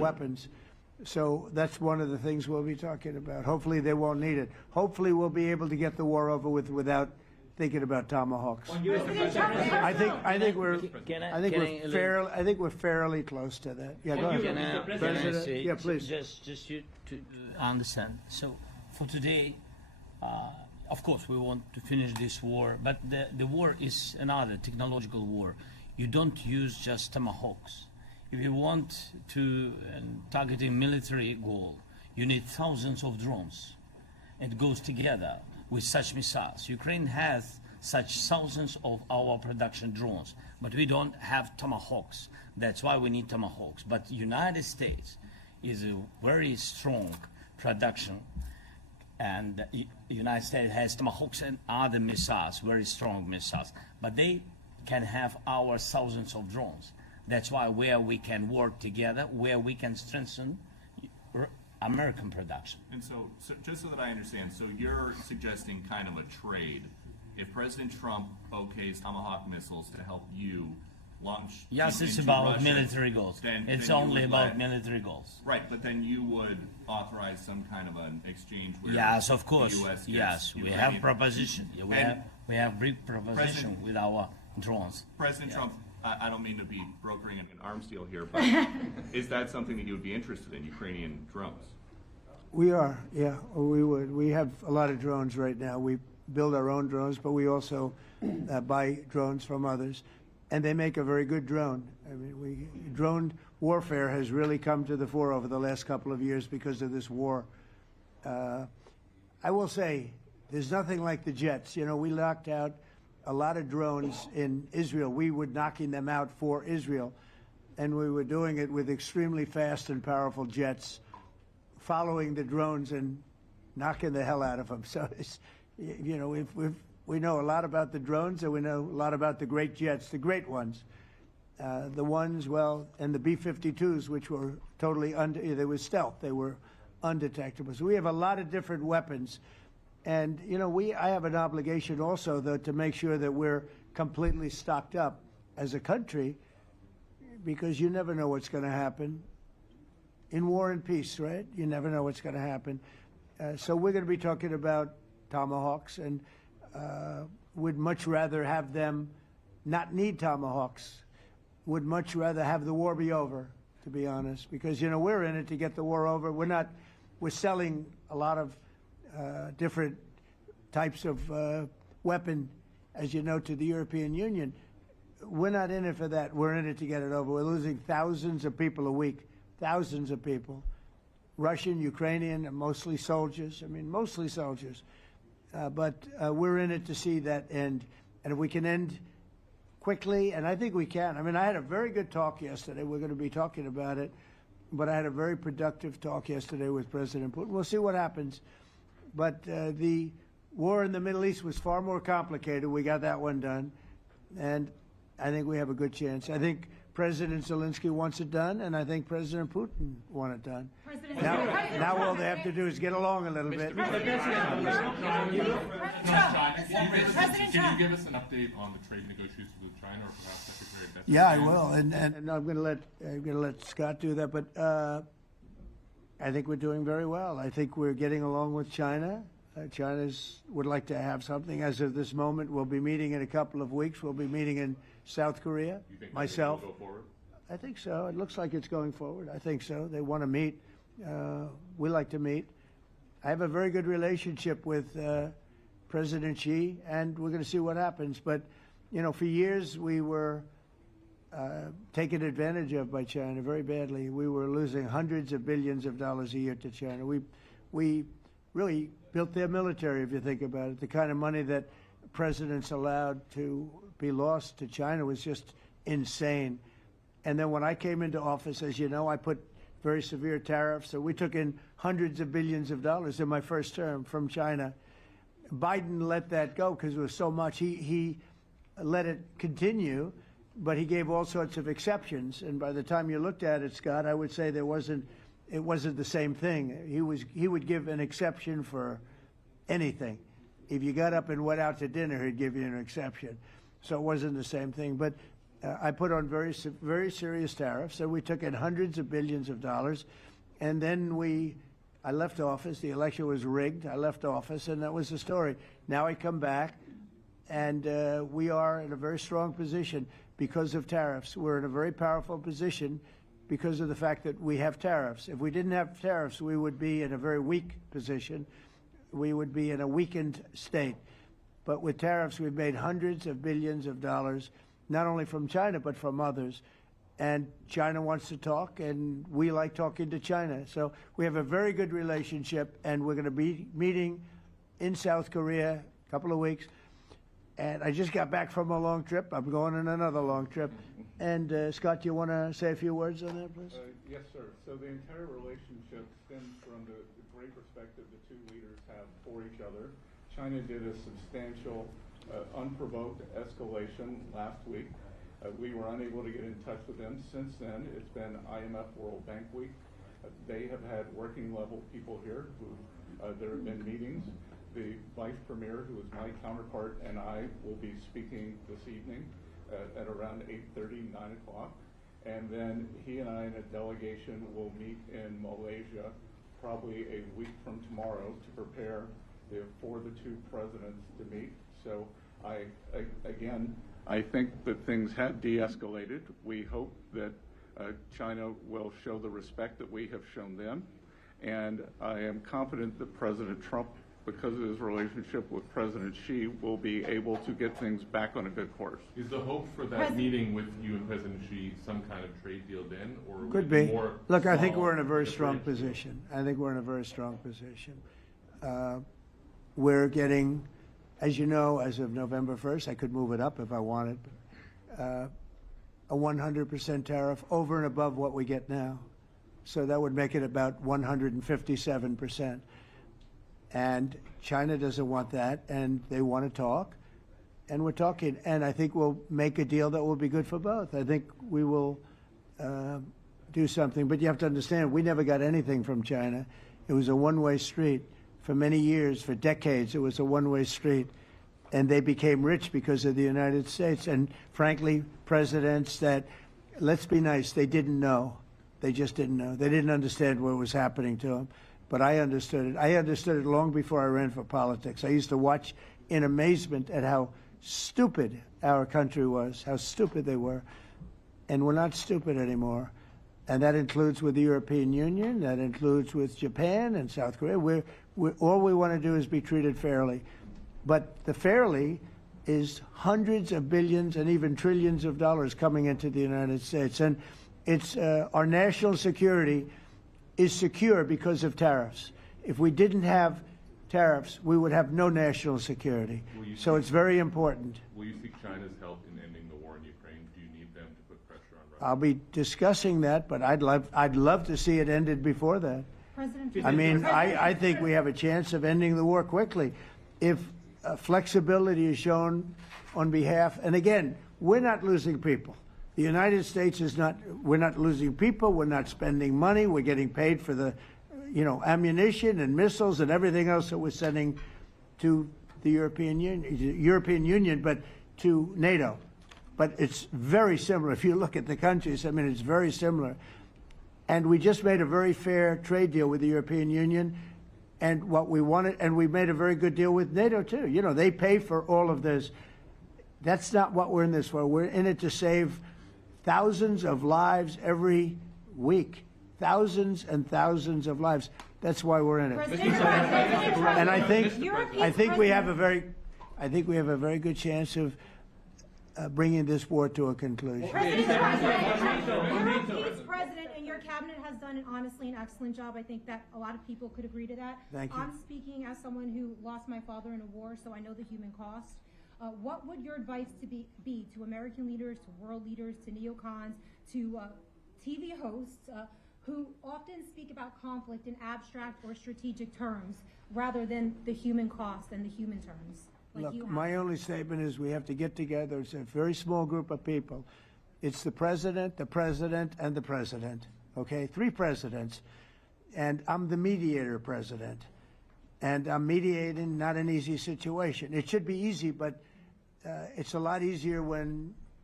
weapons. So that's one of the things we'll be talking about. Hopefully they won't need it. Hopefully we'll be able to get the war over with without thinking about tomahawks. I think we're fairly close to that. Yeah, go ahead. President, yeah, please. Just you to understand. So for today, of course, we want to finish this war, but the war is another technological war. You don't use just tomahawks. If you want to target a military goal, you need thousands of drones. It goes together with such missiles. Ukraine has such thousands of our production drones, but we don't have tomahawks. That's why we need tomahawks. But United States is a very strong production, and the United States has tomahawks and other missiles, very strong missiles, but they can have our thousands of drones. That's why where we can work together, where we can strengthen American production. And so just so that I understand, so you're suggesting kind of a trade. If President Trump okays Tomahawk missiles to help you launch yes, it's into about Russia, military goals. Then only about military goals. Right, but then you would authorize some kind of an exchange where yes, of course. the US yes, we have proposition. We have big proposition with our drones. President Trump, I don't mean to be brokering an arms deal here, but is that something that you would be interested in, Ukrainian drones? We are, yeah, we would. We have a lot of drones right now. We build our own drones, but we also buy drones from others, and they make a very good drone. I mean, drone warfare has really come to the fore over the last couple of years because of this war. I will say, there's nothing like the jets. You know, we knocked out a lot of drones in Israel. We were knocking them out for Israel, and we were doing it with extremely fast and powerful jets, following the drones and knocking the hell out of them. So, you know, we know a lot about the drones, and we know a lot about the great jets, the great ones. The ones, well, and the B-52s, which were totally they were stealth. They were undetectable. So we have a lot of different weapons. And, you know, I have an obligation also, though, to make sure that we're completely stocked up as a country, because you never know what's going to happen. In war and peace, right? You never know what's going to happen. So we're going to be talking about tomahawks, and would much rather have them not need tomahawks. Would much rather have the war be over, to be honest, because, you know, we're in it to get the war over. We're selling a lot of different types of weapon, as you know, to the European Union. We're not in it for that. We're in it to get it over. We're losing thousands of people a week, thousands of people, Russian, Ukrainian, and mostly soldiers. I mean, mostly soldiers. But we're in it to see that end. And if we can end quickly, and I think we can. I mean, I had a very good talk yesterday. We're going to be talking about it. But I had a very productive talk yesterday with President Putin. We'll see what happens. But the war in the Middle East was far more complicated. We got that one done. And I think we have a good chance. I think President Zelensky wants it done, and I think President Putin wants it done. Now all they have to do is get along a little bit. Can you give us an update on the trade negotiations with China, or perhaps Secretary of Defense? Yeah, I will, and I'm going to let Scott do that. But I think we're doing very well. I think we're getting along with China. China would like to have something. As of this moment, we'll be meeting in a couple of weeks. We'll be meeting in South Korea. You think myself. Will go forward? I think so. It looks like it's going forward. I think so. They want to meet. We like to meet. I have a very good relationship with President Xi, and we're going to see what happens. But, you know, for years we were taken advantage of by China very badly. We were losing hundreds of billions of dollars a year to China. We really built their military, if you think about it. The kind of money that presidents allowed to be lost to China was just insane. And then when I came into office, as you know, I put very severe tariffs. So we took in hundreds of billions of dollars in my first term from China. Biden let that go because it was so much. He let it continue, but he gave all sorts of exceptions. And by the time you looked at it, Scott, I would say it wasn't the same thing. He would give an exception for anything. If you got up and went out to dinner, he'd give you an exception. So it wasn't the same thing. But I put on very serious tariffs, and we took in hundreds of billions of dollars, and then I left office. The election was rigged. I left office, and that was the story. Now I come back, and we are in a very strong position because of tariffs. We're in a very powerful position because of the fact that we have tariffs. If we didn't have tariffs, we would be in a very weak position. We would be in a weakened state. But with tariffs, we've made hundreds of billions of dollars, not only from China, but from others. And China wants to talk, and we like talking to China. So we have a very good relationship, and we're going to be meeting in South Korea a couple of weeks. And I just got back from a long trip. I'm going on another long trip. And Scott, do you want to say a few words on that, please? Yes, sir. So the entire relationship stems from the great respect that the two leaders have for each other. China did a substantial, unprovoked escalation last week. We were unable to get in touch with them. Since then, it's been IMF World Bank Week. They have had working level people here who there have been meetings. The Vice Premier, who is my counterpart, and I will be speaking this evening at around 8:30, 9 o'clock. And then he and I and a delegation will meet in Malaysia probably a week from tomorrow to prepare for the two presidents to meet. So I think that things have de-escalated. We hope that China will show the respect that we have shown them. And I am confident that President Trump, because of his relationship with President Xi, will be able to get things back on a good course. Is the hope for that meeting with you and President Xi some kind of trade deal then, or could be more? Look, I think we're in a very strong position. I think we're in a very strong position. We're getting, as you know, as of November 1st, I could move it up if I wanted, a 100% tariff over and above what we get now. So that would make it about 157%. And China doesn't want that, and they want to talk, and we're talking. And I think we'll make a deal that will be good for both. I think we will do something. But you have to understand, we never got anything from China. It was a one-way street. For many years, for decades, it was a one-way street. And they became rich because of the United States. And frankly, presidents that, let's be nice, they didn't know. They just didn't know. They didn't understand what was happening to them. But I understood it. I understood it long before I ran for politics. I used to watch in amazement at how stupid our country was, how stupid they were. And we're not stupid anymore. And that includes with the European Union. That includes with Japan and South Korea. All we want to do is be treated fairly. But the fairly is hundreds of billions and even trillions of dollars coming into the United States. And it's our national security is secure because of tariffs. If we didn't have tariffs, we would have no national security. So it's very important. Will you seek China's help in ending the war in Ukraine? Do you need them to put pressure on Russia? I'll be discussing that, but I'd love to see it ended before that. I mean, I think we have a chance of ending the war quickly if flexibility is shown on behalf. And again, we're not losing people. The United States is not. We're not losing people. We're not spending money. We're getting paid for the, ammunition and missiles and everything else that we're sending to the European Union, but to NATO. But it's very similar. If you look at the countries, I mean, it's very similar. And we just made a very fair trade deal with the European Union, and what we wanted, and we made a very good deal with NATO too. They pay for all of this. That's not what we're in this for. We're in it to save thousands of lives every week, thousands and thousands of lives. That's why we're in it. And I think we have a very good chance of bringing this war to a conclusion. Europe's president and your cabinet has done honestly an excellent job. I think that a lot of people could agree to that. Thank you. I'm speaking as someone who lost my father in a war, so I know the human cost. What would your advice be to American leaders, to world leaders, to neocons, to TV hosts who often speak about conflict in abstract or strategic terms rather than the human cost and the human terms? Look, my only statement is we have to get together. It's a very small group of people. It's the president, and the president. Okay, 3 presidents. And I'm the mediator president. And I'm mediating not an easy situation. It should be easy, but it's a lot easier when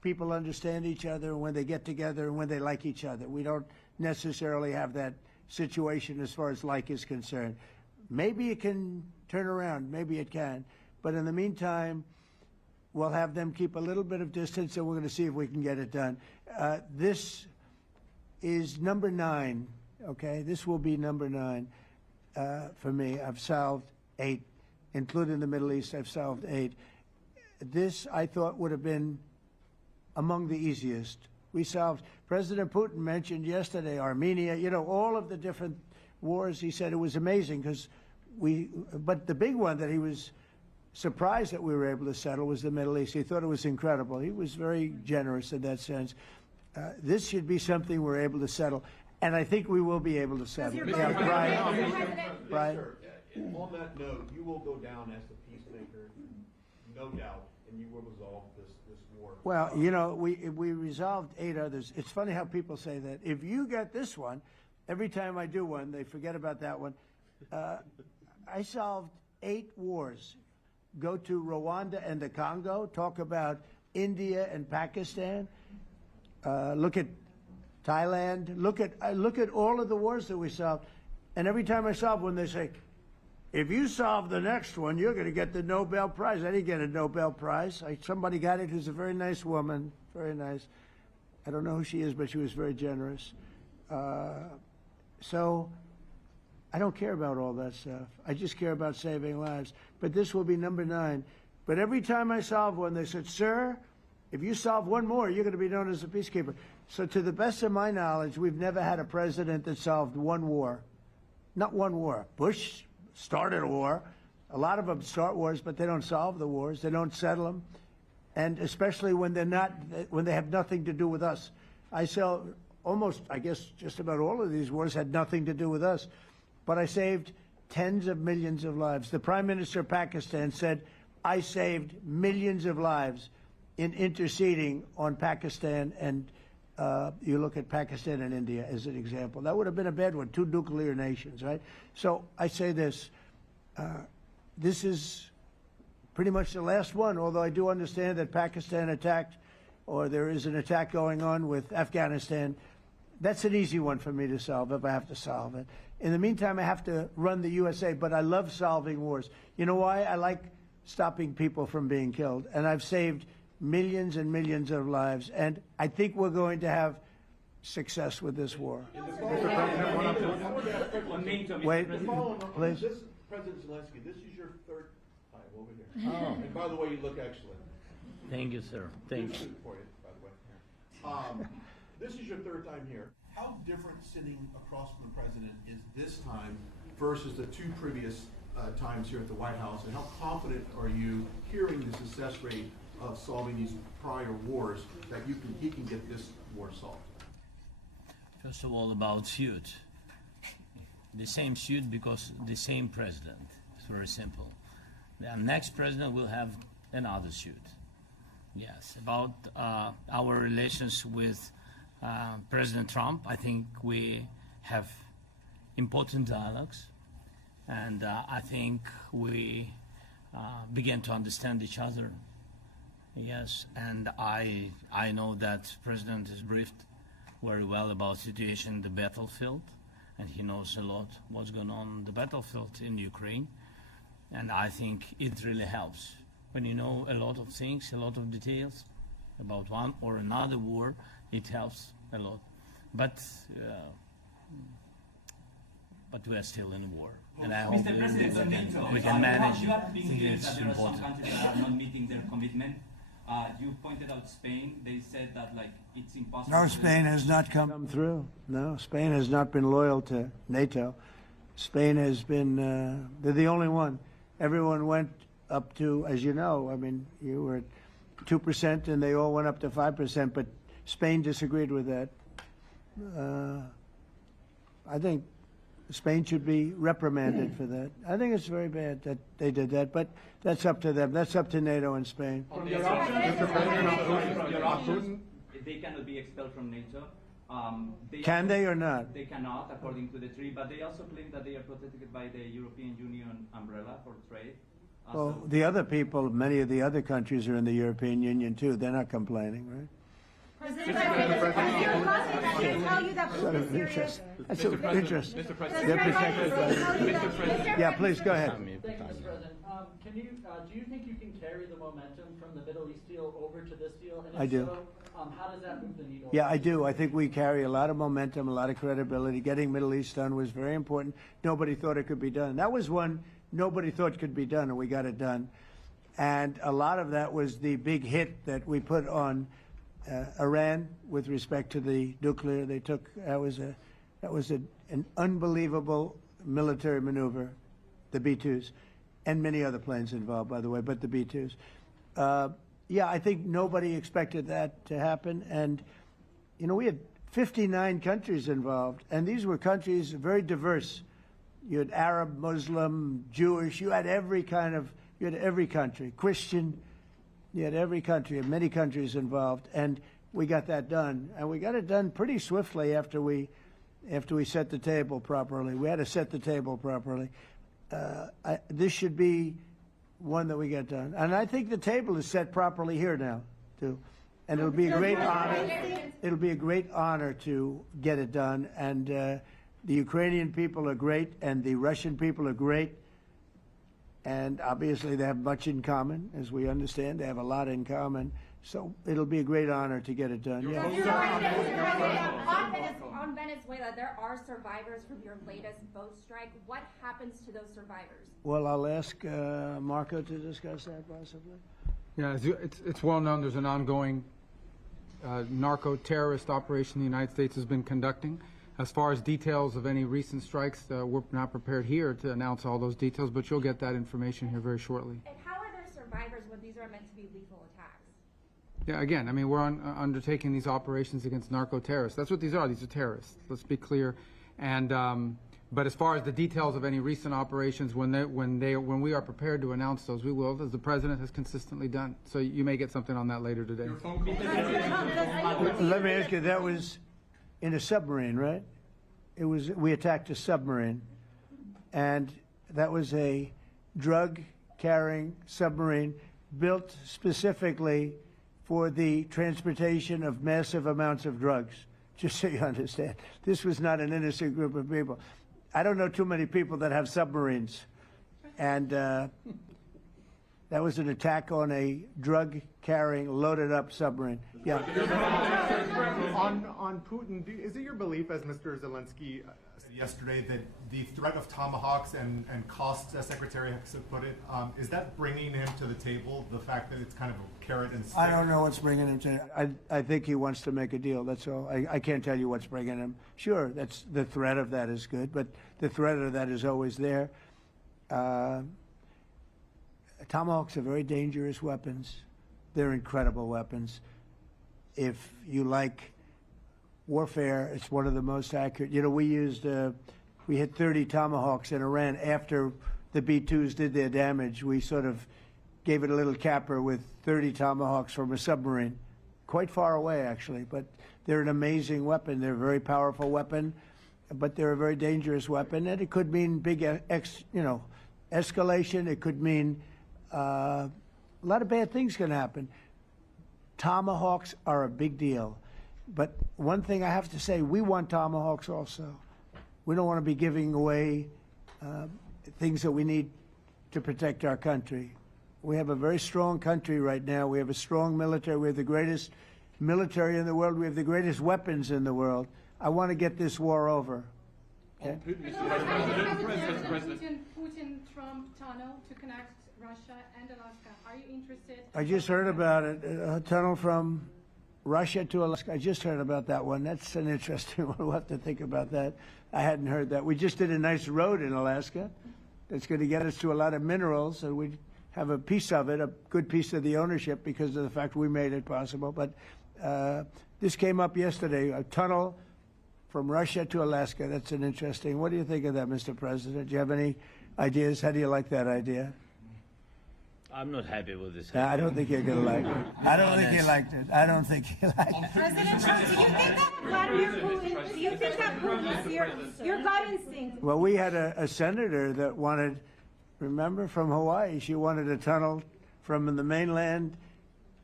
people understand each other and when they get together and when they like each other. We don't necessarily have that situation as far as like is concerned. Maybe it can turn around, maybe it can. But in the meantime, we'll have them keep a little bit of distance, and we're going to see if we can get it done. This is number 9, okay? This will be number 9 for me. I've solved 8, including the Middle East. I've solved 8. This, I thought, would have been among the easiest. We solved, President Putin mentioned yesterday Armenia, you know, all of the different wars. He said it was amazing because but the big one that he was surprised that we were able to settle was the Middle East. He thought it was incredible. He was very generous in that sense. This should be something we're able to settle, and I think we will be able to settle. Yeah, Brian. Yes, sir. On that note, you will go down as the peacemaker, no doubt, and you will resolve this war. Well, you know, we resolved 8 others. It's funny how people say that. If you get this one, every time I do one, they forget about that one. I solved 8 wars. Go to Rwanda and the Congo, talk about India and Pakistan, look at Thailand, look at all of the wars that we solved. And every time I solve one, they say, if you solve the next one, you're going to get the Nobel Prize. I didn't get a Nobel Prize. Somebody got it who's a very nice woman, very nice. I don't know who she is, but she was very generous. So I don't care about all that stuff. I just care about saving lives. But this will be number 9. But every time I solve one, they said, sir, if you solve one more, you're going to be known as a peacekeeper. So to the best of my knowledge, we've never had a president that solved one war. Not one war. Bush started a war. A lot of them start wars, but they don't solve the wars. They don't settle them. And especially when they have nothing to do with us. I saw almost, I guess, just about all of these wars had nothing to do with us. But I saved tens of millions of lives. The Prime Minister of Pakistan said, I saved millions of lives in interceding on Pakistan, and you look at Pakistan and India as an example. That would have been a bad one, 2 nuclear nations, right? So I say this, this is pretty much the last one, although I do understand that Pakistan attacked, or there is an attack going on with Afghanistan. That's an easy one for me to solve if I have to solve it. In the meantime, I have to run the USA, but I love solving wars. You know why? I like stopping people from being killed, and I've saved millions and millions of lives, and I think we're going to have success with this war. Wait, please. This, President Zelensky, this is your 3rd time over here. Oh. And by the way, you look excellent. Thank you, sir. Thank you. For you, by the way. This is your 3rd time here. How different sitting across from the president is this time versus the 2 previous times here at the White House, and how confident are you hearing the success rate of solving these prior wars that he can get this war solved? First of all, about suit. The same suit because the same president. It's very simple. The next president will have another suit. Yes, about our relations with President Trump, I think we have important dialogues, and I think we began to understand each other. Yes, and I know that President is briefed very well about situation in the battlefield, and he knows a lot what's going on the battlefield in Ukraine, and I think it really helps when you know a lot of things, a lot of details about one or another war. It helps a lot, but we are still in a war, and I hope we can manage. You have been clear that there are some countries that are not meeting their commitment. You pointed out Spain. They said that it's impossible. No, Spain has not come through. No, Spain has not been loyal to NATO. Spain has been, they're the only one. Everyone went up to, as you know, I mean, you were at 2% and they all went up to 5%, but Spain disagreed with that. I think Spain should be reprimanded for that. I think it's very bad that they did that, but that's up to them. That's up to NATO and Spain. They cannot be expelled from NATO. Can they or not? They cannot, according to the treaty, but they also claim that they are protected by the European Union umbrella for trade. Well, the other people, many of the other countries are in the European Union too. They're not complaining, right? President tell you that Putin is serious. That's of interest. Mr. They're President. protected by Mr. President. Yeah, please go ahead. Thank you, Mr. President. Do you think you can carry the momentum from the Middle East deal over to this deal? And if I do. So, how does that move the needle? Yeah, I do. I think we carry a lot of momentum, a lot of credibility. Getting Middle East done was very important. Nobody thought it could be done. That was one nobody thought could be done, and we got it done. And a lot of that was the big hit that we put on Iran with respect to the nuclear. They took that was an unbelievable military maneuver, the B-2s, and many other planes involved, by the way, but the B-2s. Yeah, I think nobody expected that to happen. And, you know, we had 59 countries involved, and these were countries very diverse. You had Arab, Muslim, Jewish, you had every country, Christian, you had every country, and many countries involved, and we got that done. And we got it done pretty swiftly after we set the table properly. We had to set the table properly. This should be one that we get done. And I think the table is set properly here now, too. And it'll be a great honor. It'll be a great honor to get it done. And the Ukrainian people are great, and the Russian people are great. And obviously they have much in common, as we understand. They have a lot in common. So it'll be a great honor to get it done. Yeah. On Venezuela, there are survivors from your latest boat strike. What happens to those survivors? Well, I'll ask Marco to discuss that possibly. Yeah, it's well known there's an ongoing narco-terrorist operation the United States has been conducting. As far as details of any recent strikes, we're not prepared here to announce all those details, but you'll get that information here very shortly. And how are there survivors when these are meant to be lethal attacks? Yeah, again, I mean, we're undertaking these operations against narco-terrorists. That's what these are. These are terrorists. Let's be clear. And but as far as the details of any recent operations, when we are prepared to announce those, we will, as the president has consistently done. So you may get something on that later today. Let me ask you, that was in a submarine, right? We attacked a submarine, and that was a drug-carrying submarine built specifically for the transportation of massive amounts of drugs, just so you understand. This was not an innocent group of people. I don't know too many people that have submarines, and that was an attack on a drug-carrying, loaded-up submarine. Yeah. On Putin, is it your belief, as Mr. Zelensky said yesterday, that the threat of tomahawks and costs, as Secretary Hexon put it, is that bringing him to the table, the fact that it's kind of a carrot and stick? I don't know what's bringing him to I think he wants to make a deal, that's all. I can't tell you what's bringing him. Sure, that's the threat of that is good, but the threat of that is always there. Tomahawks are very dangerous weapons. They're incredible weapons. If you like warfare, it's one of the most accurate. You know, we hit 30 Tomahawks in Iran after the B-2s did their damage. We sort of gave it a little capper with 30 Tomahawks from a submarine, quite far away actually, but they're an amazing weapon. They're a very powerful weapon, but they're a very dangerous weapon, and it could mean big, escalation. It could mean a lot of bad things can happen. Tomahawks are a big deal. But one thing I have to say, we want Tomahawks also. We don't want to be giving away things that we need to protect our country. We have a very strong country right now. We have a strong military. We have the greatest military in the world. We have the greatest weapons in the world. I want to get this war over. Okay? Putin-Trump tunnel to connect Russia and Alaska. Are you interested? I just heard about it. A tunnel from Russia to Alaska. I just heard about that one. That's an interesting one. We'll have to think about that. I hadn't heard that. We just did a nice road in Alaska that's going to get us to a lot of minerals, and we have a piece of it, a good piece of the ownership because of the fact we made it possible. But this came up yesterday, a tunnel from Russia to Alaska. That's an interesting. What do you think of that, Mr. President? Do you have any ideas? How do you like that idea? I'm not happy with this. I don't think you're going to like it. I don't think you liked it. I don't think you liked it. President Trump, do you think that Vladimir Putin, do you think that Putin is your gut instinct? Well, we had a senator that wanted, remember, from Hawaii, she wanted a tunnel from the mainland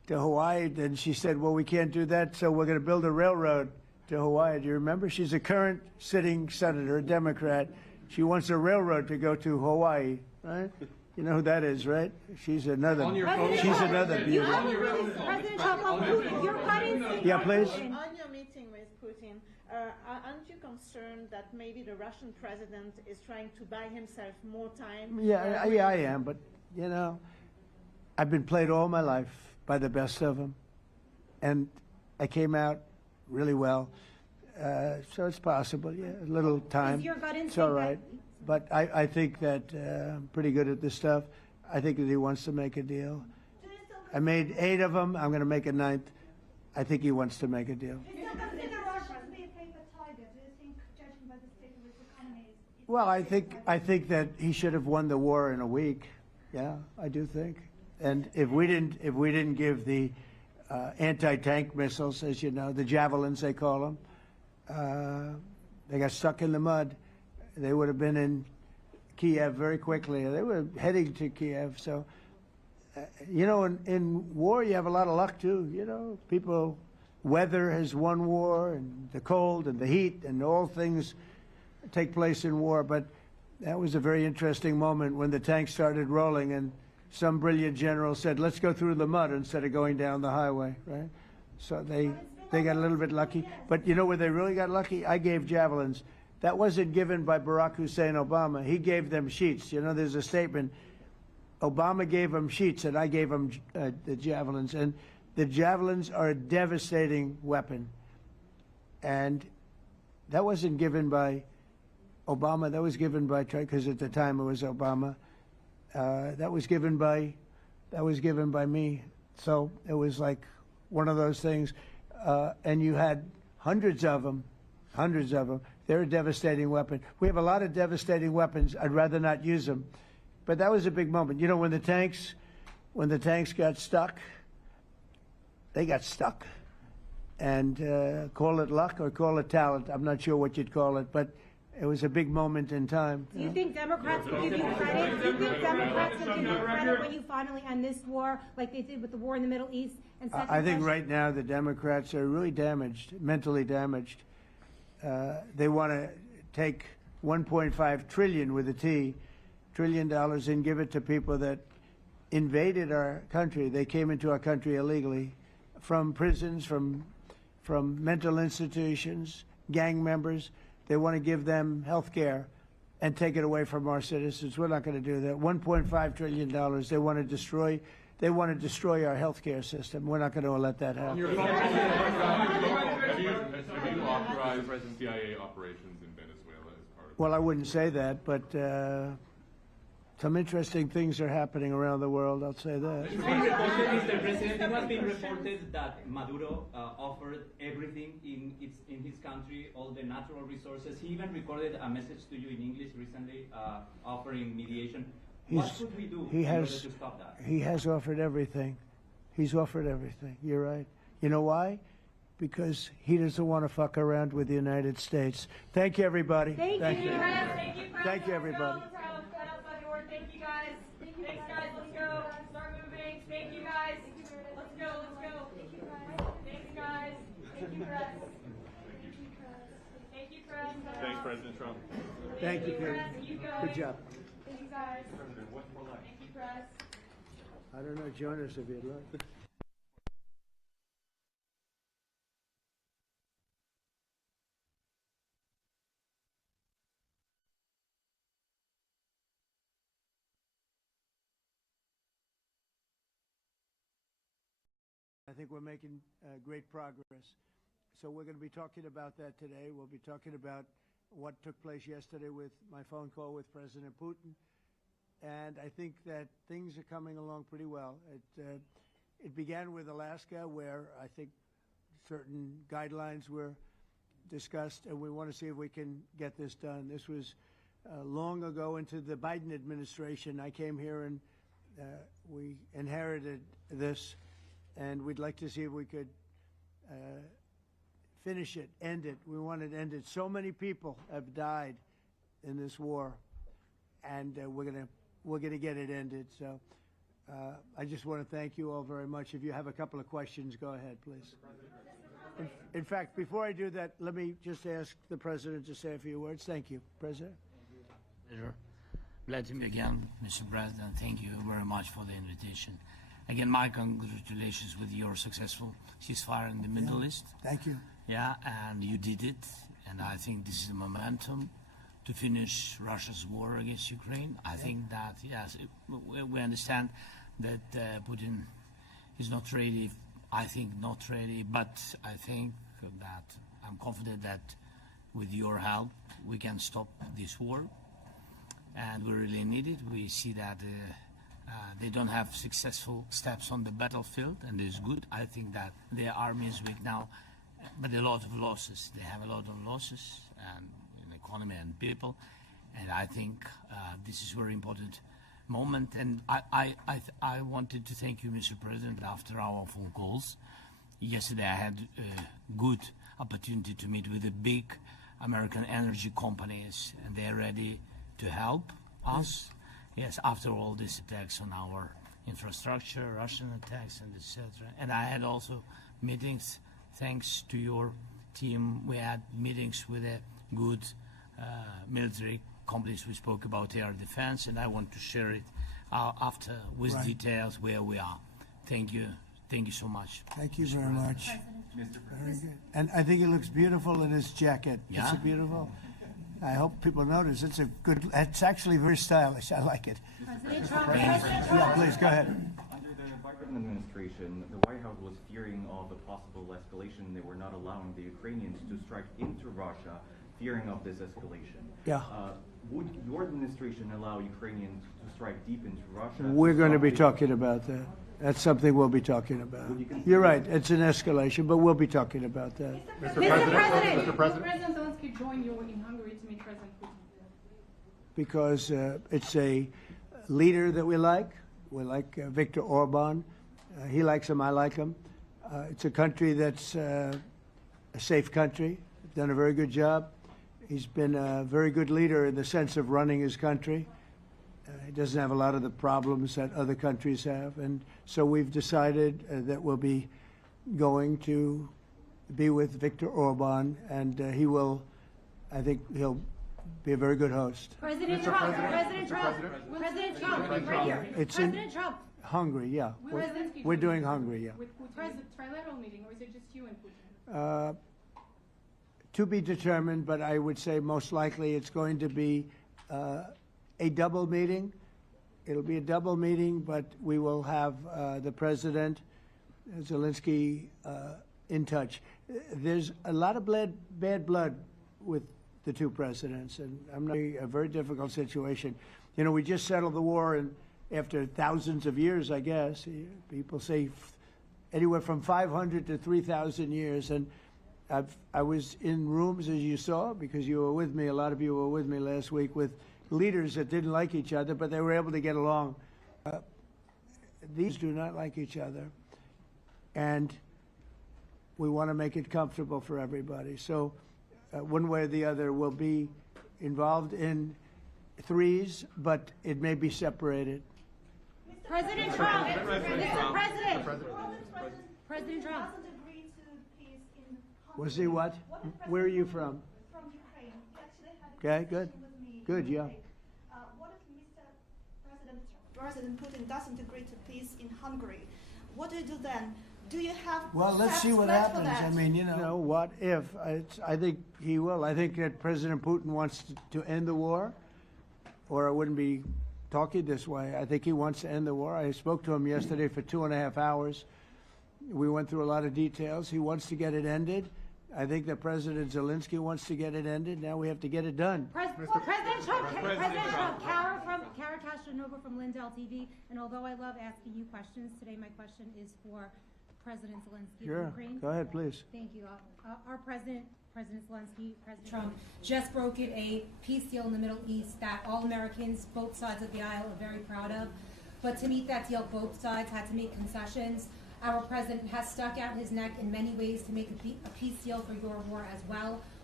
to Hawaii. And she said, well, we can't do that, so we're going to build a railroad to Hawaii. Do you remember? She's a current sitting senator, a Democrat. She wants a railroad to go to Hawaii, right? You know who that is, right? She's another beauty. President Trump, on Putin, your guidance. Yeah, please. On your meeting with Putin, aren't you concerned that maybe the Russian president is trying to buy himself more time? Yeah, I am, but, you know, I've been played all my life by the best of them, and I came out really well. So it's possible, yeah, a little time. Is your gut instinct it's all right. But I think that I'm pretty good at this stuff. I think that he wants to make a deal. I made 8 of them. I'm going to make a 9th. I think he wants to make a deal. Well, I think that he should have won the war in a week. Yeah, I do think. And if we didn't give the anti-tank missiles, as you know, the javelins they call them, they got stuck in the mud. They would have been in Kiev very quickly. They were heading to Kiev. So, you know, in war, you have a lot of luck, too. You know, people, weather has won war, and the cold and the heat and all things take place in war. But that was a very interesting moment when the tanks started rolling and some brilliant general said, let's go through the mud instead of going down the highway, right? So they got a little bit lucky. But you know where they really got lucky? I gave javelins. That wasn't given by Barack Hussein Obama. He gave them sheets. You know, there's a statement. Obama gave them sheets, and I gave them the javelins. And the javelins are a devastating weapon. And that wasn't given by Obama. That was given by, because at the time it was Obama. That was given by me. So it was like one of those things. And you had hundreds of them. They're a devastating weapon. We have a lot of devastating weapons. I'd rather not use them. But that was a big moment. You know, when the tanks got stuck, they got stuck. And call it luck or call it talent. I'm not sure what you'd call it, but it was a big moment in time. Do you think Democrats will give you credit? Do you think Democrats will give you credit when you finally end this war, like they did with the war in the Middle East? And I think right now the Democrats are really damaged, mentally damaged. They want to take $1.5 trillion with a T, $1 trillion, and give it to people that invaded our country. They came into our country illegally, from prisons, from mental institutions, gang members. They want to give them health care and take it away from our citizens. We're not going to do that. $1.5 trillion. They want to destroy. They want to destroy our health care system. We're not going to let that happen. Have you authorized CIA operations in Venezuela as part of? Well, I wouldn't say that, but some interesting things are happening around the world. I'll say that. It's been reported, Mr. President, it has been reported that Maduro offered everything in his country, all the natural resources. He even recorded a message to you in English recently, offering mediation. What should we do in order to stop that? He has offered everything. He's offered everything. You're right. You know why? Because he doesn't want to fuck around with the United States. Thank you, everybody. Thank you. Thank you, Thank you, everybody. Thank you, guys. Thanks, guys. Let's go. Start moving. Thank you, guys. Let's go. Thanks, guys. Thank you, press. Thank you, press. Thanks, President Trump. Thank you, Pete. You go. Good job. Thank you, guys. Thank you, press. I don't know, join us if you'd like. I think we're making great progress. So we're going to be talking about that today. We'll be talking about what took place yesterday with my phone call with President Putin. And I think that things are coming along pretty well. It began with Alaska, where I think certain guidelines were discussed, and we want to see if we can get this done. This was long ago into the Biden administration. I came here and we inherited this, and we'd like to see if we could finish it, end it. We want it ended. So many people have died in this war, and we're gonna get it ended. So I just want to thank you all very much. If you have a couple of questions, go ahead, please. In fact, before I do that, let me just ask the President to say a few words. Thank you, President. Pleasure. Glad to meet you again, Mr. President. Thank you very much for the invitation. Again, my congratulations with your successful ceasefire in the Middle East. Thank you. Yeah, and you did it. And I think this is the momentum to finish Russia's war against Ukraine. I think that, yes, we understand that Putin is not ready. I think not ready, but I think that I'm confident that with your help, we can stop this war. And we really need it. We see that they don't have successful steps on the battlefield, and it's good. I think that their army is weak now, but a lot of losses. They have a lot of losses and in economy and people, and I think this is a very important moment. And I wanted to thank you, Mr. President, after our phone calls. Yesterday I had a good opportunity to meet with the big American energy companies, and they're ready to help us. Yes, after all these attacks on our infrastructure, Russian attacks, and etc. And I had also meetings, thanks to your team. We had meetings with a good military companies. We spoke about air defense, and I want to share it after with details where we are. Thank you. Thank you so much. Thank you very much. Very good. And I think it looks beautiful in his jacket. Yeah? It's beautiful. I hope people notice. It's a good. It's actually very stylish. I like it. President Trump. Yeah, please go ahead. Under the Biden administration, the White House was fearing of a possible escalation. They were not allowing the Ukrainians to strike into Russia, fearing of this escalation. Yeah. Would your administration allow Ukrainians to strike deep into Russia? We're going to be talking about that. That's something we'll be talking about. You're right. It's an escalation, but we'll be talking about that. Mr. President. Will President Zelensky join you in Hungary to meet President Putin? Because it's a leader that we like. We like Viktor Orban. He likes him. I like him. It's a country that's a safe country. Done a very good job. He's been a very good leader in the sense of running his country. He doesn't have a lot of the problems that other countries have. And so we've decided that we'll be going to be with Viktor Orban, and he will, I think he'll be a very good host. President Trump. President Trump. President Trump. Right here. It's President Trump. Hungary, yeah. We're doing Hungary, yeah. With Putin, is it a trilateral meeting, or is it just you and Putin? To be determined, but I would say most likely it's going to be a double meeting. It'll be a double meeting, but we will have the President, Zelensky, in touch. There's a lot of bad blood with the two presidents, and I'm not a very difficult situation. You know, we just settled the war, and after thousands of years, I guess. People say anywhere from 500 to 3,000 years, and I was in rooms, as you saw, because you were with me, a lot of you were with me last week, with leaders that didn't like each other, but they were able to get along. These do not like each other, and we want to make it comfortable for everybody. So one way or the other, we'll be involved in threes, but it may be separated. President Trump. Mr. President. President Trump. Was he what? Where are you from? From Ukraine. We actually had Okay, good. Good, yeah. What if President Putin doesn't agree to peace in Hungary? What do you do then? Do you have Well, let's see what steps left happens. for that? I mean, you know, what if? I think he will. I think that President Putin wants to end the war, or I wouldn't be talking this way. I think he wants to end the war. I spoke to him yesterday for 2.5 hours. We went through a lot of details. He wants to get it ended. I think that President Zelensky wants to get it ended. Now we have to get it done. President Trump. Kara Castronova from Lindell TV. And although I love asking you questions, today my question is for President Zelensky Sure. of Ukraine. Go ahead, please. Thank you. Our President Zelensky, President Trump, just brokered a peace deal in the Middle East that all Americans, both sides of the aisle, are very proud of. But to meet that deal, both sides had to make concessions. Our president has stuck out his neck in many ways to make a peace deal for your war as well.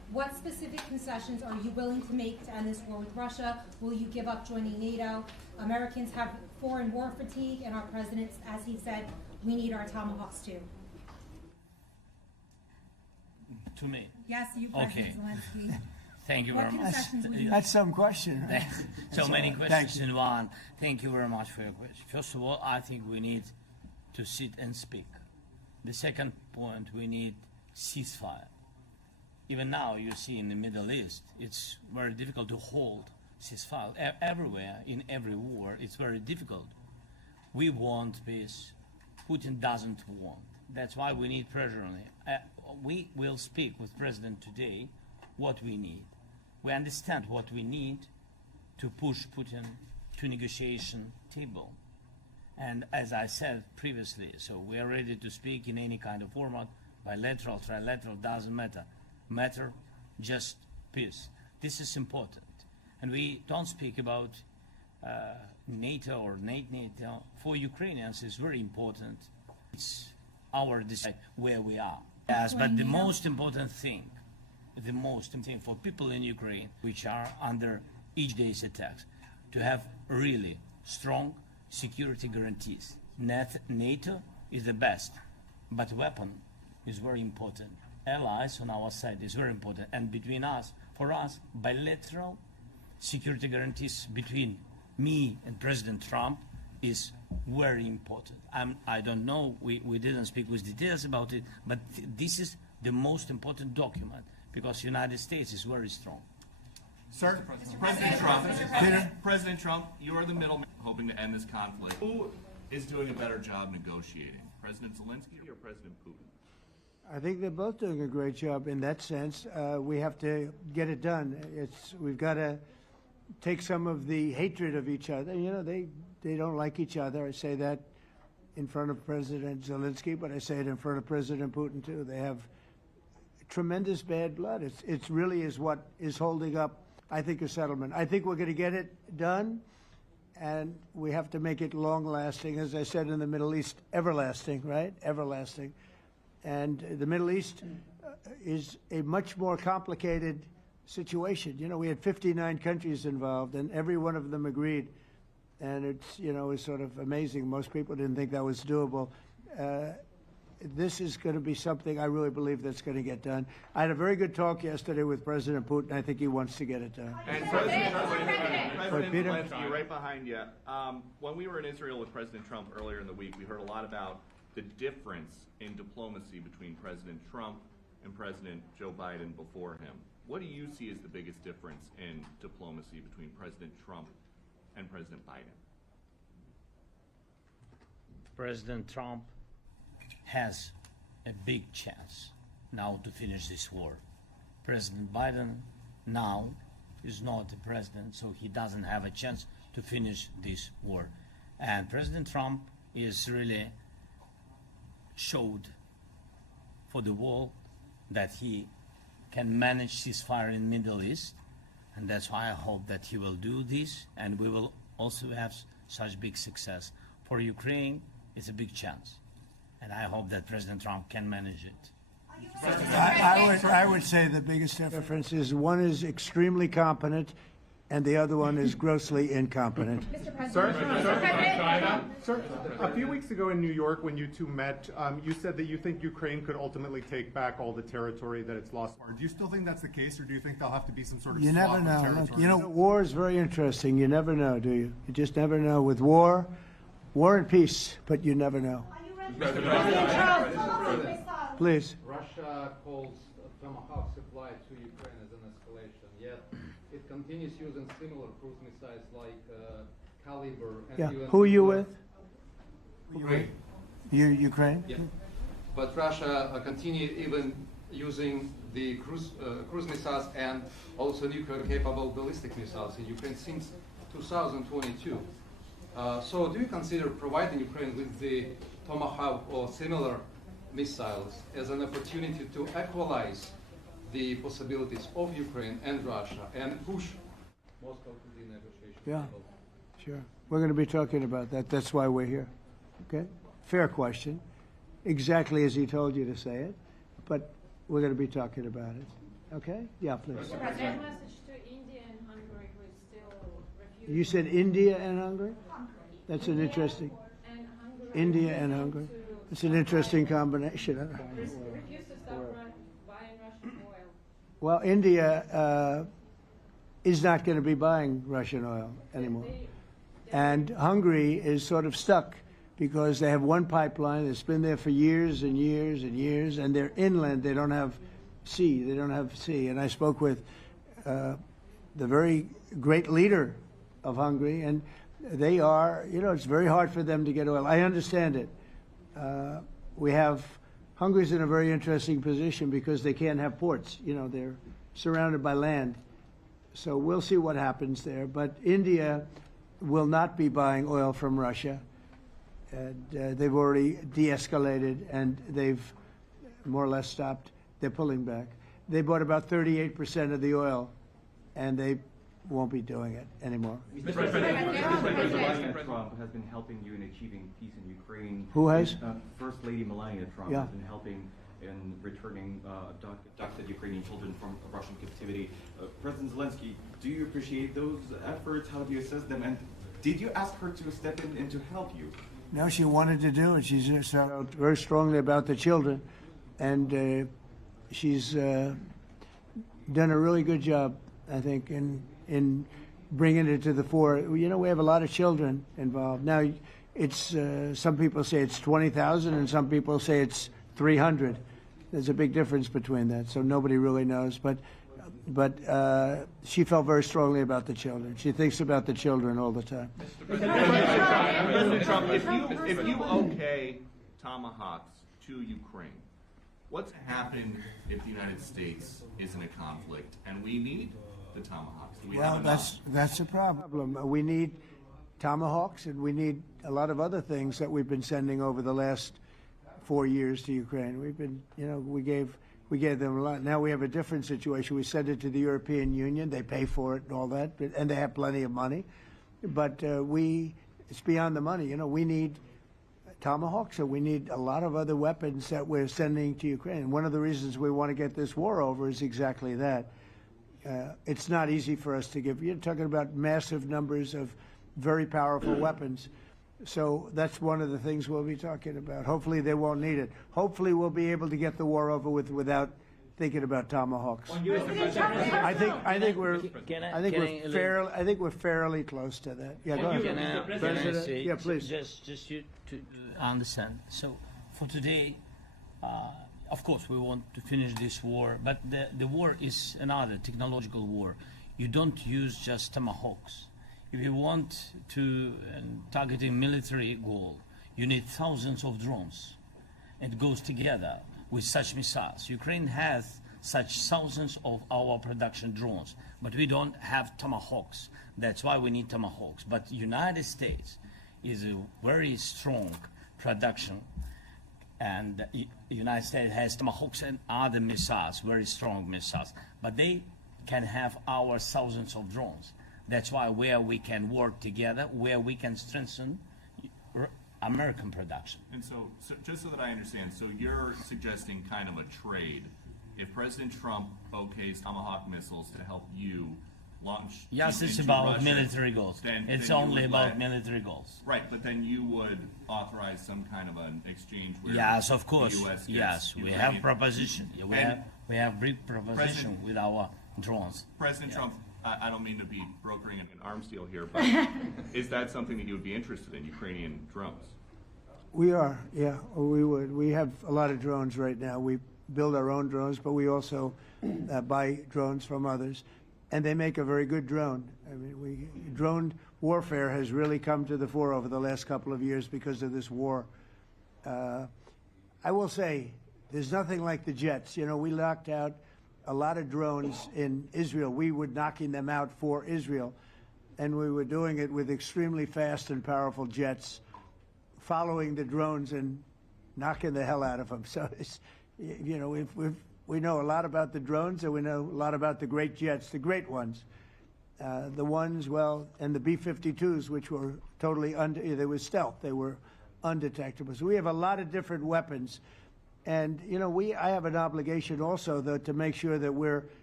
What specific concessions are you willing to make to end this war with Russia? Will you give up joining NATO? Americans have foreign war fatigue, and our president, as he said, we need our tomahawks too. To me. Yes, you, President Zelensky. Thank you very much. That's some question, right? So many questions in one. Thank you very much for your question. First of all, I think we need to sit and speak. The second point, we need ceasefire. Even now, you see in the Middle East, it's very difficult to hold ceasefire. Everywhere, in every war, it's very difficult. We want peace. Putin doesn't want. That's why we need pressure on him. We will speak with President today what we need. We understand what we need to push Putin to negotiation table. And as I said previously, so we are ready to speak in any kind of format, bilateral, trilateral, doesn't matter. Matter just peace. This is important. And we don't speak about NATO or NATO. For Ukrainians, it's very important. It's our decide where we are. Yes, but the most important thing for people in Ukraine, which are under each day's attacks, to have really strong security guarantees. NATO is the best, but weapon is very important. Allies on our side is very important. And between us, for us, bilateral security guarantees between me and President Trump is very important. I don't know, we didn't speak with details about it, but this is the most important document because the United States is very strong. Sir, President Trump, you are the middleman hoping to end this conflict. Who is doing a better job negotiating, President Zelensky or President Putin? I think they're both doing a great job in that sense. We have to get it done. We've got to take some of the hatred of each other. You know, they don't like each other. I say that in front of President Zelensky, but I say it in front of President Putin too. They have tremendous bad blood. It really is what is holding up, I think, a settlement. I think we're going to get it done, and we have to make it long-lasting. As I said in the Middle East, everlasting, right? Everlasting. And the Middle East is a much more complicated situation. You know, we had 59 countries involved, and every one of them agreed. And it's, you know, it's sort of amazing. Most people didn't think that was doable. This is going to be something I really believe that's going to get done. I had a very good talk yesterday with President Putin. I think he wants to get it done. And President Zelensky, right behind you. When we were in Israel with President Trump earlier in the week, we heard a lot about the difference in diplomacy between President Trump and President Joe Biden before him. What do you see as the biggest difference in diplomacy between President Trump and President Biden? President Trump has a big chance now to finish this war. President Biden now is not the president, so he doesn't have a chance to finish this war. And President Trump is really showed for the world that he can manage ceasefire in the Middle East, and that's why I hope that he will do this, and we will also have such big success. For Ukraine, it's a big chance, and I hope that President Trump can manage it. I would say the biggest difference is one is extremely competent and the other one is grossly incompetent. Sir, a few weeks ago in New York when you two met, you said that you think Ukraine could ultimately take back all the territory that it's lost. Do you still think that's the case, or do you think there'll have to be some sort of You never swap of know. territory? Look, you know, war is very interesting. You never know, do you? You just never know. With war and peace, but you never know. Please. Russia calls Tomahawk supply to Ukraine as an escalation, yet it continues using similar cruise missiles like Caliber. And Yeah. Who are you with? Ukraine. Ukraine? Yeah. But Russia continue even using the cruise missiles and also nuclear-capable ballistic missiles in Ukraine since 2022. So do you consider providing Ukraine with the Tomahawk or similar missiles as an opportunity to equalize the possibilities of Ukraine and Russia and push Moscow to the negotiation Yeah, table? sure. We're going to be talking about that. That's why we're here. Okay? Fair question. Exactly as he told you to say it. But we're going to be talking about it. Okay? Yeah, please. Mr. President, message to India and Hungary, who is still refusing. You said India and Hungary? That's an interesting. And Hungary. India and Hungary. It's an interesting combination. Refuse to stop buying Russian oil. Well, India is not going to be buying Russian oil anymore. And Hungary is sort of stuck because they have one pipeline that's been there for years and years and years, and they're inland. They don't have sea. They don't have sea. And I spoke with the very great leader of Hungary, and they are, it's very hard for them to get oil. I understand it. Hungary's in a very interesting position because they can't have ports. They're surrounded by land. So we'll see what happens there. But India will not be buying oil from Russia. And they've already de-escalated, and they've more or less stopped. They're pulling back. They bought about 38% of the oil, and they won't be doing it anymore. Mr. President Trump has been helping you in achieving peace in Ukraine. Who has? First Lady Melania Trump has been helping in returning abducted Ukrainian children from Russian captivity. President Zelensky, do you appreciate those efforts? How do you assess them? And did you ask her to step in and to help you? No, she wanted to do it. She's felt very strongly about the children, and she's done a really good job, I think, in bringing it to the fore. We have a lot of children involved. Now, it's some people say it's 20,000, and some people say it's 300. There's a big difference between that, so nobody really knows. But she felt very strongly about the children. She thinks about the children all the time. President Trump, if you okay tomahawks to Ukraine, what's happened if the United States is in a conflict and we need the tomahawks? Do we have enough? That's a problem. We need tomahawks, and we need a lot of other things that we've been sending over the last 4 years to Ukraine. We've been, we gave them a lot. Now we have a different situation. We send it to the European Union. They pay for it and all that, and they have plenty of money. But it's beyond the money. We need tomahawks, and we need a lot of other weapons that we're sending to Ukraine. One of the reasons we want to get this war over is exactly that. It's not easy for us to give. You're talking about massive numbers of very powerful weapons. So that's one of the things we'll be talking about. Hopefully they won't need it. Hopefully we'll be able to get the war over with without thinking about tomahawks. I think we're fairly close to that. Yeah, go ahead. President, yeah, please. Just you to understand. So for today, of course, we want to finish this war, but the war is another technological war. You don't use just tomahawks. If you want to target a military goal, you need thousands of drones. It goes together with such missiles. Ukraine has such thousands of our production drones, but we don't have tomahawks. That's why we need tomahawks. But the United States is a very strong production, and the United States has tomahawks and other missiles, very strong missiles, but they can have our thousands of drones. That's why where we can work together, where we can strengthen American production. And so just so that I understand, so you're suggesting kind of a trade. If President Trump okays Tomahawk missiles to help you launch... Yes, it's about Russia, military goals. It's only about military goals. Right, but then you would authorize some kind of an exchange where... Yes, of course. The US yes, we have proposition. We have big proposition with our drones. President Trump... I don't mean to be brokering an arms deal here, but is that something that you would be interested in, Ukrainian drones? We are, yeah, we would. We have a lot of drones right now. We build our own drones, but we also buy drones from others, and they make a very good drone. I mean, drone warfare has really come to the fore over the last couple of years because of this war. I will say, there's nothing like the jets. We knocked out a lot of drones in Israel. We were knocking them out for Israel, and we were doing it with extremely fast and powerful jets, following the drones and knocking the hell out of them. So, we know a lot about the drones, and we know a lot about the great jets, the great ones. The ones, and the B-52s, which were totally they were stealth. They were undetectable. So we have a lot of different weapons. And, I have an obligation also, though, to make sure that we're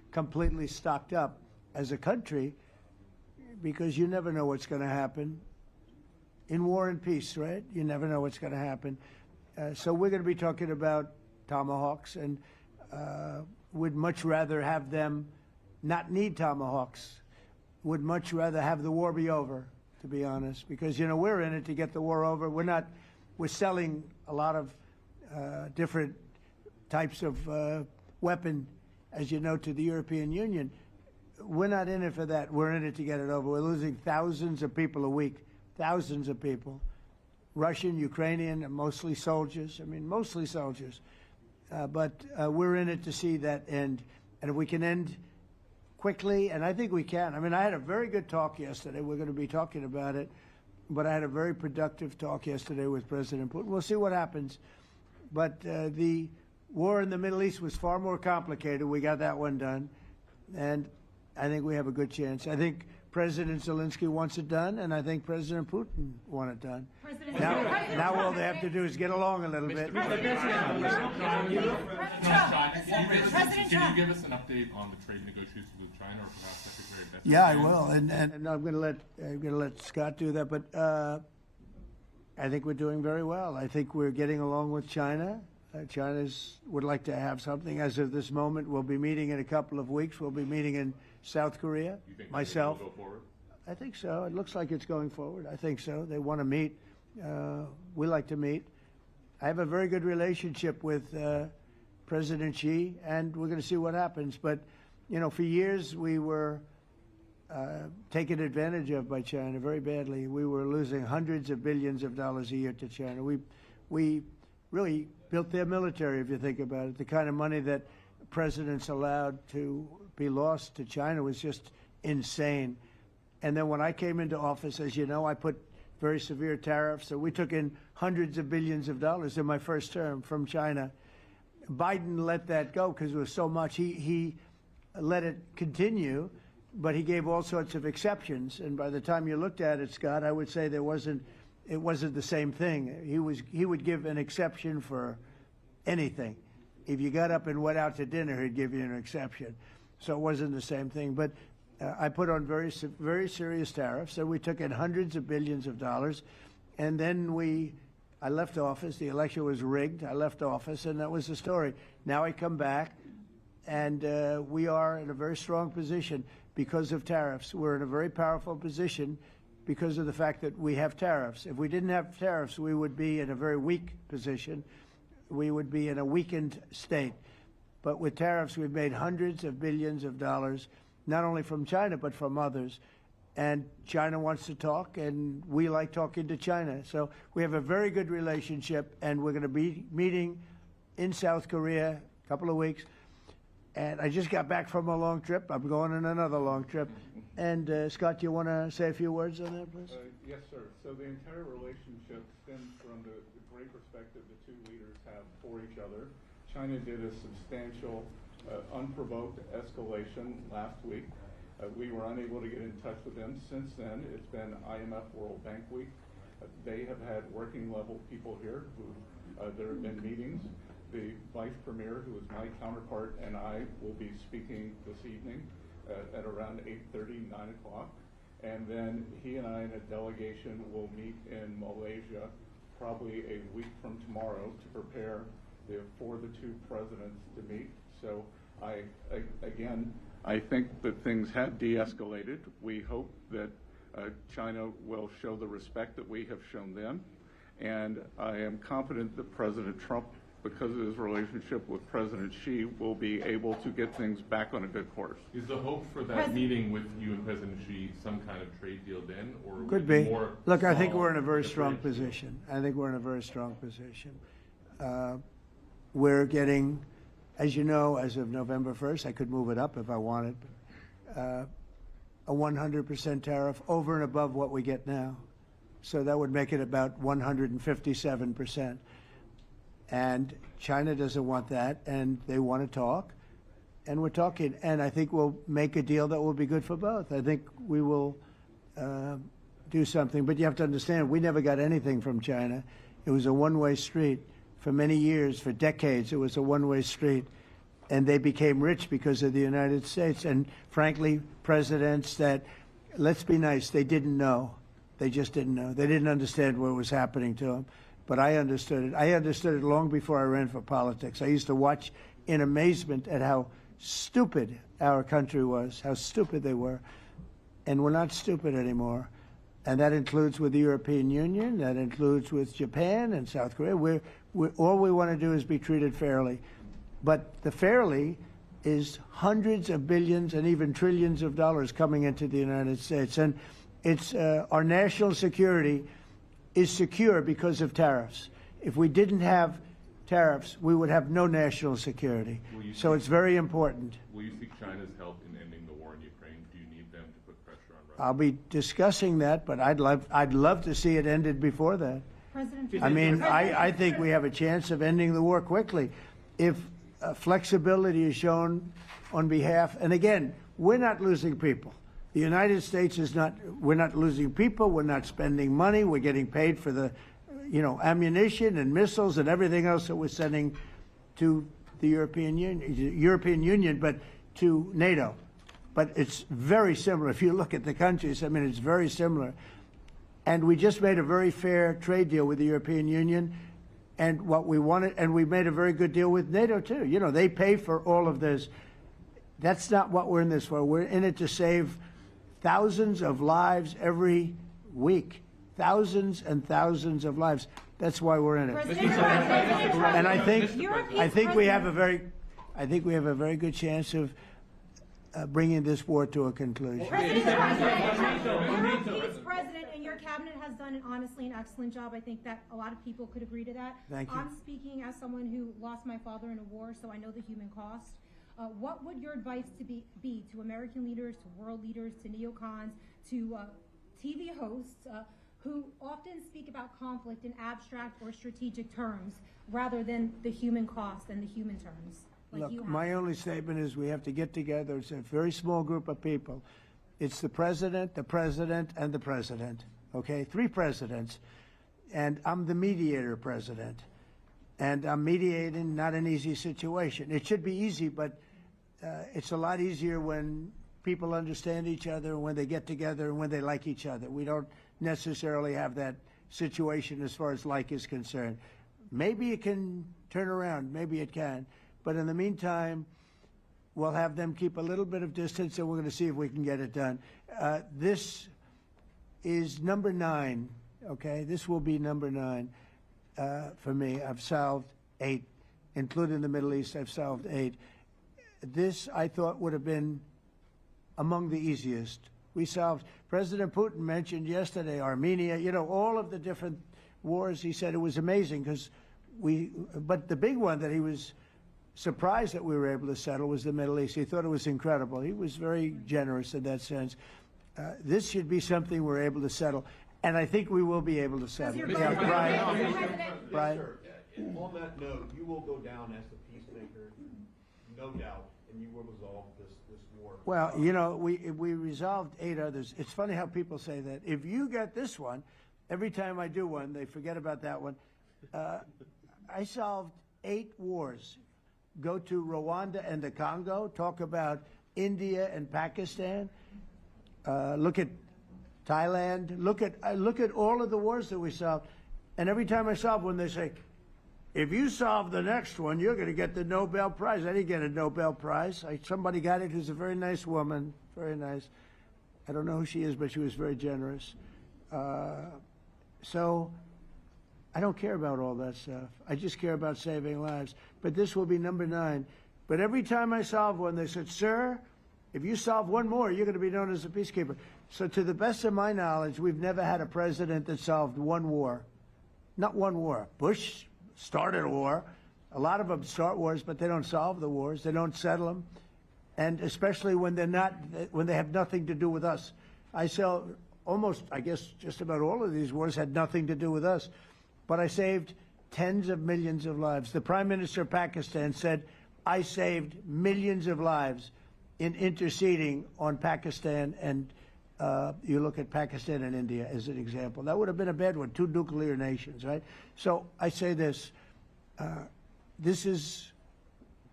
completely stocked up as a country, because you never know what's going to happen in war and peace, right? You never know what's going to happen. So we're going to be talking about tomahawks, and would much rather have them not need tomahawks. Would much rather have the war be over, to be honest, because, you know, we're in it to get the war over. We're selling a lot of different types of weapon, as you know, to the European Union. We're not in it for that. We're in it to get it over. We're losing thousands of people a week, thousands of people. Russian, Ukrainian, and mostly soldiers. I mean, mostly soldiers. But we're in it to see that end. And if we can end quickly, and I think we can. I mean, I had a very good talk yesterday. We're going to be talking about it. But I had a very productive talk yesterday with President Putin. We'll see what happens. But the war in the Middle East was far more complicated. We got that one done. And I think we have a good chance. I think President Zelensky wants it done, and I think President Putin wants it done. Now all they have to do is get along a little bit. Can you give us an update on the trade negotiations with China, or perhaps Secretary of Defense? Yeah, I will, and I'm going to let Scott do that. But I think we're doing very well. I think we're getting along with China. China would like to have something. As of this moment, we'll be meeting in a couple of weeks. We'll be meeting in South Korea. You think myself. will go forward? I think so. It looks like it's going forward. I think so. They want to meet. We like to meet. I have a very good relationship with President Xi, and we're going to see what happens. But, you know, for years we were taken advantage of by China very badly. We were losing hundreds of billions of dollars a year to China. We really built their military, if you think about it. The kind of money that presidents allowed to be lost to China was just insane. And then when I came into office, as you know, I put very severe tariffs. So we took in hundreds of billions of dollars in my first term from China. Biden let that go because it was so much. He let it continue, but he gave all sorts of exceptions. And by the time you looked at it, Scott, I would say it wasn't the same thing. He would give an exception for anything. If you got up and went out to dinner, he'd give you an exception. So it wasn't the same thing. But I put on very serious tariffs. So we took in hundreds of billions of dollars. And then I left office. The election was rigged. I left office, and that was the story. Now I come back, and we are in a very strong position because of tariffs. We're in a very powerful position because of the fact that we have tariffs. If we didn't have tariffs, we would be in a very weak position. We would be in a weakened state. But with tariffs, we've made hundreds of billions of dollars, not only from China, but from others. And China wants to talk, and we like talking to China. So we have a very good relationship, and we're going to be meeting in South Korea a couple of weeks. And I just got back from a long trip. I'm going on another long trip. And Scott, do you want to say a few words on that, please? Yes, sir. So the entire relationship stems from the great perspective the two leaders have for each other. China did a substantial, unprovoked escalation last week. We were unable to get in touch with them. Since then, it's been IMF World Bank Week. They have had working level people here there have been meetings. The Vice Premier, who is my counterpart, and I will be speaking this evening at around 8:30, 9 o'clock. And then he and I and a delegation will meet in Malaysia probably a week from tomorrow to prepare for the two presidents to meet. So I think that things have de-escalated. We hope that China will show the respect that we have shown them. And I am confident that President Trump, because of his relationship with President Xi, will be able to get things back on a good course. Is the hope for that meeting with you and President Xi some kind of trade deal then, or could be be more? Look, I think we're in a very strong position. I think we're in a very strong position. We're getting, as you know, as of November 1st, I could move it up if I wanted, a 100% tariff over and above what we get now. So that would make it about 157%. And China doesn't want that, and they want to talk, and we're talking. And I think we'll make a deal that will be good for both. I think we will do something. But you have to understand, we never got anything from China. It was a one-way street. For many years, for decades, it was a one-way street. and they became rich because of the United States. And frankly, presidents that, let's be nice, they didn't know. They just didn't know. They didn't understand what was happening to them. But I understood it. I understood it long before I ran for politics. I used to watch in amazement at how stupid our country was, how stupid they were. And we're not stupid anymore. And that includes with the European Union, that includes with Japan and South Korea. All we want to do is be treated fairly. But the fairly is hundreds of billions and even trillions of dollars coming into the United States. And it's our national security is secure because of tariffs. If we didn't have tariffs, we would have no national security. So it's very important. Will you seek China's help in ending the war in Ukraine? Do you need them to put pressure on Russia? I'll be discussing that, but I'd love to see it ended before that. I mean, I think we have a chance of ending the war quickly if flexibility is shown on behalf, and again, we're not losing people. The United States is not, we're not losing people, we're not spending money, we're getting paid for the, ammunition and missiles and everything else that we're sending to the European Union, but to NATO. But it's very similar. If you look at the countries, I mean, it's very similar. And we just made a very fair trade deal with the European Union, and what we wanted, and we made a very good deal with NATO too. They pay for all of this. That's not what we're in this for. We're in it to save thousands of lives every week. Thousands and thousands of lives. That's why we're in it. And I think we have a very good chance of bringing this war to a conclusion. President, and your cabinet has done honestly an excellent job. I think that a lot of people could agree to that. Thank you. I'm speaking as someone who lost my father in a war, so I know the human cost. What would your advice be to American leaders, to world leaders, to neocons, to TV hosts who often speak about conflict in abstract or strategic terms rather than the human cost and the human terms? Look, my only statement is we have to get together. It's a very small group of people. It's the president, and the president. Okay, 3 presidents. And I'm the mediator president. And I'm mediating not an easy situation. It should be easy, but it's a lot easier when people understand each other, and when they get together, and when they like each other. We don't necessarily have that situation as far as like is concerned. Maybe it can turn around. Maybe it can. But in the meantime, we'll have them keep a little bit of distance, and we're going to see if we can get it done. This is number 9, okay? This will be number 9 for me. I've solved 8, including the Middle East. I've solved 8. This, I thought, would have been among the easiest. We solved, President Putin mentioned yesterday Armenia, all of the different wars. He said it was amazing because but the big one that he was surprised that we were able to settle was the Middle East. He thought it was incredible. He was very generous in that sense. This should be something we're able to settle, and I think we will be able to settle. Brian. On that note, you will go down as the peacemaker, no doubt, and you will resolve this war. Well, we resolved 8 others. It's funny how people say that. If you get this one, every time I do one, they forget about that one. I solved 8 wars. Go to Rwanda and the Congo, talk about India and Pakistan, look at Thailand, look at all of the wars that we solved. And every time I solve one, they say, if you solve the next one, you're going to get the Nobel Prize. I didn't get a Nobel Prize. Somebody got it who's a very nice woman, very nice. I don't know who she is, but she was very generous. So I don't care about all that stuff. I just care about saving lives. But this will be number 9. But every time I solve one, they said, sir, if you solve one more, you're going to be known as a peacekeeper. So to the best of my knowledge, we've never had a president that solved one war. Not one war. Bush started a war. A lot of them start wars, but they don't solve the wars. They don't settle them. And especially when they have nothing to do with us. I guess just about all of these wars had nothing to do with us. But I saved tens of millions of lives. The Prime Minister of Pakistan said, I saved millions of lives in interceding on Pakistan, and you look at Pakistan and India as an example. That would have been a bad one, 2 nuclear nations, right? So I say this, this is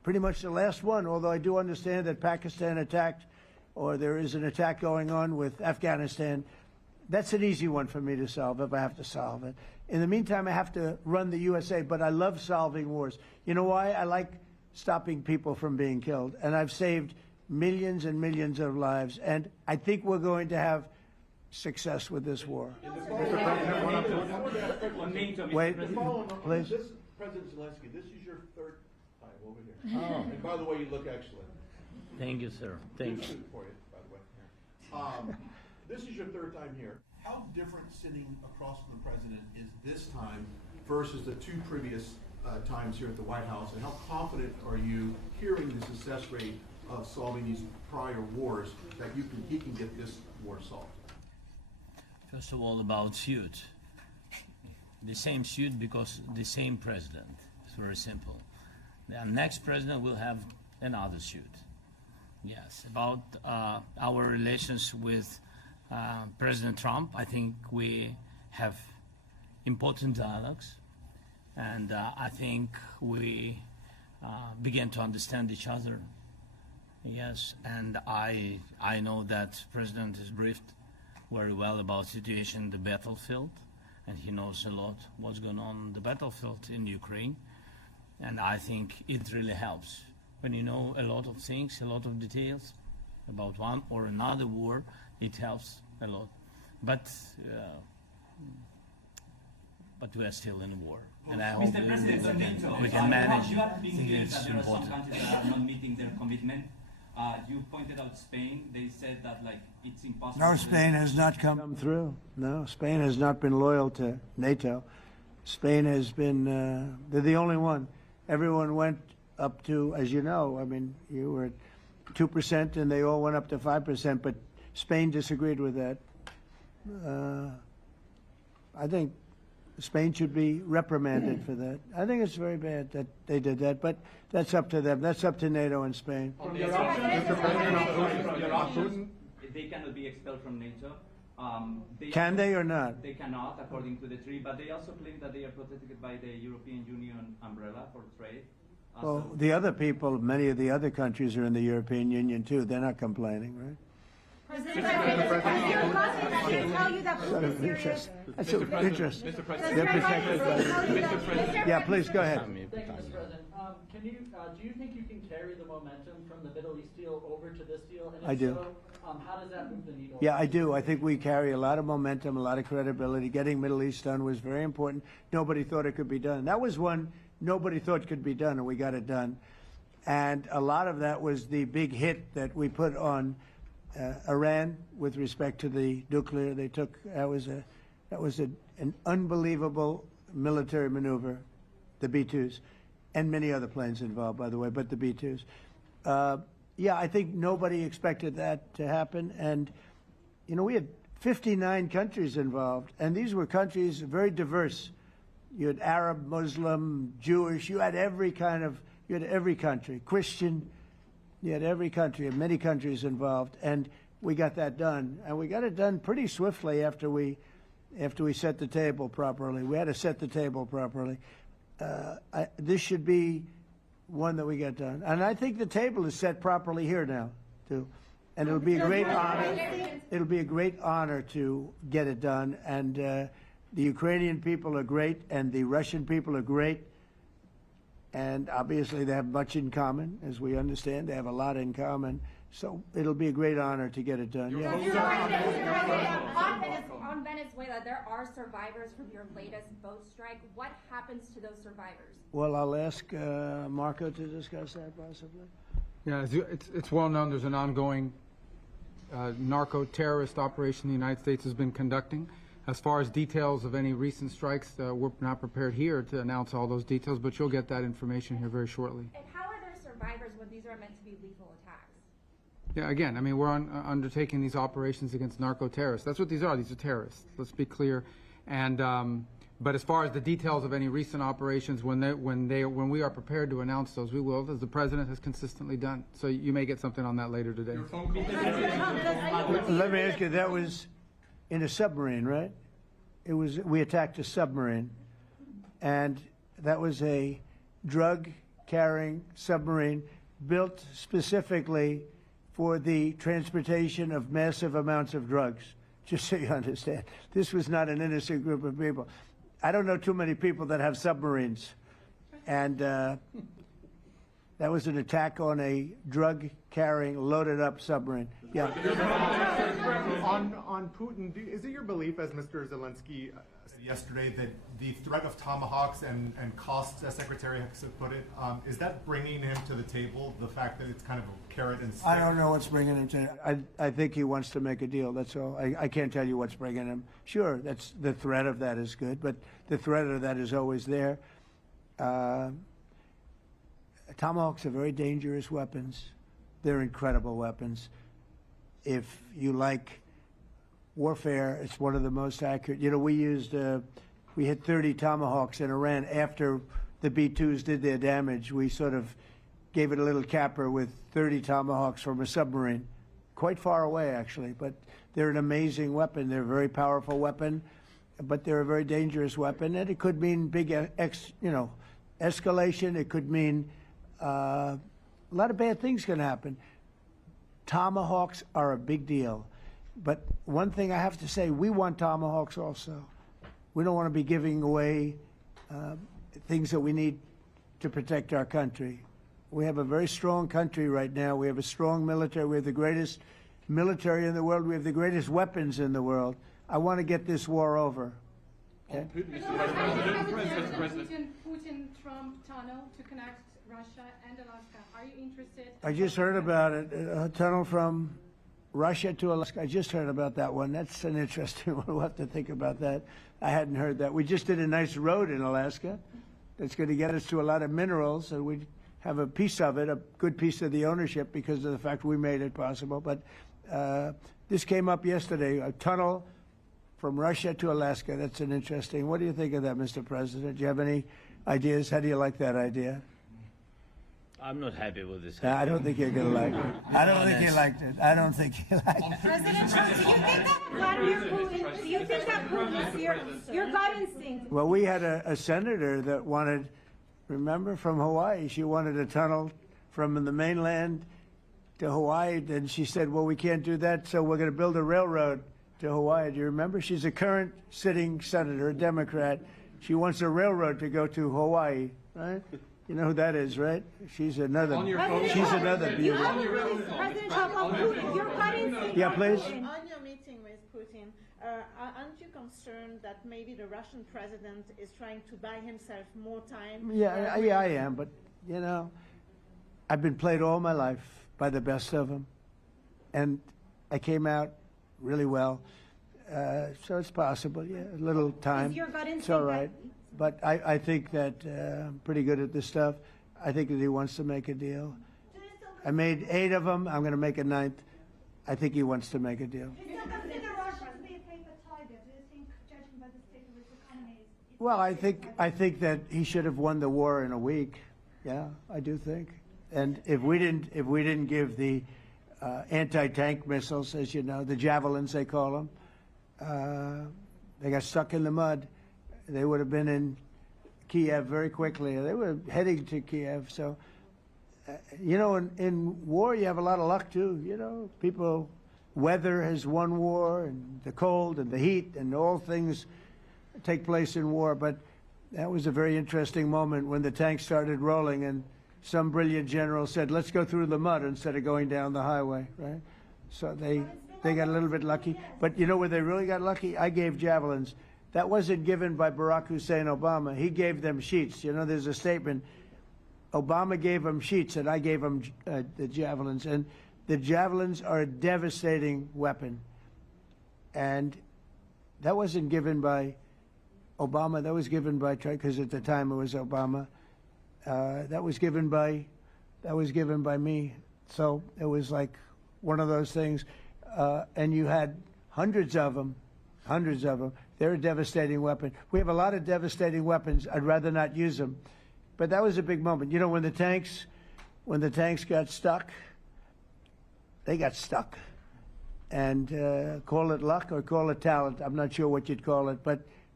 pretty much the last one, although I do understand that Pakistan attacked, or there is an attack going on with Afghanistan. That's an easy one for me to solve if I have to solve it. In the meantime, I have to run the USA, but I love solving wars. You know why? I like stopping people from being killed, and I've saved millions and millions of lives, and I think we're going to have success with this war. Wait, please. This, President Zelensky, this is your third time over here. Oh. And by the way, you look excellent. Thank you, sir. Thank you. For you, by the way. This is your third time here. How different sitting across from the president is this time versus the two previous times here at the White House, and how confident are you hearing the success rate of solving these prior wars that he can get this war solved? First of all, about suit. The same suit because the same president. It's very simple. The next president will have another suit. Yes, about our relations with President Trump, I think we have important dialogues, and I think we begin to understand each other. Yes, and I know that President is briefed very well about situation in the battlefield, and he knows a lot what's going on the battlefield in Ukraine, and I think it really helps. When you know a lot of things, a lot of details about one or another war, it helps a lot. But we are still in a war, and I hope we can manage. You have been hearing It's that there are some important. countries that are not meeting their commitment. You pointed out Spain. They said that it's impossible. No, Spain has not come through. No, Spain has not been loyal to NATO. Spain has been, they're the only one. Everyone went up to, as you know, I mean, you were at 2% and they all went up to 5%, but Spain disagreed with that. I think Spain should be reprimanded for that. I think it's very bad that they did that, but that's up to them. That's up to NATO and Spain. They cannot be expelled from NATO. Can they or not? They cannot, according to the treaty, but they also claim that they are protected by the European Union umbrella for trade. Well, the other people, many of the other countries are in the European Union too. They're not complaining, right? President, tell you that Putin is serious. That's of interest. Mr. President. They're protected by Mr. President. Yeah, please go ahead. Thank you, Mr. President. Do you think you can carry the momentum from the Middle East deal over to this deal? And if I do. So, how does that move the needle? Yeah, I do. I think we carry a lot of momentum, a lot of credibility. Getting Middle East done was very important. Nobody thought it could be done. That was one nobody thought could be done, and we got it done. And a lot of that was the big hit that we put on Iran with respect to the nuclear. They took that was an unbelievable military maneuver, the B-2s, and many other planes involved, by the way, but the B-2s. Yeah, I think nobody expected that to happen, and you know we had 59 countries involved, and these were countries very diverse. You had Arab, Muslim, Jewish. You had every country, Christian. You had every country, and many countries involved, and we got that done. And we got it done pretty swiftly after we set the table properly. We had to set the table properly. This should be one that we get done. And I think the table is set properly here now, too. And it'll be a great honor. It'll be a great honor to get it done. And the Ukrainian people are great, and the Russian people are great. And obviously they have much in common, as we understand. They have a lot in common. So it'll be a great honor to get it done. Yeah. On Venezuela, there are survivors from your latest boat strike. What happens to those survivors? Well, I'll ask Marco to discuss that possibly. Yeah, it's well known there's an ongoing narco-terrorist operation the United States has been conducting. As far as details of any recent strikes, we're not prepared here to announce all those details, but you'll get that information here very shortly. And how are there survivors when these are meant to be lethal attacks? Yeah, again, I mean, we're undertaking these operations against narco-terrorists. That's what these are. These are terrorists. Let's be clear. And but as far as the details of any recent operations, when we are prepared to announce those, we will, as the president has consistently done. So you may get something on that later today. Let me ask you, that was in a submarine, right? We attacked a submarine, and that was a drug carrying submarine built specifically for the transportation of massive amounts of drugs, just so you understand. This was not an innocent group of people. I don't know too many people that have submarines. And that was an attack on a drug-carrying, loaded-up submarine. Yeah. On Putin, is it your belief, as Mr. Zelensky said yesterday, that the threat of tomahawks and costs, as Secretary has put it, is that bringing him to the table, the fact that it's kind of a carrot and stick? I don't know what's bringing him to I think he wants to make a deal, that's all. I can't tell you what's bringing him. Sure, that's the threat of that is good, but the threat of that is always there. Tomahawks are very dangerous weapons. They're incredible weapons. If you like warfare, it's one of the most accurate. You know, we hit 30 Tomahawks in Iran after the B-2s did their damage. We sort of gave it a little capper with 30 Tomahawks from a submarine, quite far away actually, but they're an amazing weapon. They're a very powerful weapon, but they're a very dangerous weapon, and it could mean big, escalation. It could mean a lot of bad things can happen. Tomahawks are a big deal. But one thing I have to say, we want Tomahawks also. We don't want to be giving away things that we need to protect our country. We have a very strong country right now. We have a strong military. We have the greatest military in the world. We have the greatest weapons in the world. I want to get this war over. Okay? Putin-Trump tunnel to connect Russia and Alaska. Are you interested? I just heard about it. A tunnel from Russia to Alaska. I just heard about that one. That's an interesting one. We'll have to think about that. I hadn't heard that. We just did a nice road in Alaska that's going to get us to a lot of minerals, and we have a piece of it, a good piece of the ownership because of the fact we made it possible. But this came up yesterday, a tunnel from Russia to Alaska. That's an interesting. What do you think of that, Mr. President? Do you have any ideas? How do you like that idea? I'm not happy with this. I don't think you're going to like it. I don't think you liked it. I don't think you liked it. President Trump, do you think that Vladimir Putin, do you think that Putin is your gut instinct? Well, we had a senator that wanted, remember, from Hawaii, she wanted a tunnel from the mainland to Hawaii, and she said, well, we can't do that, so we're going to build a railroad to Hawaii. Do you remember? She's a current sitting senator, a Democrat. She wants a railroad to go to Hawaii, right? You know who that is, right? She's another beauty. President Trump, on Putin, your gut instinct. Yeah, please. On your meeting with Putin, aren't you concerned that maybe the Russian president is trying to buy himself more time? Yeah, I am, but, you know, I've been played all my life by the best of them, and I came out really well, so it's possible, yeah, a little time. Is your gut instinct? It's all right. But I think that I'm pretty good at this stuff. I think that he wants to make a deal. I made 8 of them. I'm going to make a 9th. I think he wants to make a deal. Well, I think that he should have won the war in a week. Yeah, I do think. And if we didn't give the anti-tank missiles, as you know, the javelins they call them, they got stuck in the mud. They would have been in Kiev very quickly. They were heading to Kiev. So, you know, in war, you have a lot of luck, too. You know, weather has won war, and the cold and the heat and all things take place in war. But that was a very interesting moment when the tanks started rolling and some brilliant general said, let's go through the mud instead of going down the highway, right? So they got a little bit lucky. But you know where they really got lucky? I gave javelins. That wasn't given by Barack Hussein Obama. He gave them sheets. You know, there's a statement. Obama gave them sheets, and I gave them the javelins. And the javelins are a devastating weapon. And that wasn't given by Obama. That was given by, because at the time it was Obama. That was given by me. So it was like one of those things. And you had hundreds of them. They're a devastating weapon. We have a lot of devastating weapons. I'd rather not use them. But that was a big moment. You know, when the tanks got stuck, they got stuck. And call it luck or call it talent. I'm not sure what you'd call it. But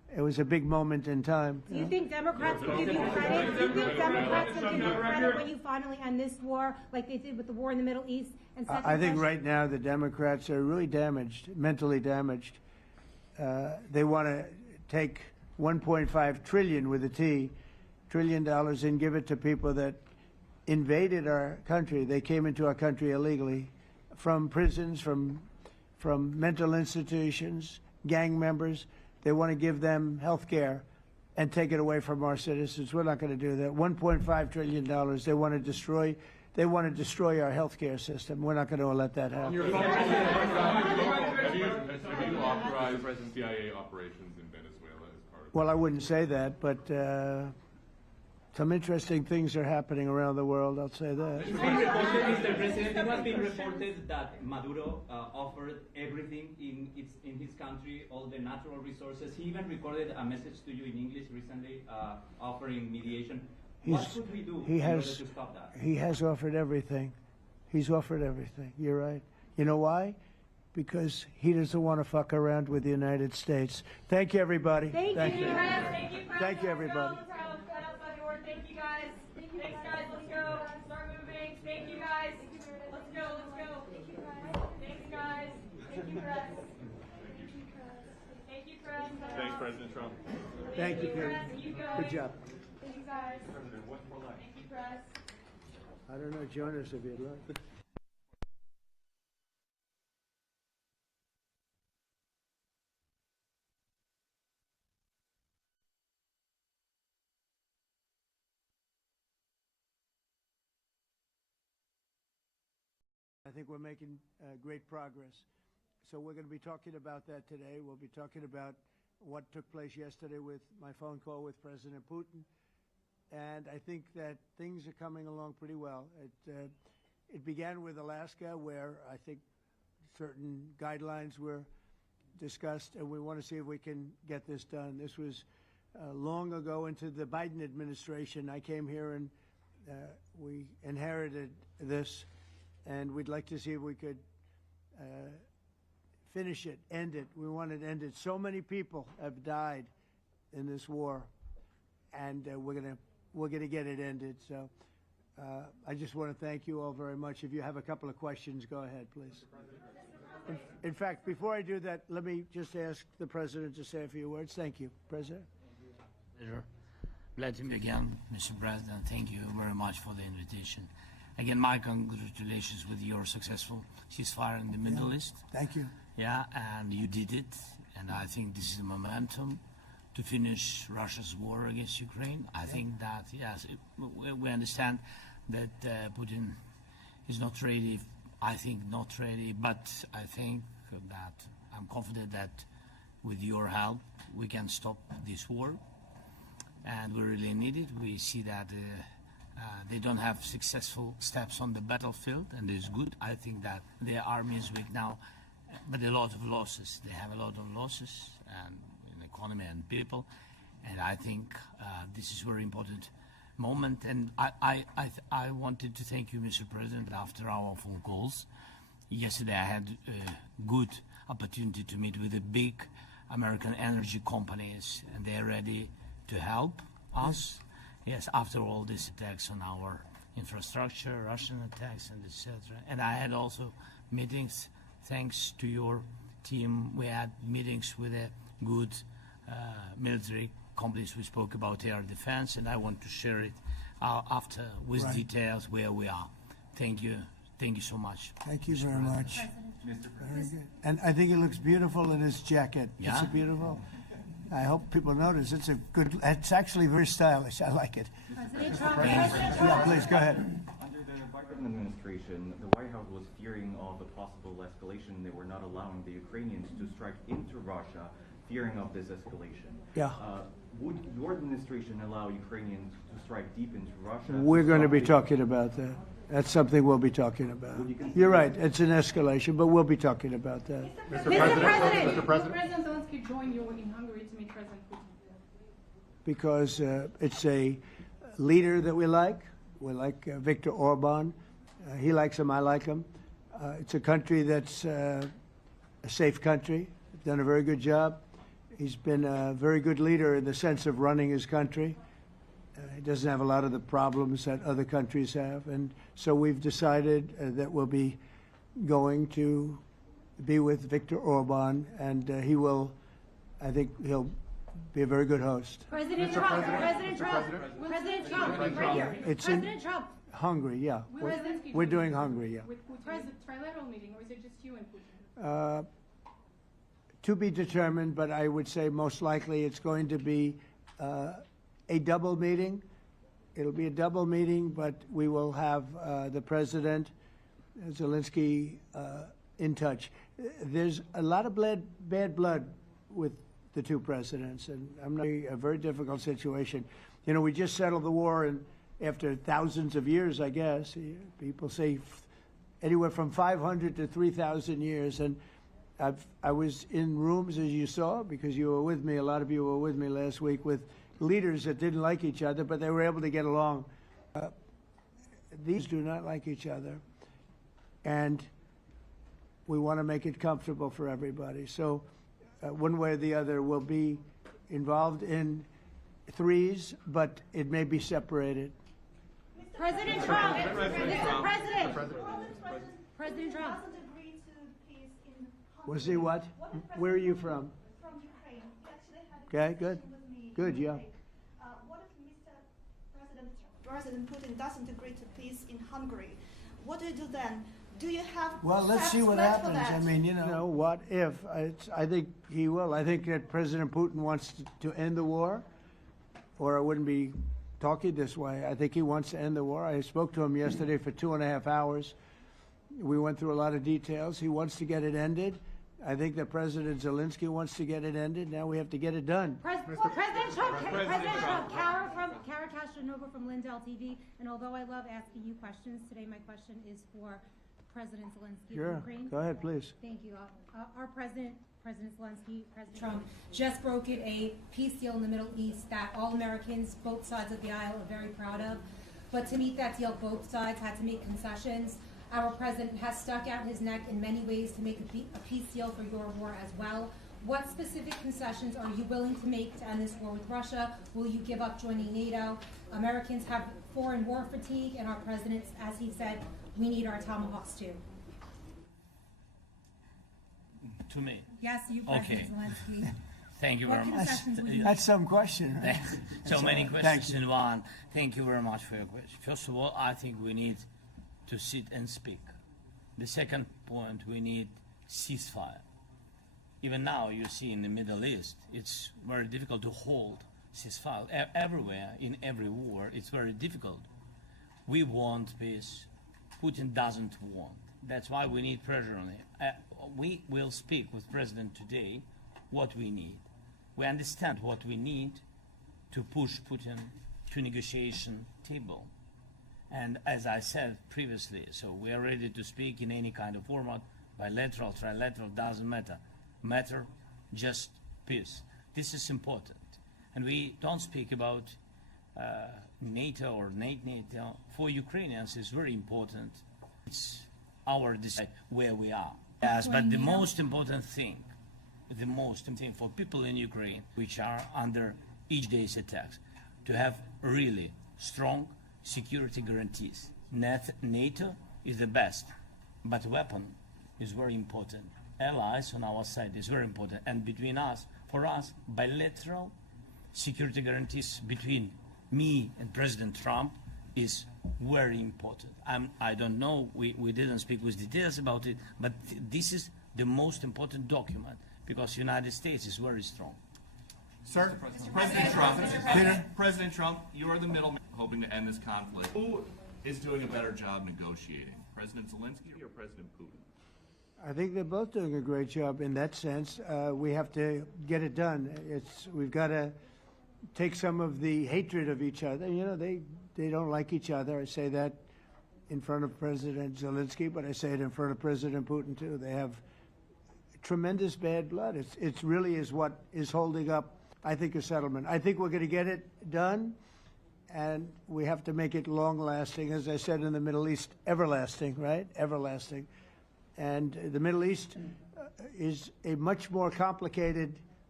it was a big moment in time. Do you think Democrats will give you credit? Do you think Democrats will give you credit when you finally end this war, like they did with the war in the Middle East? And I think right now the Democrats are really damaged, mentally damaged. They want to take 1.5 trillion with a T, $1 trillion and give it to people that invaded our country. They came into our country illegally, from prisons, from mental institutions, gang members. They want to give them health care and take it away from our citizens. We're not going to do that. $1.5 trillion. They want to destroy. They want to destroy our health care system. We're not going to let that happen. Have you authorized CIA operations in Venezuela as part of? Well, I wouldn't say that, but some interesting things are happening around the world. I'll say that. It's been reported, Mr. President, it has been reported that Maduro offered everything in his country, all the natural resources. He even recorded a message to you in English recently, offering mediation. What should we do in order to stop that? He has offered everything. He's offered everything. You're right. You know why? Because he doesn't want to fuck around with the United States. Thank you, everybody. Thank you. Thank you, everybody. Thank you, guys. Thanks, guys. Let's go. Start moving. Thank you, guys. Let's go. Let's go. Thanks, guys. Thank you, press. Thank you, press. Thanks, President Trump. Thank you, Peter. Good job. Thank you, guys. Thank you, press. I don't know, join us if you'd like. I think we're making great progress. So we're going to be talking about that today. We'll be talking about what took place yesterday with my phone call with President Putin. And I think that things are coming along pretty well. It began with Alaska, where I think certain guidelines were discussed, and we want to see if we can get this done. This was long ago into the Biden administration. I came here and we inherited this. And we'd like to see if we could finish it, end it. We want it ended. So many people have died in this war, and we're gonna get it ended. So I just want to thank you all very much. If you have a couple of questions, go ahead, please. In fact, before I do that, let me just ask the President to say a few words. Thank you, President. Pleasure. Glad to be again, Mr. President. Thank you very much for the invitation. Again, my congratulations with your successful ceasefire in the Middle East. Thank you. Yeah, and you did it. And I think this is the momentum to finish Russia's war against Ukraine. I think that, yes, we understand that Putin is not ready. I think not ready, but I think that I'm confident that with your help, we can stop this war. And we really need it. We see that they don't have successful steps on the battlefield, and it's good. I think that their army is weak now, but a lot of losses. They have a lot of losses and in economy and people, and I think this is a very important moment. And I wanted to thank you, Mr. President, after our phone calls. Yesterday I had a good opportunity to meet with the big American energy companies, and they're ready to help us. Yes, after all these attacks on our infrastructure, Russian attacks, and etc. And I had also meetings, thanks to your team. We had meetings with a good military companies. We spoke about air defense, and I want to share it after with details where we are. Thank you. Thank you so much. Thank you very much. Very good. And I think it looks beautiful in his jacket. Yeah? Is it beautiful? I hope people notice. It's a good. It's actually very stylish. I like it. Yeah, please go ahead. Under the Biden administration, the White House was fearing of the possible escalation. They were not allowing the Ukrainians to strike into Russia, fearing of this escalation. Yeah. Would your administration allow Ukrainians to strike deep into Russia? We're going to be talking about that. That's something we'll be talking about. You're right. It's an escalation, but we'll be talking about that. Mr. President, Mr. President Zelensky joined you in Hungary to meet President Putin. Because it's a leader that we like. We like Viktor Orban. He likes him. I like him. It's a country that's a safe country. Done a very good job. He's been a very good leader in the sense of running his country. He doesn't have a lot of the problems that other countries have. And so we've decided that we'll be going to be with Viktor Orban, and he will, I think he'll be a very good host. President Trump, President Trump, President Trump, right here. President Trump. Hungary, yeah. We're doing Hungary, yeah. With Putin, is it a trilateral meeting, or is it just you and Putin? To be determined, but I would say most likely it's going to be a double meeting. It'll be a double meeting, but we will have the President, Zelensky, in touch. There's a lot of bad blood with the two presidents, and I'm not a very difficult situation. You know, we just settled the war, and after thousands of years, I guess. People say anywhere from 500 to 3,000 years, and I was in rooms, as you saw, because you were with me, a lot of you were with me last week, with leaders that didn't like each other, but they were able to get along. These do not like each other, and we want to make it comfortable for everybody. So one way or the other, we'll be involved in threes, but it may be separated. President Trump, Mr. President, President Trump. Was he what? Where are you from? From Ukraine. He actually had a Okay, good. conversation with me. Good, yeah. What if Mr. President Putin doesn't agree to peace in Hungary? What do you do then? Do you have Well, let's see what facts left for happens. that? I mean, you know, what if? I think he will. I think that President Putin wants to end the war, or I wouldn't be talking this way. I think he wants to end the war. I spoke to him yesterday for 2.5 hours. We went through a lot of details. He wants to get it ended. I think that President Zelensky wants to get it ended. Now we have to get it done. President Trump, Kara Castronova from Lindell TV. And although I love asking you questions, today my question is for President Zelensky Sure. of Ukraine. Go ahead, please. Thank you. Our President Zelensky, President Trump, just brokered a peace deal in the Middle East that all Americans, both sides of the aisle, are very proud of. But to meet that deal, both sides had to make concessions. Our president has stuck out his neck in many ways to make a peace deal for your war as well. What specific concessions are you willing to make to end this war with Russia? Will you give up joining NATO? Americans have foreign war fatigue, and our president, as he said, we need our tomahawks too. To me? Yes, you, President Zelensky. Thank you very much. That's some question. Right? So many questions in one. Thank you very much for your question. First of all, I think we need to sit and speak. The second point, we need ceasefire. Even now, you see in the Middle East, it's very difficult to hold ceasefire. Everywhere, in every war, it's very difficult. We want peace. Putin doesn't want. That's why we need pressure on him. We will speak with President today what we need. We understand what we need to push Putin to negotiation table. And as I said previously, so we are ready to speak in any kind of format, bilateral, trilateral, doesn't matter. Matter just peace. This is important. And we don't speak about NATO or NATO. For Ukrainians, it's very important. It's our decide where we are. Yes, but the most important thing for people in Ukraine, which are under each day's attacks, to have really strong security guarantees. NATO is the best, but weapon is very important. Allies on our side is very important. And between us, for us, bilateral security guarantees between me and President Trump is very important. I don't know, we didn't speak with details about it, but this is the most important document because the United States is very strong. Sir, President Trump, you are the middleman hoping to end this conflict. Who is doing a better job negotiating, President Zelensky or President Putin? I think they're both doing a great job in that sense. We have to get it done. We've got to take some of the hatred of each other. You know, they don't like each other. I say that in front of President Zelensky, but I say it in front of President Putin too. They have tremendous bad blood. It really is what is holding up, I think, a settlement. I think we're going to get it done, and we have to make it long-lasting. As I said in the Middle East, everlasting, right? Everlasting. And the Middle East is a much more complicated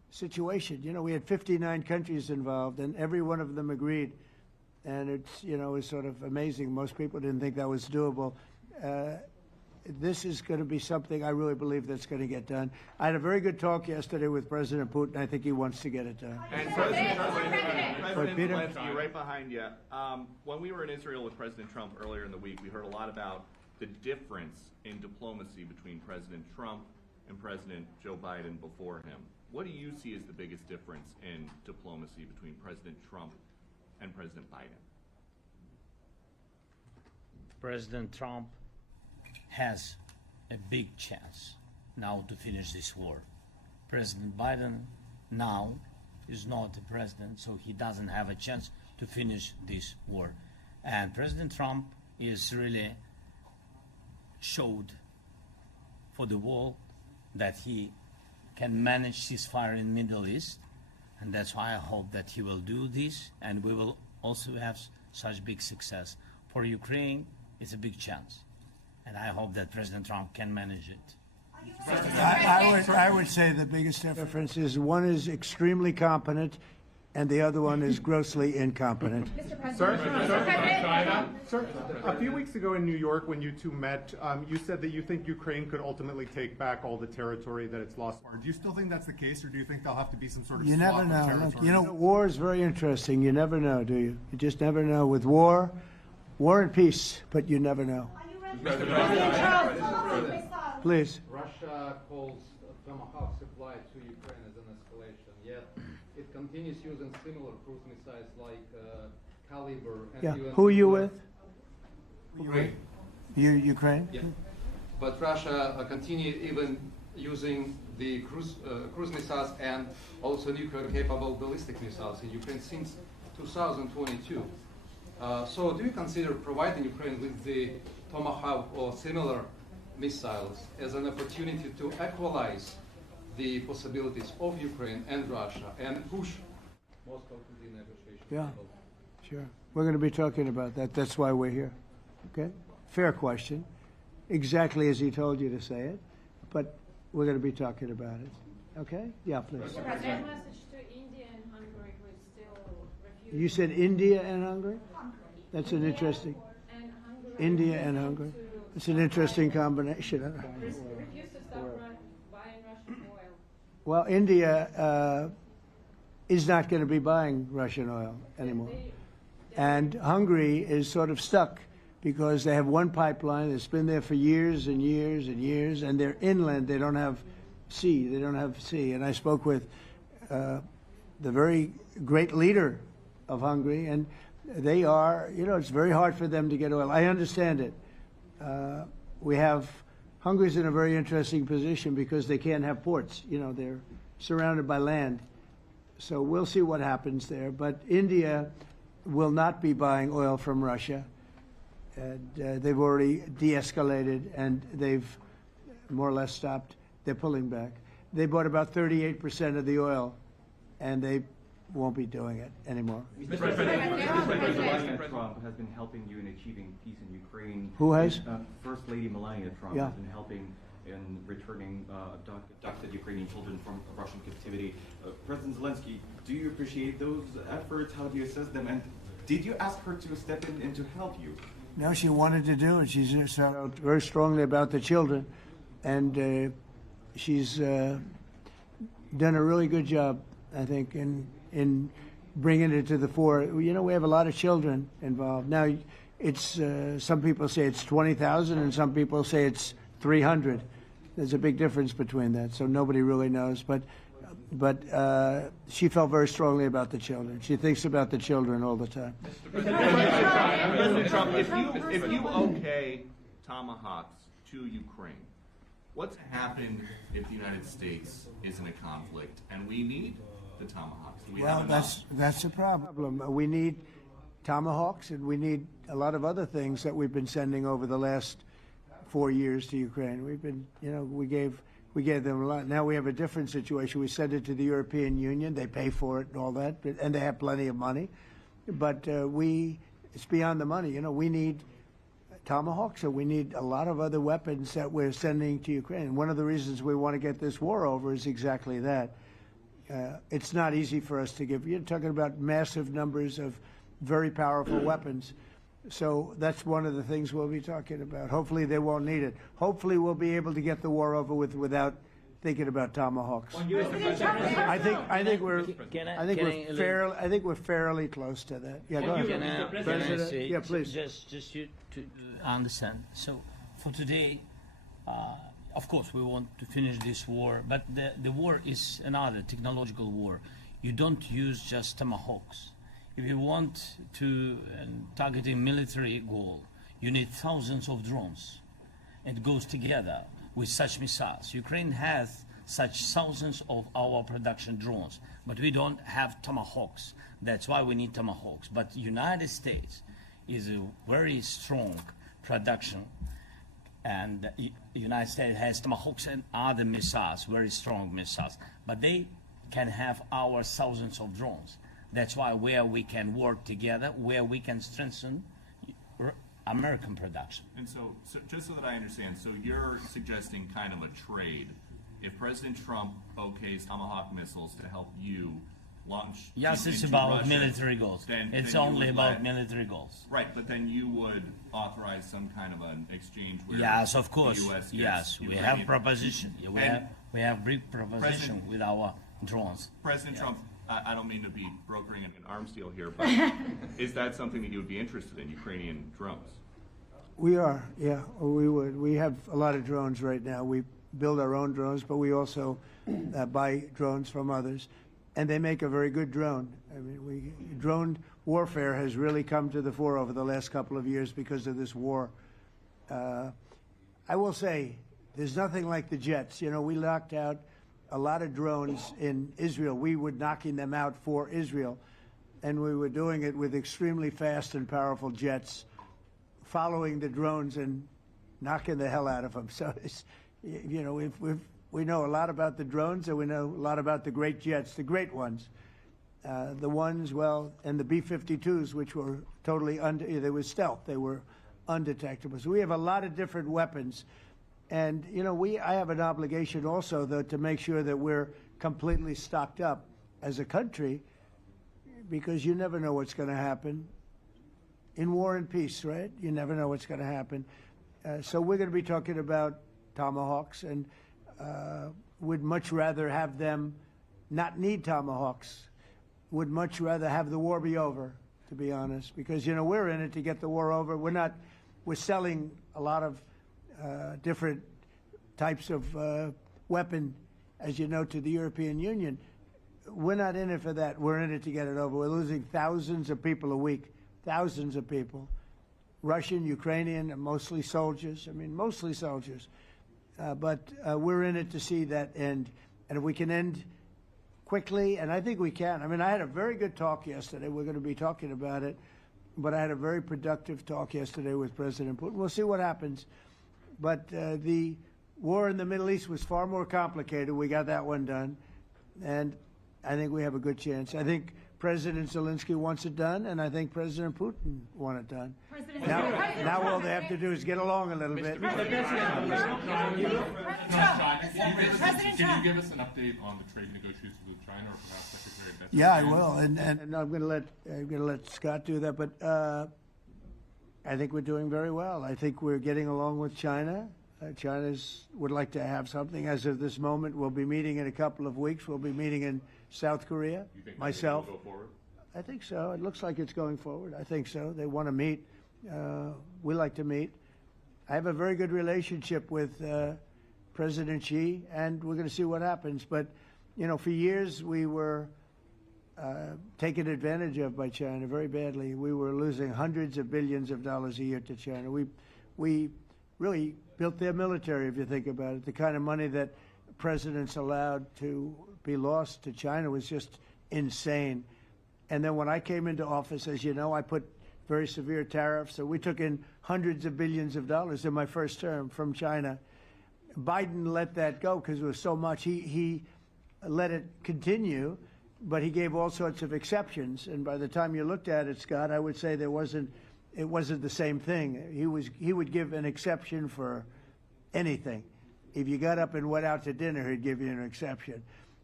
situation. You know, we had 59 countries involved, and every one of them agreed. And it's, you know, it's sort of amazing. Most people didn't think that was doable. This is going to be something I really believe that's going to get done. I had a very good talk yesterday with President Putin. I think he wants to get it done. And President Zelensky, right behind you. When we were in Israel with President Trump earlier in the week, we heard a lot about the difference in diplomacy between President Trump and President Joe Biden before him. What do you see as the biggest difference in diplomacy between President Trump and President Biden? President Trump has a big chance now to finish this war. President Biden now is not the president, so he doesn't have a chance to finish this war. And President Trump is really showed for the world that he can manage ceasefire in Middle East, and that's why I hope that he will do this, and we will also have such big success. For Ukraine, it's a big chance, and I hope that President Trump can manage it. I would say the biggest difference is one is extremely competent and the other one is grossly incompetent. Sir, a few weeks ago in New York when you two met, you said that you think Ukraine could ultimately take back all the territory that it's lost. Do you still think that's the case, or do you think there'll have to be some sort of You swap never of know. territory? Look, you know, war is very interesting. You never know, do you? You just never know. With war and peace, but you never know. Please. Russia calls Tomahawk supply to Ukraine as an escalation, yet it continues using similar cruise missiles like Caliber. And Yeah. even Who are you with? Ukraine. Ukraine? Yeah. But Russia continue even using the cruise missiles and also nuclear-capable ballistic missiles in Ukraine since 2022. So do you consider providing Ukraine with the Tomahawk or similar missiles as an opportunity to equalize the possibilities of Ukraine and Russia and push Moscow to the negotiation Yeah, table? sure. We're going to be talking about that. That's why we're here. Okay? Fair question. Exactly as he told you to say it. But we're going to be talking about it. Okay? Yeah, please. Mr. President, message to India and Hungary who is still refusing. You said India and Hungary? That's an interesting. India and Hungary. It's an interesting combination. Refuse to stop buying Russian oil. Well, India is not going to be buying Russian oil anymore. And Hungary is sort of stuck because they have one pipeline that's been there for years and years and years, and they're inland. They don't have sea. They don't have sea. And I spoke with the very great leader of Hungary, and they are, you know, it's very hard for them to get oil. I understand it. Hungary's in a very interesting position because they can't have ports. You know, they're surrounded by land. So we'll see what happens there. But India will not be buying oil from Russia. And, they've already de-escalated and they've more or less stopped. They're pulling back. They bought about 38% of the oil, and they won't be doing it anymore. Mr. President Trump has been helping you in achieving peace in Ukraine. Who has? First Lady Melania Trump Yeah. has been helping in returning abducted Ukrainian children from Russian captivity. President Zelensky, do you appreciate those efforts? How do you assess them? And did you ask her to step in and to help you? No, she wanted to do it. She's felt very strongly about the children, and she's done a really good job, I think, in bringing it to the fore. You know, we have a lot of children involved. Now, it's some people say it's 20,000 and some people say it's 300. There's a big difference between that, so nobody really knows. But she felt very strongly about the children. She thinks about the children all the time. President Trump, if you okay Tomahawks to Ukraine, what's happen if the United States is in a conflict and we need the Tomahawks? Do we have enough? That's the problem. We need Tomahawks, and we need a lot of other things that we've been sending over the last 4 years to Ukraine. We've been, you know, we gave them a lot. Now we have a different situation. We send it to the European Union. They pay for it and all that, and they have plenty of money. But it's beyond the money. You know, we need Tomahawks, and we need a lot of other weapons that we're sending to Ukraine. And one of the reasons we want to get this war over is exactly that. It's not easy for us to give. You're talking about massive numbers of very powerful weapons. So that's one of the things we'll be talking about. Hopefully they won't need it. Hopefully we'll be able to get the war over with without thinking about tomahawks. I think we're fairly close to that. Yeah, go ahead. President, yeah, please. Just you to understand. So for today, of course, we want to finish this war, but the war is another technological war. You don't use just tomahawks. If you want to target a military goal, you need thousands of drones. It goes together with such missiles. Ukraine has such thousands of our production drones, but we don't have tomahawks. That's why we need tomahawks. But United States is a very strong production, and United States has tomahawks and other missiles, very strong missiles, but they can have our thousands of drones. That's why where we can work together, where we can strengthen American production. And so just so that I understand, so you're suggesting kind of a trade. If President Trump okays Tomahawk missiles to help you launch... Yes, it's about Russia, military goals. It's only about military goals. Right, but then you would authorize some kind of an exchange where... Yes, of course. The US yes, we have proposition. We have brief proposition with our drones. President Trump, I don't mean to be brokering an arms deal here, but is that something that you would be interested in, Ukrainian drones? We are, yeah, we would. We have a lot of drones right now. We build our own drones, but we also buy drones from others, and they make a very good drone. I mean, drone warfare has really come to the fore over the last couple of years because of this war. I will say, there's nothing like the jets. You know, we knocked out a lot of drones in Israel. We were knocking them out for Israel, and we were doing it with extremely fast and powerful jets, following the drones and knocking the hell out of them. So, it's, you know, we know a lot about the drones, and we know a lot about the great jets, the great ones. The ones, well, and the B-52s, which were totally they were stealth. They were undetectable. So we have a lot of different weapons. And, you know, I have an obligation also, though, to make sure that we're completely stocked up as a country, because you never know what's going to happen. In war and peace, right? You never know what's going to happen. So we're going to be talking about tomahawks, and would much rather have them not need tomahawks. Would much rather have the war be over, to be honest, because, you know, we're in it to get the war over. We're selling a lot of different types of weapon, as you know, to the European Union. We're not in it for that. We're in it to get it over. We're losing thousands of people a week, thousands of people, Russian, Ukrainian, and mostly soldiers. I mean, mostly soldiers. But we're in it to see that end. And if we can end quickly, and I think we can. I mean, I had a very good talk yesterday. We're going to be talking about it. But I had a very productive talk yesterday with President Putin. We'll see what happens. But the war in the Middle East was far more complicated. We got that one done. And I think we have a good chance. I think President Zelensky wants it done, and I think President Putin wants it done. Now all they have to do is get along a little bit. Can you give us an update on the trade negotiations with China, or perhaps Secretary Bessel? Yeah, I will, and I'm going to let Scott do that. But I think we're doing very well. I think we're getting along with China. China would like to have something. As of this moment, we'll be meeting in a couple of weeks. We'll be meeting in South Korea. You think myself. Will go forward? I think so. It looks like it's going forward. I think so. They want to meet. We like to meet. I have a very good relationship with President Xi, and we're going to see what happens. But, you know, for years we were taken advantage of by China very badly. We were losing hundreds of billions of dollars a year to China. We really built their military, if you think about it. The kind of money that presidents allowed to be lost to China was just insane. And then when I came into office, as you know, I put very severe tariffs. So we took in hundreds of billions of dollars in my first term from China. Biden let that go because it was so much. He let it continue, but he gave all sorts of exceptions. And by the time you looked at it, Scott, I would say it wasn't the same thing. He would give an exception for anything. If you got up and went out to dinner, he'd give you an exception.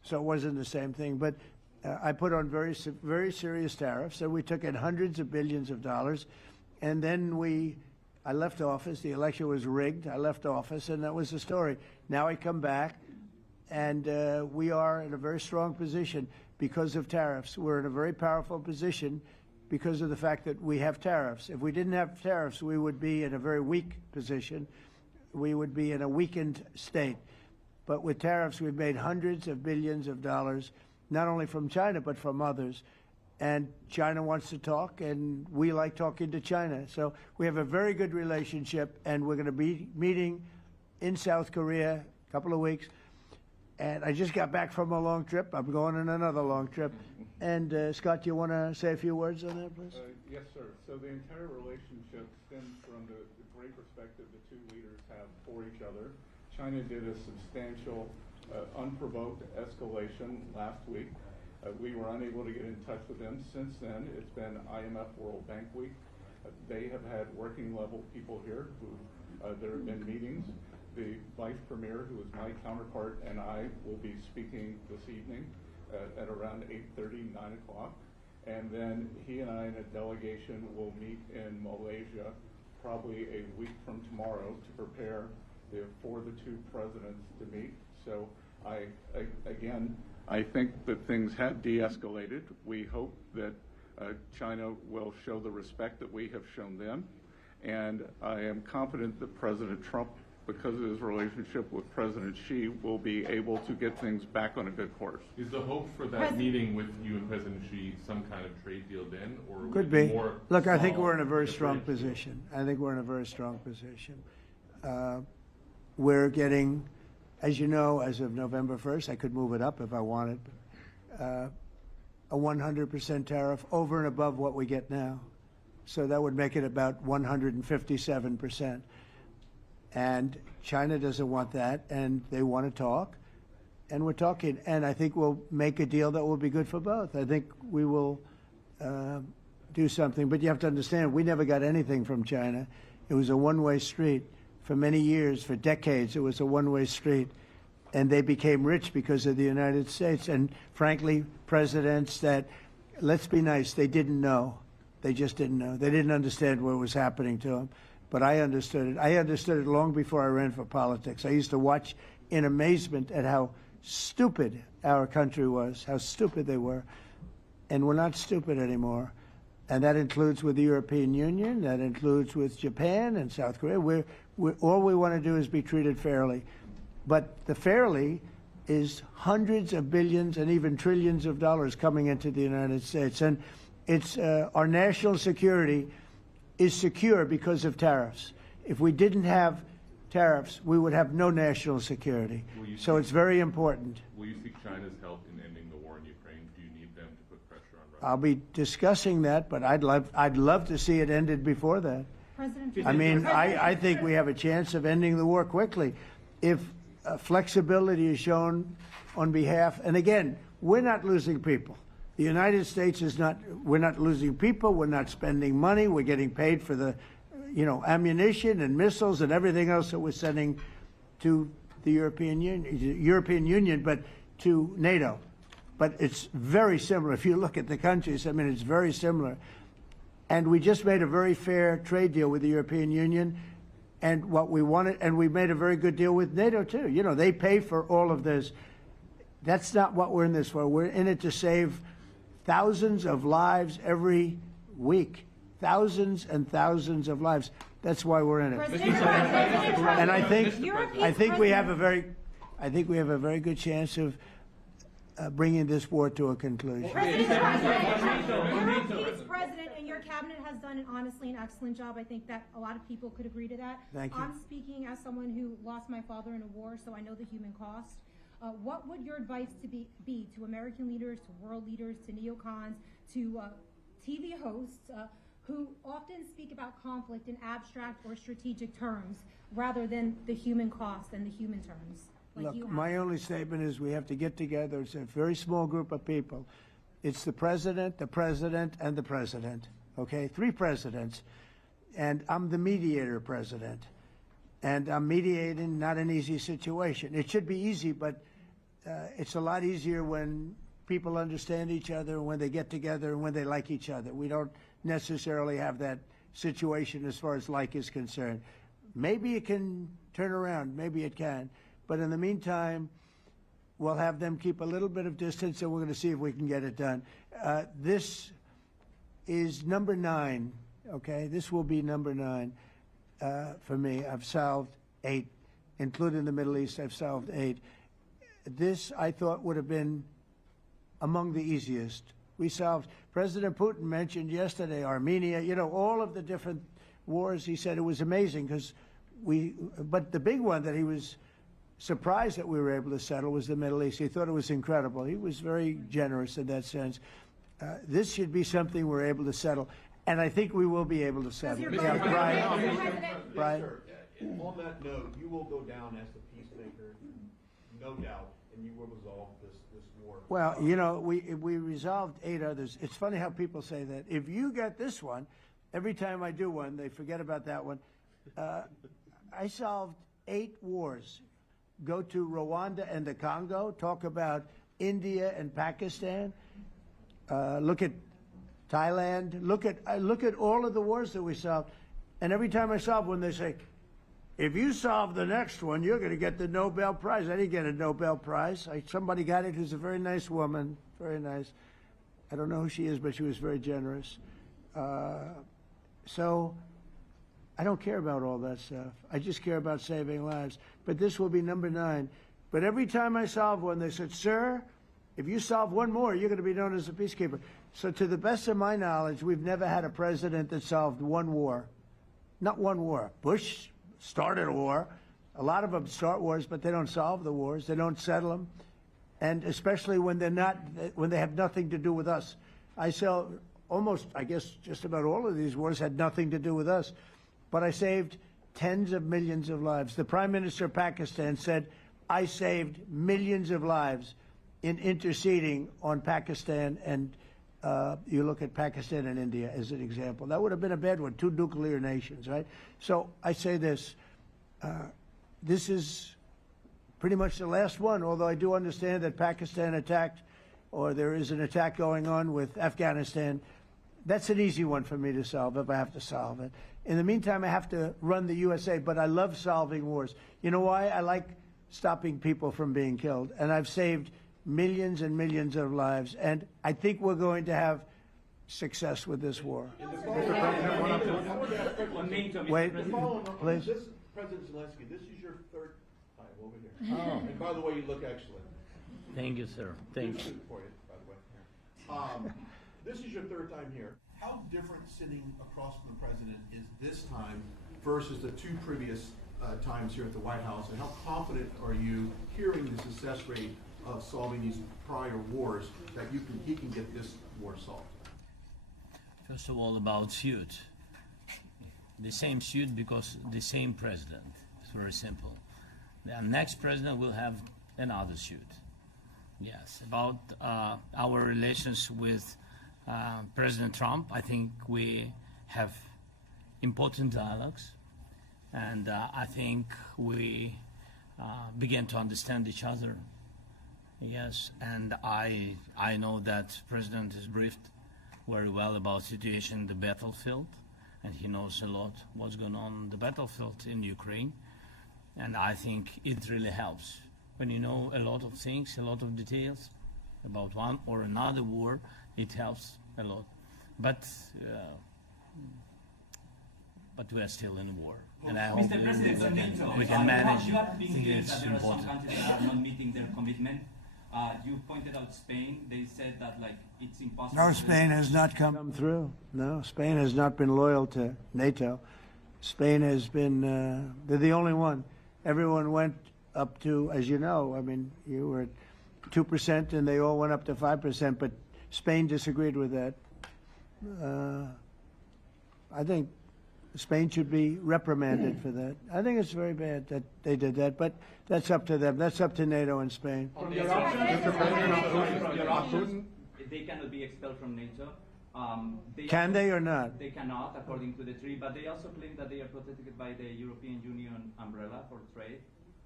so it wasn't the same thing. But I put on very serious tariffs, and we took in hundreds of billions of dollars, and then I left office. The election was rigged. I left office, and that was the story. Now I come back, and we are in a very strong position because of tariffs. We're in a very powerful position because of the fact that we have tariffs. If we didn't have tariffs, we would be in a very weak position. We would be in a weakened state. But with tariffs, we've made hundreds of billions of dollars, not only from China, but from others. And China wants to talk, and we like talking to China. So we have a very good relationship, and we're going to be meeting in South Korea a couple of weeks. And I just got back from a long trip. I'm going on another long trip. And Scott, do you want to say a few words on that, please? Yes, sir. So the entire relationship stems from the great perspective the two leaders have for each other. China did a substantial, unprovoked escalation last week. We were unable to get in touch with them. Since then, it's been IMF World Bank Week. They have had working level people here who there have been meetings. The Vice Premier, who is my counterpart, and I will be speaking this evening at around 8:30, 9 o'clock. And then he and I and a delegation will meet in Malaysia probably a week from tomorrow to prepare for the two presidents to meet. So I think that things have de-escalated. We hope that China will show the respect that we have shown them. And I am confident that President Trump, because of his relationship with President Xi, will be able to get things back on a good course. Is the hope for that meeting with you and President Xi some kind of trade deal then? Or could be. Look, I think we're in a very strong position. I think we're in a very strong position. We're getting, as you know, as of November 1st, I could move it up if I wanted, a 100% tariff over and above what we get now. So that would make it about 157%. And China doesn't want that, and they want to talk, and we're talking. And I think we'll make a deal that will be good for both. I think we will do something. But you have to understand, we never got anything from China. It was a one-way street. For many years, for decades, it was a one-way street. And they became rich because of the United States. And frankly, presidents that, let's be nice, they didn't know. They just didn't know. They didn't understand what was happening to them. But I understood it. I understood it long before I ran for politics. I used to watch in amazement at how stupid our country was, how stupid they were. And we're not stupid anymore. And that includes with the European Union. That includes with Japan and South Korea. All we want to do is be treated fairly. But the fairly is hundreds of billions and even trillions of dollars coming into the United States. And it's our national security is secure because of tariffs. If we didn't have tariffs, we would have no national security. So it's very important. Will you seek China's help in ending the war in Ukraine? Do you need them to put pressure on Russia? I'll be discussing that, but I'd love to see it ended before that. I mean, I think we have a chance of ending the war quickly if flexibility is shown on behalf. And again, we're not losing people. The United States is not. We're not losing people. We're not spending money. We're getting paid for the, ammunition and missiles and everything else that we're sending to the European Union, but to NATO. But it's very similar. If you look at the countries, I mean, it's very similar. And we just made a very fair trade deal with the European Union, and what we wanted, and we made a very good deal with NATO too. They pay for all of this. That's not what we're in this for. We're in it to save thousands of lives every week, thousands and thousands of lives. That's why we're in it. And I think we have a very good chance of bringing this war to a conclusion. Europe's president and your cabinet has done honestly an excellent job. I think that a lot of people could agree to that. Thank you. I'm speaking as someone who lost my father in a war, so I know the human cost. What would your advice be to American leaders, to world leaders, to neocons, to TV hosts who often speak about conflict in abstract or strategic terms rather than the human cost and the human terms? Look, my only statement is we have to get together. It's a very small group of people. It's the president, and the president. Okay, 3 presidents. And I'm the mediator president. And I'm mediating not an easy situation. It should be easy, but it's a lot easier when people understand each other, when they get together, and when they like each other. We don't necessarily have that situation as far as like is concerned. Maybe it can turn around, maybe it can. But in the meantime, we'll have them keep a little bit of distance, and we're going to see if we can get it done. This is number 9, okay? This will be number 9 for me. I've solved 8, including the Middle East. I've solved 8. This, I thought, would have been among the easiest. We solved, President Putin mentioned yesterday Armenia, you know, all of the different wars. He said it was amazing because but the big one that he was surprised that we were able to settle was the Middle East. He thought it was incredible. He was very generous in that sense. This should be something we're able to settle, and I think we will be able to settle. Yeah, Brian. Sir, on that note, you will go down as the peacemaker, no doubt, and you will resolve this war. Well, you know, we resolved 8 others. It's funny how people say that. If you get this one, every time I do one, they forget about that one. I solved 8 wars. Go to Rwanda and the Congo, talk about India and Pakistan, look at Thailand, look at all of the wars that we solved. And every time I solve one, they say, if you solve the next one, you're going to get the Nobel Prize. I didn't get a Nobel Prize. Somebody got it who's a very nice woman, very nice. I don't know who she is, but she was very generous. So I don't care about all that stuff. I just care about saving lives. But this will be number 9. But every time I solve one, they said, sir, if you solve one more, you're going to be known as a peacekeeper. So to the best of my knowledge, we've never had a president that solved one war. Not one war. Bush started a war. A lot of them start wars, but they don't solve the wars. They don't settle them. And especially when they have nothing to do with us. I saw almost, I guess, just about all of these wars had nothing to do with us. But I saved tens of millions of lives. The Prime Minister of Pakistan said, I saved millions of lives in interceding on Pakistan, and you look at Pakistan and India as an example. That would have been a bad one, 2 nuclear nations, right? So I say this, this is pretty much the last one, although I do understand that Pakistan attacked, or there is an attack going on with Afghanistan. That's an easy one for me to solve if I have to solve it. In the meantime, I have to run the USA, but I love solving wars. You know why? I like stopping people from being killed, and I've saved millions and millions of lives, and I think we're going to have success with this war. Wait, please. This, President Zelensky, this is your 3rd time over here. Oh. And by the way, you look excellent. Thank you, sir. Thank you. For you, by the way. This is your 3rd time here. How different sitting across from the president is this time versus the 2 previous times here at the White House, and how confident are you, hearing the success rate of solving these prior wars, that he can get this war solved? First of all, about suit. The same suit because the same president. It's very simple. The next president will have another suit. Yes. About our relations with President Trump, I think we have important dialogues, and I think we begin to understand each other. Yes, and I know that President is briefed very well about situation in the battlefield, and he knows a lot what's going on in the battlefield in Ukraine, and I think it really helps when you know a lot of things, a lot of details about one or another war. It helps a lot, but we are still in war, and I hope we can manage. You have been clear It's that there are some important. countries that are not meeting their commitment. You pointed out Spain. They said that it's impossible. No, Spain has not come through. No, Spain has not been loyal to NATO. Spain has been, they're the only one. Everyone went up to, as you know, I mean, you were at 2% and they all went up to 5%, but Spain disagreed with that. I think Spain should be reprimanded for that. I think it's very bad that they did that, but that's up to them. That's up to NATO and Spain. They cannot be expelled from NATO. Can they or not? They cannot, according to the treaty, but they also claim that they are protected by the European Union umbrella for trade.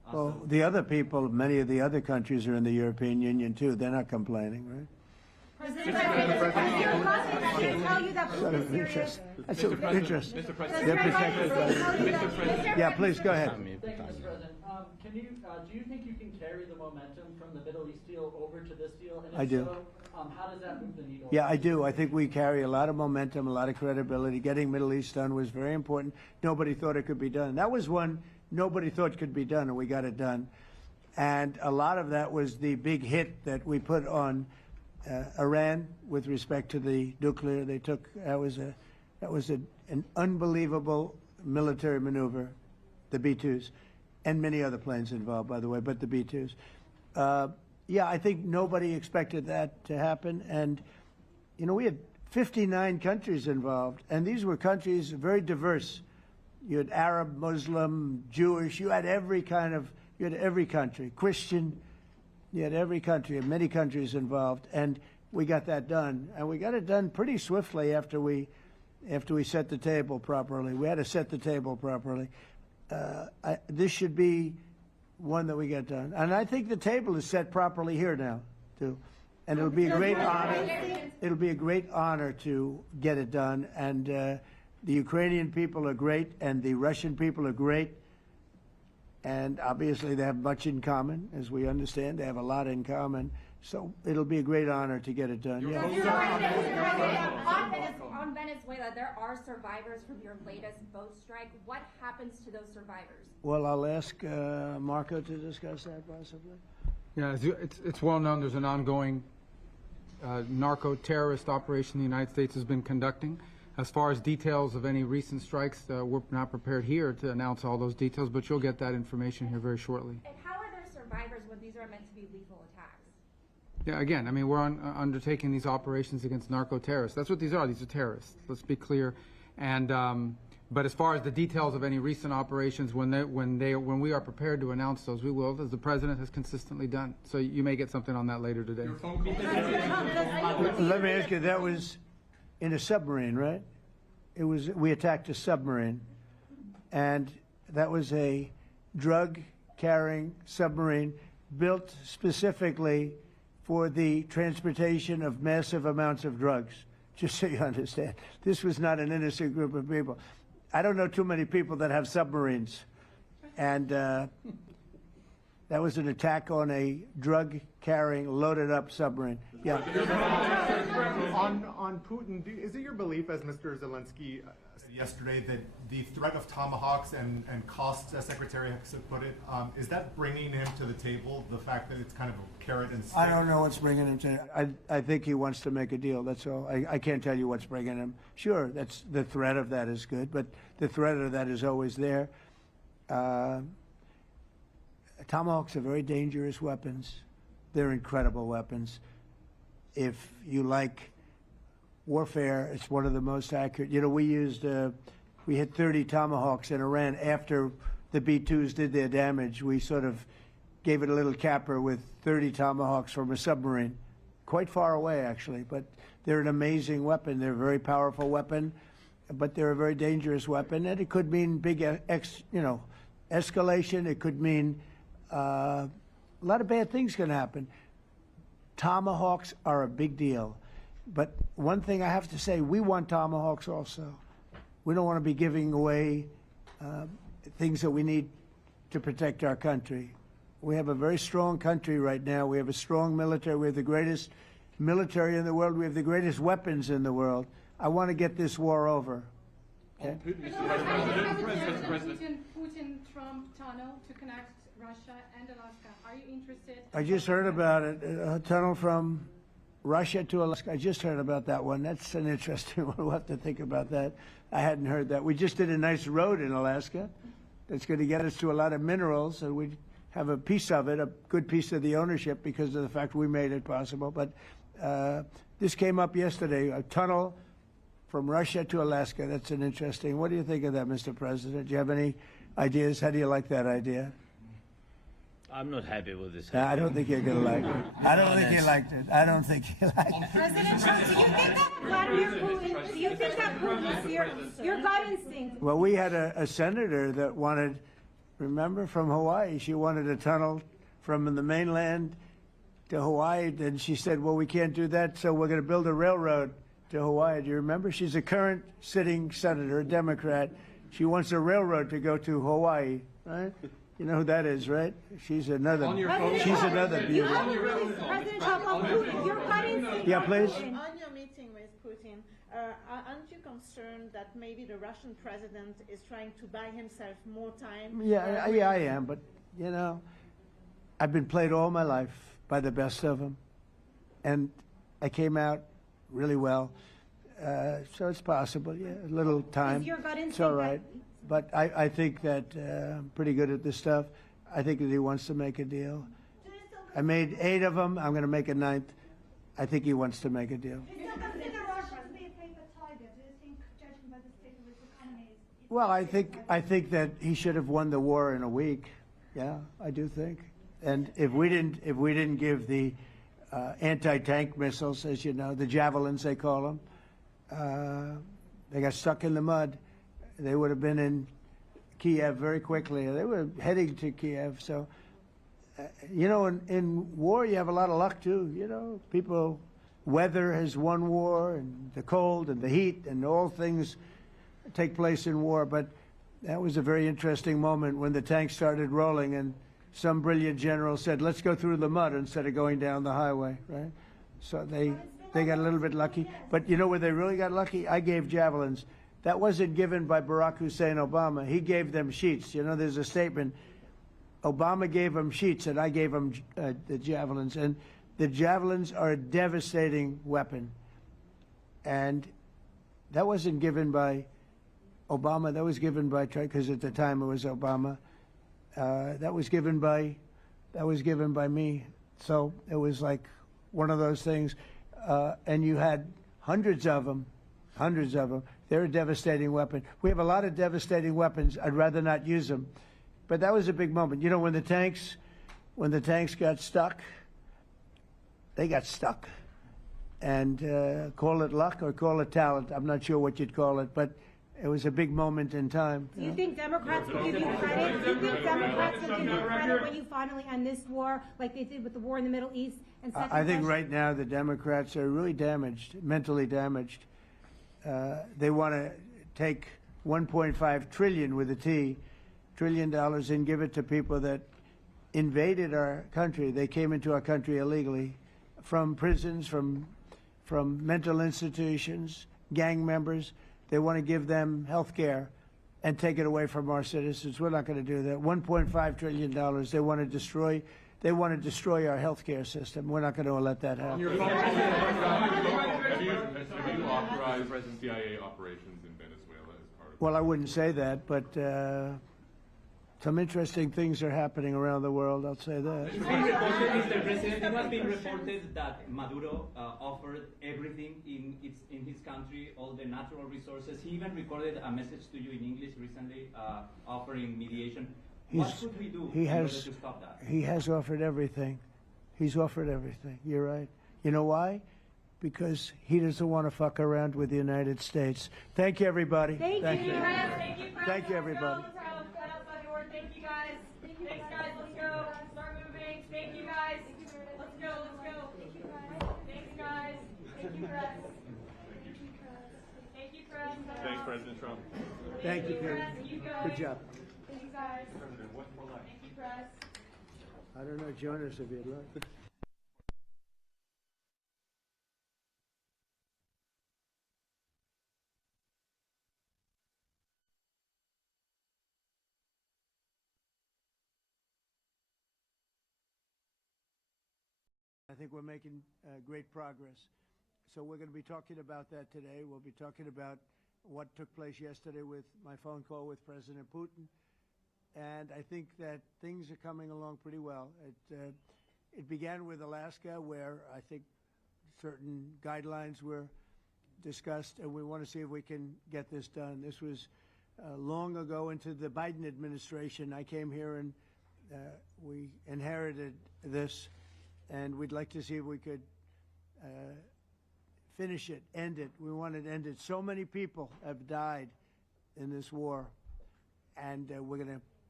Well, the other people, many of the other countries are in the European Union too. They're not complaining, right? President, tell you that Sort of interest. That's of interest. Mr. President. They're protected by Mr. President. Yeah, please go ahead. Thank you, Mr. President. Do you think you can carry the momentum from the Middle East deal over to this deal? And if I do. So, how does that move the needle? Yeah, I do. I think we carry a lot of momentum, a lot of credibility. Getting Middle East done was very important. Nobody thought it could be done. That was one nobody thought could be done, and we got it done. And a lot of that was the big hit that we put on Iran with respect to the nuclear. They took that was an unbelievable military maneuver, the B-2s, and many other planes involved, by the way, but the B-2s. Yeah, I think nobody expected that to happen. And, you know, we had 59 countries involved, and these were countries very diverse. You had Arab, Muslim, Jewish, you had every country, Christian, you had every country, and many countries involved, and we got that done. And we got it done pretty swiftly after we set the table properly. We had to set the table properly. This should be one that we get done. And I think the table is set properly here now, too. And it'll be a great honor. It'll be a great honor to get it done. And the Ukrainian people are great, and the Russian people are great. And obviously they have much in common, as we understand. They have a lot in common. So it'll be a great honor to get it done. Yeah. On Venezuela, there are survivors from your latest boat strike. What happens to those survivors? Well, I'll ask Marco to discuss that possibly. Yeah, it's well known there's an ongoing narco-terrorist operation the United States has been conducting. As far as details of any recent strikes, we're not prepared here to announce all those details, but you'll get that information here very shortly. And how are there survivors when these are meant to be lethal attacks? Yeah, again, I mean, we're undertaking these operations against narco-terrorists. That's what these are. These are terrorists. Let's be clear. And but as far as the details of any recent operations, when we are prepared to announce those, we will, as the president has consistently done. So you may get something on that later today. Let me ask you, that was in a submarine, right? We attacked a submarine, and that was a drug-carrying submarine built specifically for the transportation of massive amounts of drugs, just so you understand. This was not an innocent group of people. I don't know too many people that have submarines, and that was an attack on a drug-carrying, loaded-up submarine. Yeah. On Putin, is it your belief, as Mr. Zelensky said yesterday, that the threat of tomahawks and costs, as Secretary has put it, is that bringing him to the table, the fact that it's kind of a carrot and stick? I don't know what's bringing him to I think he wants to make a deal, that's all. I can't tell you what's bringing him. Sure, that's the threat of that is good, but the threat of that is always there. Tomahawks are very dangerous weapons. They're incredible weapons. If you like warfare, it's one of the most accurate. You know, we hit 30 Tomahawks in Iran after the B-2s did their damage. We sort of gave it a little capper with 30 Tomahawks from a submarine, quite far away actually, but they're an amazing weapon. They're a very powerful weapon, but they're a very dangerous weapon, and it could mean big, escalation. It could mean a lot of bad things can happen. Tomahawks are a big deal. But one thing I have to say, we want Tomahawks also. We don't want to be giving away things that we need to protect our country. We have a very strong country right now. We have a strong military. We have the greatest military in the world. We have the greatest weapons in the world. I want to get this war over. Okay? Putin-Trump tunnel to connect Russia and Alaska. Are you interested? I just heard about it. A tunnel from Russia to Alaska. I just heard about that one. That's an interesting one. We'll have to think about that. I hadn't heard that. We just did a nice road in Alaska that's going to get us to a lot of minerals, and we have a piece of it, a good piece of the ownership because of the fact we made it possible. But this came up yesterday, a tunnel from Russia to Alaska. That's an interesting. What do you think of that, Mr. President? Do you have any ideas? How do you like that idea? I'm not happy with this. I don't think you're going to like it. I don't think you liked it. I don't think you liked it. President Trump, do you think that Vladimir Putin, do you think that Putin is your gut instinct? Well, we had a senator that wanted Remember, from Hawaii, she wanted a tunnel from the mainland to Hawaii. Then she said, well, we can't do that, so we're going to build a railroad to Hawaii. Do you remember? She's a current sitting senator, a Democrat. She wants a railroad to go to Hawaii, right? You know who that is, right? She's another beauty. President Trump, Yeah, please. On your meeting with Putin, aren't you concerned that maybe the Russian president is trying to buy himself more time? Yeah, I am, but, you know, I've been played all my life by the best of them, and I came out really well. So it's possible, yeah, a little time. Is your gut instinct it's all right. But I think that I'm pretty good at this stuff. I think that he wants to make a deal. I made 8 of them. I'm going to make a 9th. I think he wants to make a deal. Well, I think that he should have won the war in a week. Yeah, I do think. And if we didn't give the anti-tank missiles, as you know, the javelins they call them, they got stuck in the mud. They would have been in Kiev very quickly. They were heading to Kiev. So, you know, in war you have a lot of luck too. You know, weather has won war, and the cold and the heat and all things take place in war. But that was a very interesting moment when the tanks started rolling and some brilliant general said, let's go through the mud instead of going down the highway, right? So they got a little bit lucky. But you know where they really got lucky? I gave javelins. That wasn't given by Barack Hussein Obama. He gave them sheets. You know, there's a statement. Obama gave them sheets, and I gave them the javelins. And the javelins are a devastating weapon. And that wasn't given by Obama. That was given by, because at the time it was Obama. That was given by me. So it was like one of those things. And you had hundreds of them. They're a devastating weapon. We have a lot of devastating weapons. I'd rather not use them. But that was a big moment. You know, when the tanks got stuck, they got stuck. And call it luck or call it talent. I'm not sure what you'd call it, but it was a big moment in time. Do you think Democrats will give you credit? Do you think Democrats will give you credit when you finally end this war, like they did with the war in the Middle East? And I think right now the Democrats are really damaged, mentally damaged. They want to take $1.5 trillion with a T, $1 trillion, and give it to people that invaded our country. They came into our country illegally, from prisons, from mental institutions, gang members. They want to give them health care and take it away from our citizens. We're not going to do that. $1.5 trillion. They want to destroy. They want to destroy our health care system. We're not going to let that happen. Have you authorized CIA operations in Venezuela as part of? Well, I wouldn't say that, but some interesting things are happening around the world. I'll say that. It's been reported, Mr. President, it has been reported that Maduro offered everything in his country, all the natural resources. He even recorded a message to you in English recently, offering mediation. What should we do in order to stop that? He has offered everything. He's offered everything. You're right. You know why? Because he doesn't want to fuck around with the United States. Thank you, everybody. Thank you. Thank you, everybody. Thank you, guys. Thanks, guys. Let's go. Start moving. Thank you, guys. Let's go. Thank you, guys. Thanks, guys. Thank you, press. Thank you, press. Thanks, President Trump. Thank you, Peter. Good job. Thank you, guys. Thank you, press. I don't know, join us if you'd like. I think we're making great progress. So we're going to be talking about that today. We'll be talking about what took place yesterday with my phone call with President Putin. And I think that things are coming along pretty well. It began with Alaska, where I think certain guidelines were discussed, and we want to see if we can get this done. This was long ago into the Biden administration. I came here and we inherited this, and we'd like to see if we could finish it, end it. We want it ended. So many people have died in this war, and we're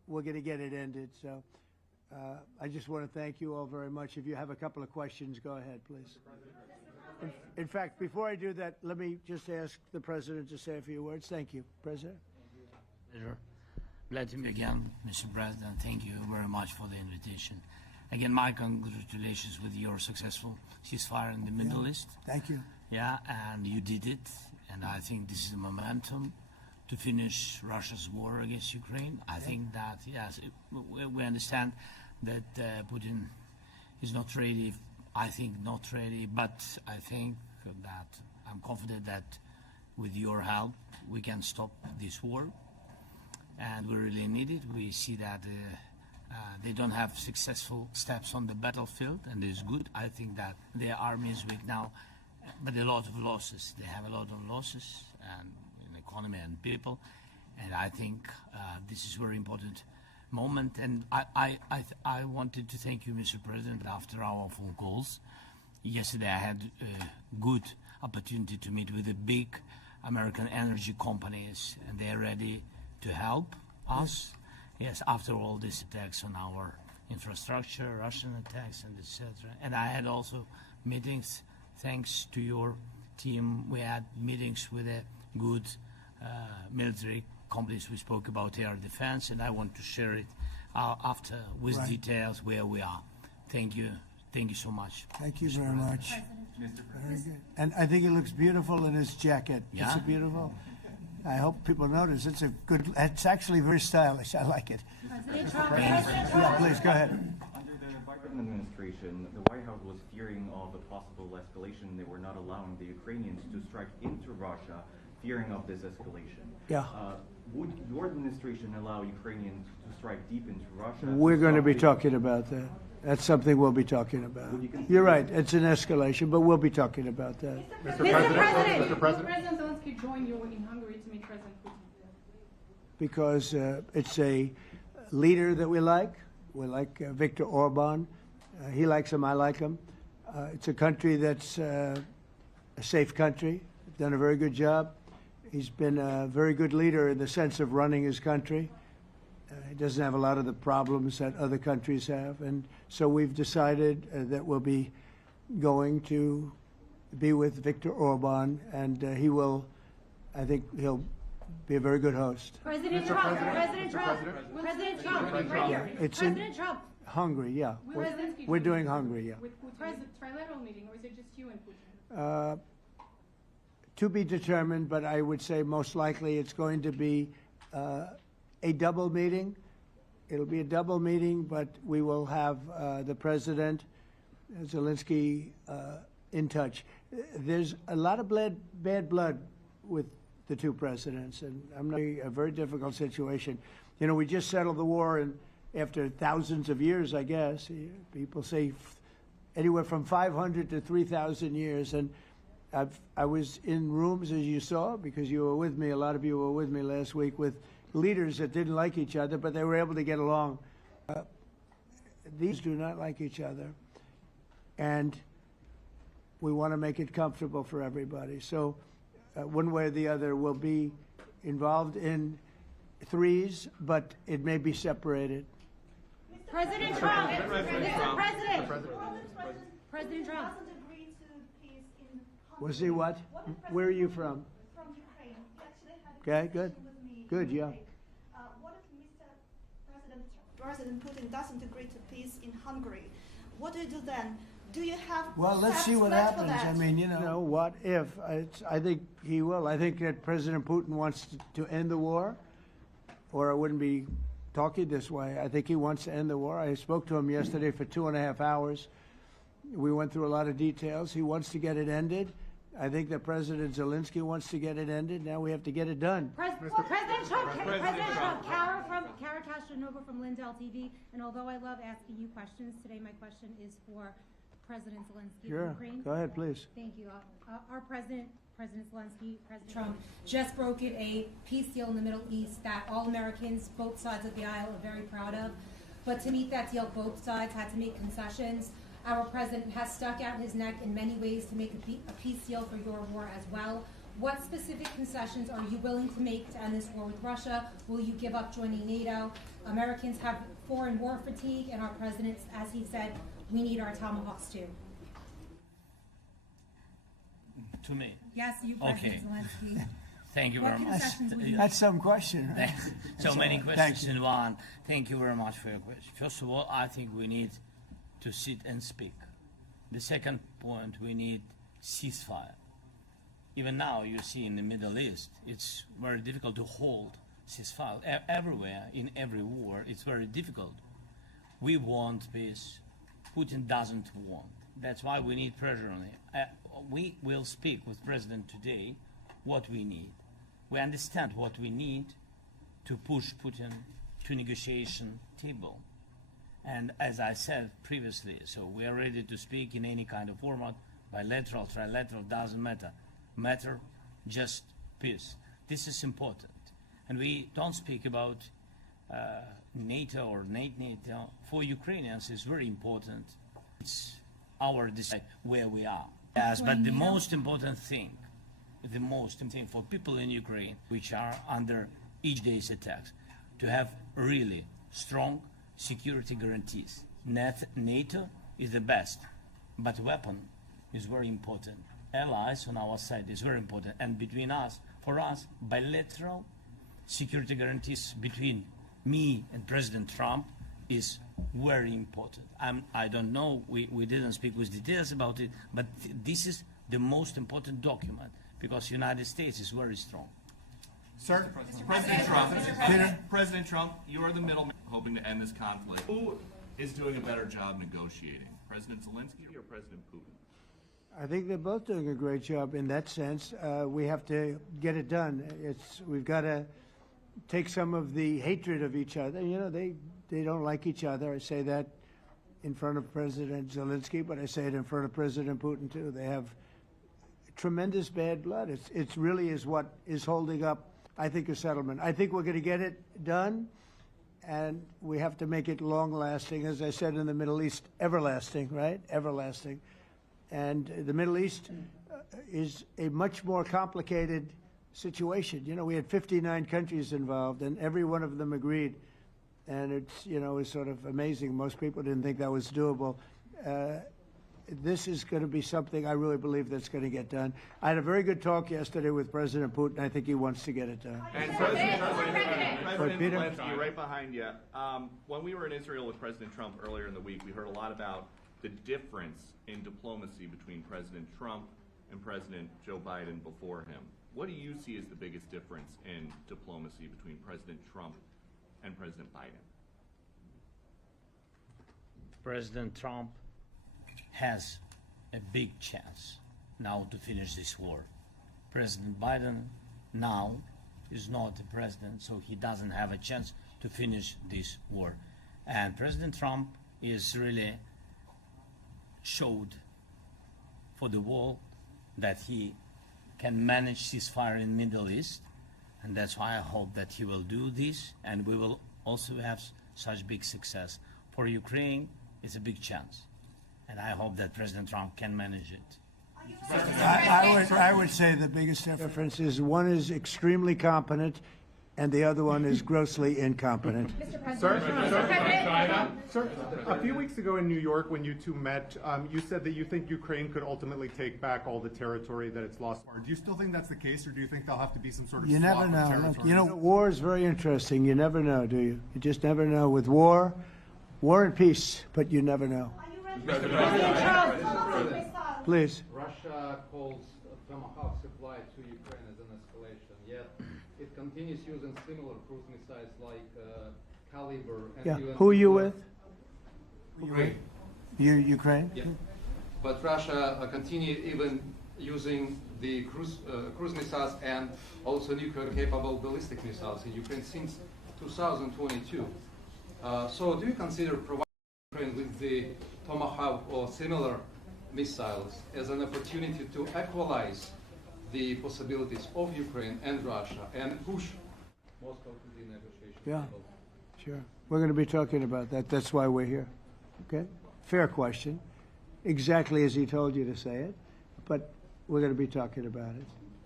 we're going to get it ended. So I just want to thank you all very much. If you have a couple of questions, go ahead, please. In fact, before I do that, let me just ask the President to say a few words. Thank you, President. Pleasure. Glad to be again, Mr. President. Thank you very much for the invitation. Again, my congratulations with your successful ceasefire in the Middle East. Thank you. Yeah, and you did it. And I think this is the momentum to finish Russia's war against Ukraine. I think that, yes, we understand that Putin is not ready. I think not ready, but I think that I'm confident that with your help, we can stop this war. And we really need it. We see that they don't have successful steps on the battlefield, and it's good. I think that their army is weak now, but a lot of losses. They have a lot of losses and in economy and people, and I think this is a very important moment. And I wanted to thank you, Mr. President, after our phone calls. Yesterday I had a good opportunity to meet with the big American energy companies, and they're ready to help us. Yes, after all these attacks on our infrastructure, Russian attacks, and etc. And I had also meetings, thanks to your team. We had meetings with a good military companies. We spoke about air defense, and I want to share it after with details where we are. Thank you. Thank you so much. Thank you very much. Very good. And I think it looks beautiful in his jacket. Yeah? It's a beautiful. I hope people notice. It's a good. It's actually very stylish. I like it. Yeah, please go ahead. Under the Biden administration, the White House was fearing of a possible escalation. They were not allowing the Ukrainians to strike into Russia, fearing of this escalation. Yeah. Would your administration allow Ukrainians to strike deep into Russia? We're going to be talking about that. That's something we'll be talking about. You're right. It's an escalation, but we'll be talking about that. Mr. President, will President Zelensky join you in Hungary to meet President Putin? Because it's a leader that we like. We like Viktor Orban. He likes him. I like him. It's a country that's a safe country. Done a very good job. He's been a very good leader in the sense of running his country. He doesn't have a lot of the problems that other countries have. And so we've decided that we'll be going to be with Viktor Orban, and he will, I think he'll be a very good host. President Trump, President Trump, President Trump, right here. It's President Trump. Hungary, yeah. We're doing Hungary, yeah. With Putin, trilateral meeting, or is it just you and Putin? To be determined, but I would say most likely it's going to be a double meeting. It'll be a double meeting, but we will have the President, Zelensky, in touch. There's a lot of bad blood with the two presidents, and I'm not a very difficult situation. You know, we just settled the war, and after thousands of years, I guess. People say anywhere from 500 to 3,000 years, and I was in rooms, as you saw, because you were with me, a lot of you were with me last week, with leaders that didn't like each other, but they were able to get along. These do not like each other, and we want to make it comfortable for everybody. So one way or the other, we'll be involved in threes, but it may be separated. President Trump, Mr. President, President Trump. Was he what? Where are you from? From Ukraine. He actually had a Okay, good. conversation with me. Good, yeah. What if President Putin doesn't agree to peace in Hungary? What do you do then? Do you have Well, let's see what steps planned for happens. that? I mean, you know, what if? I think he will. I think that President Putin wants to end the war, or I wouldn't be talking this way. I think he wants to end the war. I spoke to him yesterday for 2.5 hours. We went through a lot of details. He wants to get it ended. I think that President Zelensky wants to get it ended. Now we have to get it done. President Trump, Kara Castronova from Lindell TV. And although I love asking you questions, today my question is for President Zelensky of Sure. Ukraine. Go ahead, please. Thank you. Our President Zelensky, President Trump, just brokered a peace deal in the Middle East that all Americans, both sides of the aisle, are very proud of. But to meet that deal, both sides had to make concessions. Our president has stuck out his neck in many ways to make a peace deal for your war as well. What specific concessions are you willing to make to end this war with Russia? Will you give up joining NATO? Americans have foreign war fatigue, and our president, as he said, we need our tomahawks too. To me. Yes, you, President Zelensky. Thank you very much. That's some question, right? So many questions in one. Thank you very much for your question. First of all, I think we need to sit and speak. The second point, we need ceasefire. Even now, you see in the Middle East, it's very difficult to hold ceasefire. Everywhere, in every war, it's very difficult. We want peace. Putin doesn't want. That's why we need pressure on him. We will speak with President today what we need. We understand what we need to push Putin to negotiation table. And as I said previously, so we are ready to speak in any kind of format, bilateral, trilateral, doesn't matter. Matter just peace. This is important. And we don't speak about NATO or NATO. For Ukrainians, it's very important. It's our decide where we are. Yes, but the most important thing for people in Ukraine, which are under each day's attacks, to have really strong security guarantees. NATO is the best, but weapon is very important. Allies on our side is very important. And between us, for us, bilateral security guarantees between me and President Trump is very important. I don't know, we didn't speak with details about it, but this is the most important document because United States is very strong. Sir, President Trump, you are the middleman hoping to end this conflict. Who is doing a better job negotiating, President Zelensky or President Putin? I think they're both doing a great job in that sense. We have to get it done. We've got to take some of the hatred of each other. You know, they don't like each other. I say that in front of President Zelensky, but I say it in front of President Putin too. They have tremendous bad blood. It really is what is holding up, I think, a settlement. I think we're going to get it done, and we have to make it long-lasting. As I said in the Middle East, everlasting, right? Everlasting. And the Middle East is a much more complicated situation. You know, we had 59 countries involved, and every one of them agreed. And it's, you know, it's sort of amazing. Most people didn't think that was doable. This is going to be something I really believe that's going to get done. I had a very good talk yesterday with President Putin. I think he wants to get it done. And President Zelensky, right behind you. When we were in Israel with President Trump earlier in the week, we heard a lot about the difference in diplomacy between President Trump and President Joe Biden before him. What do you see as the biggest difference in diplomacy between President Trump and President Biden? President Trump has a big chance now to finish this war. President Biden now is not the president, so he doesn't have a chance to finish this war. And President Trump is really showed for the world that he can manage ceasefire in Middle East, and that's why I hope that he will do this, and we will also have such big success. For Ukraine, it's a big chance, and I hope that President Trump can manage it. I would say the biggest difference is one is extremely competent and the other one is grossly incompetent. Sir, a few weeks ago in New York when you two met, you said that you think Ukraine could ultimately take back all the territory that it's lost. Do you still think that's the case, or do you think there'll have to be some sort of You never swap of know. territory? Look, you know, war is very interesting. You never know, do you? You just never know. With war and peace, but you never know. Please. Russia calls Tomahawk supply to Ukraine as an escalation, yet it continues using similar cruise missiles like Caliber. And Yeah. even Who are you with? Ukraine. Ukraine? Yeah. But Russia continue even using the cruise missiles and also nuclear-capable ballistic missiles in Ukraine since 2022. So do you consider providing Ukraine with the Tomahawk or similar missiles as an opportunity to equalize the possibilities of Ukraine and Russia and push Moscow to the negotiation Yeah, table? sure. We're going to be talking about that. That's why we're here. Okay? Fair question. Exactly as he told you to say it. But we're going to be talking about it.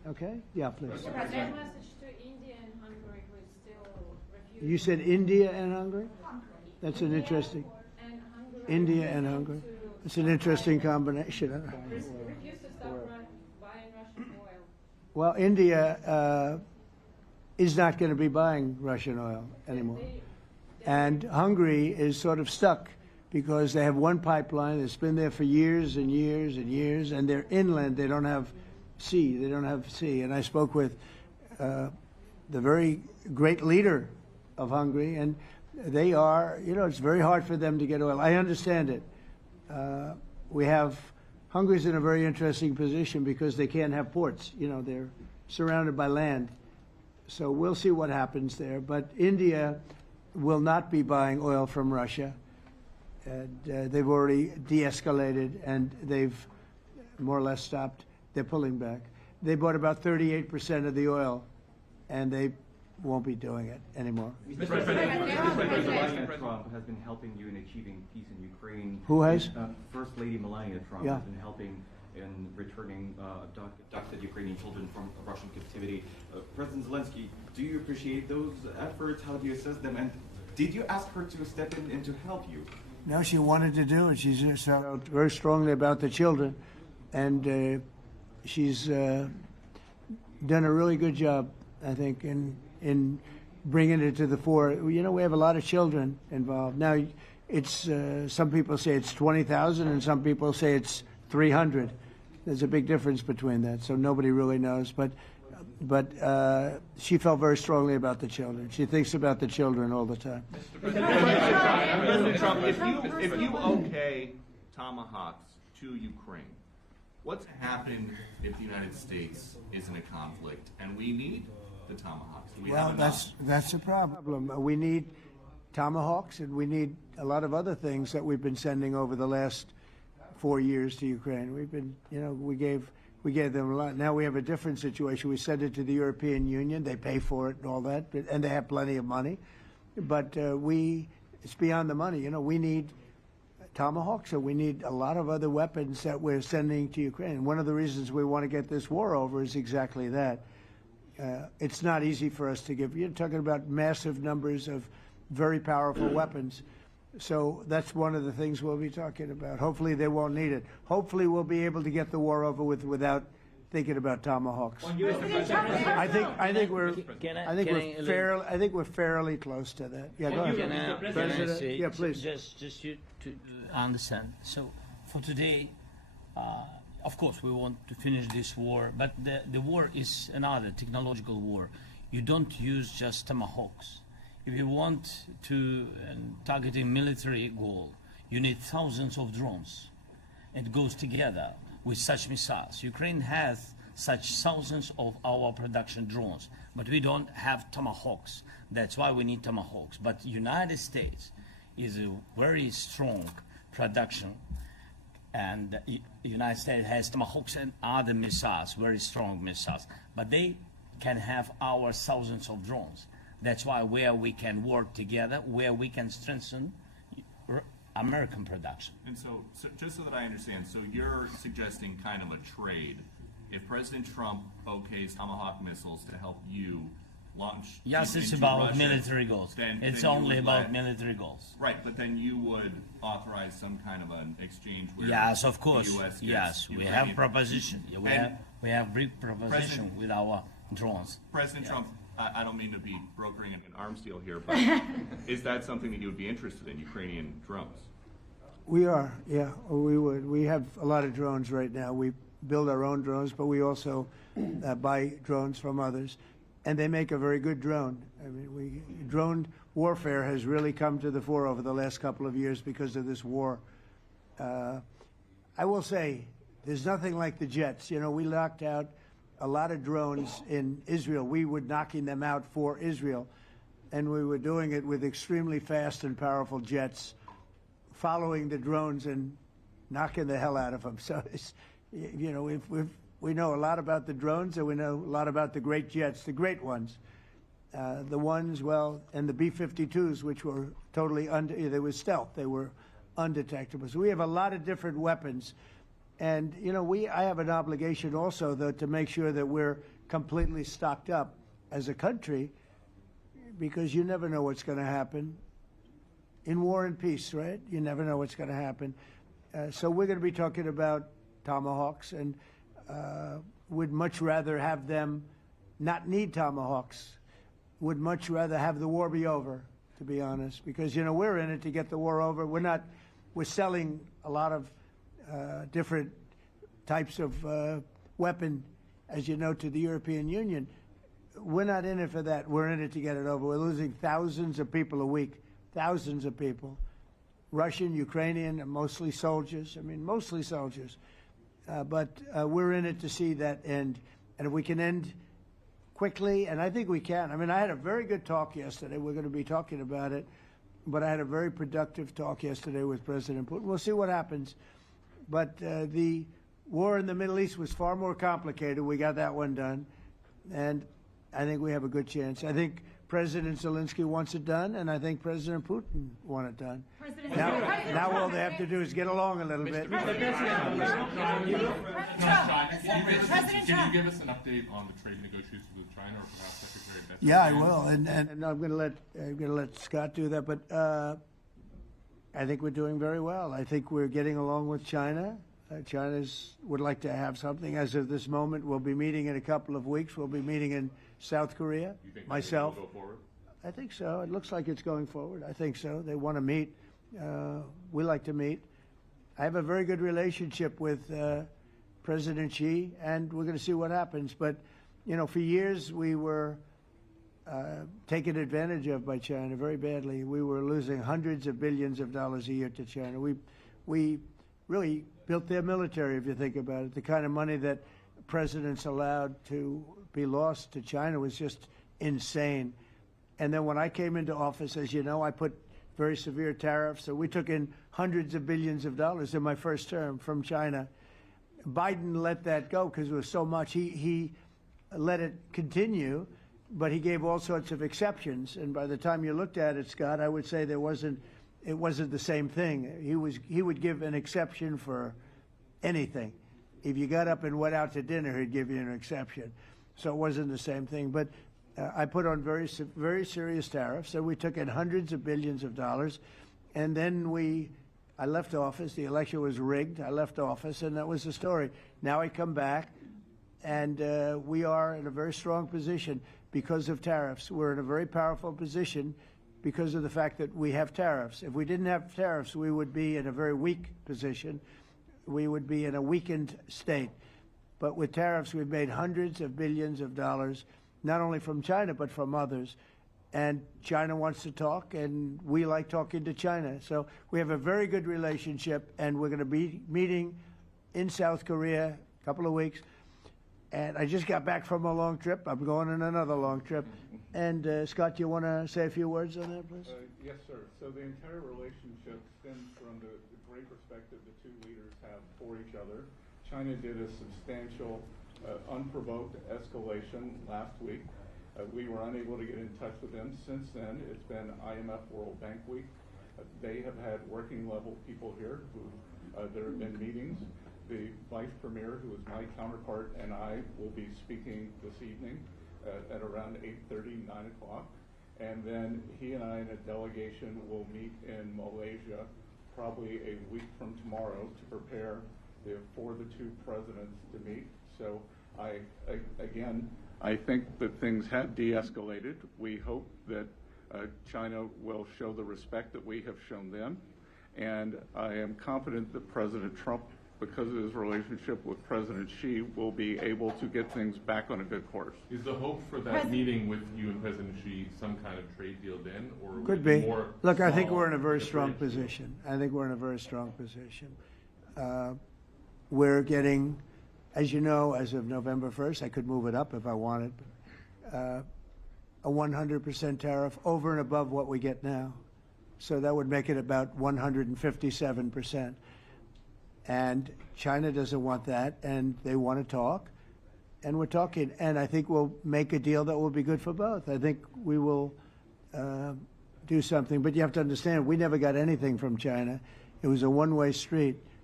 Okay? Yeah, please. Mr. President, message to India and Hungary, who is still refusing. You said India and Hungary? That's an interesting. And Hungary. India and Hungary. It's an interesting combination. Refuse to stop buying Russian oil. Well, India is not going to be buying Russian oil anymore. And Hungary is sort of stuck because they have one pipeline that's been there for years and years and years, and they're inland. They don't have sea. They don't have sea. And I spoke with the very great leader of Hungary, and they are, it's very hard for them to get oil. I understand it. Hungary's in a very interesting position because they can't have ports. They're surrounded by land. So we'll see what happens there. But India will not be buying oil from Russia. And they've already de-escalated, and they've more or less stopped. They're pulling back. They bought about 38% of the oil, and they won't be doing it anymore. Mr. President Trump has been helping you in achieving peace in Ukraine. Who has? First Lady Melania Trump has been helping in returning abducted Ukrainian children from Russian captivity. President Zelensky, do you appreciate those efforts? How do you assess them? And did you ask her to step in and to help you? No, she wanted to do it. She's felt very strongly about the children, and she's done a really good job, I think, in bringing it to the fore. We have a lot of children involved. Now, it's some people say it's 20,000, and some people say it's 300. There's a big difference between that, so nobody really knows. But she felt very strongly about the children. She thinks about the children all the time. President Trump, if you okay tomahawks to Ukraine, what's happened if the United States is in a conflict and we need the tomahawks? That's a problem. We need tomahawks, and we need a lot of other things that we've been sending over the last 4 years to Ukraine. We've been, we gave them a lot. Now we have a different situation. We send it to the European Union. They pay for it and all that, and they have plenty of money. But it's beyond the money. We need tomahawks, and we need a lot of other weapons that we're sending to Ukraine. One of the reasons we want to get this war over is exactly that. It's not easy for us to give. You're talking about massive numbers of very powerful weapons. So that's one of the things we'll be talking about. Hopefully they won't need it. Hopefully we'll be able to get the war over with without thinking about tomahawks. I think we're fairly close to that. Yeah, go ahead. President, yeah, please. Just you to understand. So for today, of course, we want to finish this war, but the war is another technological war. You don't use just tomahawks. If you want to target a military goal, you need thousands of drones. It goes together with such missiles. Ukraine has such thousands of our production drones, but we don't have tomahawks. That's why we need tomahawks. But United States is a very strong production, and the United States has tomahawks and other missiles, very strong missiles, but they can have our thousands of drones. That's why where we can work together, where we can strengthen American production. And so just so that I understand, so you're suggesting kind of a trade. If President Trump okays Tomahawk missiles to help you launch yes, it's into about Russia, military goals. It's only about military goals. Right, but then you would authorize some kind of an exchange where yes, of course. The US yes, we have proposition. We have brief proposition with our drones. President Trump, I don't mean to be brokering an arms deal here, but is that something that you would be interested in, Ukrainian drones? We are, yeah, we would. We have a lot of drones right now. We build our own drones, but we also buy drones from others, and they make a very good drone. I mean, drone warfare has really come to the fore over the last couple of years because of this war. I will say, there's nothing like the jets. We knocked out a lot of drones in Israel. We were knocking them out for Israel, and we were doing it with extremely fast and powerful jets, following the drones and knocking the hell out of them. So, we know a lot about the drones, and we know a lot about the great jets, the great ones. The ones, and the B-52s, which were totally they were stealth. They were undetectable. So we have a lot of different weapons, And, you know, I have an obligation also, though, to make sure that we're completely stocked up as a country, because you never know what's going to happen. In war and peace, right? You never know what's going to happen. So we're going to be talking about Tomahawks, and would much rather have them not need Tomahawks. Would much rather have the war be over, to be honest, because, you know, we're in it to get the war over. We're selling a lot of different types of weapon, as you know, to the European Union. We're not in it for that. We're in it to get it over. We're losing thousands of people a week, thousands of people. Russian, Ukrainian, and mostly soldiers. I mean, mostly soldiers. But we're in it to see that end. And if we can end quickly, and I think we can. I mean, I had a very good talk yesterday. We're going to be talking about it. But I had a very productive talk yesterday with President Putin. We'll see what happens. But the war in the Middle East was far more complicated. We got that one done. And I think we have a good chance. I think President Zelensky wants it done, and I think President Putin wants it done. Now all they have to do is get along a little bit. Can you give us an update on the trade negotiations with China, or perhaps Secretary Beth? Yeah, I will, and I'm going to let Scott do that. But I think we're doing very well. I think we're getting along with China. China would like to have something. As of this moment, we'll be meeting in a couple of weeks. We'll be meeting in South Korea. You think myself. will go forward? I think so. It looks like it's going forward. I think so. They want to meet. We like to meet. I have a very good relationship with President Xi, and we're going to see what happens. But, you know, for years we were taken advantage of by China very badly. We were losing hundreds of billions of dollars a year to China. We really built their military, if you think about it. The kind of money that presidents allowed to be lost to China was just insane. And then when I came into office, as you know, I put very severe tariffs. So we took in hundreds of billions of dollars in my first term from China. Biden let that go because it was so much. He let it continue, but he gave all sorts of exceptions. And by the time you looked at it, Scott, I would say it wasn't the same thing. He would give an exception for anything. If you got up and went out to dinner, he'd give you an exception. So it wasn't the same thing. But I put on very serious tariffs. So we took in hundreds of billions of dollars. And then I left office. The election was rigged. I left office, and that was the story. Now I come back, and we are in a very strong position because of tariffs. We're in a very powerful position because of the fact that we have tariffs. If we didn't have tariffs, we would be in a very weak position. We would be in a weakened state. But with tariffs, we've made hundreds of billions of dollars, not only from China, but from others. And China wants to talk, and we like talking to China. So we have a very good relationship, and we're going to be meeting in South Korea in a couple of weeks. And I just got back from a long trip. I'm going on another long trip. And Scott, do you want to say a few words on that, please? Yes, sir. So the entire relationship stems from the great perspective the two leaders have for each other. China did a substantial, unprovoked escalation last week. We were unable to get in touch with them. Since then, it's been IMF World Bank Week. They have had working level people here who there have been meetings. The Vice Premier, who is my counterpart, and I will be speaking this evening at around 8:30, 9 o'clock. And then he and I and a delegation will meet in Malaysia probably a week from tomorrow to prepare for the two presidents to meet. So I think that things have de-escalated. We hope that China will show the respect that we have shown them. And I am confident that President Trump, because of his relationship with President Xi, will be able to get things back on a good course. Is the hope for that meeting with you and President Xi some kind of trade deal then, or could be more? Look, I think we're in a very strong position. I think we're in a very strong position. We're getting, as you know, as of November 1st, I could move it up if I wanted, a 100% tariff over and above what we get now. So that would make it about 157%. And China doesn't want that, and they want to talk, and we're talking. And I think we'll make a deal that will be good for both. I think we will do something. But you have to understand, we never got anything from China. It was a one-way street.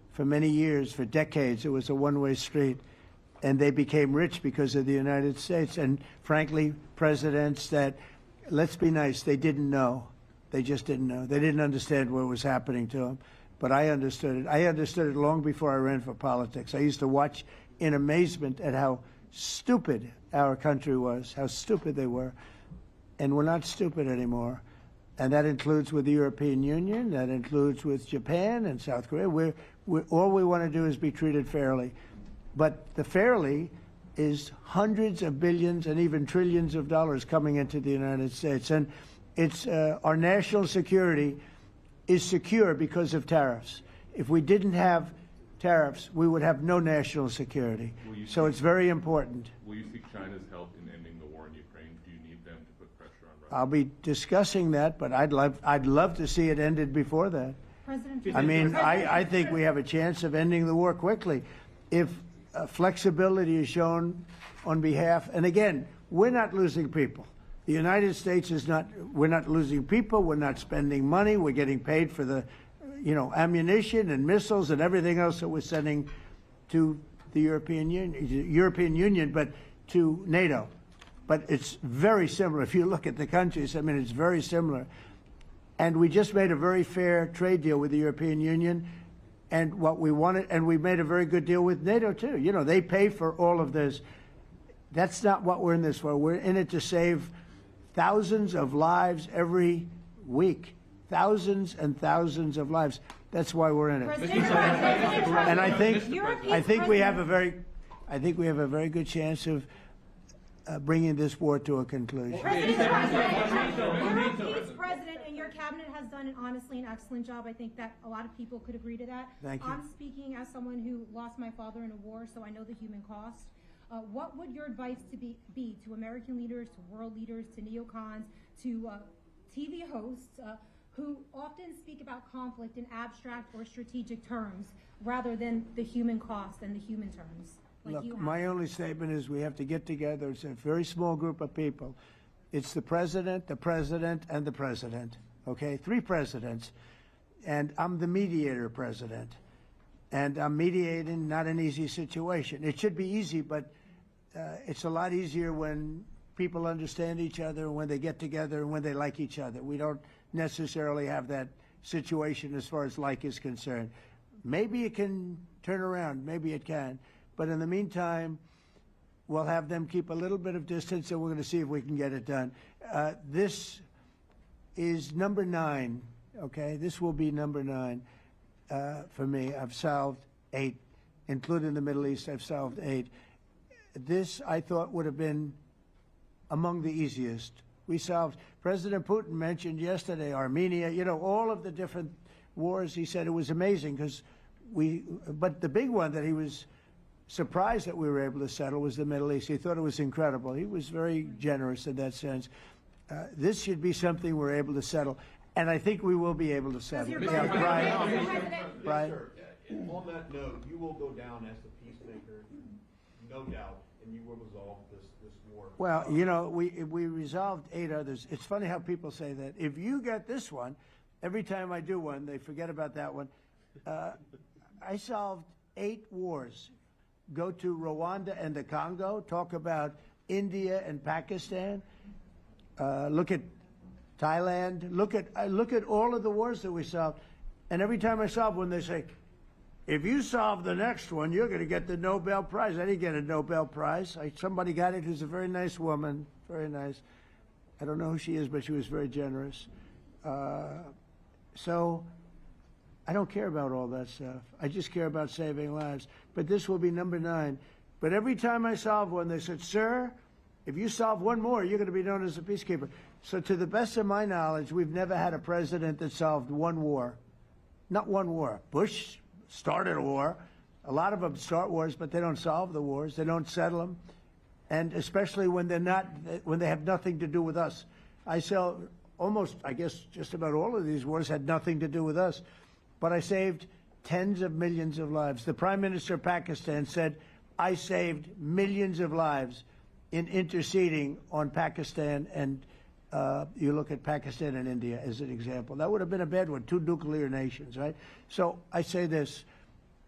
for many years, for decades. It was a one-way street. And they became rich because of the United States. And frankly, presidents that, let's be nice, they didn't know. They just didn't know. They didn't understand what was happening to them. But I understood it. I understood it long before I ran for politics. I used to watch in amazement at how stupid our country was, how stupid they were. And we're not stupid anymore. And that includes with the European Union, that includes with Japan and South Korea. All we want to do is be treated fairly. But the fairly is hundreds of billions and even trillions of dollars coming into the United States. And it's our national security is secure because of tariffs. If we didn't have tariffs, we would have no national security. So it's very important. Will you seek China's help in ending the war in Ukraine? Do you need them to put pressure on Russia? I'll be discussing that, but I'd love to see it ended before that. I mean, I think we have a chance of ending the war quickly if flexibility is shown on behalf, and again, we're not losing people. The United States is not, we're not losing people, we're not spending money, we're getting paid for the, ammunition and missiles and everything else that we're sending to the European Union, but to NATO. But it's very similar. If you look at the countries, I mean, it's very similar. And we just made a very fair trade deal with the European Union. And what we wanted, and we made a very good deal with NATO too. They pay for all of this. That's not what we're in this for. We're in it to save thousands of lives every week. Thousands and thousands of lives. That's why we're in it. And I think we have a very good chance of bringing this war to a conclusion. President, and your cabinet has done honestly an excellent job. I think that a lot of people could agree to that. Thank you. I'm speaking as someone who lost my father in a war, so I know the human cost. What would your advice be to American leaders, to world leaders, to neocons, to TV hosts who often speak about conflict in abstract or strategic terms rather than the human cost and the human terms? Look, my only statement is we have to get together. It's a very small group of people. It's the president, and the president. Okay, 3 presidents. And I'm the mediator president. And I'm mediating not an easy situation. It should be easy, but it's a lot easier when people understand each other, and when they get together, and when they like each other. We don't necessarily have that situation as far as like is concerned. Maybe it can turn around. Maybe it can. But in the meantime, we'll have them keep a little bit of distance, and we're going to see if we can get it done. This is number 9, okay? This will be number 9 for me. I've solved 8, including the Middle East. I've solved 8. This, I thought, would have been among the easiest. President Putin mentioned yesterday Armenia, all of the different wars. He said it was amazing but the big one that he was surprised that we were able to settle was the Middle East. He thought it was incredible. He was very generous in that sense. This should be something we're able to settle, and I think we will be able to settle. Brian? On that note, you will go down as the peacemaker, no doubt, and you will resolve this war. Well, we resolved 8 others. It's funny how people say that. If you get this one, every time I do one, they forget about that one. I solved 8 wars. Go to Rwanda and the Congo, talk about India and Pakistan, look at Thailand, look at all of the wars that we solved. And every time I solve one, they say, if you solve the next one, you're going to get the Nobel Prize. I didn't get a Nobel Prize. Somebody got it who's a very nice woman, very nice. I don't know who she is, but she was very generous. So I don't care about all that stuff. I just care about saving lives. But this will be number 9. But every time I solve one, they said, sir, if you solve one more, you're going to be known as a peacekeeper. So to the best of my knowledge, we've never had a president that solved one war. Not one war. Bush started a war. A lot of them start wars, but they don't solve the wars. They don't settle them. And especially when they have nothing to do with us. I guess just about all of these wars had nothing to do with us. But I saved tens of millions of lives. The Prime Minister of Pakistan said, I saved millions of lives in interceding on Pakistan, and you look at Pakistan and India as an example. That would have been a bad one, 2 nuclear nations, right? So I say this,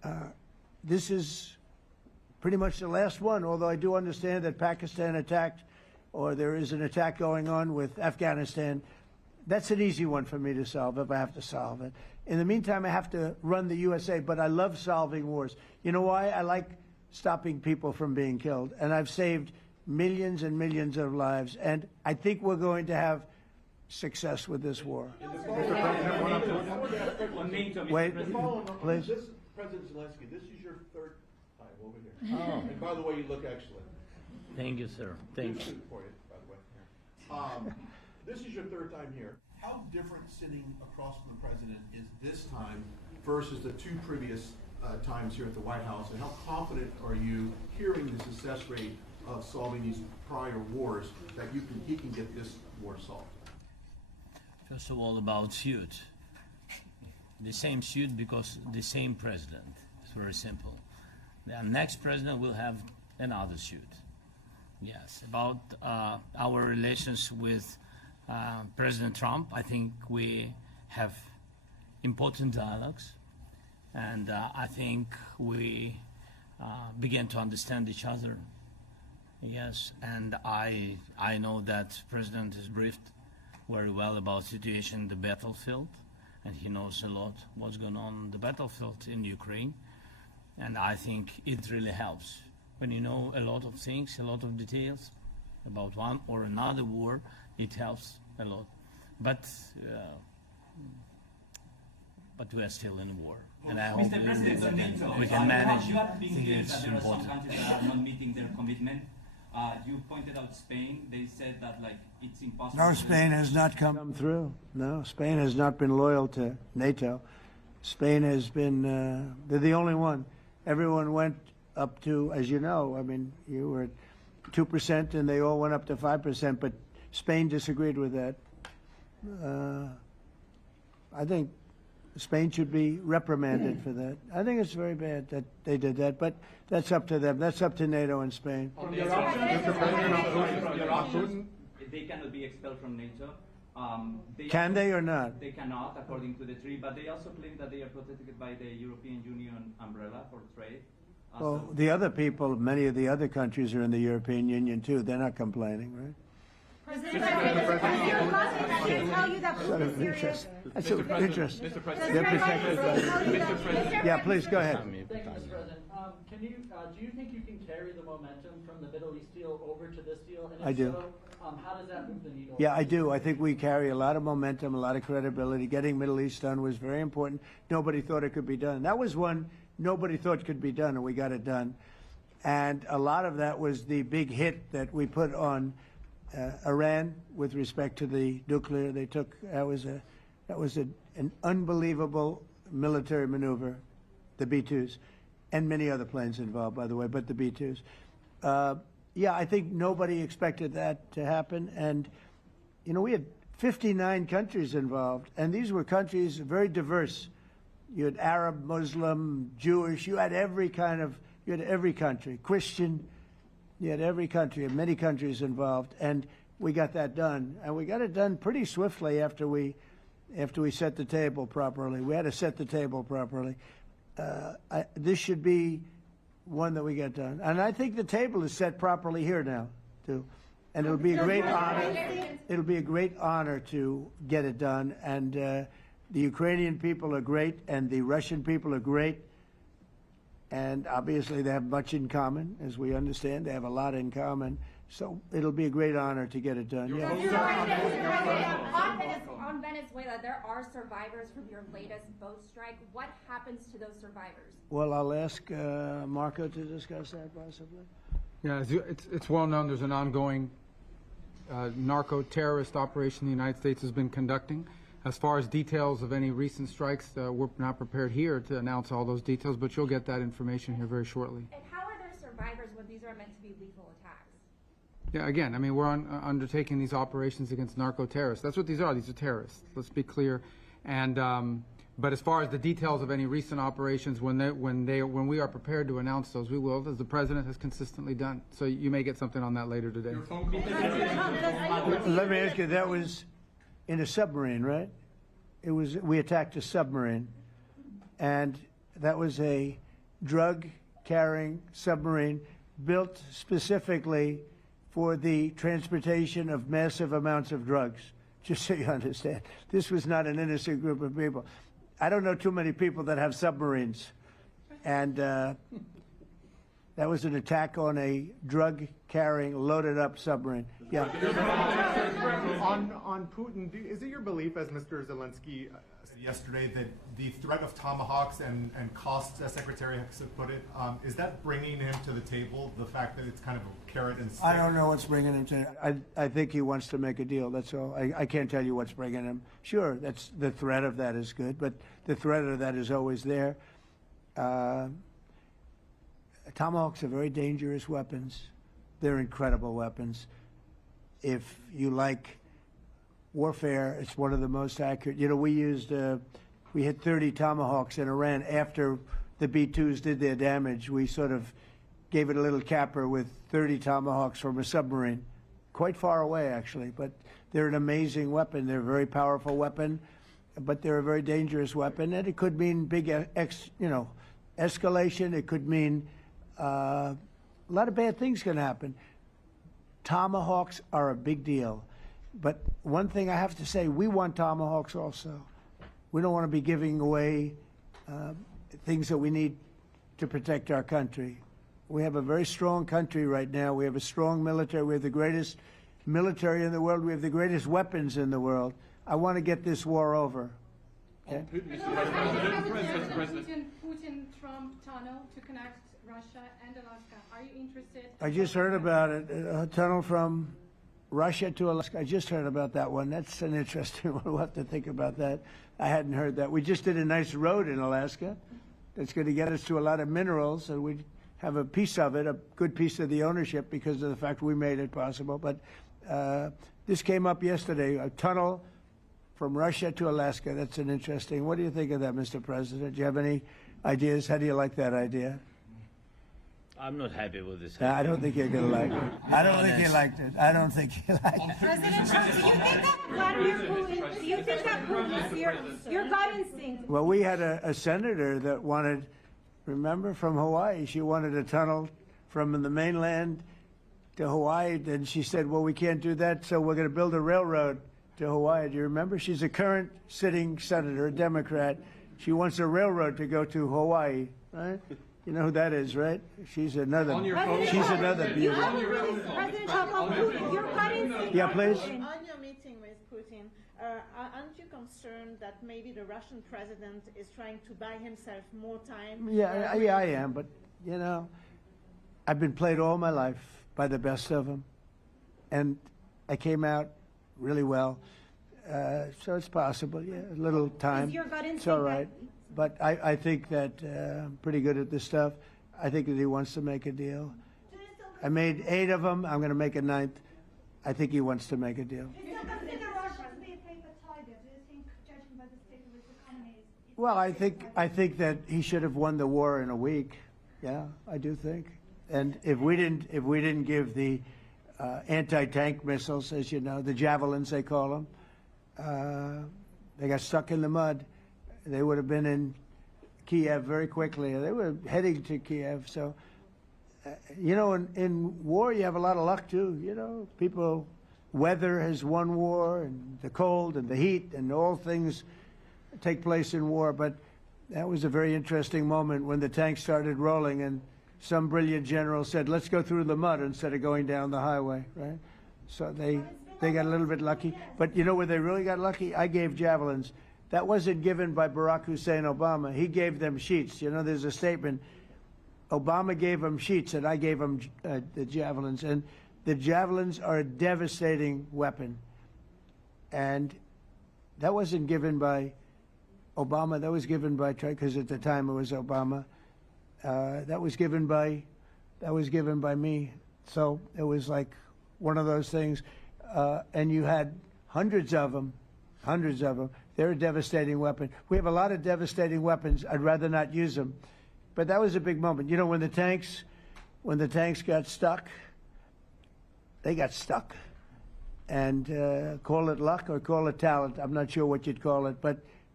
This is pretty much the last one, although I do understand that Pakistan attacked, or there is an attack going on with Afghanistan. That's an easy one for me to solve if I have to solve it. In the meantime, I have to run the USA, but I love solving wars. You know why? I like stopping people from being killed, and I've saved millions and millions of lives, and I think we're going to have success with this war. Wait, please. This, President Zelensky, this is your third time over here. Oh. And by the way, you look excellent. Thank you, sir. Thank you. For you, by the way. This is your third time here. How different sitting across from the president is this time versus the two previous times here at the White House, and how confident are you hearing the success rate of solving these prior wars that he can get this war solved? First of all, about suit. The same suit because the same president. It's very simple. The next president will have another suit. Yes. About our relations with President Trump, I think we have important dialogues, and I think we began to understand each other. Yes, and I know that President is briefed very well about situation in the battlefield, and he knows a lot what's going on in the battlefield in Ukraine, and I think it really helps. When you know a lot of things, a lot of details about one or another war, it helps a lot. But we are still in a war, and I hope we can manage. You have been clear It's that there are some important. countries that are not meeting their commitment. You pointed out Spain. They said that it's impossible. No, Spain has not come through. No, Spain has not been loyal to NATO. Spain has been, they're the only one. Everyone went up to, as you know, I mean, you were at 2% and they all went up to 5%, but Spain disagreed with that. I think Spain should be reprimanded for that. I think it's very bad that they did that, but that's up to them. That's up to NATO and Spain. They cannot be expelled from NATO. Can they or not? They cannot, according to the treaty, but they also claim that they are protected by the European Union umbrella for trade. Well, the other people, many of the other countries are in the European Union too. They're not complaining, right? President, I can tell you that Sort Putin of is serious. interest. That's of interest. Mr. President. They're protected by Yeah, please go ahead. Thank you, Mr. President. Do you think you can carry the momentum from the Middle East deal over to this deal? And if I do. So, how does that move the needle? Yeah, I do. I think we carry a lot of momentum, a lot of credibility. Getting Middle East done was very important. Nobody thought it could be done. That was one nobody thought could be done, and we got it done. And a lot of that was the big hit that we put on Iran with respect to the nuclear. They took that was an unbelievable military maneuver, the B-2s, and many other planes involved, by the way, but the B-2s. Yeah, I think nobody expected that to happen, and you know we had 59 countries involved, and these were countries very diverse. You had Arab, Muslim, Jewish. You had every country, Christian. You had every country, and many countries involved, and we got that done. And we got it done pretty swiftly after we set the table properly. We had to set the table properly. This should be one that we get done. And I think the table is set properly here now, too. And it'll be a great honor. It'll be a great honor to get it done. And the Ukrainian people are great, and the Russian people are great. And obviously they have much in common, as we understand. They have a lot in common. So it'll be a great honor to get it done. Yeah. On Venezuela, there are survivors from your latest boat strike. What happens to those survivors? Well, I'll ask Marco to discuss that possibly. Yeah, it's well known there's an ongoing narco-terrorist operation the United States has been conducting. As far as details of any recent strikes, we're not prepared here to announce all those details, but you'll get that information here very shortly. And how are there survivors when these are meant to be lethal attacks? Yeah, again, I mean, we're undertaking these operations against narco-terrorists. That's what these are. These are terrorists. Let's be clear. And but as far as the details of any recent operations, when we are prepared to announce those, we will, as the president has consistently done. So you may get something on that later today. Let me ask you, that was in a submarine, right? We attacked a submarine, and that was a drug-carrying submarine built specifically for the transportation of massive amounts of drugs, just so you understand. This was not an innocent group of people. I don't know too many people that have submarines. And that was an attack on a drug-carrying, loaded-up submarine. Yeah. On Putin, is it your belief, as Mr. Zelensky said yesterday, that the threat of tomahawks and costs, as Secretary has put it, is that bringing him to the table, the fact that it's kind of a carrot and stick? I don't know what's bringing him to I think he wants to make a deal, that's all. I can't tell you what's bringing him. Sure, that's the threat of that is good, but the threat of that is always there. Tomahawks are very dangerous weapons. They're incredible weapons. If you like warfare, it's one of the most accurate. You know, we hit 30 Tomahawks in Iran after the B-2s did their damage. We sort of gave it a little capper with 30 Tomahawks from a submarine, quite far away actually, but they're an amazing weapon. They're a very powerful weapon, but they're a very dangerous weapon, and it could mean big, escalation. It could mean a lot of bad things can happen. Tomahawks are a big deal. But one thing I have to say, we want Tomahawks also. We don't want to be giving away things that we need to protect our country. We have a very strong country right now. We have a strong military. We have the greatest military in the world. We have the greatest weapons in the world. I want to get this war over. Okay? Putin-Trump tunnel to connect Russia and Alaska. Are you interested? I just heard about it. A tunnel from Russia to Alaska. I just heard about that one. That's an interesting one. We'll have to think about that. I hadn't heard that. We just did a nice road in Alaska that's going to get us to a lot of minerals, and we have a piece of it, a good piece of the ownership because of the fact we made it possible. But this came up yesterday, a tunnel from Russia to Alaska. That's an interesting. What do you think of that, Mr. President? Do you have any ideas? How do you like that idea? I'm not happy with this. I don't think you're going to like it. I don't think you liked it. I don't think you liked it. President Trump, do you think that Vladimir Putin, do you think that Putin, your gut instinct? Well, we had a senator that wanted, remember, from Hawaii, she wanted a tunnel from the mainland to Hawaii. And she said, well, we can't do that, so we're going to build a railroad to Hawaii. Do you remember? She's a current sitting senator, a Democrat. She wants a railroad to go to Hawaii, right? You know who that is, right? She's another. She's another beauty. President Trump, your gut instinct. Yeah, please. On your meeting with Putin, aren't you concerned that maybe the Russian president is trying to buy himself more time? Yeah, I am. But you know, I've been played all my life by the best of them, and I came out really well. So it's possible. Yeah, a little time. Is your gut instinct? It's all right. But I think that I'm pretty good at this stuff. I think that he wants to make a deal. I made 8 of them. I'm going to make a 9th. I think he wants to make a deal. Well, I think that he should have won the war in a week. Yeah, I do think. And if we didn't give the anti-tank missiles, as you know, the javelins they call them, they got stuck in the mud. They would have been in Kiev very quickly. They were heading to Kiev. So, you know, in war, you have a lot of luck, too. You know, people, weather has won war, and the cold and the heat and all things take place in war. But that was a very interesting moment when the tanks started rolling and some brilliant general said, let's go through the mud instead of going down the highway, right? So they got a little bit lucky. But you know where they really got lucky? I gave javelins. That wasn't given by Barack Hussein Obama. He gave them sheets. You know, there's a statement. Obama gave them sheets, and I gave them the javelins. And the javelins are a devastating weapon. And that wasn't given by Obama. That was given by, because at the time it was Obama. That was given by me. So it was like one of those things. And you had hundreds of them. They're a devastating weapon. We have a lot of devastating weapons. I'd rather not use them. But that was a big moment. You know, when the tanks got stuck, they got stuck. And call it luck or call it talent. I'm not sure what you'd call it. But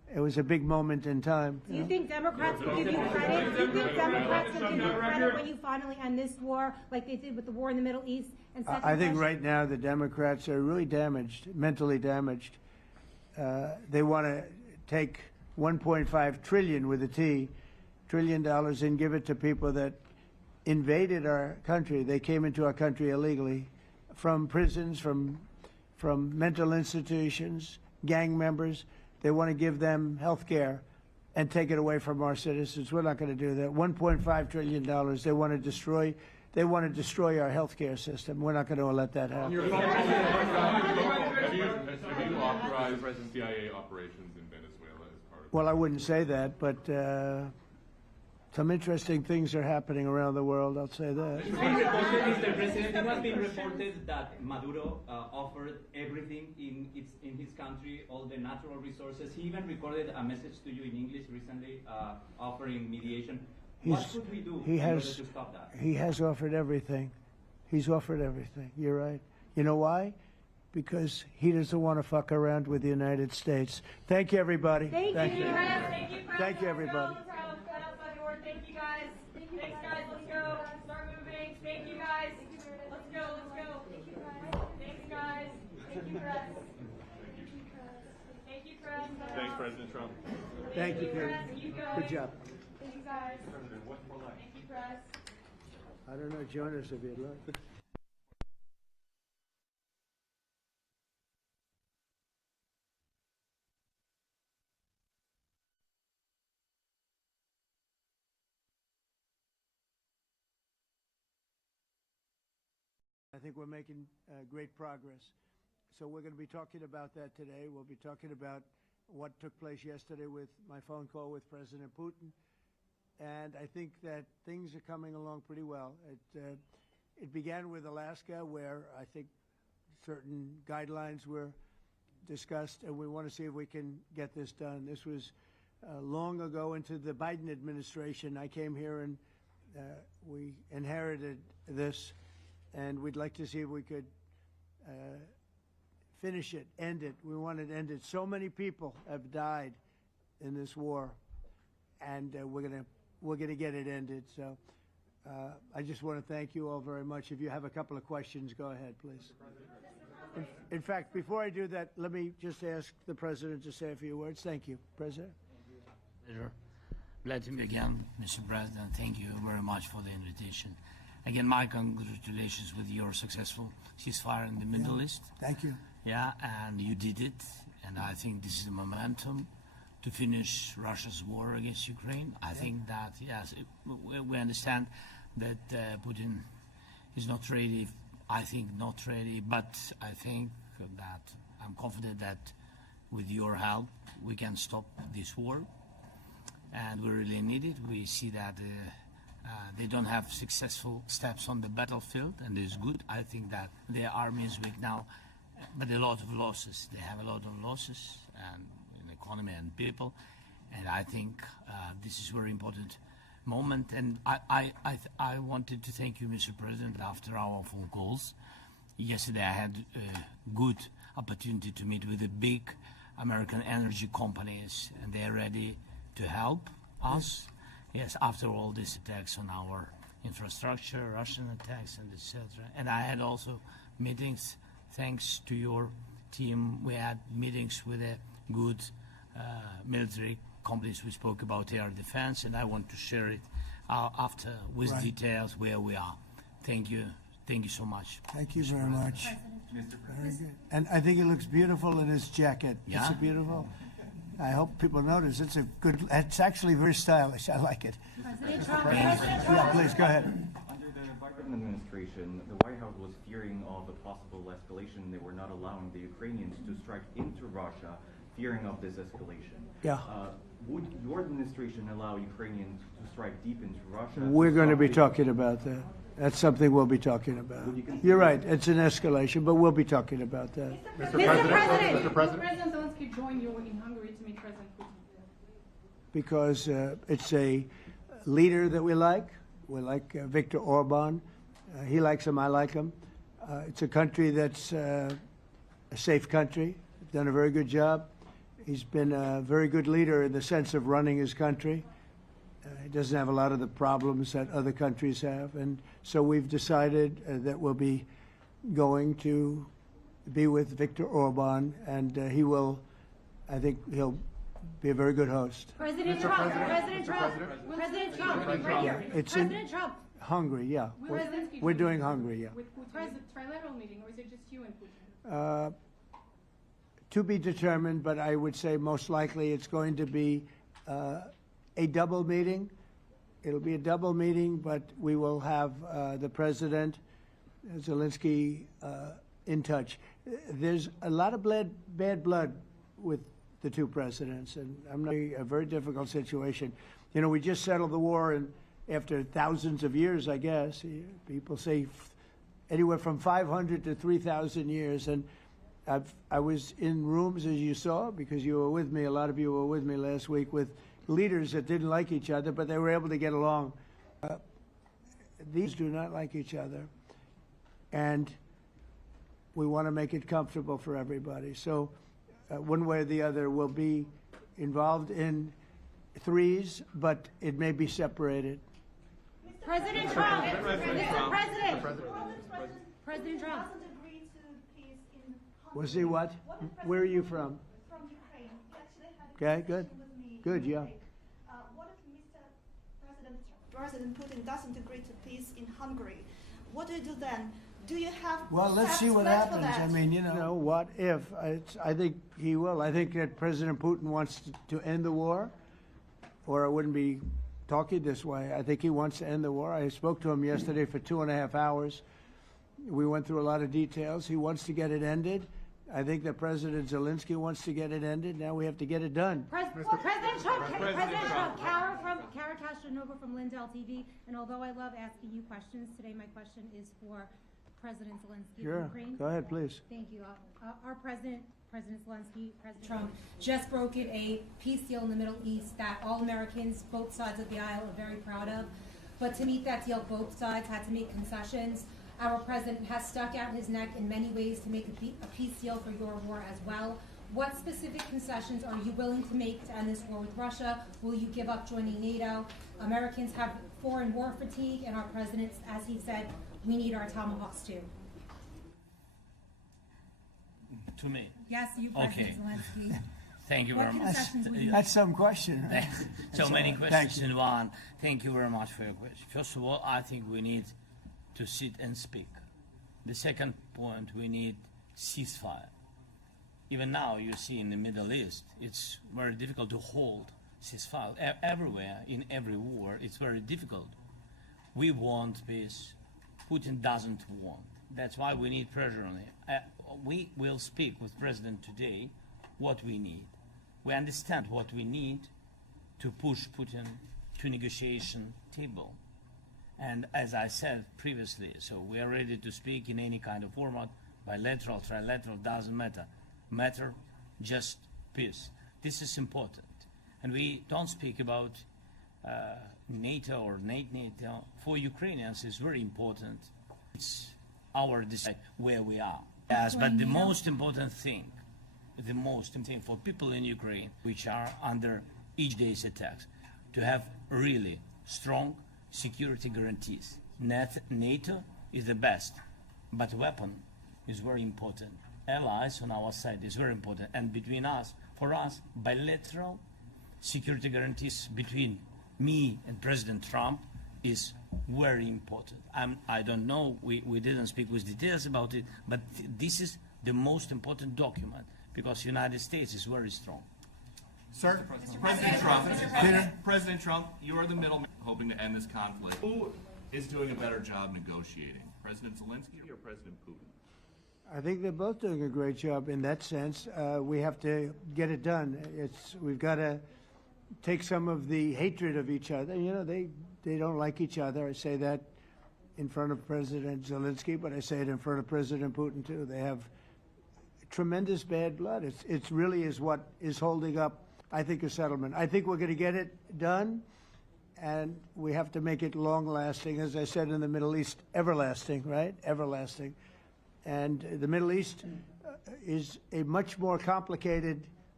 it was a big moment in time. Do you think Democrats will give you credit? Do you think Democrats will give you credit when you finally end this war, like they did with the war in the Middle East? And second I think question- right now the Democrats are really damaged, mentally damaged. They want to take 1.5 trillion with a T, $1 trillion and give it to people that invaded our country. They came into our country illegally from prisons, from mental institutions, gang members. They want to give them health care and take it away from our citizens. We're not going to do that. $1.5 trillion. They want to destroy. They want to destroy our health care system. We're not going to let that happen. Have you authorized CIA operations in Venezuela as part of? Well, I wouldn't say that, but some interesting things are happening around the world. I'll say that. It's been reported, Mr. President, it has been reported that Maduro offered everything in his country, all the natural resources. He even recorded a message to you in English recently, offering mediation. What should we do in order to stop that? He has offered everything. He's offered everything. You're right. You know why? Because he doesn't want to fuck around with the United States. Thank you, everybody. Thank you. Thank you, everybody. Thank you, guys. Thanks, guys. Let's go. Start moving. Thank you, guys. Let's go. Let's go. Thanks, guys. Thank you, press. Thank you, press. Thanks, President Trump. Thank you, Karen. Good job. Thank you, guys. Thank you, press. I don't know, join us if you'd like. I think we're making great progress. So we're going to be talking about that today. We'll be talking about what took place yesterday with my phone call with President Putin. And I think that things are coming along pretty well. It began with Alaska, where I think certain guidelines were discussed, and we want to see if we can get this done. This was long ago into the Biden administration. I came here and we inherited this, and we'd like to see if we could finish it, end it. We want it ended. So many people have died in this war, and we're gonna get it ended. So I just want to thank you all very much. If you have a couple of questions, go ahead, please. In fact, before I do that, let me just ask the President to say a few words. Thank you, President. Pleasure. Glad to be again, Mr. President. Thank you very much for the invitation. Again, my congratulations with your successful ceasefire in the Middle East. Thank you. Yeah, and you did it, and I think this is the momentum to finish Russia's war against Ukraine. I think that, yes, we understand that Putin is not ready. I think not ready, but I think that I'm confident that with your help, we can stop this war, and we really need it. We see that they don't have successful steps on the battlefield, and it's good. I think that their army is weak now, but a lot of losses. They have a lot of losses, and in economy and people, and I think this is a very important moment. And I wanted to thank you, Mr. President, after our phone calls. Yesterday I had a good opportunity to meet with the big American energy companies, and they're ready to help us. Yes, after all these attacks on our infrastructure, Russian attacks, and etc. And I had also meetings, thanks to your team. We had meetings with a good military companies. We spoke about air defense, and I want to share it after with details where we are. Thank you. Thank you so much. Thank you very much. Very good. And I think it looks beautiful in his jacket. Yeah? Is it beautiful? I hope people notice. It's a good. It's actually very stylish. I like it. Yeah, please go ahead. Under the Biden administration, the White House was fearing of a possible escalation. They were not allowing the Ukrainians to strike into Russia, fearing of this escalation. Yeah. Would your administration allow Ukrainians to strike deep into Russia? We're going to be talking about that. That's something we'll be talking about. You're right. It's an escalation, but we'll be talking about that. Mr. President, will President Zelensky join you in Hungary to meet President Putin? Because it's a leader that we like. We like Viktor Orban. He likes him. I like him. It's a country that's a safe country. Done a very good job. He's been a very good leader in the sense of running his country. He doesn't have a lot of the problems that other countries have. And so we've decided that we'll be going to be with Viktor Orban, and he will, I think he'll be a very good host. President Trump, President Trump, President Trump, right here. President Trump. Hungary, yeah. We're doing Hungary, yeah. With Putin, is it a trilateral meeting, or is it just you and Putin? To be determined, but I would say most likely it's going to be a double meeting. It'll be a double meeting, but we will have the President, Zelensky, in touch. There's a lot of bad blood with the two presidents, and I'm not a very difficult situation. You know, we just settled the war, and after thousands of years, I guess. People say anywhere from 500 to 3,000 years, and I was in rooms, as you saw, because you were with me, a lot of you were with me last week, with leaders that didn't like each other, but they were able to get along. These do not like each other, and we want to make it comfortable for everybody. So one way or the other, we'll be involved in threes, but it may be separated. President Trump, Mr. President, President Trump. Was he what? Where are you from? From Ukraine. He actually had a Okay, good. conversation with me. Good, yeah. What if Mr. President Putin doesn't agree to peace in Hungary? What do you do then? Do you have Well, let's see what facts for happens. that? I mean, you know, what if? I think he will. I think that President Putin wants to end the war, or I wouldn't be talking this way. I think he wants to end the war. I spoke to him yesterday for 2.5 hours. We went through a lot of details. He wants to get it ended. I think that President Zelensky wants to get it ended. Now we have to get it done. President Trump, Kara Castronova from Lindell TV. And although I love asking you questions, today my question is for President Zelensky Sure. of Ukraine. Go ahead, please. Thank you. Our President Zelensky, President Trump, just brokered a peace deal in the Middle East that all Americans, both sides of the aisle, are very proud of. But to meet that deal, both sides had to make concessions. Our president has stuck out his neck in many ways to make a peace deal for your war as well. What specific concessions are you willing to make to end this war with Russia? Will you give up joining NATO? Americans have foreign war fatigue, and our president, as he said, we need our tomahawks too. To me? Yes, you, President Zelensky. Thank you very much. That's some question. So many questions in one. Thank you very much for your question. First of all, I think we need to sit and speak. The second point, we need ceasefire. Even now, you see in the Middle East, it's very difficult to hold ceasefire. Everywhere, in every war, it's very difficult. We want peace. Putin doesn't want. That's why we need pressure on him. We will speak with President today what we need. We understand what we need to push Putin to negotiation table. And as I said previously, so we are ready to speak in any kind of format, bilateral, trilateral, doesn't matter. Matter just peace. This is important. And we don't speak about NATO or NATO. For Ukrainians, it's very important. It's our decide where we are. Yes, but the most important thing for people in Ukraine, which are under each day's attacks, to have really strong security guarantees. NATO is the best, but weapon is very important. Allies on our side is very important. And between us, for us, bilateral security guarantees between me and President Trump is very important. I don't know, we didn't speak with details about it, but this is the most important document because the United States is very strong. Sir, President Trump, you are the middleman hoping to end this conflict. Who is doing a better job negotiating, President Zelensky or President Putin? I think they're both doing a great job in that sense. We have to get it done. We've got to take some of the hatred of each other. You know, they don't like each other. I say that in front of President Zelensky, but I say it in front of President Putin too. They have tremendous bad blood. It really is what is holding up, I think, a settlement. I think we're going to get it done, and we have to make it long-lasting. As I said in the Middle East, everlasting, right? Everlasting. And the Middle East is a much more complicated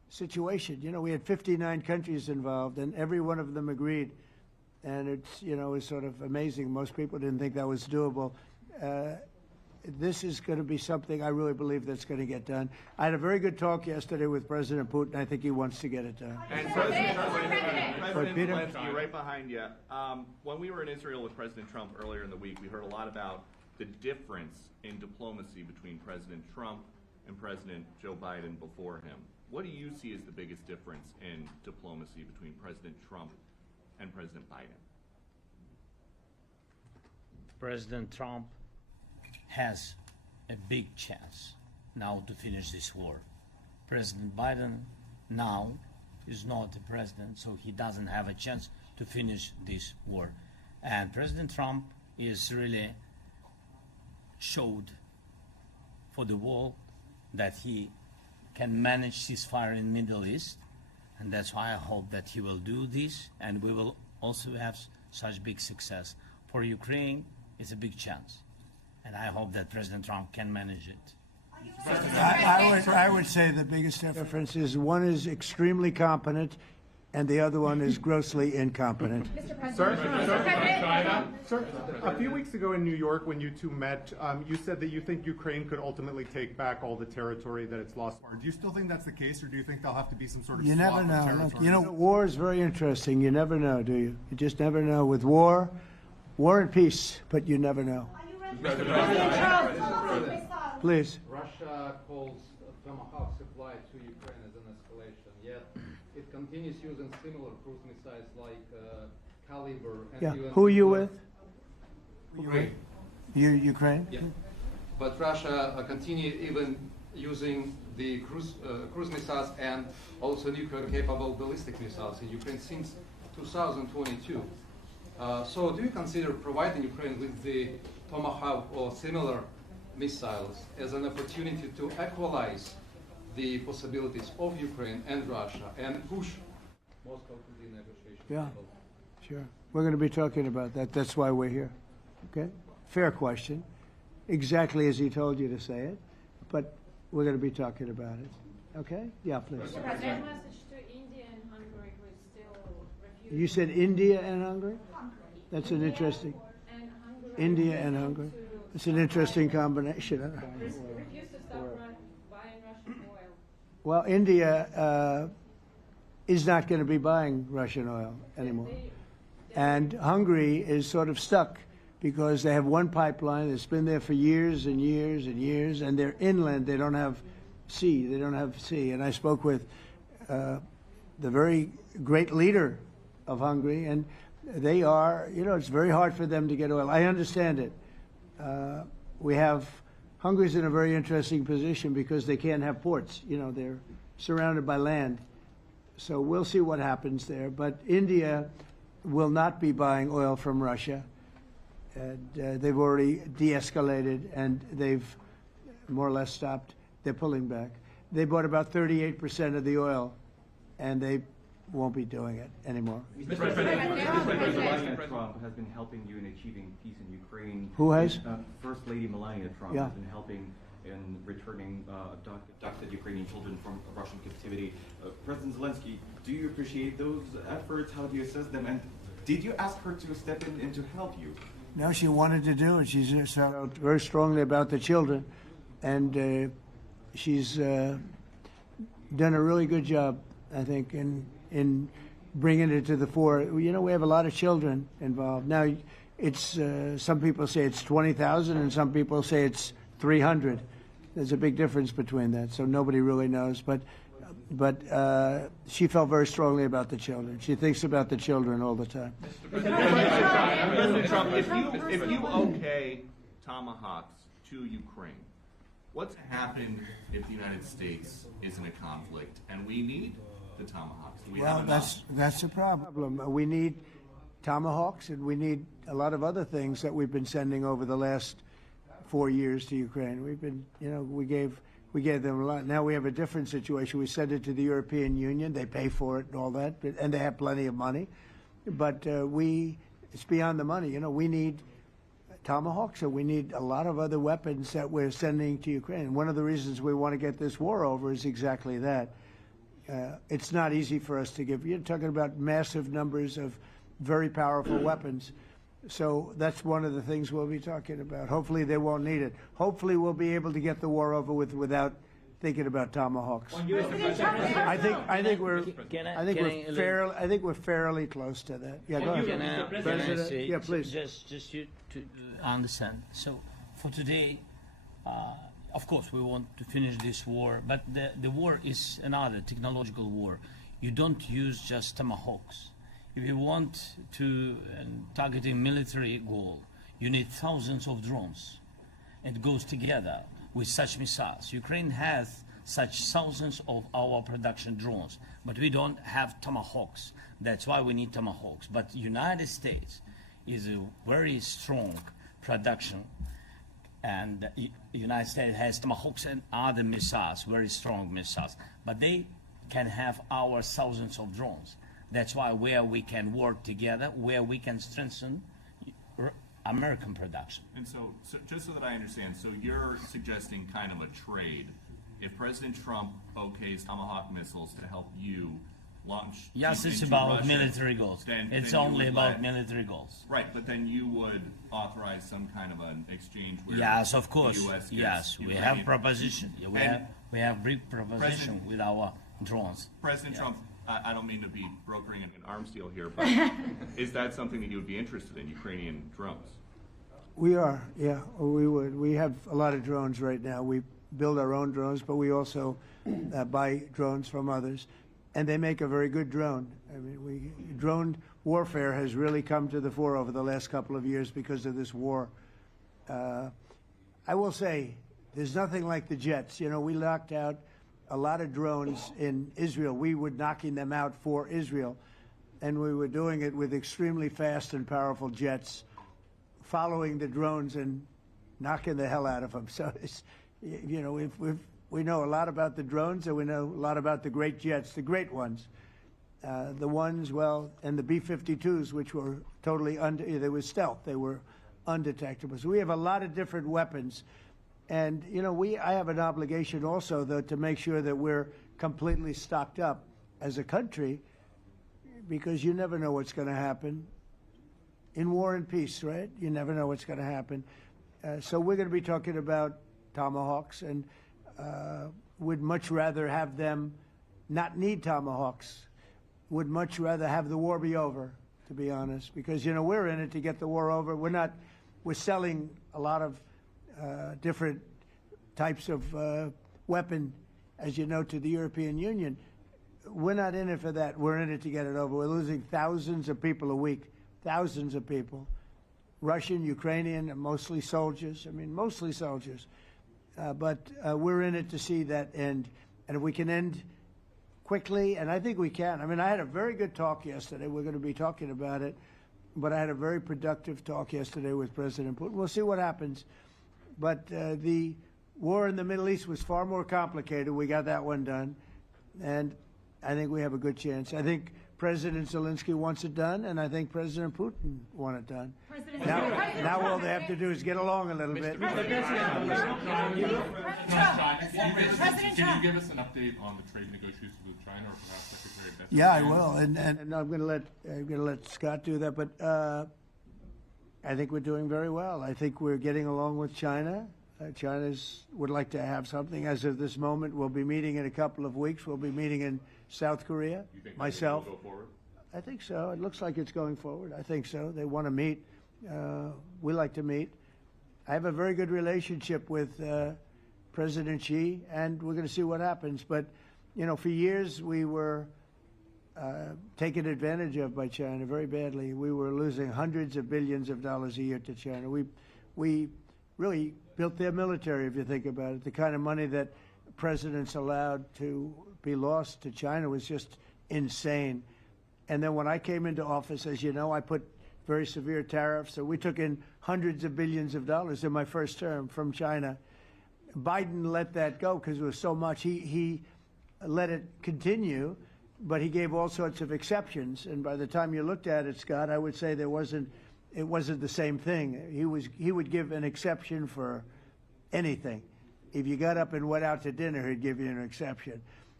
situation. You know, we had 59 countries involved, and every one of them agreed. And it's, you know, it's sort of amazing. Most people didn't think that was doable. This is going to be something I really believe that's going to get done. I had a very good talk yesterday with President Putin. I think he wants to get it done. And President Zelensky, right behind you. When we were in Israel with President Trump earlier in the week, we heard a lot about the difference in diplomacy between President Trump and President Joe Biden before him. What do you see as the biggest difference in diplomacy between President Trump and President Biden? President Trump has a big chance now to finish this war. President Biden now is not the president, so he doesn't have a chance to finish this war. And President Trump is really showed for the world that he can manage ceasefire in the Middle East, and that's why I hope that he will do this, and we will also have such big success. For Ukraine, it's a big chance, and I hope that President Trump can manage it. I would say the biggest difference is one is extremely competent and the other one is grossly incompetent. Sir, a few weeks ago in New York when you two met, you said that you think Ukraine could ultimately take back all the territory that it's lost. Do you still think that's the case, or do you think there'll have to be some sort of You never swap of know. territory? Look, you know, war is very interesting. You never know, do you? You just never know. With war and peace, but you never know. Please. Russia calls Tomahawk supply to Ukraine as an escalation, yet it continues using similar cruise missiles like Caliber. And Yeah. even Who are you with? Ukraine. You, Ukraine? Yeah. But Russia continue even using the cruise missiles and also nuclear-capable ballistic missiles in Ukraine since 2022. So do you consider providing Ukraine with the Tomahawk or similar missiles as an opportunity to equalize the possibilities of Ukraine and Russia and push Moscow to the negotiation Yeah, table? sure. We're going to be talking about that. That's why we're here. Okay? Fair question. Exactly as he told you to say it. But we're going to be talking about it. Okay? Yeah, please. Mr. President, message to India and Hungary, who is still refusing. You said India and Hungary? That's an interesting. India and Hungary. It's an interesting combination. Refuse to stop buying Russian oil. Well, India is not going to be buying Russian oil anymore. And Hungary is sort of stuck because they have one pipeline that's been there for years and years and years, and they're inland. They don't have sea. They don't have sea. And I spoke with the very great leader of Hungary, and they are, you know, it's very hard for them to get oil. I understand it. Hungary's in a very interesting position because they can't have ports. You know, they're surrounded by land. So we'll see what happens there. But India will not be buying oil from Russia. And, they've already de-escalated, and they've more or less stopped. They're pulling back. They bought about 38% of the oil, and they won't be doing it anymore. Mr. President Trump has been helping you in achieving peace in Ukraine. Who has? First Lady Melania Trump Yeah. has been helping in returning abducted Ukrainian children from Russian captivity. President Zelensky, do you appreciate those efforts? How do you assess them? And did you ask her to step in and to help you? No, she wanted to do it. She's felt very strongly about the children, and she's done a really good job, I think, in bringing it to the fore. You know, we have a lot of children involved. Now, it's some people say it's 20,000, and some people say it's 300. There's a big difference between that, so nobody really knows. But she felt very strongly about the children. She thinks about the children all the time. President Trump, if you okay Tomahawks to Ukraine, what's happen if the United States is in a conflict and we need the Tomahawks? Do we have enough? That's the problem. We need Tomahawks, and we need a lot of other things that we've been sending over the last 4 years to Ukraine. We've been, you know, we gave them a lot. Now we have a different situation. We send it to the European Union. They pay for it and all that, and they have plenty of money. But it's beyond the money. You know, we need Tomahawks, and we need a lot of other weapons that we're sending to Ukraine. And one of the reasons we want to get this war over is exactly that. It's not easy for us to give. You're talking about massive numbers of very powerful weapons. So that's one of the things we'll be talking about. Hopefully they won't need it. Hopefully we'll be able to get the war over with without thinking about tomahawks. I think we're fairly close to that. Yeah, go ahead. President, yeah, please. Just you to understand. So for today, of course, we want to finish this war, but the war is another technological war. You don't use just tomahawks. If you want to targeting military goal, you need thousands of drones. It goes together with such missiles. Ukraine has such thousands of our production drones, but we don't have tomahawks. That's why we need tomahawks. But United States is a very strong production, and United States has tomahawks and other missiles, very strong missiles, but they can have our thousands of drones. That's why where we can work together, where we can strengthen American production. And so just so that I understand, so you're suggesting kind of a trade. If President Trump okays Tomahawk missiles to help you launch... Yes, it's about military goals. It's only about military goals. Right, but then you would authorize some kind of an exchange where... Yes, of course. The US yes, we have proposition. We have brief proposition with our drones. President Trump, I don't mean to be brokering an arms deal here, but is that something that you would be interested in, Ukrainian drones? We are, yeah, we would. We have a lot of drones right now. We build our own drones, but we also buy drones from others, and they make a very good drone. I mean, drone warfare has really come to the fore over the last couple of years because of this war. I will say, there's nothing like the jets. You know, we knocked out a lot of drones in Israel. We were knocking them out for Israel, and we were doing it with extremely fast and powerful jets, following the drones and knocking the hell out of them. So, it's, you know, we know a lot about the drones, and we know a lot about the great jets, the great ones. The ones, well, and the B-52s, which were totally they were stealth. They were undetectable. So we have a lot of different weapons. And, you know, I have an obligation also, though, to make sure that we're completely stocked up as a country, because you never know what's going to happen. In war and peace, right? You never know what's going to happen. So we're going to be talking about tomahawks, and would much rather have them not need tomahawks. Would much rather have the war be over, to be honest, because, you know, we're in it to get the war over. We're selling a lot of different types of weapon, as you know, to the European Union. We're not in it for that. We're in it to get it over. We're losing thousands of people a week, thousands of people, Russian, Ukrainian, and mostly soldiers. I mean, mostly soldiers. But we're in it to see that end. And if we can end quickly, and I think we can. I mean, I had a very good talk yesterday. We're going to be talking about it. But I had a very productive talk yesterday with President Putin. We'll see what happens. But the war in the Middle East was far more complicated. We got that one done. And I think we have a good chance. I think President Zelensky wants it done, and I think President Putin wants it done. Now all they have to do is get along a little bit. Can you give us an update on the trade negotiations with China, or perhaps Secretary Bessel? Yeah, I will, and I'm going to let Scott do that. But I think we're doing very well. I think we're getting along with China. China would like to have something. As of this moment, we'll be meeting in a couple of weeks. We'll be meeting in South Korea. You think myself. Will go forward? I think so. It looks like it's going forward. I think so. They want to meet. We like to meet. I have a very good relationship with President Xi, and we're going to see what happens. But, you know, for years we were taken advantage of by China very badly. We were losing hundreds of billions of dollars a year to China. We really built their military, if you think about it. The kind of money that presidents allowed to be lost to China was just insane. And then when I came into office, as you know, I put very severe tariffs. So we took in hundreds of billions of dollars in my first term from China. Biden let that go because it was so much. He let it continue, but he gave all sorts of exceptions. And by the time you looked at it, Scott, I would say it wasn't the same thing. He would give an exception for anything. If you got up and went out to dinner, he'd give you an exception.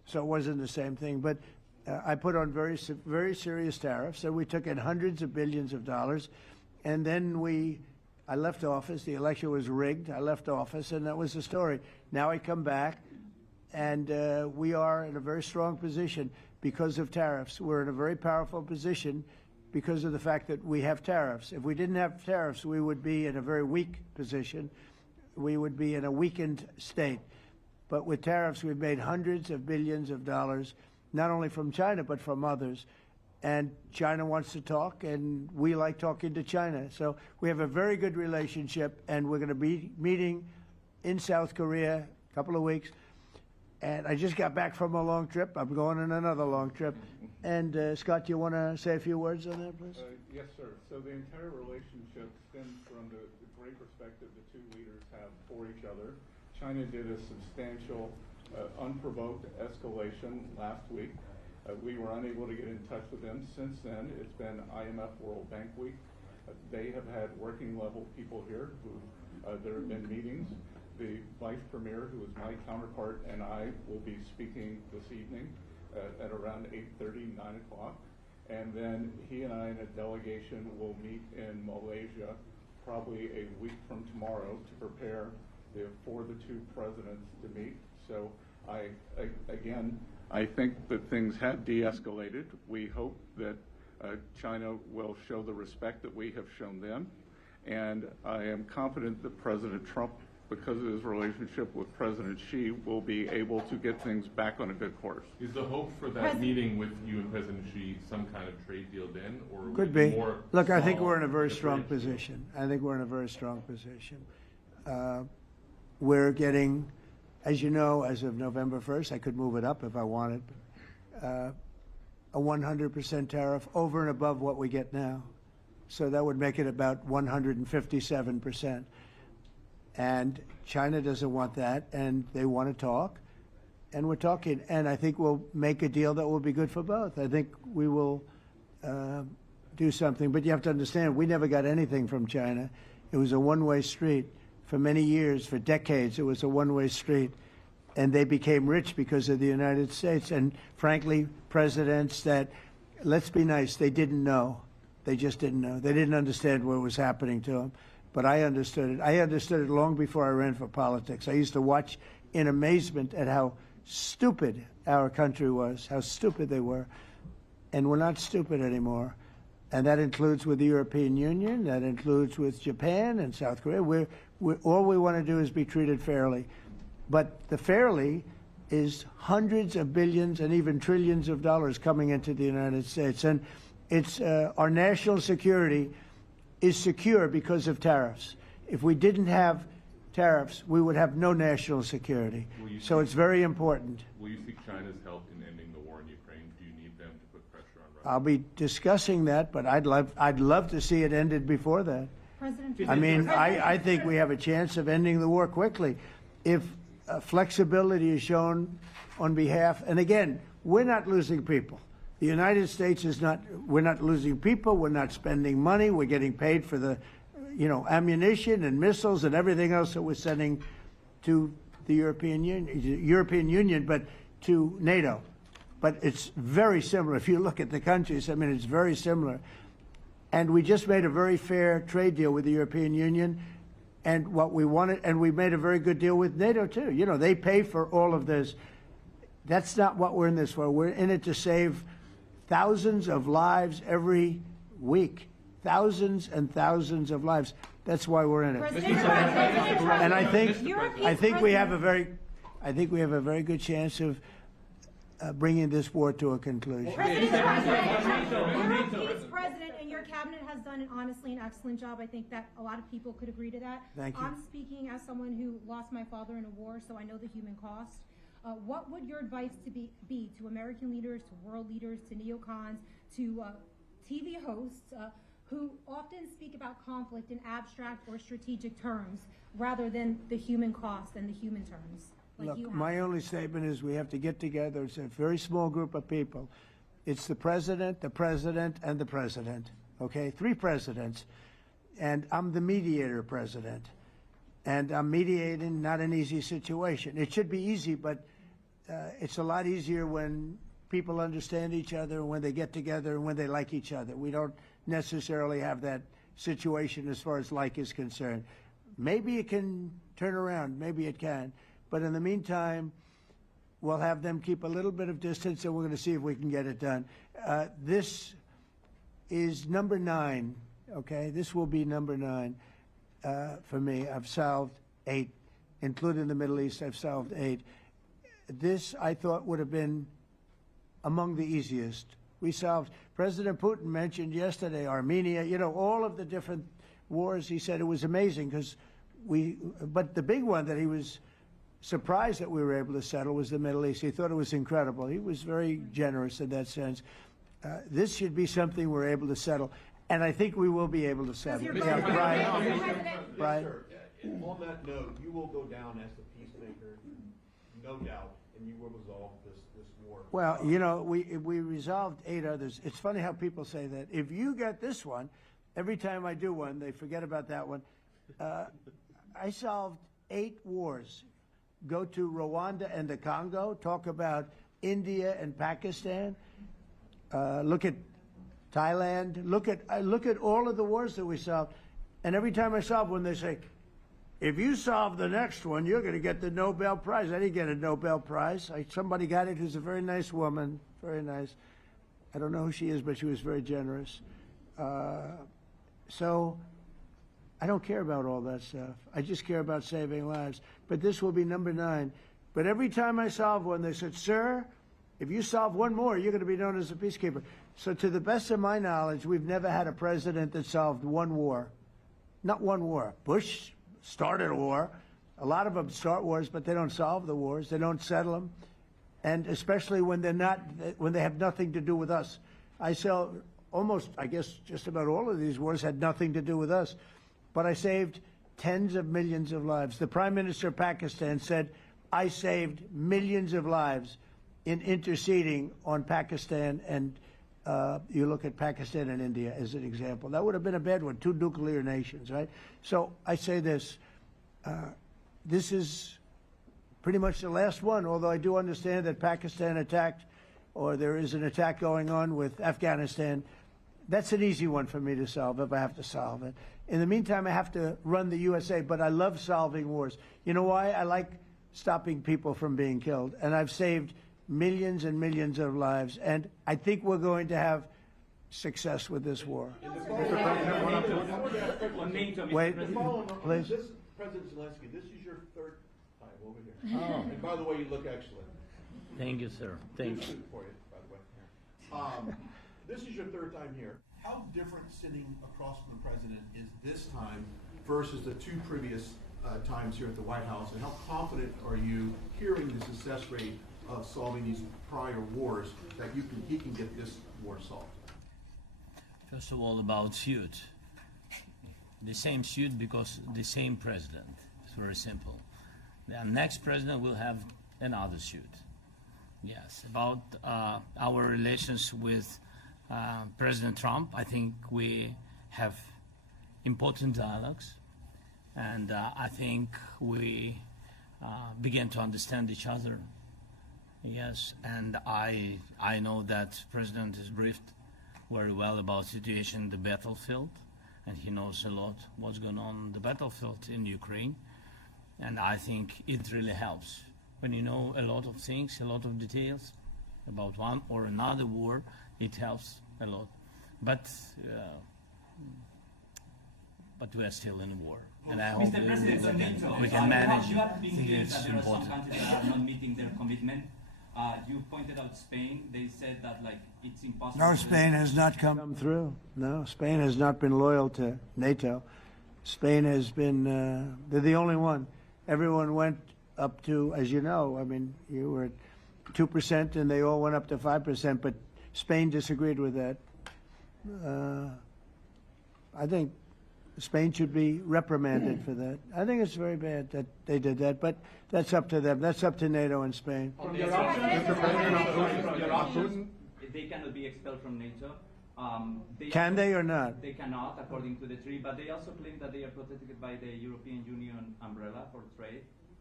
so it wasn't the same thing. But I put on very serious tariffs, and we took in hundreds of billions of dollars, and then I left office. The election was rigged. I left office, and that was the story. Now I come back, and we are in a very strong position because of tariffs. We're in a very powerful position because of the fact that we have tariffs. If we didn't have tariffs, we would be in a very weak position. We would be in a weakened state. But with tariffs, we've made hundreds of billions of dollars, not only from China, but from others. And China wants to talk, and we like talking to China. So we have a very good relationship, and we're going to be meeting in South Korea a couple of weeks. And I just got back from a long trip. I'm going on another long trip. And Scott, do you want to say a few words on that, please? Yes, sir. So the entire relationship stems from the great perspective the two leaders have for each other. China did a substantial, unprovoked escalation last week. We were unable to get in touch with them. Since then, it's been IMF World Bank Week. They have had working level people here who there have been meetings. The Vice Premier, who is my counterpart, and I will be speaking this evening at around 8:30, 9 o'clock. And then he and I and a delegation will meet in Malaysia probably a week from tomorrow to prepare for the two presidents to meet. So I think that things have de-escalated. We hope that China will show the respect that we have shown them. And I am confident that President Trump, because of his relationship with President Xi, will be able to get things back on a good course. Is the hope for that meeting with you and President Xi some kind of trade deal then, or could be more? Look, I think we're in a very strong position. I think we're in a very strong position. We're getting, as you know, as of November 1st, I could move it up if I wanted, a 100% tariff over and above what we get now. So that would make it about 157%. And China doesn't want that, and they want to talk, and we're talking. And I think we'll make a deal that will be good for both. I think we will do something. But you have to understand, we never got anything from China. It was a one-way street. For many years, for decades, it was a one-way street. And they became rich because of the United States. And frankly, presidents that, let's be nice, they didn't know. They just didn't know. They didn't understand what was happening to them. But I understood it. I understood it long before I ran for politics. I used to watch in amazement at how stupid our country was, how stupid they were. And we're not stupid anymore. And that includes with the European Union. That includes with Japan and South Korea. All we want to do is be treated fairly. But the fairly is hundreds of billions and even trillions of dollars coming into the United States. And it's our national security is secure because of tariffs. If we didn't have tariffs, we would have no national security. So it's very important. Will you seek China's help in ending the war in Ukraine? Do you need them to put pressure on Russia? I'll be discussing that, but I'd love to see it ended before that. I mean, I think we have a chance of ending the war quickly if flexibility is shown on behalf. And again, we're not losing people. The United States is not, we're not losing people, we're not spending money, we're getting paid for the, ammunition and missiles and everything else that we're sending to the European Union, but to NATO. But it's very similar. If you look at the countries, I mean, it's very similar. And we just made a very fair trade deal with the European Union, and what we wanted, and we made a very good deal with NATO too. They pay for all of this. That's not what we're in this for. We're in it to save thousands of lives every week, thousands and thousands of lives. That's why we're in it. And I think we have a very good chance of bringing this war to a conclusion. You're a peace president, and your cabinet has done honestly an excellent job. I think that a lot of people could agree to that. Thank you. I'm speaking as someone who lost my father in a war, so I know the human cost. What would your advice be to American leaders, to world leaders, to neocons, to TV hosts who often speak about conflict in abstract or strategic terms rather than the human cost and the human terms? Look, my only statement is we have to get together. It's a very small group of people. It's the president, and the president. Okay, 3 presidents. And I'm the mediator president. And I'm mediating not an easy situation. It should be easy, but it's a lot easier when people understand each other, when they get together, and when they like each other. We don't necessarily have that situation as far as like is concerned. Maybe it can turn around, maybe it can. But in the meantime, we'll have them keep a little bit of distance, and we're going to see if we can get it done. This is number 9, okay? This will be number 9 for me. I've solved 8, including the Middle East. I've solved 8. This, I thought, would have been among the easiest. We solved, President Putin mentioned yesterday Armenia, you know, all of the different wars. He said it was amazing because but the big one that he was surprised that we were able to settle was the Middle East. He thought it was incredible. He was very generous in that sense. This should be something we're able to settle, and I think we will be able to settle. Yeah, Brian. On that note, you will go down as the peacemaker, no doubt, and you will resolve this war. Well, you know, we resolved 8 others. It's funny how people say that. If you get this one, every time I do one, they forget about that one. I solved 8 wars. Go to Rwanda and the Congo, talk about India and Pakistan, look at Thailand, look at all of the wars that we solved. And every time I solve one, they say, if you solve the next one, you're going to get the Nobel Prize. I didn't get a Nobel Prize. Somebody got it who's a very nice woman, very nice. I don't know who she is, but she was very generous. So I don't care about all that stuff. I just care about saving lives. But this will be number 9. But every time I solve one, they said, sir, if you solve one more, you're going to be known as a peacekeeper. So to the best of my knowledge, we've never had a president that solved one war. Not one war. Bush started a war. A lot of them start wars, but they don't solve the wars. They don't settle them. And especially when they have nothing to do with us. I saw almost, I guess, just about all of these wars had nothing to do with us. But I saved tens of millions of lives. The Prime Minister of Pakistan said, I saved millions of lives in interceding on Pakistan, and you look at Pakistan and India as an example. That would have been a bad one, 2 nuclear nations, right? So I say this, this is pretty much the last one, although I do understand that Pakistan attacked, or there is an attack going on with Afghanistan. That's an easy one for me to solve if I have to solve it. In the meantime, I have to run the USA, but I love solving wars. You know why? I like stopping people from being killed, and I've saved millions and millions of lives, and I think we're going to have success with this war. Wait, please. This, President Zelensky, this is your 3rd time over here. Oh. And by the way, you look excellent. Thank you, sir. Thank you. For you, by the way. This is your 3rd time here. How different sitting across from the president is this time versus the 2 previous times here at the White House, and how confident are you, hearing the success rate of solving these prior wars, that he can get this war solved? First of all, about suit. The same suit because the same president. It's very simple. The next president will have another suit. Yes. About our relations with President Trump, I think we have important dialogues, and I think we begin to understand each other. Yes, and I know that President is briefed very well about situation in the battlefield, and he knows a lot what's going on the battlefield in Ukraine, and I think it really helps when you know a lot of things, a lot of details about one or another war. It helps a lot, but we are still in a war, and I hope we can manage. I think it's important. Countries that are not meeting their commitment. You pointed out Spain. They said that it's impossible. No, Spain has not come through. No, Spain has not been loyal to NATO. Spain has been. They're the only one. Everyone went up to, as you know. I mean, you were at 2%, and they all went up to 5%. But Spain disagreed with that. I think Spain should be reprimanded for that. I think it's very bad that they did that, but that's up to them. That's up to NATO and Spain. They cannot be expelled from NATO. Can they or not? They cannot, according to the treaty, but they also claim that they are protected by the European Union umbrella for trade.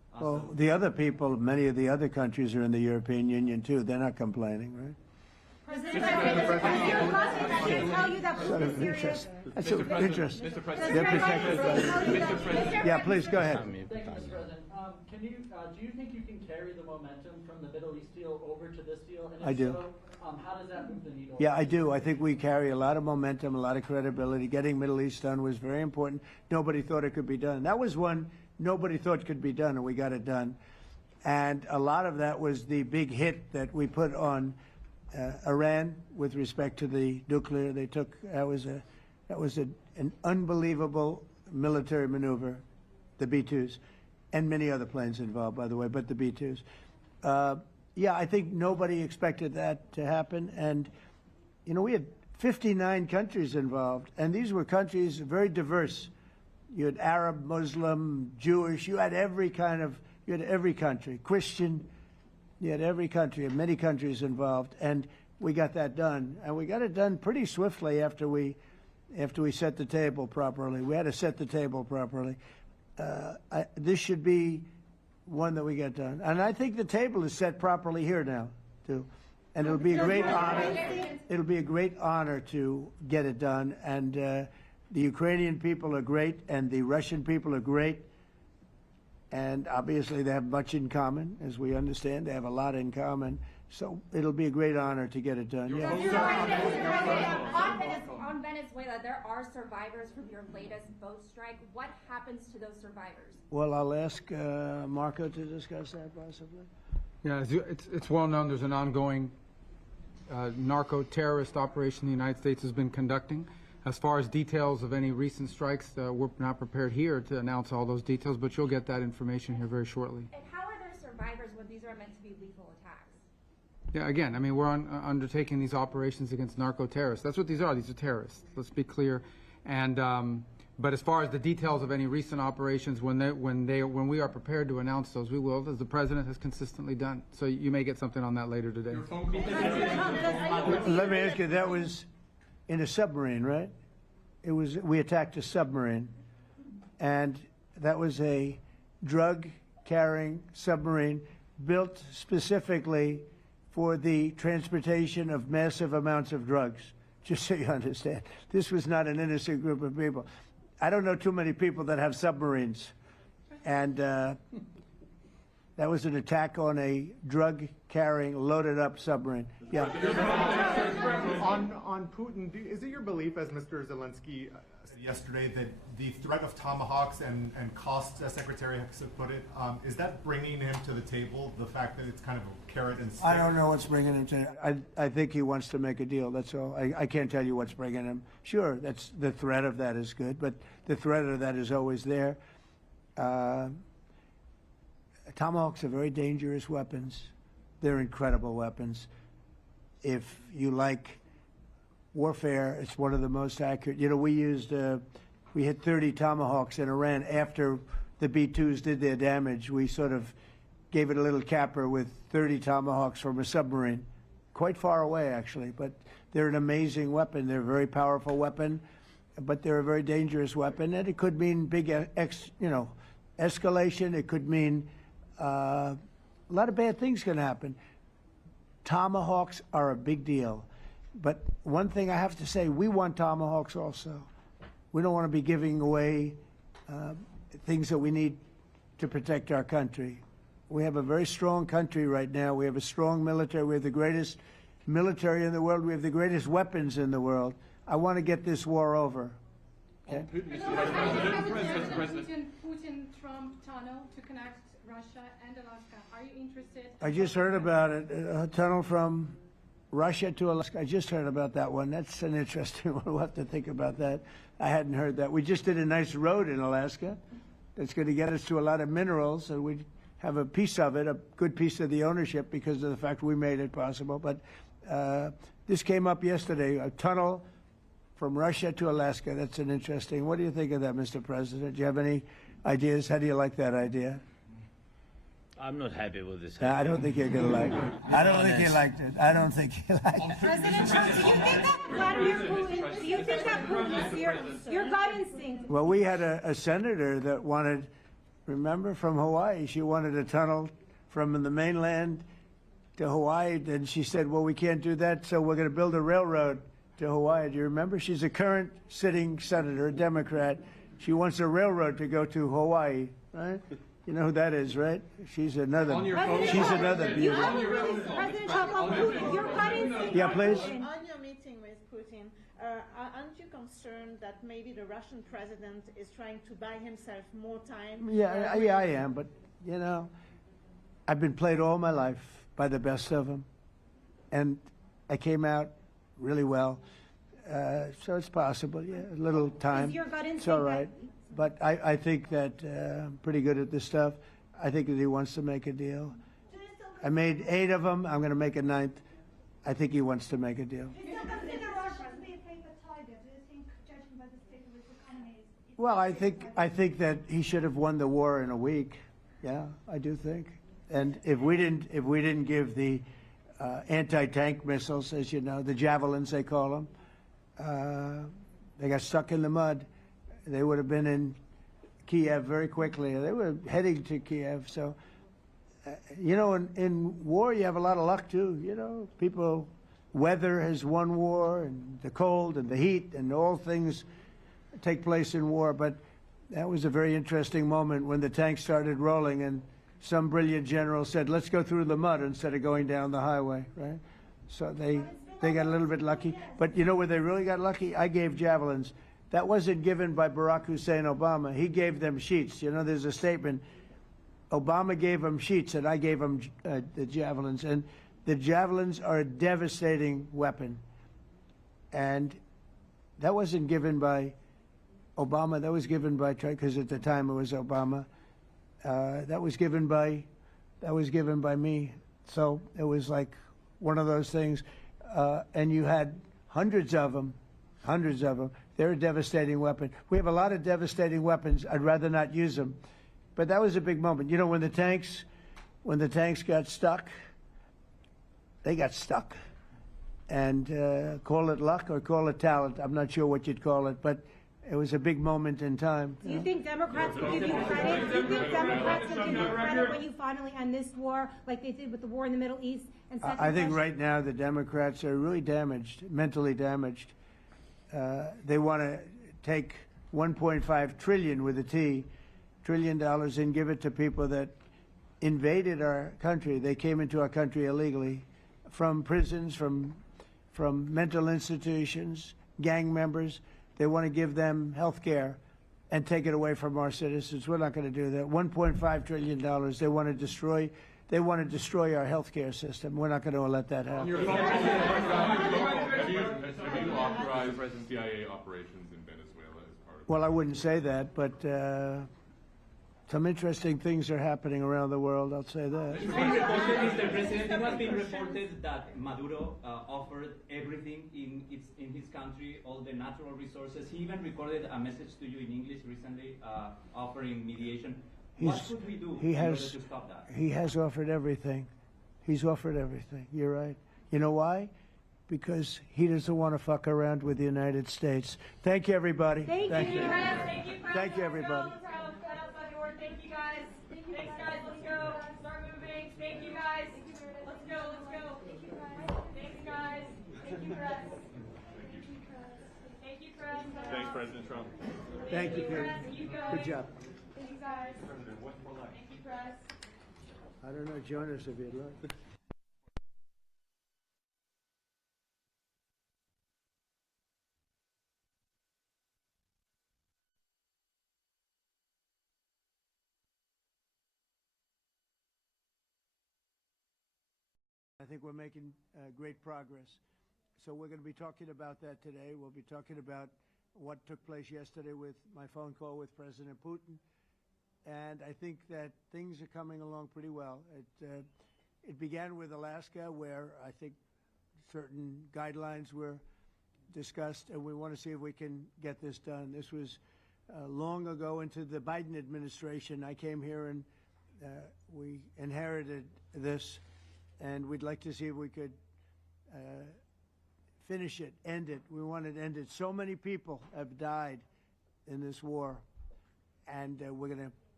Well, the other people, many of the other countries are in the European Union too. They're not complaining, right? President, tell you that Sort of interest. That's of interest. Mr. President. They're protected by Mr. President. Yeah, please go ahead. Thank you, Mr. President. Do you think you can carry the momentum from the Middle East deal over to this deal? And if I do. So, how does that move the needle? Yeah, I do. I think we carry a lot of momentum, a lot of credibility. Getting Middle East done was very important. Nobody thought it could be done. That was one nobody thought could be done, and we got it done. And a lot of that was the big hit that we put on Iran with respect to the nuclear. They took that was an unbelievable military maneuver, the B-2s, and many other planes involved, by the way, but the B-2s. Yeah, I think nobody expected that to happen, and you know we had 59 countries involved, and these were countries very diverse. You had Arab, Muslim, Jewish. You had every country, Christian. You had every country, and many countries involved, and we got that done. And we got it done pretty swiftly after we set the table properly. We had to set the table properly. This should be one that we get done. And I think the table is set properly here now, too. And it'll be a great honor. It'll be a great honor to get it done. And the Ukrainian people are great, and the Russian people are great. And obviously they have much in common, as we understand. They have a lot in common. So it'll be a great honor to get it done. Yeah. On Venezuela, there are survivors from your latest boat strike. What happens to those survivors? Well, I'll ask Marco to discuss that possibly. Yeah, it's well known there's an ongoing narco-terrorist operation the United States has been conducting. As far as details of any recent strikes, we're not prepared here to announce all those details, but you'll get that information here very shortly. And how are there survivors when these are meant to be lethal attacks? Yeah, again, I mean, we're undertaking these operations against narco-terrorists. That's what these are. These are terrorists. Let's be clear. And but as far as the details of any recent operations, when we are prepared to announce those, we will, as the president has consistently done. So you may get something on that later today. Let me ask you, that was in a submarine, right? We attacked a submarine, and that was a drug-carrying submarine built specifically for the transportation of massive amounts of drugs, just so you understand. This was not an innocent group of people. I don't know too many people that have submarines, and that was an attack on a drug-carrying, loaded-up submarine. Yeah. On Putin, is it your belief, as Mr. Zelensky said yesterday, that the threat of tomahawks and costs, as Secretary has put it, is that bringing him to the table, the fact that it's kind of a carrot and stick? I don't know what's bringing him to I think he wants to make a deal, that's all. I can't tell you what's bringing him. Sure, that's the threat of that is good, but the threat of that is always there. Tomahawks are very dangerous weapons. They're incredible weapons. If you like warfare, it's one of the most accurate. You know, we hit 30 Tomahawks in Iran after the B-2s did their damage. We sort of gave it a little capper with 30 Tomahawks from a submarine, quite far away actually, but they're an amazing weapon. They're a very powerful weapon, but they're a very dangerous weapon, and it could mean big, escalation. It could mean a lot of bad things can happen. Tomahawks are a big deal. But one thing I have to say, we want Tomahawks also. We don't want to be giving away things that we need to protect our country. We have a very strong country right now. We have a strong military. We have the greatest military in the world. We have the greatest weapons in the world. I want to get this war over. Okay? Putin-Trump tunnel to connect Russia and Alaska. Are you interested? I just heard about it. A tunnel from Russia to Alaska. I just heard about that one. That's an interesting one. We'll have to think about that. I hadn't heard that. We just did a nice road in Alaska that's going to get us to a lot of minerals, and we have a piece of it, a good piece of the ownership because of the fact we made it possible. But this came up yesterday, a tunnel from Russia to Alaska. That's an interesting. What do you think of that, Mr. President? Do you have any ideas? How do you like that idea? I'm not happy with this. I don't think you're going to like it. I don't think you liked it. I don't think you liked it. President Trump, do you think that Vladimir Putin, do you think that Putin is your gut instinct? Well, we had a senator that wanted Remember, from Hawaii, she wanted a tunnel from the mainland to Hawaii, and she said, well, we can't do that, so we're going to build a railroad to Hawaii. Do you remember? She's a current sitting senator, a Democrat. She wants a railroad to go to Hawaii, right? You know who that is, right? She's another beauty. President Trump, your guidance. Yeah, please. On your meeting with Putin, aren't you concerned that maybe the Russian president is trying to buy himself more time? Yeah, I am, but, you know, I've been played all my life by the best of them, and I came out really well. So it's possible, yeah, a little time. Is your gut instinct it's all right. But I think that I'm pretty good at this stuff. I think that he wants to make a deal. I made 8 of them. I'm going to make a 9th. I think he wants to make a deal. Well, I think that he should have won the war in a week. Yeah, I do think. And if we didn't give the anti-tank missiles, as you know, the javelins they call them, they got stuck in the mud. They would have been in Kiev very quickly. They were heading to Kiev. So, you know, in war you have a lot of luck too. You know, weather has won war, and the cold and the heat and all things take place in war. But that was a very interesting moment when the tanks started rolling and some brilliant general said, let's go through the mud instead of going down the highway, right? So they got a little bit lucky. But you know where they really got lucky? I gave javelins. That wasn't given by Barack Hussein Obama. He gave them sheets. You know, there's a statement. Obama gave them sheets, and I gave them the javelins. And the javelins are a devastating weapon. And that wasn't given by Obama. That was given by, because at the time it was Obama. That was given by me. So it was like one of those things. And you had hundreds of them. They're a devastating weapon. We have a lot of devastating weapons. I'd rather not use them. But that was a big moment. You know, when the tanks got stuck, they got stuck. And call it luck or call it talent. I'm not sure what you'd call it, but it was a big moment in time. Do you think Democrats will give you credit? Do you think Democrats will give you credit when you finally end this war, like they did with the war in the Middle East? And I think right now the Democrats are really damaged, mentally damaged. They want to take 1.5 trillion with a T, $1 trillion, and give it to people that invaded our country. They came into our country illegally, from prisons, from mental institutions, gang members. They want to give them health care and take it away from our citizens. We're not going to do that. $1.5 trillion. They want to destroy. They want to destroy our health care system. We're not going to let that happen. Have you authorized CIA operations in Venezuela as part of? Well, I wouldn't say that, but some interesting things are happening around the world. I'll say that. It's been reported, Mr. President, it has been reported that Maduro offered everything in his country, all the natural resources. He even recorded a message to you in English recently, offering mediation. What should we do in order to stop that? He has offered everything. He's offered everything. You're right. You know why? Because he doesn't want to fuck around with the United States. Thank you, everybody. Thank you. Thank you, Thank you, everybody. Thank you, guys. Thanks, guys. Let's go. Start moving. Thank you, guys. Let's go. Thanks, guys. Thank you, press. Thank you, press. Thanks, President Trump. Thank you, Peter. Good job. Thank you, guys. Thank you, press. I don't know, join us if you'd like. I think we're making great progress. So we're going to be talking about that today. We'll be talking about what took place yesterday with my phone call with President Putin. And I think that things are coming along pretty well. It began with Alaska, where I think certain guidelines were discussed, and we want to see if we can get this done. This was long ago into the Biden administration. I came here and we inherited this, and we'd like to see if we could finish it, end it. We want it ended. So many people have died in this war, and we're going to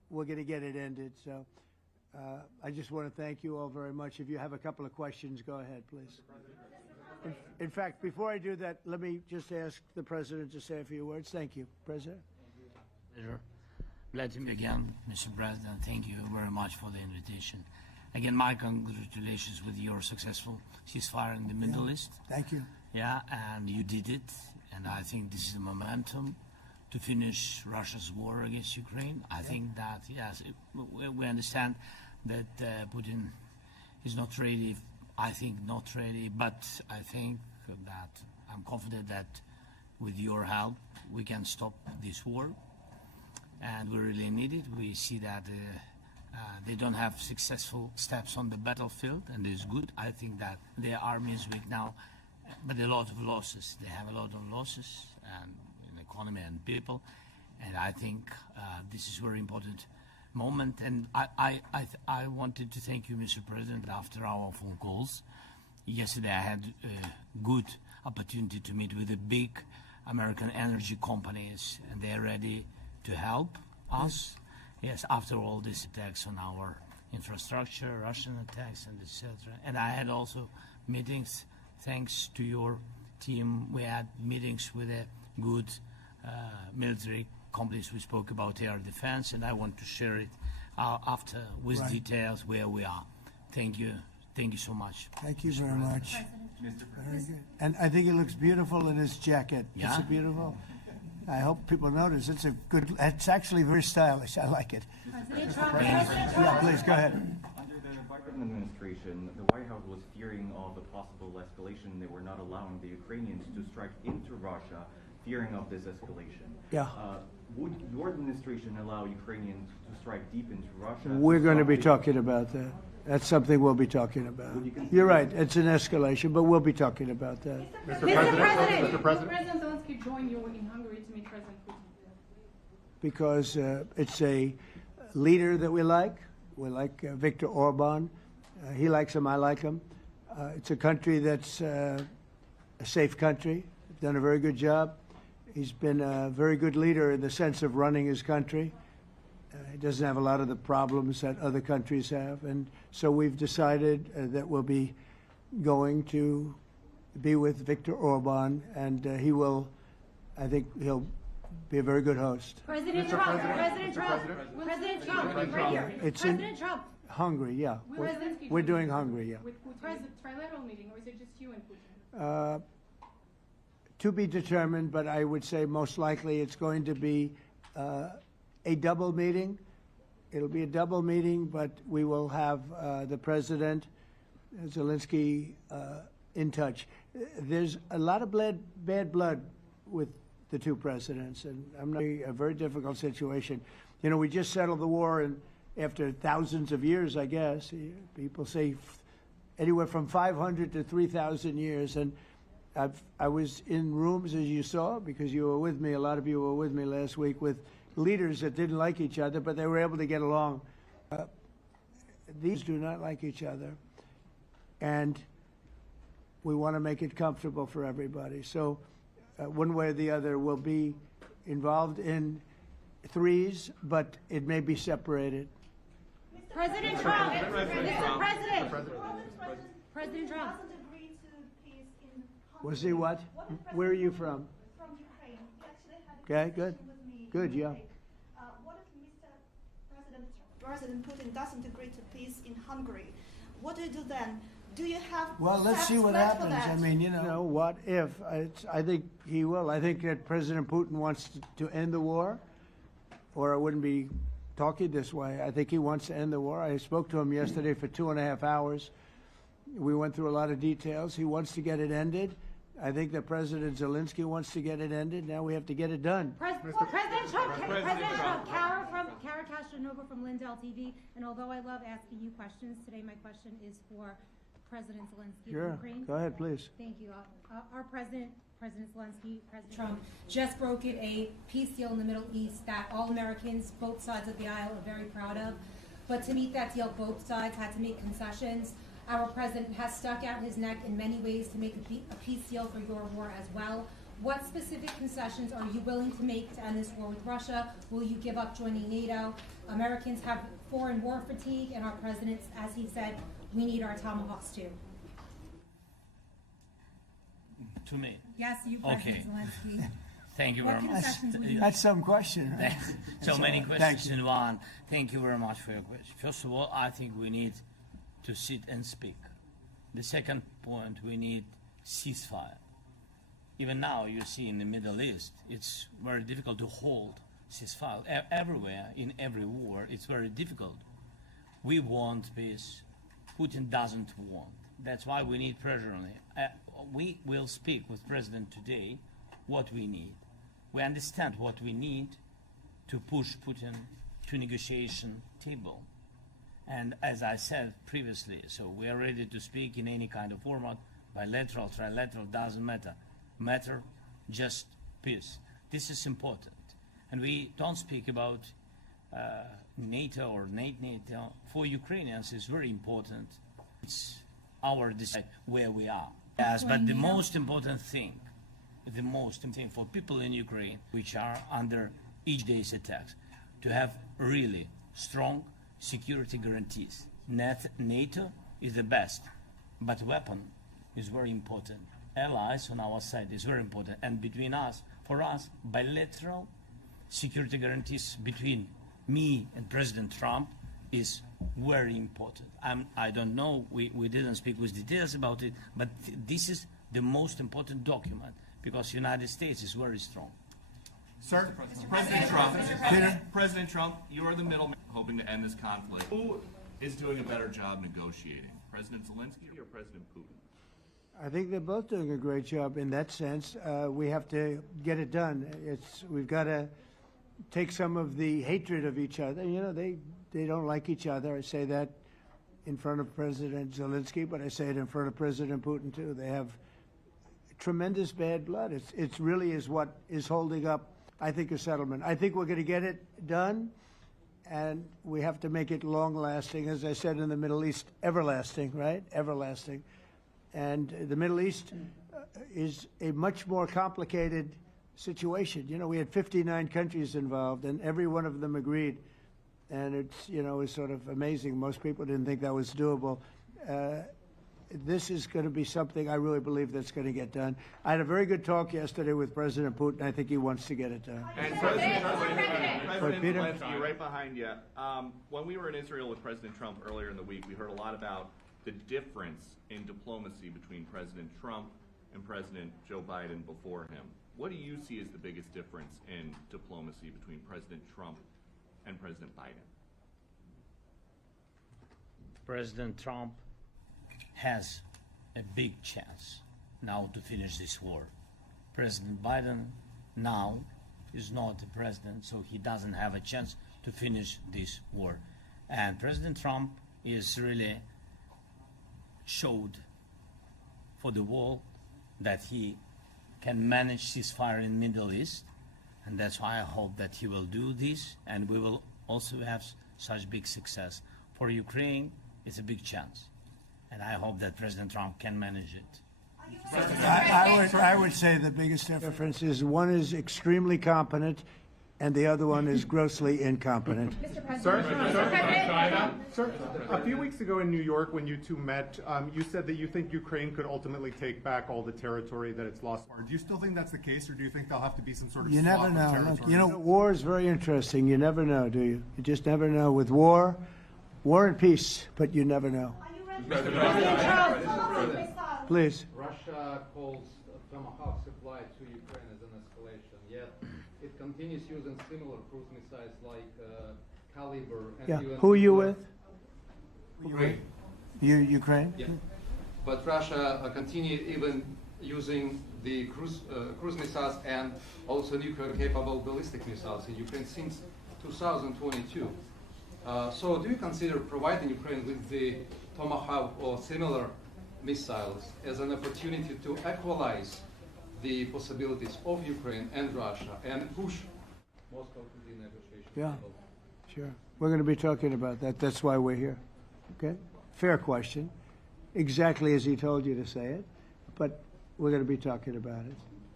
we're going to get it ended. So I just want to thank you all very much. If you have a couple of questions, go ahead, please. In fact, before I do that, let me just ask the President to say a few words. Thank you, President. Pleasure. Glad to meet you again, Mr. President. Thank you very much for the invitation. Again, my congratulations with your successful ceasefire in the Middle East. Thank you. Yeah, and you did it, and I think this is the momentum to finish Russia's war against Ukraine. I think that, yes, we understand that Putin is not ready. I think not ready, but I think that I'm confident that with your help, we can stop this war, and we really need it. We see that they don't have successful steps on the battlefield, and it's good. I think that their army is weak now, but a lot of losses. They have a lot of losses, and in economy and people, and I think this is a very important moment. And I wanted to thank you, Mr. President, after our phone calls. Yesterday I had a good opportunity to meet with the big American energy companies, and they're ready to help us. Yes, after all these attacks on our infrastructure, Russian attacks, and etc. And I had also meetings, thanks to your team. We had meetings with a good military companies. We spoke about air defense, and I want to share it after with details where we are. Thank you. Thank you so much. Thank you very much. Very good. And I think it looks beautiful in his jacket. Yeah? Is it beautiful? I hope people notice. It's a good. It's actually very stylish. I like it. Yeah, please go ahead. Under the Biden administration, the White House was fearing of a possible escalation. They were not allowing the Ukrainians to strike into Russia, fearing of this escalation. Yeah. Would your administration allow Ukrainians to strike deep into Russia? We're going to be talking about that. That's something we'll be talking about. You're right. It's an escalation, but we'll be talking about that. Mr. President. Will President Zelensky join you in Hungary to meet President Putin? Because it's a leader that we like. We like Viktor Orban. He likes him. I like him. It's a country that's a safe country. Done a very good job. He's been a very good leader in the sense of running his country. He doesn't have a lot of the problems that other countries have. And so we've decided that we'll be going to be with Viktor Orban, and he will, I think he'll be a very good host. President Trump. President Trump. President Trump. Right here. It's President Trump. Hungary, yeah. We're doing Hungary, yeah. With Putin, trilateral meeting, or is it just you and Putin? To be determined, but I would say most likely it's going to be a double meeting. It'll be a double meeting, but we will have the President, Zelensky, in touch. There's a lot of bad blood with the two presidents, and I'm not a very difficult situation. You know, we just settled the war, and after thousands of years, I guess, people say anywhere from 500 to 3,000 years, and I was in rooms, as you saw, because you were with me, a lot of you were with me last week, with leaders that didn't like each other, but they were able to get along. These do not like each other, and we want to make it comfortable for everybody. So one way or the other, we'll be involved in threes, but it may be separated. President Trump. Mr. President. President Trump. Was he what? Where are you from? From Ukraine. We actually had Okay, good. Good, yeah. What if President Putin doesn't agree to peace in Hungary? What do you do then? Do you have Well, let's see what steps left happens. for that? I mean, you know, what if? I think he will. I think that President Putin wants to end the war, or I wouldn't be talking this way. I think he wants to end the war. I spoke to him yesterday for 2.5 hours. We went through a lot of details. He wants to get it ended. I think that President Zelensky wants to get it ended. Now we have to get it done. President Trump. Kara Castronova from Lindell TV. And although I love asking you questions, today my question is for President Zelensky Sure. of Ukraine. Go ahead, please. Thank you. Our President Zelensky, President Trump, just brokered a peace deal in the Middle East that all Americans, both sides of the aisle, are very proud of. But to meet that deal, both sides had to make concessions. Our president has stuck out his neck in many ways to make a peace deal for your war as well. What specific concessions are you willing to make to end this war with Russia? Will you give up joining NATO? Americans have foreign war fatigue, and our president, as he said, we need our tomahawks too. To me. Yes, you, President Zelensky. Thank you very much. That's some question, right? So many questions in one. Thank you very much for your question. First of all, I think we need to sit and speak. The second point, we need ceasefire. Even now, you see in the Middle East, it's very difficult to hold ceasefire. Everywhere, in every war, it's very difficult. We want peace. Putin doesn't want. That's why we need pressure on it. We will speak with President today what we need. We understand what we need to push Putin to negotiation table. And as I said previously, so we are ready to speak in any kind of format, bilateral, trilateral, doesn't matter. Matter just peace. This is important. And we don't speak about NATO or NATO. For Ukrainians, it's very important. It's our decide where we are. Yes, but the most important thing for people in Ukraine, which are under each day's attacks, to have really strong security guarantees. NATO is the best, but weapon is very important. Allies on our side is very important. And between us, for us, bilateral security guarantees between me and President Trump is very important. I don't know, we didn't speak with details about it, but this is the most important document because the United States is very strong. Sir, President Trump, you are the middleman hoping to end this conflict. Who is doing a better job negotiating, President Zelensky or President Putin? I think they're both doing a great job in that sense. We have to get it done. We've got to take some of the hatred of each other. You know, they don't like each other. I say that in front of President Zelensky, but I say it in front of President Putin too. They have tremendous bad blood. It really is what is holding up, I think, a settlement. I think we're going to get it done, and we have to make it long-lasting. As I said in the Middle East, everlasting, right? Everlasting. And the Middle East is a much more complicated situation. You know, we had 59 countries involved, and every one of them agreed. And it's, you know, it's sort of amazing. Most people didn't think that was doable. This is going to be something I really believe that's going to get done. I had a very good talk yesterday with President Putin. I think he wants to get it done. And President Zelensky, right behind you. When we were in Israel with President Trump earlier in the week, we heard a lot about the difference in diplomacy between President Trump and President Joe Biden before him. What do you see as the biggest difference in diplomacy between President Trump and President Biden? President Trump has a big chance now to finish this war. President Biden now is not the president, so he doesn't have a chance to finish this war. And President Trump is really showed for the world that he can manage ceasefire in the Middle East, and that's why I hope that he will do this, and we will also have such big success. For Ukraine, it's a big chance, and I hope that President Trump can manage it. I would say the biggest difference is one is extremely competent and the other one is grossly incompetent. Sir, a few weeks ago in New York when you two met, you said that you think Ukraine could ultimately take back all the territory that it's lost. Do you still think that's the case, or do you think there'll have to be some sort of You swap never of know. territory? Look, you know, war is very interesting. You never know, do you? You just never know. With war and peace, but you never know. Please. Russia calls Tomahawk supply to Ukraine as an escalation, yet it continues using similar cruise missiles like Caliber. And Who are you with? Ukraine. Ukraine? Yeah. But Russia continue even using the cruise missiles and also nuclear-capable ballistic missiles in Ukraine since 2022. So do you consider providing Ukraine with the Tomahawk or similar missiles as an opportunity to equalize the possibilities of Ukraine and Russia and push Moscow to the negotiation table? Sure. We're going to be talking about that. That's why we're here. Okay? Fair question. Exactly as he told you to say it. But we're going to be talking about it.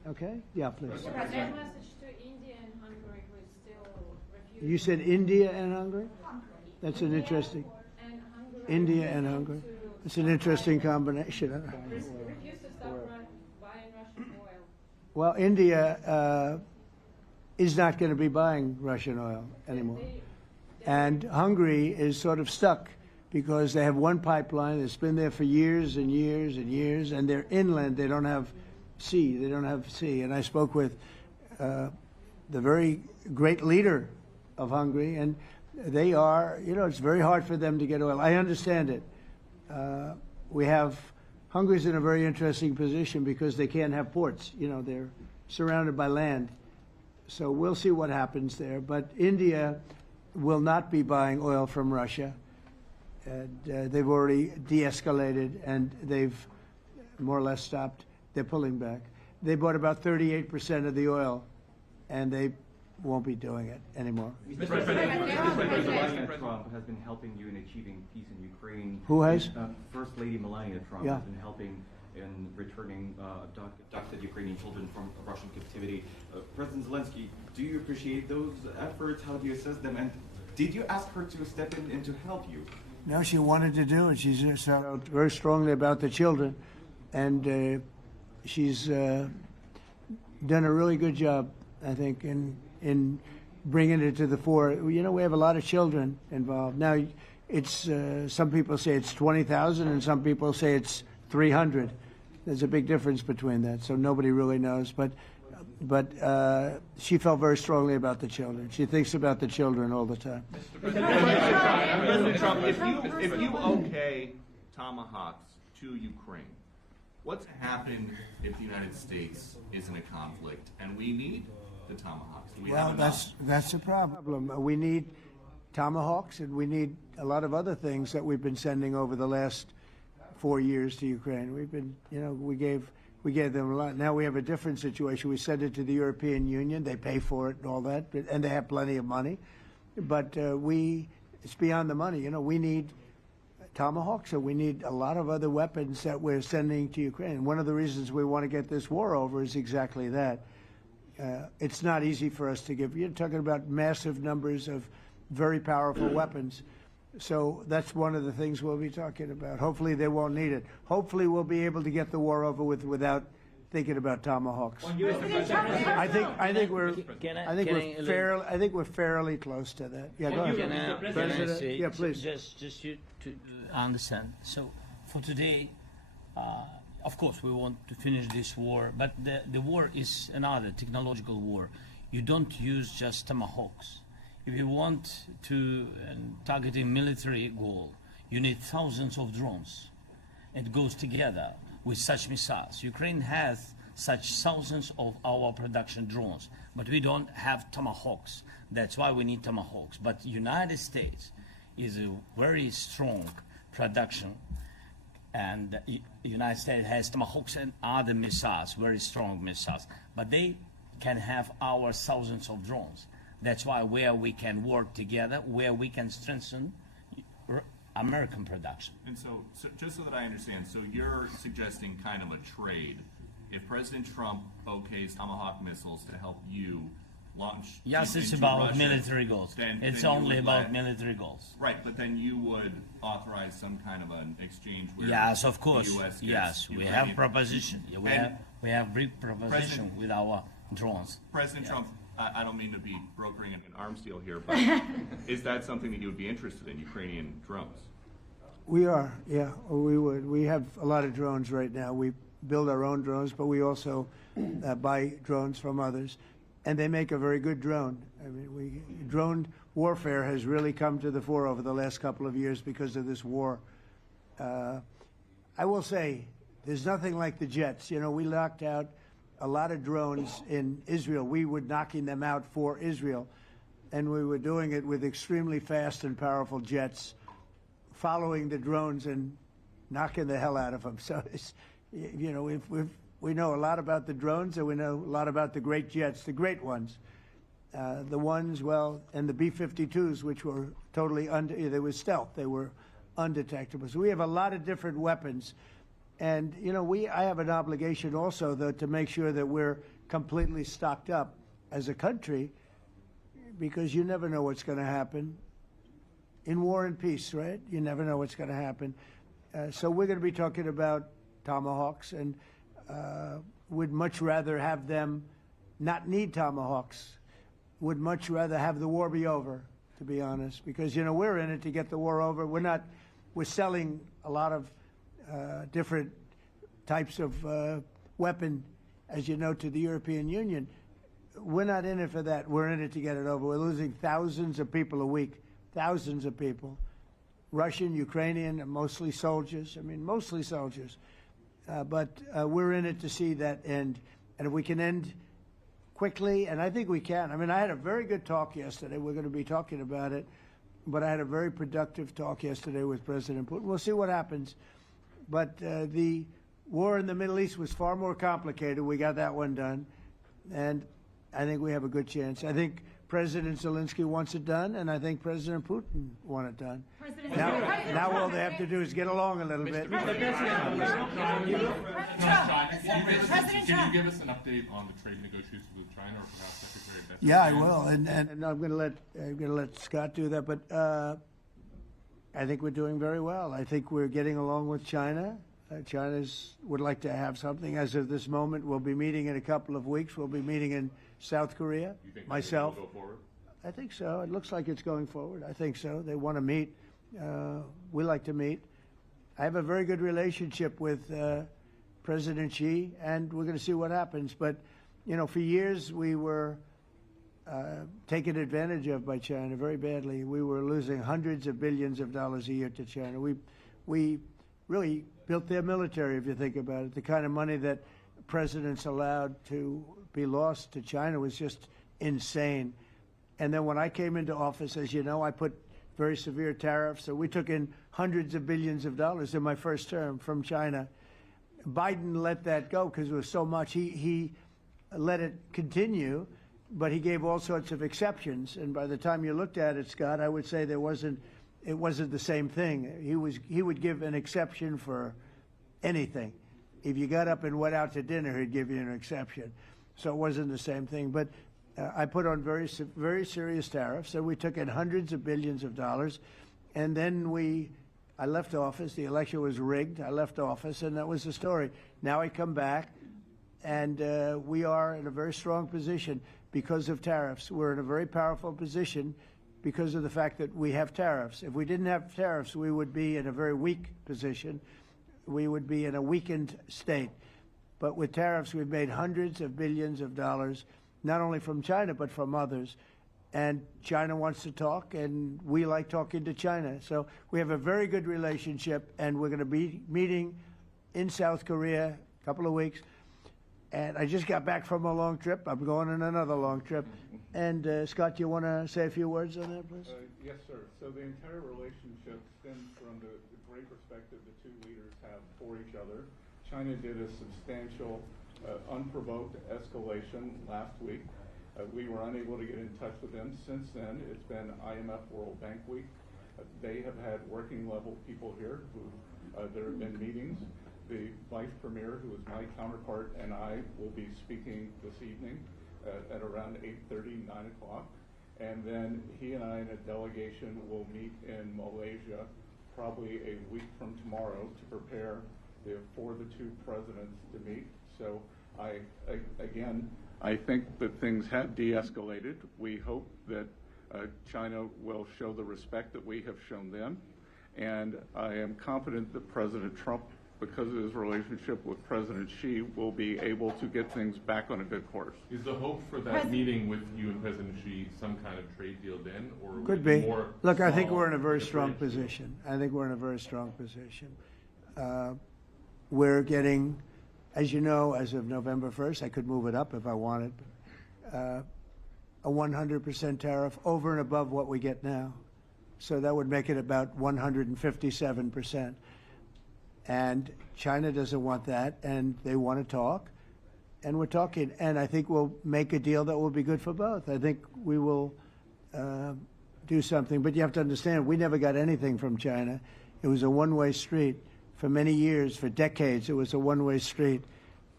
Okay? Yeah, please. Mr. President, message to India and Hungary, who is still refusing. You said India and Hungary? That's an interesting. And Hungary. India and Hungary. It's an interesting combination. Refuse to stop buying Russian oil. Well, India is not going to be buying Russian oil anymore. And Hungary is sort of stuck because they have one pipeline that's been there for years and years and years, and they're inland. They don't have sea. They don't have sea. And I spoke with the very great leader of Hungary, and they are, it's very hard for them to get oil. I understand it. Hungary's in a very interesting position because they can't have ports. They're surrounded by land. So we'll see what happens there. But India will not be buying oil from Russia. And they've already de-escalated, and they've more or less stopped. They're pulling back. They bought about 38% of the oil, and they won't be doing it anymore. Mr. President Trump has been helping you in achieving peace in Ukraine. Who has? First Lady Melania Trump Yeah. has been helping in returning abducted Ukrainian children from Russian captivity. President Zelensky, do you appreciate those efforts? How do you assess them? And did you ask her to step in to help you? No, she wanted to do it. She's felt very strongly about the children, and she's done a really good job, I think, in bringing it to the fore. We have a lot of children involved. Now, it's some people say it's 20,000, and some people say it's 300. There's a big difference between that, so nobody really knows. But she felt very strongly about the children. She thinks about the children all the time. President Trump, if you okay tomahawks to Ukraine, what's happened if the United States is in a conflict and we need the tomahawks? Do we have enough? That's a problem. We need tomahawks, and we need a lot of other things that we've been sending over the last 4 years to Ukraine. We've been, we gave them a lot. Now we have a different situation. We send it to the European Union. They pay for it and all that, and they have plenty of money. But it's beyond the money. We need tomahawks, and we need a lot of other weapons that we're sending to Ukraine. One of the reasons we want to get this war over is exactly that. It's not easy for us to give. You're talking about massive numbers of very powerful weapons. So that's one of the things we'll be talking about. Hopefully they won't need it. Hopefully we'll be able to get the war over with without thinking about tomahawks. I think we're fairly close to that. Yeah, go ahead. Can I say, yeah, please. Just you to understand. So for today, of course, we want to finish this war, but the war is another technological war. You don't use just tomahawks. If you want to target a military goal, you need thousands of drones. It goes together with such missiles. Ukraine has such thousands of our production drones, but we don't have tomahawks. That's why we need tomahawks. But United States is a very strong production, and the United States has tomahawks and other missiles, very strong missiles, but they can have our thousands of drones. That's why where we can work together, where we can strengthen American production. And so just so that I understand, so you're suggesting kind of a trade. If President Trump okays Tomahawk missiles to help you launch yes, it's into about Russia, military goals. It's only about military goals. Right, but then you would authorize some kind of an exchange where yes, of course. The US yes, we have proposition. Yeah, we have brief proposition with our drones. President Trump, I don't mean to be brokering an arms deal here, but is that something that you would be interested in, Ukrainian drones? We are, yeah, we would. We have a lot of drones right now. We build our own drones, but we also buy drones from others, and they make a very good drone. I mean, drone warfare has really come to the fore over the last couple of years because of this war. I will say, there's nothing like the jets. We knocked out a lot of drones in Israel. We were knocking them out for Israel, and we were doing it with extremely fast and powerful jets, following the drones and knocking the hell out of them. So, we know a lot about the drones, and we know a lot about the great jets, the great ones. The ones, and the B-52s, which were totally they were stealth. They were undetectable. So we have a lot of different weapons. And, I have an obligation also, though, to make sure that we're completely stocked up as a country, because you never know what's going to happen in war and peace, right? You never know what's going to happen. So we're going to be talking about Tomahawks, and would much rather have them not need Tomahawks. Would much rather have the war be over, to be honest, because, you know, we're in it to get the war over. We're selling a lot of different types of weapon, as you know, to the European Union. We're not in it for that. We're in it to get it over. We're losing thousands of people a week, thousands of people. Russian, Ukrainian, and mostly soldiers. I mean, mostly soldiers. But we're in it to see that end. And if we can end quickly, and I think we can. I mean, I had a very good talk yesterday. We're going to be talking about it. But I had a very productive talk yesterday with President Putin. We'll see what happens. But the war in the Middle East was far more complicated. We got that one done. And I think we have a good chance. I think President Zelensky wants it done, and I think President Putin wants it done. Now all they have to do is get along a little bit. Can you give us an update on the trade negotiations with China, or perhaps Secretary of Defense? Yeah, I will, and I'm going to let Scott do that. But I think we're doing very well. I think we're getting along with China. China would like to have something. As of this moment, we'll be meeting in a couple of weeks. We'll be meeting in South Korea. You think myself. will go forward? I think so. It looks like it's going forward. I think so. They want to meet. We like to meet. I have a very good relationship with President Xi, and we're going to see what happens. But, you know, for years we were taken advantage of by China very badly. We were losing hundreds of billions of dollars a year to China. We really built their military, if you think about it. The kind of money that presidents allowed to be lost to China was just insane. And then when I came into office, as you know, I put very severe tariffs. So we took in hundreds of billions of dollars in my first term from China. Biden let that go because it was so much. He let it continue, but he gave all sorts of exceptions. And by the time you looked at it, Scott, I would say it wasn't the same thing. He would give an exception for anything. If you got up and went out to dinner, he'd give you an exception. So it wasn't the same thing. But I put on very serious tariffs. So we took in hundreds of billions of dollars. And then I left office. The election was rigged. I left office, and that was the story. Now I come back, and we are in a very strong position because of tariffs. We're in a very powerful position because of the fact that we have tariffs. If we didn't have tariffs, we would be in a very weak position. We would be in a weakened state. But with tariffs, we've made hundreds of billions of dollars, not only from China, but from others. And China wants to talk, and we like talking to China. So we have a very good relationship, and we're going to be meeting in South Korea in a couple of weeks. And I just got back from a long trip. I'm going on another long trip. And Scott, you want to say a few words on that, please? Yes, sir. So the entire relationship stems from the great perspective the two leaders have for each other. China did a substantial, unprovoked escalation last week. We were unable to get in touch with them. Since then, it's been IMF World Bank Week. They have had working level people here who there have been meetings. The Vice Premier, who is my counterpart, and I will be speaking this evening at around 8:30, 9 o'clock. And then he and I and a delegation will meet in Malaysia probably a week from tomorrow to prepare for the two presidents to meet. So I think that things have de-escalated. We hope that China will show the respect that we have shown them. And I am confident that President Trump, because of his relationship with President Xi, will be able to get things back on a good course. Is the hope for that meeting with you and President Xi some kind of trade deal then, or could be more? Look, I think we're in a very strong position. I think we're in a very strong position. We're getting, as you know, as of November 1st, I could move it up if I wanted, a 100% tariff over and above what we get now. So that would make it about 157%. And China doesn't want that, and they want to talk, and we're talking. And I think we'll make a deal that will be good for both. I think we will do something. But you have to understand, we never got anything from China. It was a one-way street. For many years, for decades, it was a one-way street.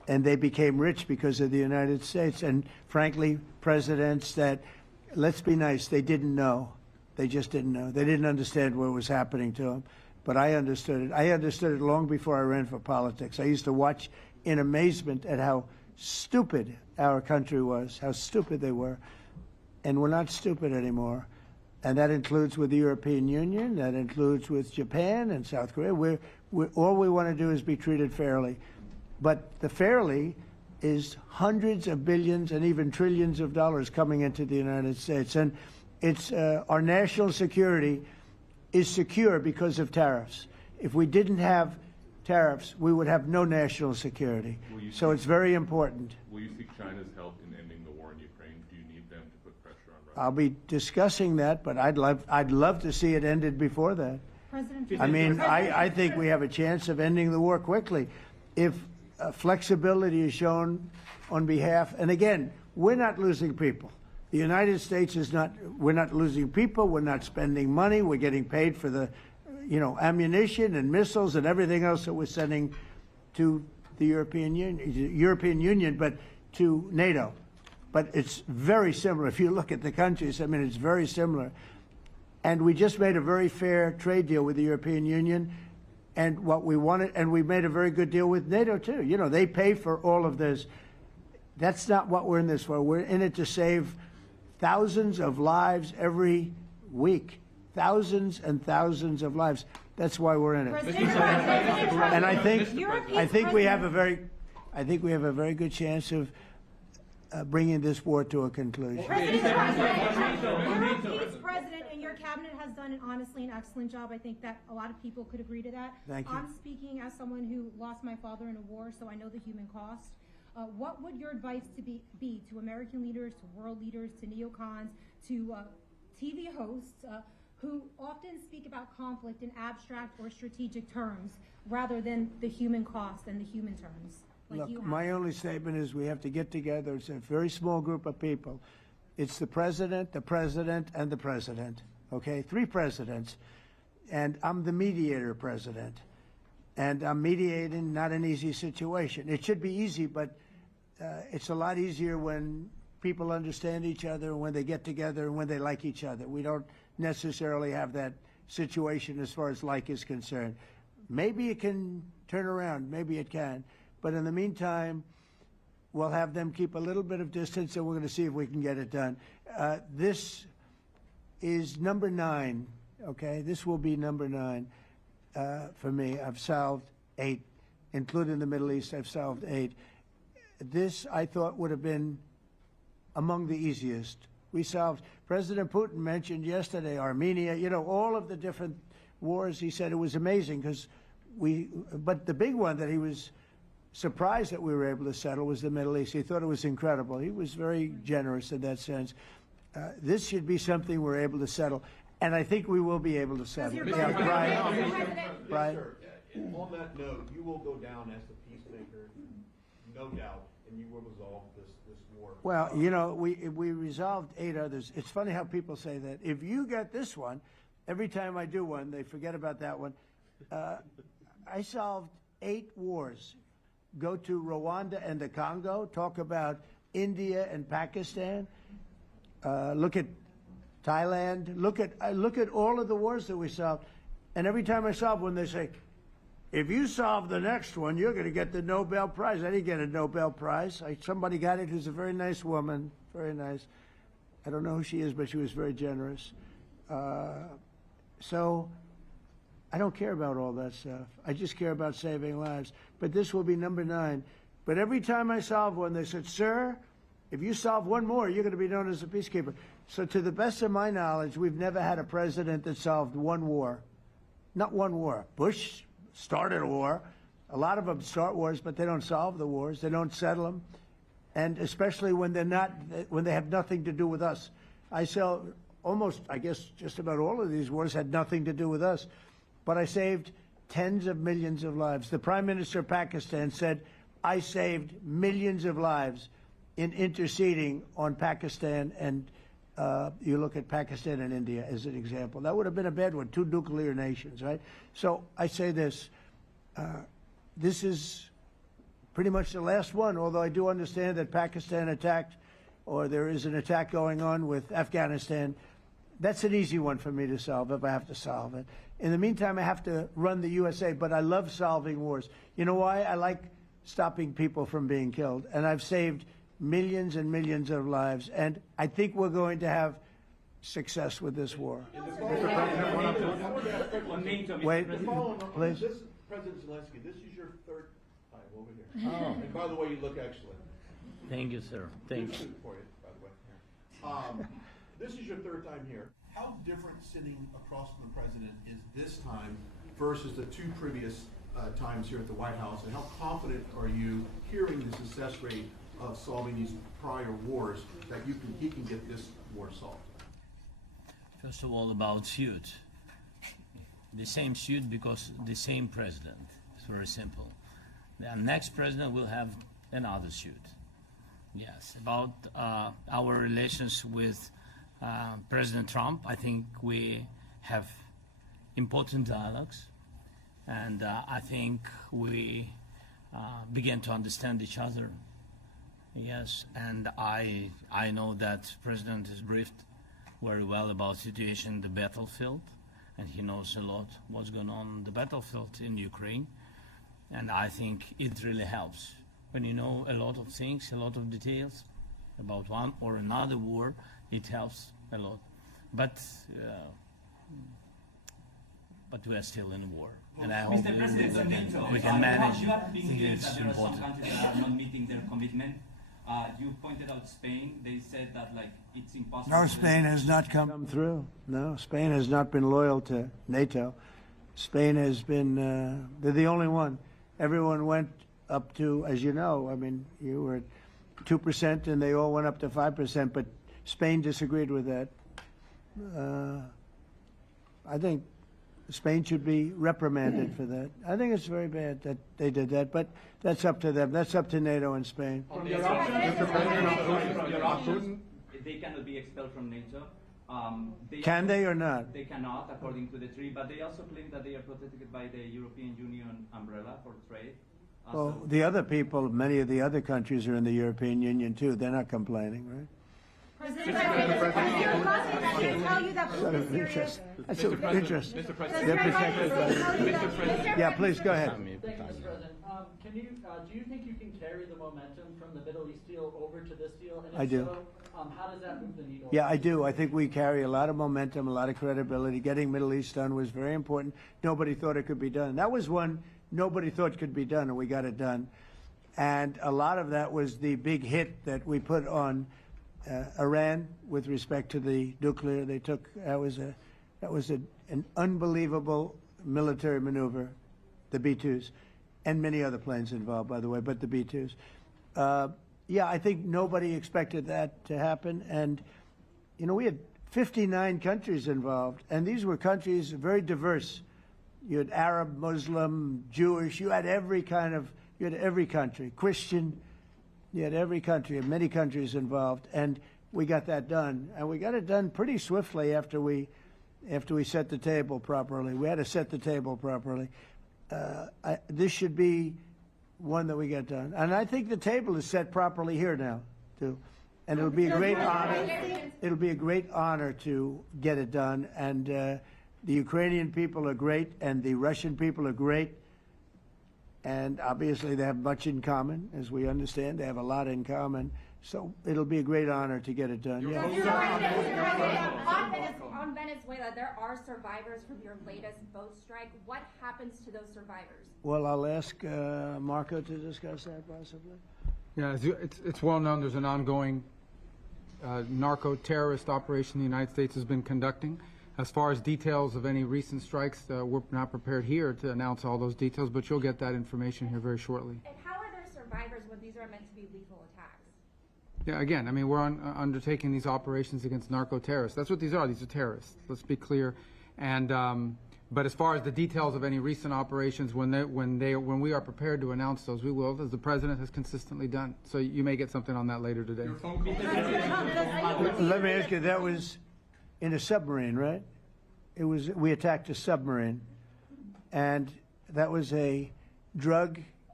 and they became rich because of the United States. And frankly, presidents that, let's be nice, they didn't know. They just didn't know. They didn't understand what was happening to them. But I understood it. I understood it long before I ran for politics. I used to watch in amazement at how stupid our country was, how stupid they were. And we're not stupid anymore. And that includes with the European Union, that includes with Japan and South Korea. All we want to do is be treated fairly. But the fairly is hundreds of billions and even trillions of dollars coming into the United States. And it's our national security is secure because of tariffs. If we didn't have tariffs, we would have no national security. So it's very important. Will you seek China's help in ending the war in Ukraine? Do you need them to put pressure on Russia? I'll be discussing that, but I'd love to see it ended before that. I mean, I think we have a chance of ending the war quickly if flexibility is shown on behalf, and again, we're not losing people. The United States is not, we're not losing people, we're not spending money, we're getting paid for the, ammunition and missiles and everything else that we're sending to the European Union, but to NATO. But it's very similar. If you look at the countries, I mean, it's very similar. And we just made a very fair trade deal with the European Union, and what we wanted, and we made a very good deal with NATO too. They pay for all of this. That's not what we're in this for. We're in it to save thousands of lives every week. Thousands and thousands of lives. That's why we're in it. And I think we have a very good chance of bringing this war to a conclusion. You're a peace president, and your cabinet has done honestly an excellent job. I think that a lot of people could agree to that. Thank you. I'm speaking as someone who lost my father in a war, so I know the human cost. What would your advice be to American leaders, to world leaders, to neocons, to TV hosts who often speak about conflict in abstract or strategic terms rather than the human cost and the human terms? Look, my only statement is we have to get together. It's a very small group of people. It's the president, and the president. Okay, 3 presidents. And I'm the mediator president. And I'm mediating not an easy situation. It should be easy, but it's a lot easier when people understand each other, and when they get together, and when they like each other. We don't necessarily have that situation as far as like is concerned. Maybe it can turn around. Maybe it can. But in the meantime, we'll have them keep a little bit of distance, and we're going to see if we can get it done. This is number 9, okay? This will be number 9 for me. I've solved 8, including the Middle East. I've solved 8. This, I thought, would have been among the easiest. President Putin mentioned yesterday Armenia, all of the different wars. He said it was amazing but the big one that he was surprised that we were able to settle was the Middle East. He thought it was incredible. He was very generous in that sense. This should be something we're able to settle, and I think we will be able to settle. Brian? On that note, you will go down as the peacemaker, no doubt, and you will resolve this war. Well, we resolved 8 others. It's funny how people say that. If you get this one, every time I do one, they forget about that one. I solved 8 wars. Go to Rwanda and the Congo, talk about India and Pakistan, look at Thailand, look at all of the wars that we solved. And every time I solve one, they say, if you solve the next one, you're going to get the Nobel Prize. I didn't get a Nobel Prize. Somebody got it who's a very nice woman, very nice. I don't know who she is, but she was very generous. So I don't care about all that stuff. I just care about saving lives. But this will be number 9. But every time I solve one, they said, sir, if you solve one more, you're going to be known as a peacekeeper. So to the best of my knowledge, we've never had a president that solved one war. Not one war. Bush started a war. A lot of them start wars, but they don't solve the wars. They don't settle them. And especially when they have nothing to do with us. I guess just about all of these wars had nothing to do with us. But I saved tens of millions of lives. The Prime Minister of Pakistan said, I saved millions of lives in interceding on Pakistan, and you look at Pakistan and India as an example. That would have been a bad one, 2 nuclear nations, right? So I say this, this is pretty much the last one, although I do understand that Pakistan attacked, or there is an attack going on with Afghanistan. That's an easy one for me to solve if I have to solve it. In the meantime, I have to run the USA, but I love solving wars. You know why? I like stopping people from being killed, and I've saved millions and millions of lives, and I think we're going to have success with this war. Wait, please. This, President Zelensky, this is your third time over here. Oh. And by the way, you look excellent. Thank you, sir. Thank Good you. suit for you, by the way. This is your third time here. How different sitting across from the president is this time versus the two previous times here at the White House, and how confident are you hearing the success rate of solving these prior wars that he can get this war solved? First of all, about suit. The same suit because the same president. It's very simple. The next president will have another suit. Yes. About our relations with President Trump, I think we have important dialogues, and I think we begin to understand each other. Yes, and I know that President is briefed very well about situation in the battlefield, and he knows a lot what's going on in the battlefield in Ukraine, and I think it really helps when you know a lot of things, a lot of details about one or another war. It helps a lot, but we are still in a war, and I hope we can manage. You have been clear It's that there are some important. countries that are not meeting their commitment. You pointed out Spain. They said that it's impossible. No, Spain has not come through. No, Spain has not been loyal to NATO. Spain has been, they're the only one. Everyone went up to, as you know, I mean, you were at 2% and they all went up to 5%, but Spain disagreed with that. I think Spain should be reprimanded for that. I think it's very bad that they did that, but that's up to them. That's up to NATO and Spain. They cannot be expelled from NATO. Can they or not? They cannot, according to the treaty, but they also claim that they are protected by the European Union umbrella for trade. Well, the other people, many of the other countries are in the European Union too. They're not complaining, right? President, tell you that Putin is serious. That's of interest. Mr. President. They're protected by Mr. President. Yeah, please go ahead. Thank you, Mr. President. Do you think you can carry the momentum from the Middle East deal over to this deal? And if I do. So, how does that move the needle? Yeah, I do. I think we carry a lot of momentum, a lot of credibility. Getting Middle East done was very important. Nobody thought it could be done. That was one nobody thought could be done, and we got it done. And a lot of that was the big hit that we put on Iran with respect to the nuclear. They took that was an unbelievable military maneuver, the B-2s, and many other planes involved, by the way, but the B-2s. Yeah, I think nobody expected that to happen, and you know we had 59 countries involved, and these were countries very diverse. You had Arab, Muslim, Jewish. You had every country, Christian. You had every country, and many countries involved, and we got that done. And we got it done pretty swiftly after we set the table properly. We had to set the table properly. This should be one that we get done. And I think the table is set properly here now, too. And it'll be a great honor. It'll be a great honor to get it done. And the Ukrainian people are great, and the Russian people are great. And obviously they have much in common, as we understand. They have a lot in common. So it'll be a great honor to get it done. Yeah. On Venezuela, there are survivors from your latest boat strike. What happens to those survivors? Well, I'll ask Marco to discuss that possibly. Yeah, it's well known there's an ongoing narco-terrorist operation the United States has been conducting. As far as details of any recent strikes, we're not prepared here to announce all those details, but you'll get that information here very shortly. And how are there survivors when these are meant to be lethal attacks? Yeah, again, I mean, we're undertaking these operations against narco-terrorists. That's what these are. These are terrorists. Let's be clear. And but as far as the details of any recent operations, when we are prepared to announce those, we will, as the president has consistently done. So you may get something on that later today. Let me ask you, that was in a submarine, right? We attacked a submarine, and that was a drug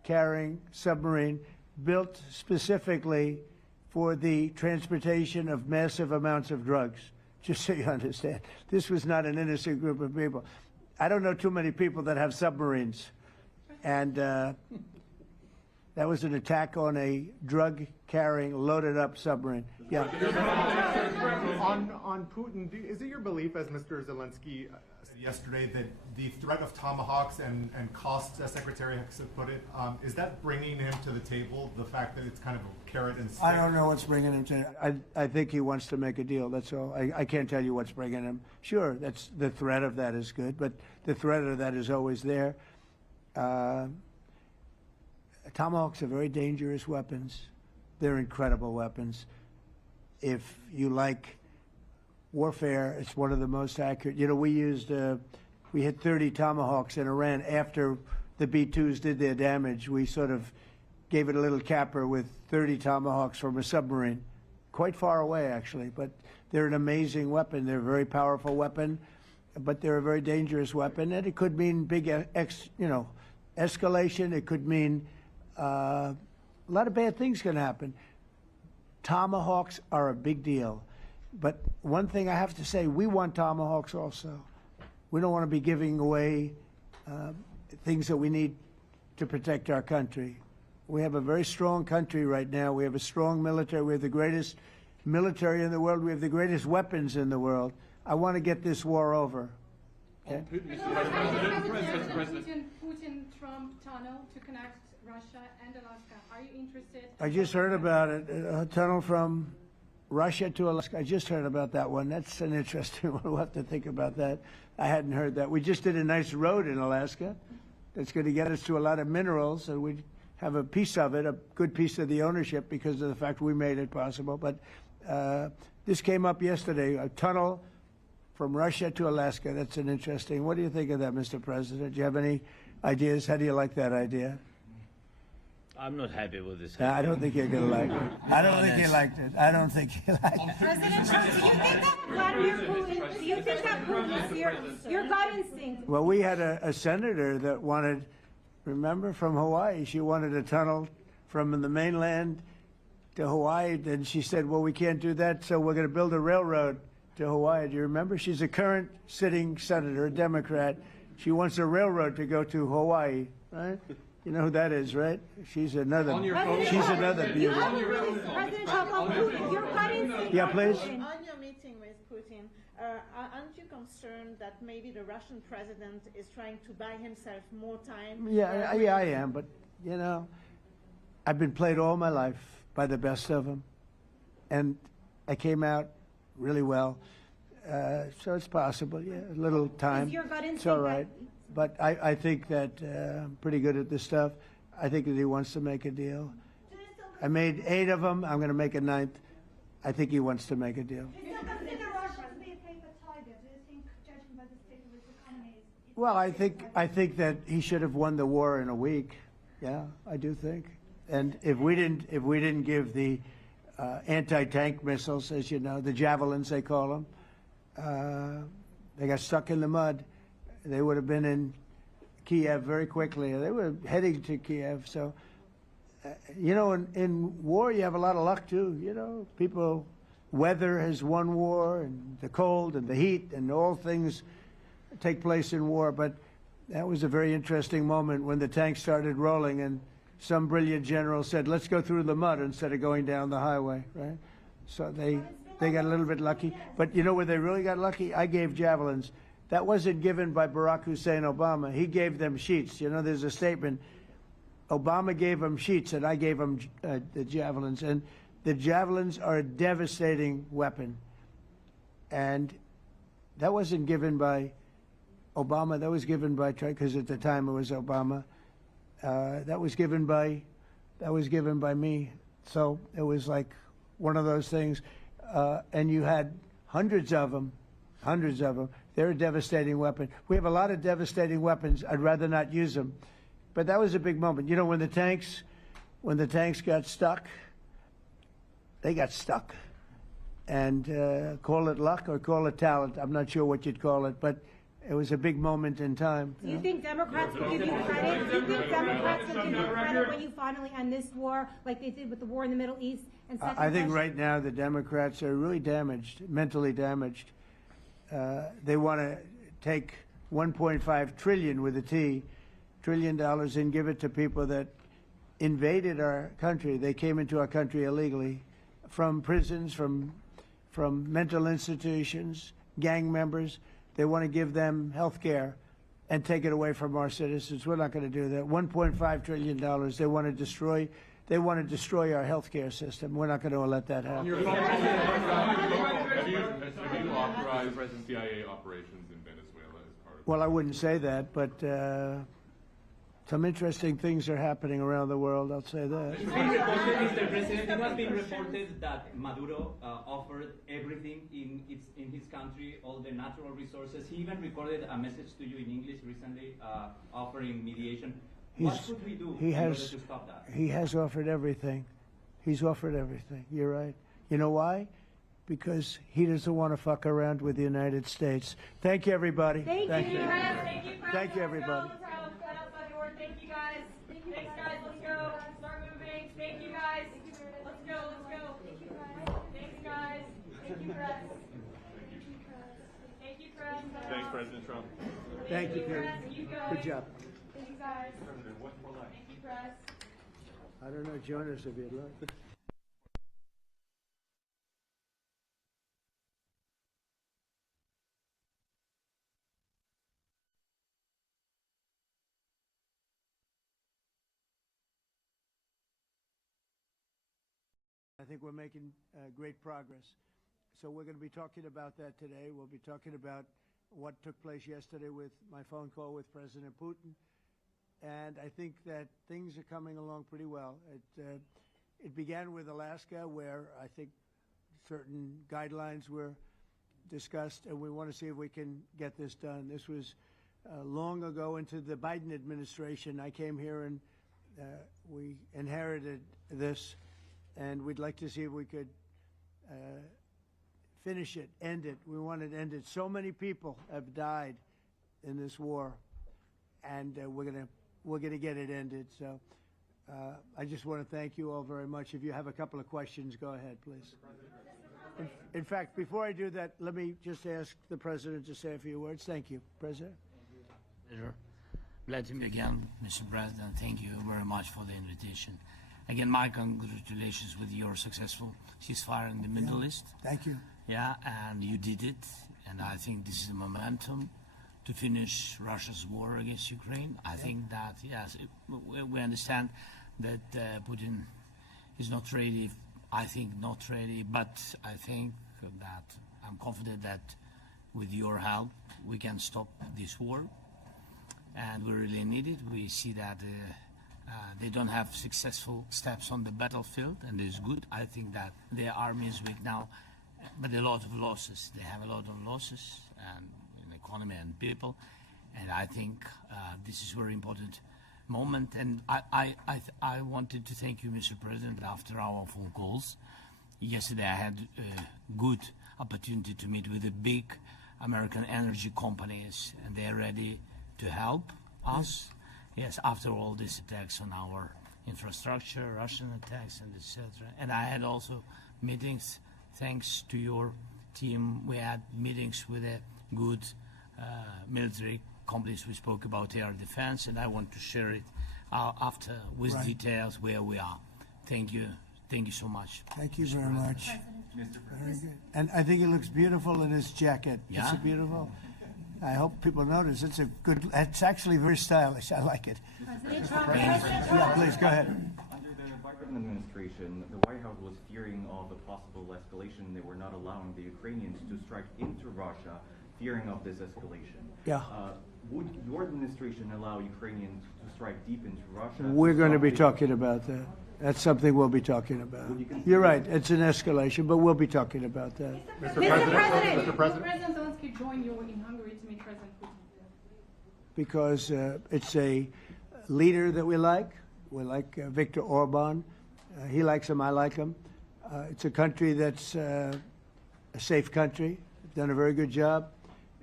drug-carrying submarine built specifically for the transportation of massive amounts of drugs, just so you understand. This was not an innocent group of people. I don't know too many people that have submarines. And that was an attack on a drug-carrying, loaded-up submarine. Yeah. On Putin, is it your belief, as Mr. Zelensky said yesterday, that the threat of tomahawks and costs, as Secretary has put it, is that bringing him to the table, the fact that it's kind of a carrot and stick? I don't know what's bringing him to. I think he wants to make a deal. That's all. I can't tell you what's bringing him. Sure, that's the threat of that is good, but the threat of that is always there. Tomahawks are very dangerous weapons. They're incredible weapons. If you like warfare, it's one of the most accurate. You know, we hit 30 Tomahawks in Iran after the B-2s did their damage. We sort of gave it a little capper with 30 Tomahawks from a submarine, quite far away actually. But they're an amazing weapon. They're a very powerful weapon, but they're a very dangerous weapon, and it could mean big, escalation. It could mean a lot of bad things can happen. Tomahawks are a big deal. But one thing I have to say, we want Tomahawks also. We don't want to be giving away things that we need to protect our country. We have a very strong country right now. We have a strong military. We have the greatest military in the world. We have the greatest weapons in the world. I want to get this war over. Okay? Putin-Trump tunnel to connect Russia and Alaska. Are you interested? I just heard about it. A tunnel from Russia to Alaska. I just heard about that one. That's an interesting one. We'll have to think about that. I hadn't heard that. We just did a nice road in Alaska that's going to get us to a lot of minerals, and we have a piece of it, a good piece of the ownership because of the fact we made it possible. But this came up yesterday, a tunnel from Russia to Alaska. That's an interesting. What do you think of that, Mr. President? Do you have any ideas? How do you like that idea? I'm not happy with this. I don't think you're going to like it. I don't think you liked it. I don't think you liked it. President Trump, do you think that Vladimir Putin, do you think that Putin, your gut instinct? Well, we had a senator that wanted, remember, from Hawaii, she wanted a tunnel from the mainland to Hawaii. And she said, well, we can't do that, so we're going to build a railroad to Hawaii. Do you remember? She's a current sitting senator, a Democrat. She wants a railroad to go to Hawaii, right? You know who that is, right? She's another. She's another beauty. President Trump, your gut instinct. Yeah, please. On your meeting with Putin, aren't you concerned that maybe the Russian president is trying to buy himself more time? Yeah, I am. But you know, I've been played all my life by the best of them, and I came out really well. So it's possible. Yeah, a little time. Is your gut instinct? It's all right. But I think that I'm pretty good at this stuff. I think that he wants to make a deal. I made 8 of them. I'm going to make a 9th. I think he wants to make a deal. Well, I think that he should have won the war in a week. Yeah, I do think. And if we didn't give the anti-tank missiles, as you know, the javelins they call them, they got stuck in the mud. They would have been in Kiev very quickly. They were heading to Kiev. So, you know, in war, you have a lot of luck, too. You know, people, weather has won war, and the cold and the heat and all things take place in war. But that was a very interesting moment when the tanks started rolling and some brilliant general said, let's go through the mud instead of going down the highway, right? So they got a little bit lucky. But you know where they really got lucky? I gave javelins. That wasn't given by Barack Hussein Obama. He gave them sheets. You know, there's a statement. Obama gave them sheets, and I gave them the javelins. And the javelins are a devastating weapon. And that wasn't given by Obama. That was given by, because at the time it was Obama. That was given by me. So it was like one of those things. And you had hundreds of them. They're a devastating weapon. We have a lot of devastating weapons. I'd rather not use them. But that was a big moment. You know, when the tanks got stuck, they got stuck. And call it luck or call it talent. I'm not sure what you'd call it. But it was a big moment in time. Do you think Democrats will give you credit? Do you think Democrats will give you credit when you finally end this war, like they did with the war in the Middle East? And second I think question- right now the Democrats are really damaged, mentally damaged. They want to take 1.5 trillion with a T, $1 trillion and give it to people that invaded our country. They came into our country illegally from prisons, from mental institutions, gang members. They want to give them health care and take it away from our citizens. We're not going to do that. $1.5 trillion. They want to destroy. They want to destroy our health care system. We're not going to let that happen. Have you authorized CIA operations in Venezuela as part of? Well, I wouldn't say that, but some interesting things are happening around the world. I'll say that. It's been reported, Mr. President, it has been reported that Maduro offered everything in his country, all the natural resources. He even recorded a message to you in English recently, offering mediation. What should we do in order to stop that? He has offered everything. He's offered everything. You're right. You know why? Because he doesn't want to fuck around with the United States. Thank you, everybody. Thank you. Thank you, everybody. Thank you, guys. Thanks, guys. Let's go. Start moving. Thank you, guys. Let's go. Let's go. Thanks, guys. Thank you, press. Thank you, press. Thanks, President Trump. Thank you, Kevin. Good job. Thank you, guys. Thank you, press. I don't know, join us if you'd like. I think we're making great progress. So we're going to be talking about that today. We'll be talking about what took place yesterday with my phone call with President Putin. And I think that things are coming along pretty well. It began with Alaska, where I think certain guidelines were discussed, and we want to see if we can get this done. This was long ago into the Biden administration. I came here and we inherited this, and we'd like to see if we could finish it, end it. We want it ended. So many people have died in this war, and we're gonna get it ended. So I just want to thank you all very much. If you have a couple of questions, go ahead, please. In fact, before I do that, let me just ask the President to say a few words. Thank you, President. Pleasure. Glad to meet you again, Mr. President. Thank you very much for the invitation. Again, my congratulations with your successful ceasefire in the Middle East. Thank you. Yeah, and you did it, and I think this is the momentum to finish Russia's war against Ukraine. I think that, yes, we understand that Putin is not ready. I think not ready, but I think that I'm confident that with your help, we can stop this war, and we really need it. We see that they don't have successful steps on the battlefield, and it's good. I think that their army is weak now, but a lot of losses. They have a lot of losses, and in economy and people, and I think this is a very important moment. And I wanted to thank you, Mr. President, after our phone calls. Yesterday I had a good opportunity to meet with the big American energy companies, and they're ready to help us. Yes, after all these attacks on our infrastructure, Russian attacks, and etc. And I had also meetings, thanks to your team. We had meetings with a good military companies. We spoke about air defense, and I want to share it after with details where we are. Thank you. Thank you so much. Thank you very much. Very good. And I think it looks beautiful in his jacket. Yeah? Is it beautiful? I hope people notice. It's a good. It's actually very stylish. I like it. Yeah, please go ahead. Under the Biden administration, the White House was fearing of a possible escalation. They were not allowing the Ukrainians to strike into Russia, fearing of this escalation. Yeah. Would your administration allow Ukrainians to strike deep into Russia? We're going to be talking about that. That's something we'll be talking about. You're right. It's an escalation, but we'll be talking about that. Mr. President, will President Zelensky join you in Hungary to meet President Putin? Because it's a leader that we like. We like Viktor Orban. He likes him. I like him. It's a country that's a safe country. Done a very good job.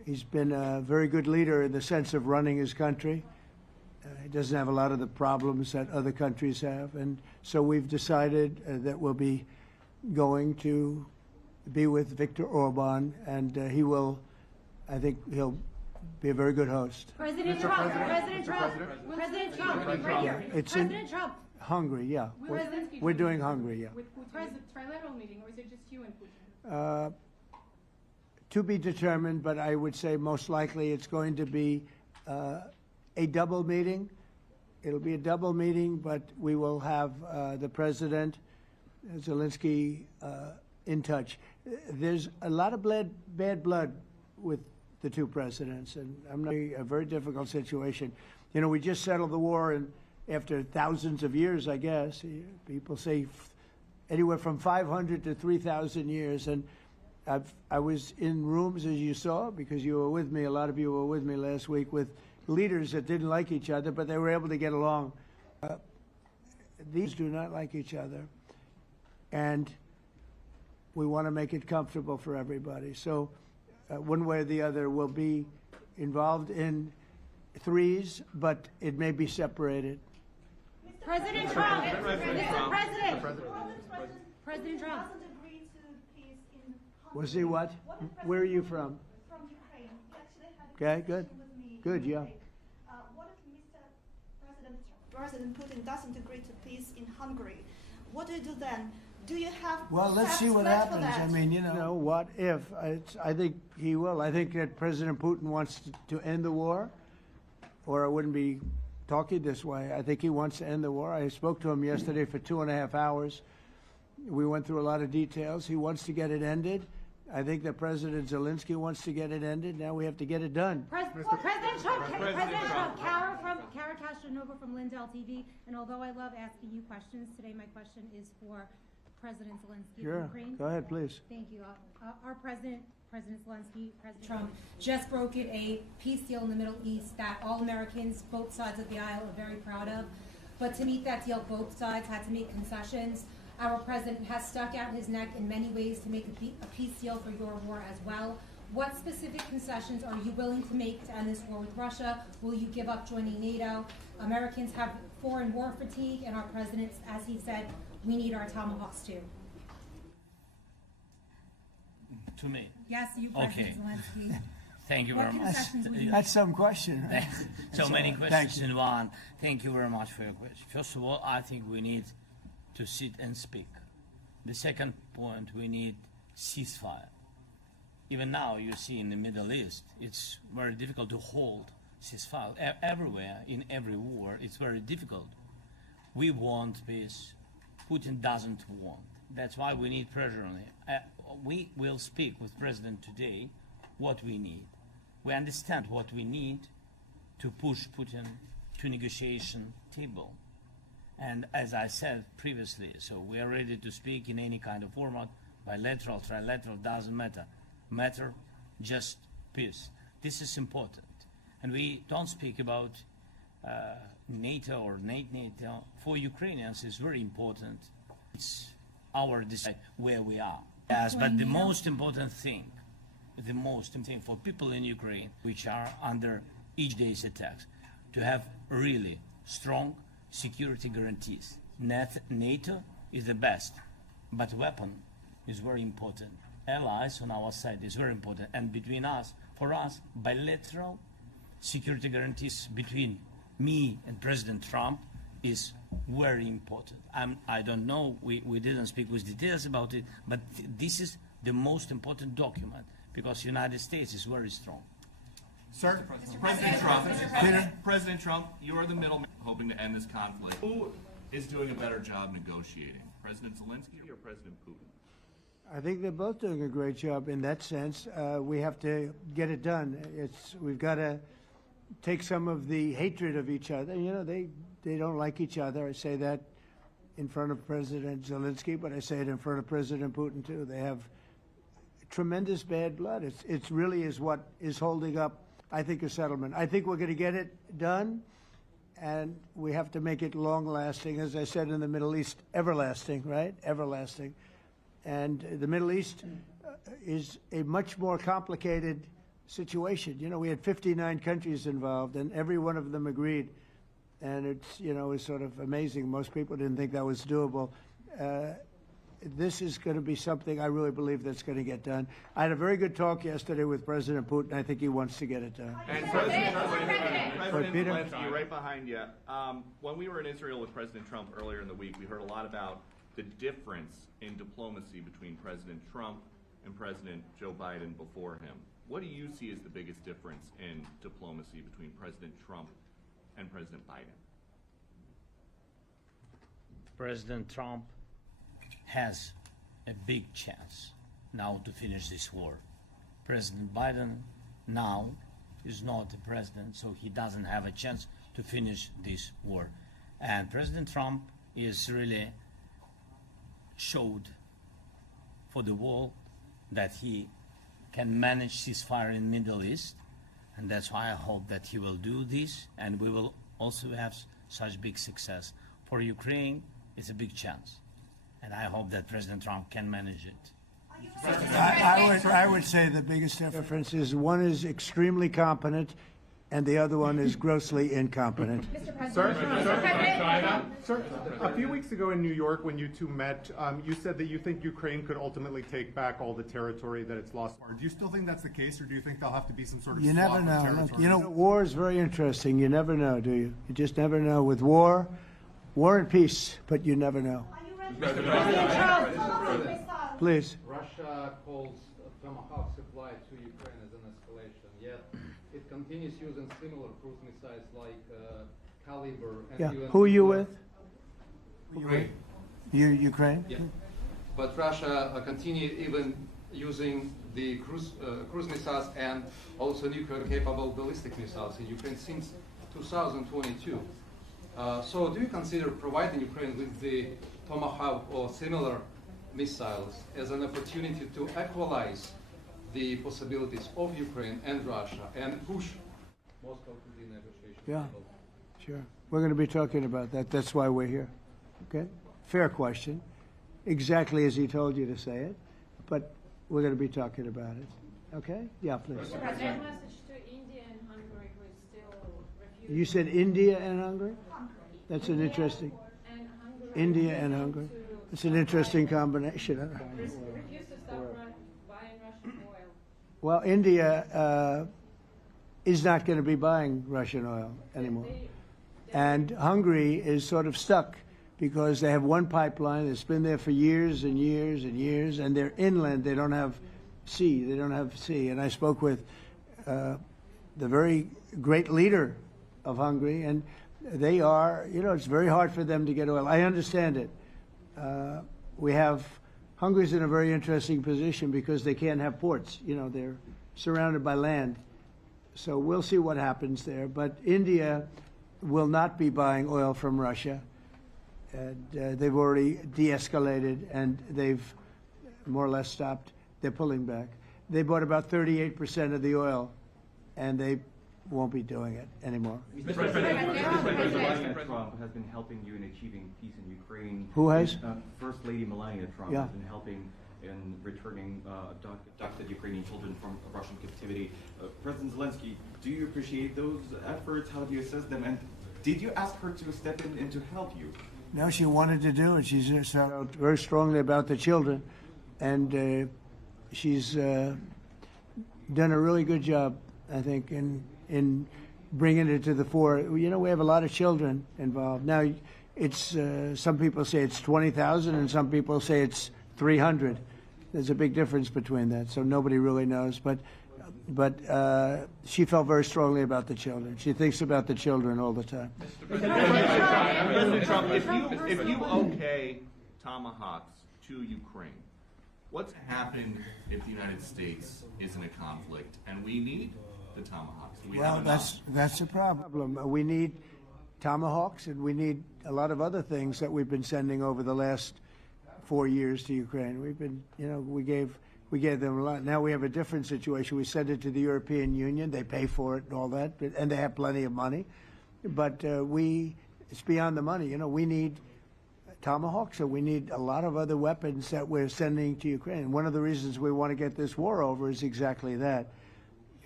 He's been a very good leader in the sense of running his country. He doesn't have a lot of the problems that other countries have. And so we've decided that we'll be going to be with Viktor Orban, and he will, I think he'll be a very good host. President Trump, President Trump, President Trump, right here. It's President Trump. Hungary, yeah. We're doing Hungary, yeah. With Putin, is it a trilateral meeting, or is it just you and Putin? To be determined, but I would say most likely it's going to be a double meeting. It'll be a double meeting, but we will have the President, Zelensky, in touch. There's a lot of bad blood with the two presidents, and I'm not a very difficult situation. You know, we just settled the war, and after thousands of years, I guess. People say anywhere from 500 to 3,000 years, and I was in rooms, as you saw, because you were with me, a lot of you were with me last week, with leaders that didn't like each other, but they were able to get along. These do not like each other, and we want to make it comfortable for everybody. So one way or the other, we'll be involved in threes, but it may be separated. President Trump, Mr. President, President Trump. Was he what? Where are you from? From Ukraine. We actually had a Okay, good. conversation with me Good, yeah. What if President Putin doesn't agree to peace in Hungary? What do you do then? Do you have Well, let's see what steps for happens. that? I mean, you know, what if? I think he will. I think that President Putin wants to end the war, or I wouldn't be talking this way. I think he wants to end the war. I spoke to him yesterday for 2.5 hours. We went through a lot of details. He wants to get it ended. I think that President Zelensky wants to get it ended. Now we have to get it done. President Trump, Kara Castronova from Lindell TV. And although I love asking you questions, today my question is for President Zelensky Sure. of Ukraine. Go ahead, please. Thank you. Our President Zelensky, President Trump, just brokered a peace deal in the Middle East that all Americans, both sides of the aisle, are very proud of. But to meet that deal, both sides had to make concessions. Our president has stuck out his neck in many ways to make a peace deal for your war as well. What specific concessions are you willing to make to end this war with Russia? Will you give up joining NATO? Americans have foreign war fatigue, and our president, as he said, we need our tomahawks too. To me? Yes, you, President Zelensky. Thank you very much. That's some question. So many questions in one. Thank you very much for your question. First of all, I think we need to sit and speak. The second point, we need ceasefire. Even now, you see in the Middle East, it's very difficult to hold ceasefire. Everywhere, in every war, it's very difficult. We want peace. Putin doesn't want. That's why we need pressure on him. We will speak with President today what we need. We understand what we need to push Putin to negotiation table. And as I said previously, so we are ready to speak in any kind of format, bilateral, trilateral, doesn't matter, just peace. This is important. And we don't speak about NATO or NATO. For Ukrainians, it's very important. It's our decide where we are. Yes, but the most important thing for people in Ukraine, which are under each day's attacks, to have really strong security guarantees. NATO is the best, but weapon is very important. Allies on our side is very important. And between us, for us, bilateral security guarantees between me and President Trump is very important. I don't know, we didn't speak with details about it, but this is the most important document because the United States is very strong. Sir, President Trump, you are the middleman hoping to end this conflict. Who is doing a better job negotiating, President Zelensky or President Putin? I think they're both doing a great job in that sense. We have to get it done. We've got to take some of the hatred of each other. You know, they don't like each other. I say that in front of President Zelensky, but I say it in front of President Putin too. They have tremendous bad blood. It really is what is holding up, I think, a settlement. I think we're going to get it done, and we have to make it long-lasting. As I said in the Middle East, everlasting, right? Everlasting. And the Middle East is a much more complicated situation. You know, we had 59 countries involved, and every one of them agreed. And it's, you know, it's sort of amazing. Most people didn't think that was doable. This is going to be something I really believe that's going to get done. I had a very good talk yesterday with President Putin. I think he wants to get it done. And President Zelensky, right behind you. When we were in Israel with President Trump earlier in the week, we heard a lot about the difference in diplomacy between President Trump and President Joe Biden before him. What do you see as the biggest difference in diplomacy between President Trump and President Biden? President Trump has a big chance now to finish this war. President Biden now is not the president, so he doesn't have a chance to finish this war. And President Trump is really showed for the world that he can manage ceasefire in the Middle East, and that's why I hope that he will do this, and we will also have such big success. For Ukraine, it's a big chance, and I hope that President Trump can manage it. I would say the biggest difference is one is extremely competent and the other one is grossly incompetent. Sir, a few weeks ago in New York when you two met, you said that you think Ukraine could ultimately take back all the territory that it's lost. Do you still think that's the case, or do you think there'll have to be some sort of You swap never of know. territory? Look, you know, war is very interesting. You never know, do you? You just never know. With war and peace, but you never know. Please. Russia calls Tomahawk supply to Ukraine as an escalation, yet it continues using similar cruise missiles like Caliber. And Yeah. Who are you with? Ukraine. Ukraine? Yeah. But Russia continue even using the cruise missiles and also nuclear-capable ballistic missiles in Ukraine since 2022. So do you consider providing Ukraine with the Tomahawk or similar missiles as an opportunity to equalize the possibilities of Ukraine and Russia and push Moscow to the negotiation Yeah, table? sure. We're going to be talking about that. That's why we're here. Okay? Fair question. Exactly as he told you to say it. But we're going to be talking about it. Okay? Yeah, please. Mr. President, message to India and Hungary, who is still refusing. You said India and Hungary? That's an interesting. India and Hungary. It's an interesting combination. Refuse to stop buying Russian oil. Well, India is not going to be buying Russian oil anymore. And Hungary is sort of stuck because they have one pipeline that's been there for years and years and years, and they're inland. They don't have sea. They don't have sea. And I spoke with the very great leader of Hungary, and they are, you know, it's very hard for them to get oil. I understand it. Hungary's in a very interesting position because they can't have ports. You know, they're surrounded by land. So we'll see what happens there. But India will not be buying oil from Russia. And they've already de-escalated, and they've more or less stopped. They're pulling back. They bought about 38% of the oil, and they won't be doing it anymore. Mr. President Trump has been helping you in achieving peace in Ukraine. Who has? First Lady Melania Trump Yeah. has been helping in returning abducted Ukrainian children from Russian captivity. President Zelensky, do you appreciate those efforts? How do you assess them? And did you ask her to step in and to help you? No, she wanted to do it. She's felt very strongly about the children, and she's done a really good job, I think, in bringing it to the fore. You know, we have a lot of children involved. Now, it's some people say it's 20,000, and some people say it's 300. There's a big difference between that, so nobody really knows. But she felt very strongly about the children. She thinks about the children all the time. President Trump, if you okay Tomahawks to Ukraine, what's happen if the United States is in a conflict and we need the Tomahawks? Do we have enough? That's the problem. We need Tomahawks, and we need a lot of other things that we've been sending over the last 4 years to Ukraine. We've been, you know, we gave them a lot. Now we have a different situation. We send it to the European Union. They pay for it and all that, and they have plenty of money. But it's beyond the money. You know, we need Tomahawks, and we need a lot of other weapons that we're sending to Ukraine. One of the reasons we want to get this war over is exactly that.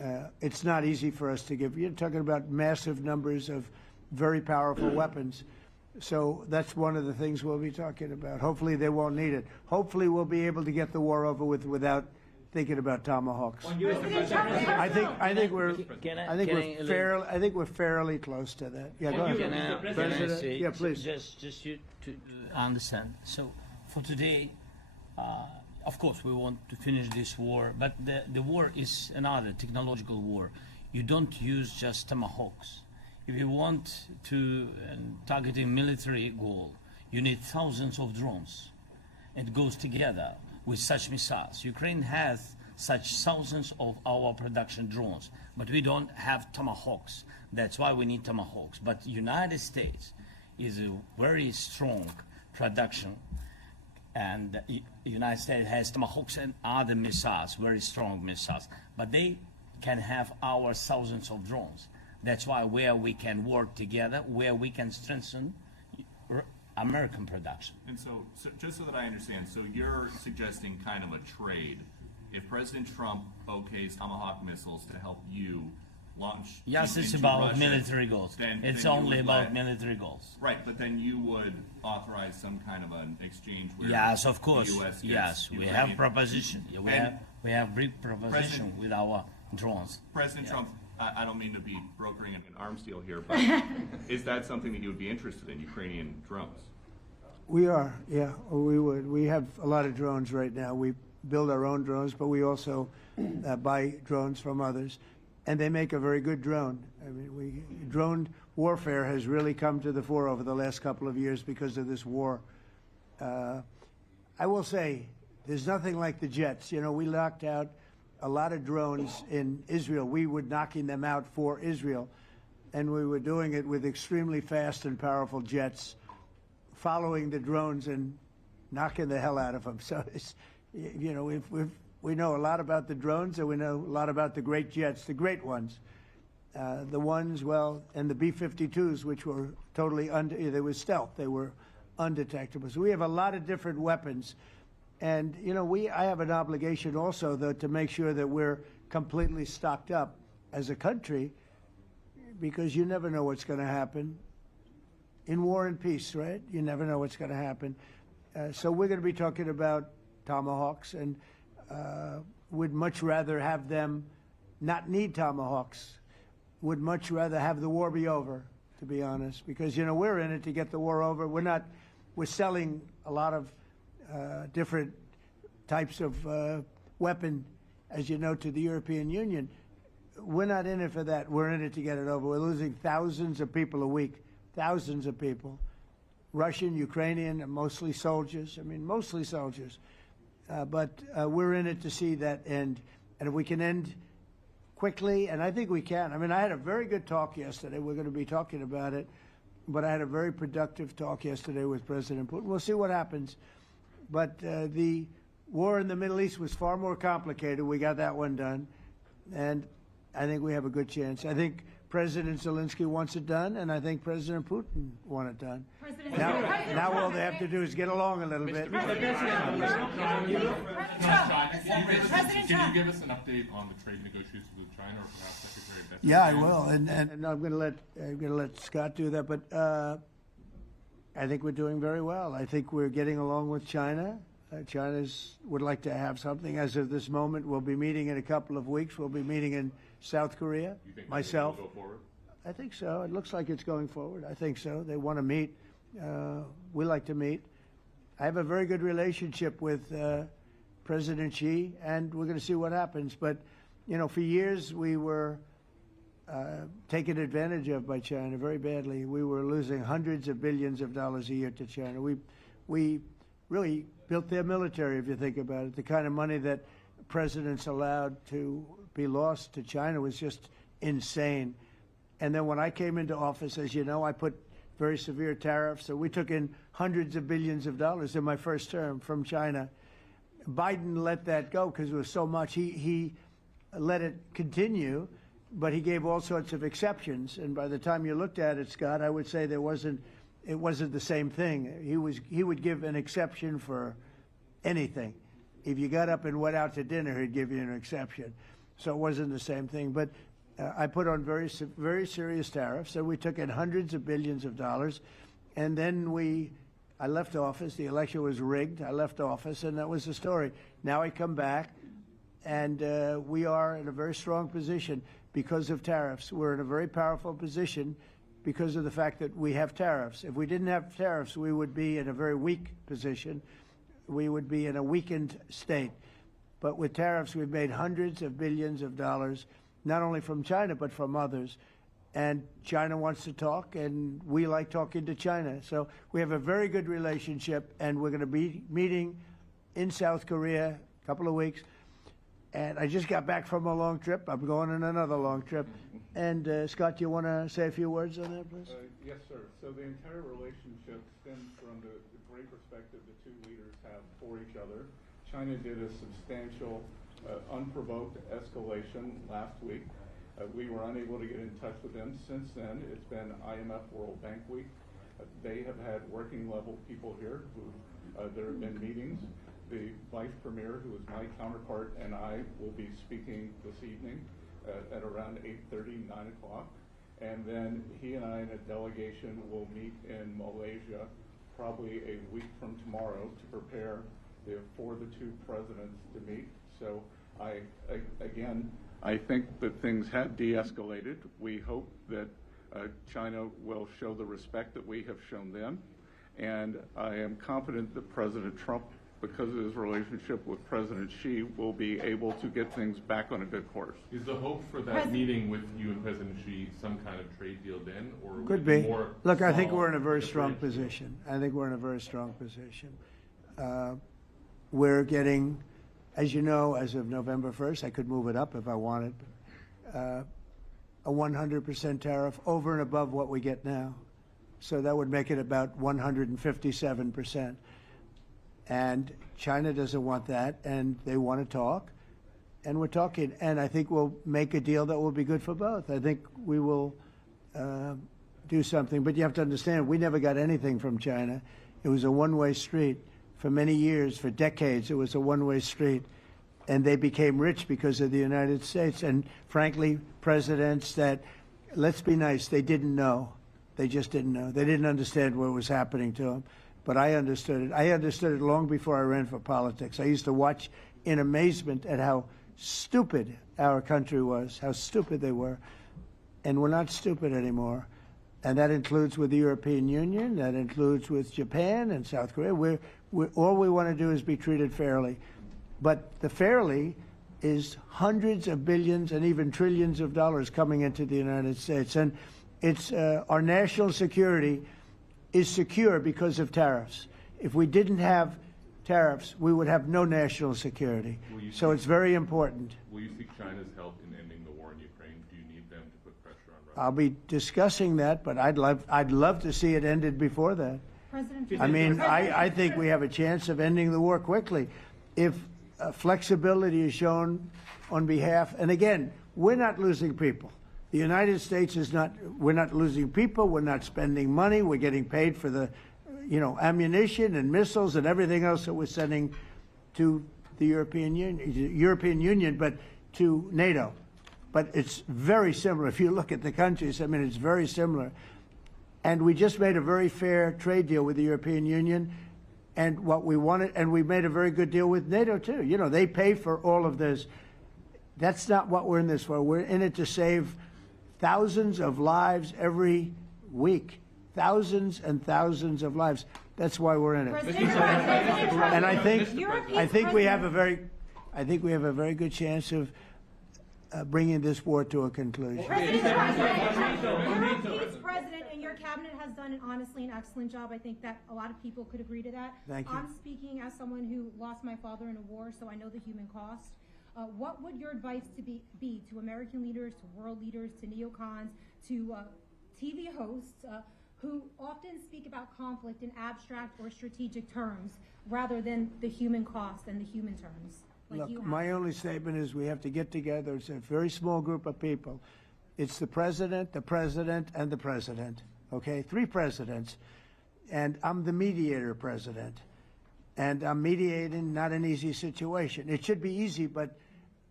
It's not easy for us to give. You're talking about massive numbers of very powerful weapons. So that's one of the things we'll be talking about. Hopefully they won't need it. Hopefully we'll be able to get the war over with without thinking about tomahawks. I think we're fairly close to that. Yeah, go ahead. President, yeah, please. Just you to understand. So for today, of course, we want to finish this war, but the war is another technological war. You don't use just tomahawks. If you want to target a military goal, you need thousands of drones. It goes together with such missiles. Ukraine has such thousands of our production drones, but we don't have tomahawks. That's why we need tomahawks. But United States is a very strong production, and the United States has tomahawks and other missiles, very strong missiles, but they can have our thousands of drones. That's why where we can work together, where we can strengthen American production. And so just so that I understand, so you're suggesting kind of a trade. If President Trump okays Tomahawk missiles to help you launch yes, it's into about Russia, military goals. It's only about military goals. Right, but then you would authorize some kind of an exchange where yes, of course. The US yes, we have proposition. We have brief proposition with our drones. President Trump, I don't mean to be brokering an arms deal here, but is that something that you would be interested in, Ukrainian drones? We are, yeah, we would. We have a lot of drones right now. We build our own drones, but we also buy drones from others, and they make a very good drone. I mean, drone warfare has really come to the fore over the last couple of years because of this war. I will say, there's nothing like the jets. You know, we knocked out a lot of drones in Israel. We were knocking them out for Israel, and we were doing it with extremely fast and powerful jets, following the drones and knocking the hell out of them. So, it's, you know, we know a lot about the drones, and we know a lot about the great jets, the great ones. The ones, well, and the B-52s, which were totally they were stealth. They were undetectable. So we have a lot of different weapons. And, you know, I have an obligation also, though, to make sure that we're completely stocked up as a country, because you never know what's going to happen. In war and peace, right? You never know what's going to happen. So we're going to be talking about tomahawks, and would much rather have them not need tomahawks. Would much rather have the war be over, to be honest, because, you know, we're in it to get the war over. We're selling a lot of different types of weapon, as you know, to the European Union. We're not in it for that. We're in it to get it over. We're losing thousands of people a week, thousands of people, Russian, Ukrainian, and mostly soldiers. I mean, mostly soldiers. But we're in it to see that end. And if we can end quickly, and I think we can. I mean, I had a very good talk yesterday. We're going to be talking about it. But I had a very productive talk yesterday with President Putin. We'll see what happens. But the war in the Middle East was far more complicated. We got that one done. And I think we have a good chance. I think President Zelensky wants it done, and I think President Putin wants it done. Now all they have to do is get along a little bit. Can you give us an update on the trade negotiations with China, or perhaps Secretary Bessel? Yeah, I will, and I'm going to let Scott do that. But I think we're doing very well. I think we're getting along with China. China would like to have something. As of this moment, we'll be meeting in a couple of weeks. We'll be meeting in South Korea. You think myself. Will go forward? I think so. It looks like it's going forward. I think so. They want to meet. We like to meet. I have a very good relationship with President Xi, and we're going to see what happens. But, you know, for years we were taken advantage of by China very badly. We were losing hundreds of billions of dollars a year to China. We really built their military, if you think about it. The kind of money that presidents allowed to be lost to China was just insane. And then when I came into office, as you know, I put very severe tariffs. So we took in hundreds of billions of dollars in my first term from China. Biden let that go because it was so much. He let it continue, but he gave all sorts of exceptions. And by the time you looked at it, Scott, I would say it wasn't the same thing. He would give an exception for anything. If you got up and went out to dinner, he'd give you an exception. so it wasn't the same thing. But I put on very serious tariffs, and we took in hundreds of billions of dollars, and then I left office. The election was rigged. I left office, and that was the story. Now I come back, and we are in a very strong position because of tariffs. We're in a very powerful position because of the fact that we have tariffs. If we didn't have tariffs, we would be in a very weak position. We would be in a weakened state. But with tariffs, we've made hundreds of billions of dollars, not only from China, but from others. And China wants to talk, and we like talking to China. So we have a very good relationship, and we're going to be meeting in South Korea a couple of weeks. And I just got back from a long trip. I'm going on another long trip. And Scott, do you want to say a few words on that, please? Yes, sir. So the entire relationship stems from the great perspective the two leaders have for each other. China did a substantial, unprovoked escalation last week. We were unable to get in touch with them since then. It's been IMF World Bank Week. They have had working level people here who there have been meetings. The Vice Premier, who is my counterpart, and I will be speaking this evening at around 8:30, 9 o'clock. And then he and I and a delegation will meet in Malaysia probably a week from tomorrow to prepare for the two presidents to meet. So I think that things have de-escalated. We hope that China will show the respect that we have shown them. And I am confident that President Trump, because of his relationship with President Xi, will be able to get things back on a good course. Is the hope for that meeting with you and President Xi some kind of trade deal then? Or could be. Look, I think we're in a very strong position. I think we're in a very strong position. We're getting, as you know, as of November 1st, I could move it up if I wanted, a 100% tariff over and above what we get now. So that would make it about 157%. And China doesn't want that, and they want to talk, and we're talking. And I think we'll make a deal that will be good for both. I think we will do something. But you have to understand, we never got anything from China. It was a one-way street. For many years, for decades, it was a one-way street. And they became rich because of the United States. And frankly, presidents that, let's be nice, they didn't know. They just didn't know. They didn't understand what was happening to them. But I understood it. I understood it long before I ran for politics. I used to watch in amazement at how stupid our country was, how stupid they were. And we're not stupid anymore. And that includes with the European Union, that includes with Japan and South Korea. All we want to do is be treated fairly. But the fairly is hundreds of billions and even trillions of dollars coming into the United States. And it's our national security is secure because of tariffs. If we didn't have tariffs, we would have no national security. So it's very important. Will you seek China's help in ending the war in Ukraine? Do you need them to put pressure on Russia? I'll be discussing that, but I'd love to see it ended before that. I mean, I think we have a chance of ending the war quickly if flexibility is shown on behalf. And again, we're not losing people. The United States is not. We're not losing people. We're not spending money. We're getting paid for the, ammunition and missiles and everything else that we're sending to the European Union, but to NATO. But it's very similar. If you look at the countries, I mean, it's very similar. And we just made a very fair trade deal with the European Union, and what we wanted, and we made a very good deal with NATO too. They pay for all of this. That's not what we're in this for. We're in it to save thousands of lives every week. Thousands and thousands of lives. That's why we're in it. And I think we have a very good chance of bringing this war to a conclusion. You're a peace president, and your cabinet has done honestly an excellent job. I think that a lot of people could agree to that. Thank you. I'm speaking as someone who lost my father in a war, so I know the human cost. What would your advice be to American leaders, to world leaders, to neocons, to TV hosts who often speak about conflict in abstract or strategic terms rather than the human cost and the human terms? Look, my only statement is we have to get together. It's a very small group of people. It's the president, and the president. Okay, 3 presidents. And I'm the mediator president. And I'm mediating not an easy situation. It should be easy, but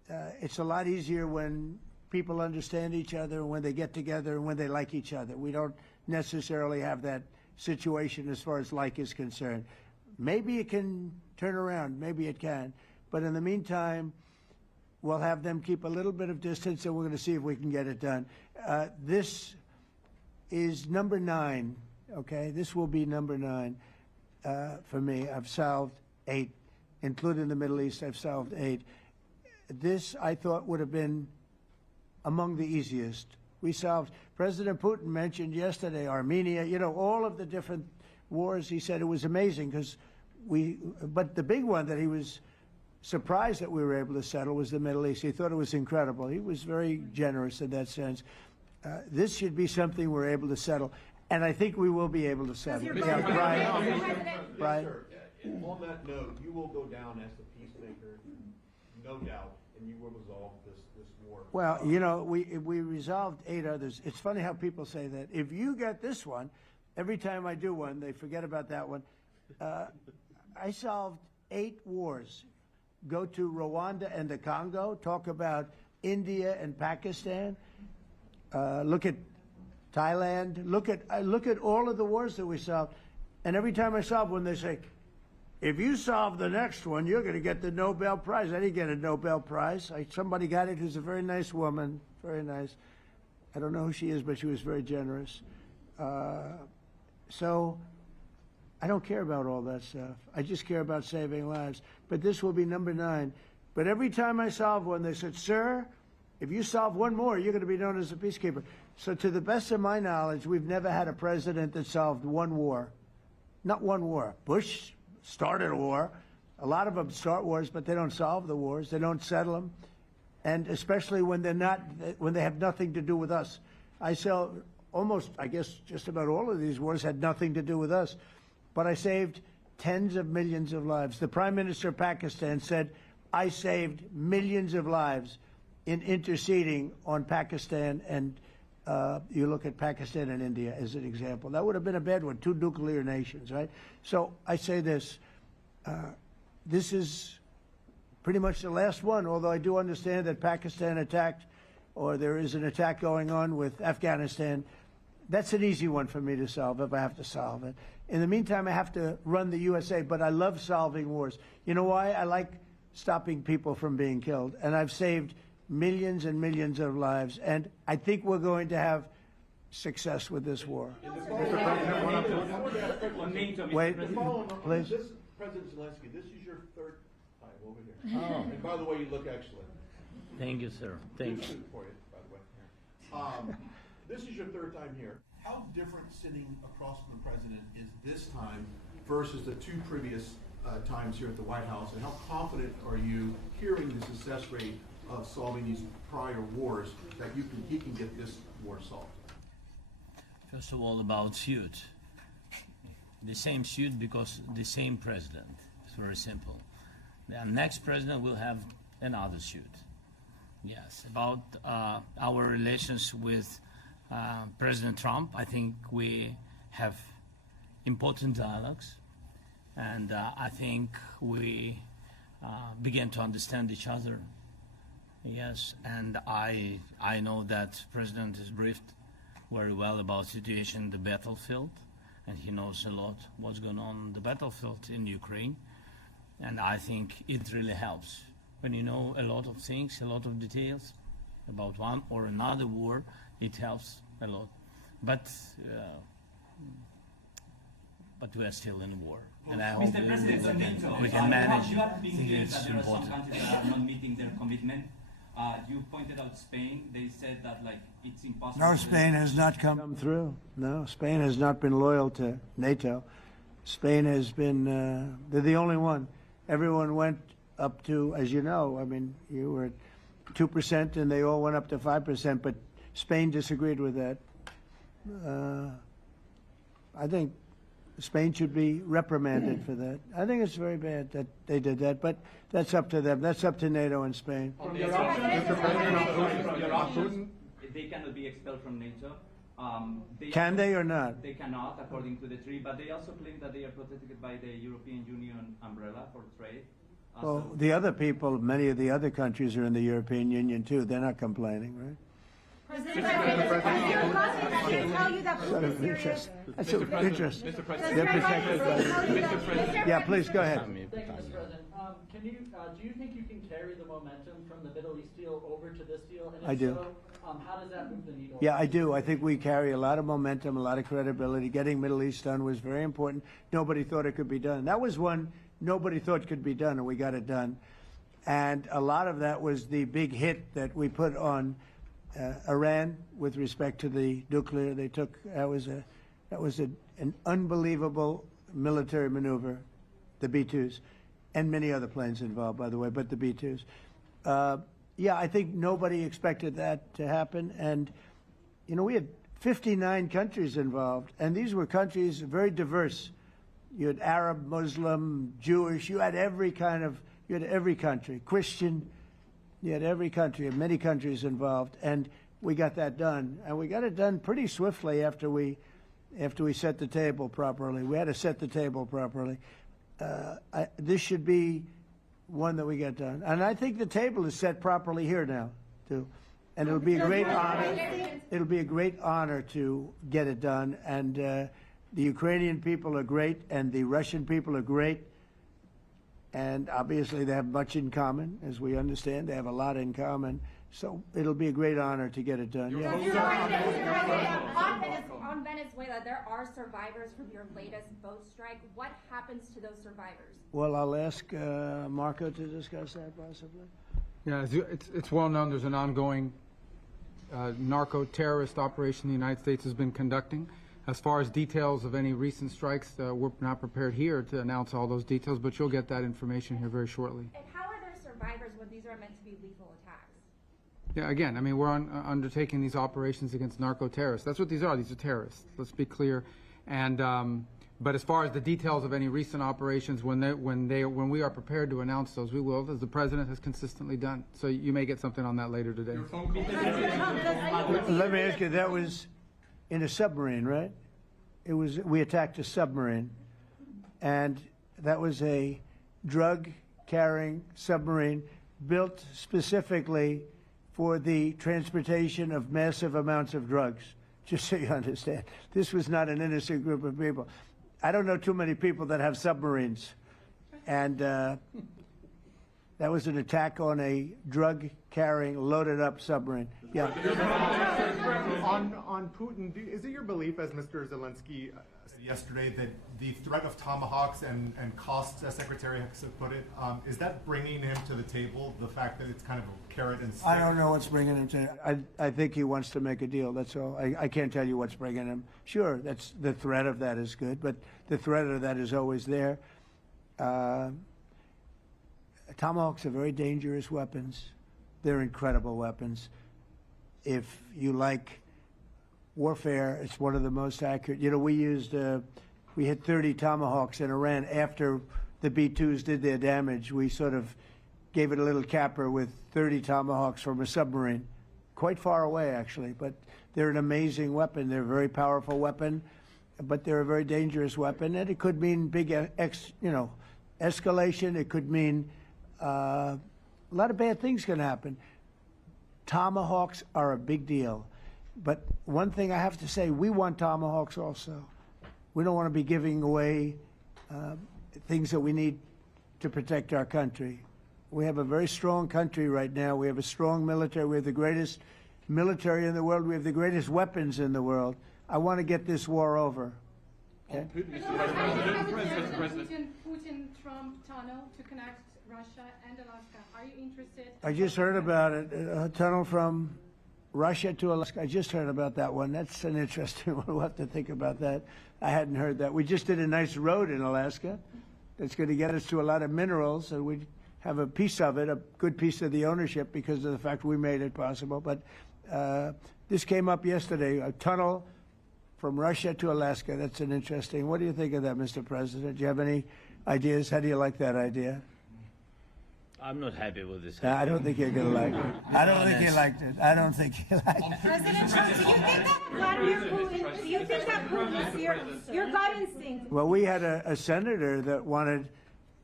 it's a lot easier when people understand each other, when they get together, and when they like each other. We don't necessarily have that situation as far as like is concerned. Maybe it can turn around, maybe it can. But in the meantime, we'll have them keep a little bit of distance, and we're going to see if we can get it done. This is number 9, okay? This will be number 9 for me. I've solved 8, including the Middle East. I've solved 8. This, I thought, would have been among the easiest. We solved, President Putin mentioned yesterday Armenia, you know, all of the different wars. He said it was amazing because but the big one that he was surprised that we were able to settle was the Middle East. He thought it was incredible. He was very generous in that sense. This should be something we're able to settle, and I think we will be able to settle. Yeah, Brian. Yes, sir. On that note, you will go down as the peacemaker, no doubt, and you will resolve this war. Well, you know, we resolved 8 others. It's funny how people say that. If you get this one, every time I do one, they forget about that one. I solved 8 wars. Go to Rwanda and the Congo, talk about India and Pakistan, look at Thailand, look at all of the wars that we solved. And every time I solve one, they say, if you solve the next one, you're going to get the Nobel Prize. I didn't get a Nobel Prize. Somebody got it who's a very nice woman, very nice. I don't know who she is, but she was very generous. So I don't care about all that stuff. I just care about saving lives. But this will be number 9. But every time I solve one, they said, sir, if you solve one more, you're going to be known as a peacekeeper. So to the best of my knowledge, we've never had a president that solved one war. Not one war. Bush started a war. A lot of them start wars, but they don't solve the wars. They don't settle them. And especially when they have nothing to do with us. I saw almost, I guess, just about all of these wars had nothing to do with us. But I saved tens of millions of lives. The Prime Minister of Pakistan said, I saved millions of lives in interceding on Pakistan, and you look at Pakistan and India as an example. That would have been a bad one, 2 nuclear nations, right? So I say this, this is pretty much the last one, although I do understand that Pakistan attacked, or there is an attack going on with Afghanistan. That's an easy one for me to solve if I have to solve it. In the meantime, I have to run the USA, but I love solving wars. You know why? I like stopping people from being killed, and I've saved millions and millions of lives, and I think we're going to have success with this war. Wait, please. This, President Zelensky, this is your 3rd time over here. Oh. And by the way, you look excellent. Thank you, sir. Thank you. For you, by the way. This is your 3rd time here. How different sitting across from the president is this time versus the 2 previous times here at the White House, and how confident are you, hearing the success rate of solving these prior wars, that he can get this war solved? First of all, about suit. The same suit because the same president. It's very simple. The next president will have another suit. Yes. About our relations with President Trump, I think we have important dialogues, and I think we begin to understand each other. Yes, and I know that President is briefed very well about situation in the battlefield, and he knows a lot what's going on the battlefield in Ukraine, and I think it really helps when you know a lot of things, a lot of details about one or another war. It helps a lot, but we are still in war, and I hope we can manage. You have been clear that there are some countries that are not meeting their commitment. You pointed out Spain. They said that it's impossible. No, Spain has not come through. No, Spain has not been loyal to NATO. Spain has been, they're the only one. Everyone went up to, as you know, I mean, you were at 2% and they all went up to 5%, but Spain disagreed with that. I think Spain should be reprimanded for that. I think it's very bad that they did that, but that's up to them. That's up to NATO and Spain. They cannot be expelled from NATO. Can they or not? They cannot, according to the treaty, but they also claim that they are protected by the European Union umbrella for trade. Well, the other people, many of the other countries are in the European Union too. They're not complaining, right? President, tell you that Sort of interest. That's of interest. Mr. They're protected by. Yeah, please go ahead. Thank you, Mr. President. Do you think you can carry the momentum from the Middle East deal over to this deal? And if I do. So, how does that move the needle? Yeah, I do. I think we carry a lot of momentum, a lot of credibility. Getting Middle East done was very important. Nobody thought it could be done. That was one nobody thought could be done, and we got it done. And a lot of that was the big hit that we put on Iran with respect to the nuclear. They took that was an unbelievable military maneuver, the B-2s, and many other planes involved, by the way, but the B-2s. Yeah, I think nobody expected that to happen. And, you know, we had 59 countries involved, and these were countries very diverse. You had Arab, Muslim, Jewish, you had every country, Christian, you had every country, and many countries involved, and we got that done. And we got it done pretty swiftly after we set the table properly. We had to set the table properly. This should be one that we get done. And I think the table is set properly here now, too. And it'll be a great honor. It'll be a great honor to get it done. And the Ukrainian people are great, and the Russian people are great. And obviously they have much in common, as we understand. They have a lot in common. So it'll be a great honor to get it done. Yeah. On Venezuela, there are survivors from your latest boat strike. What happens to those survivors? Well, I'll ask Marco to discuss that possibly. Yeah, it's well known there's an ongoing narco-terrorist operation the United States has been conducting. As far as details of any recent strikes, we're not prepared here to announce all those details, but you'll get that information here very shortly. And how are there survivors when these are meant to be lethal attacks? Yeah, again, I mean, we're undertaking these operations against narco-terrorists. That's what these are. These are terrorists. Let's be clear. And but as far as the details of any recent operations, when we are prepared to announce those, we will, as the president has consistently done. So you may get something on that later today. Let me ask you, that was in a submarine, right? We attacked a submarine, and that was a drug-carrying submarine built specifically for the transportation of massive amounts of drugs, just so you understand. This was not an innocent group of people. I don't know too many people that have submarines, and that was an attack on a drug-carrying, loaded-up submarine. Yeah. On Putin, is it your belief, as Mr. Zelensky said yesterday, that the threat of tomahawks and costs, as Secretary has put it, is that bringing him to the table, the fact that it's kind of a carrot and stick? I don't know what's bringing him to I think he wants to make a deal, that's all. I can't tell you what's bringing him. Sure, that's the threat of that is good, but the threat of that is always there. Tomahawks are very dangerous weapons. They're incredible weapons. If you like warfare, it's one of the most accurate. You know, we hit 30 Tomahawks in Iran after the B-2s did their damage. We sort of gave it a little capper with 30 Tomahawks from a submarine, quite far away actually, but they're an amazing weapon. They're a very powerful weapon, but they're a very dangerous weapon, and it could mean big, escalation. It could mean a lot of bad things can happen. Tomahawks are a big deal. But one thing I have to say, we want Tomahawks also. We don't want to be giving away things that we need to protect our country. We have a very strong country right now. We have a strong military. We have the greatest military in the world. We have the greatest weapons in the world. I want to get this war over. Okay? Putin-Trump tunnel to connect Russia and Alaska. Are you interested? I just heard about it. A tunnel from Russia to Alaska. I just heard about that one. That's an interesting one. We'll have to think about that. I hadn't heard that. We just did a nice road in Alaska that's going to get us to a lot of minerals, and we have a piece of it, a good piece of the ownership because of the fact we made it possible. But this came up yesterday, a tunnel from Russia to Alaska. That's an interesting. What do you think of that, Mr. President? Do you have any ideas? How do you like that idea? I'm not happy with this. I don't think you're going to like it. I don't think you liked it. I don't think you liked it. President Trump, do you think that Vladimir Putin, do you think that Putin is your gut instinct? Well, we had a senator that wanted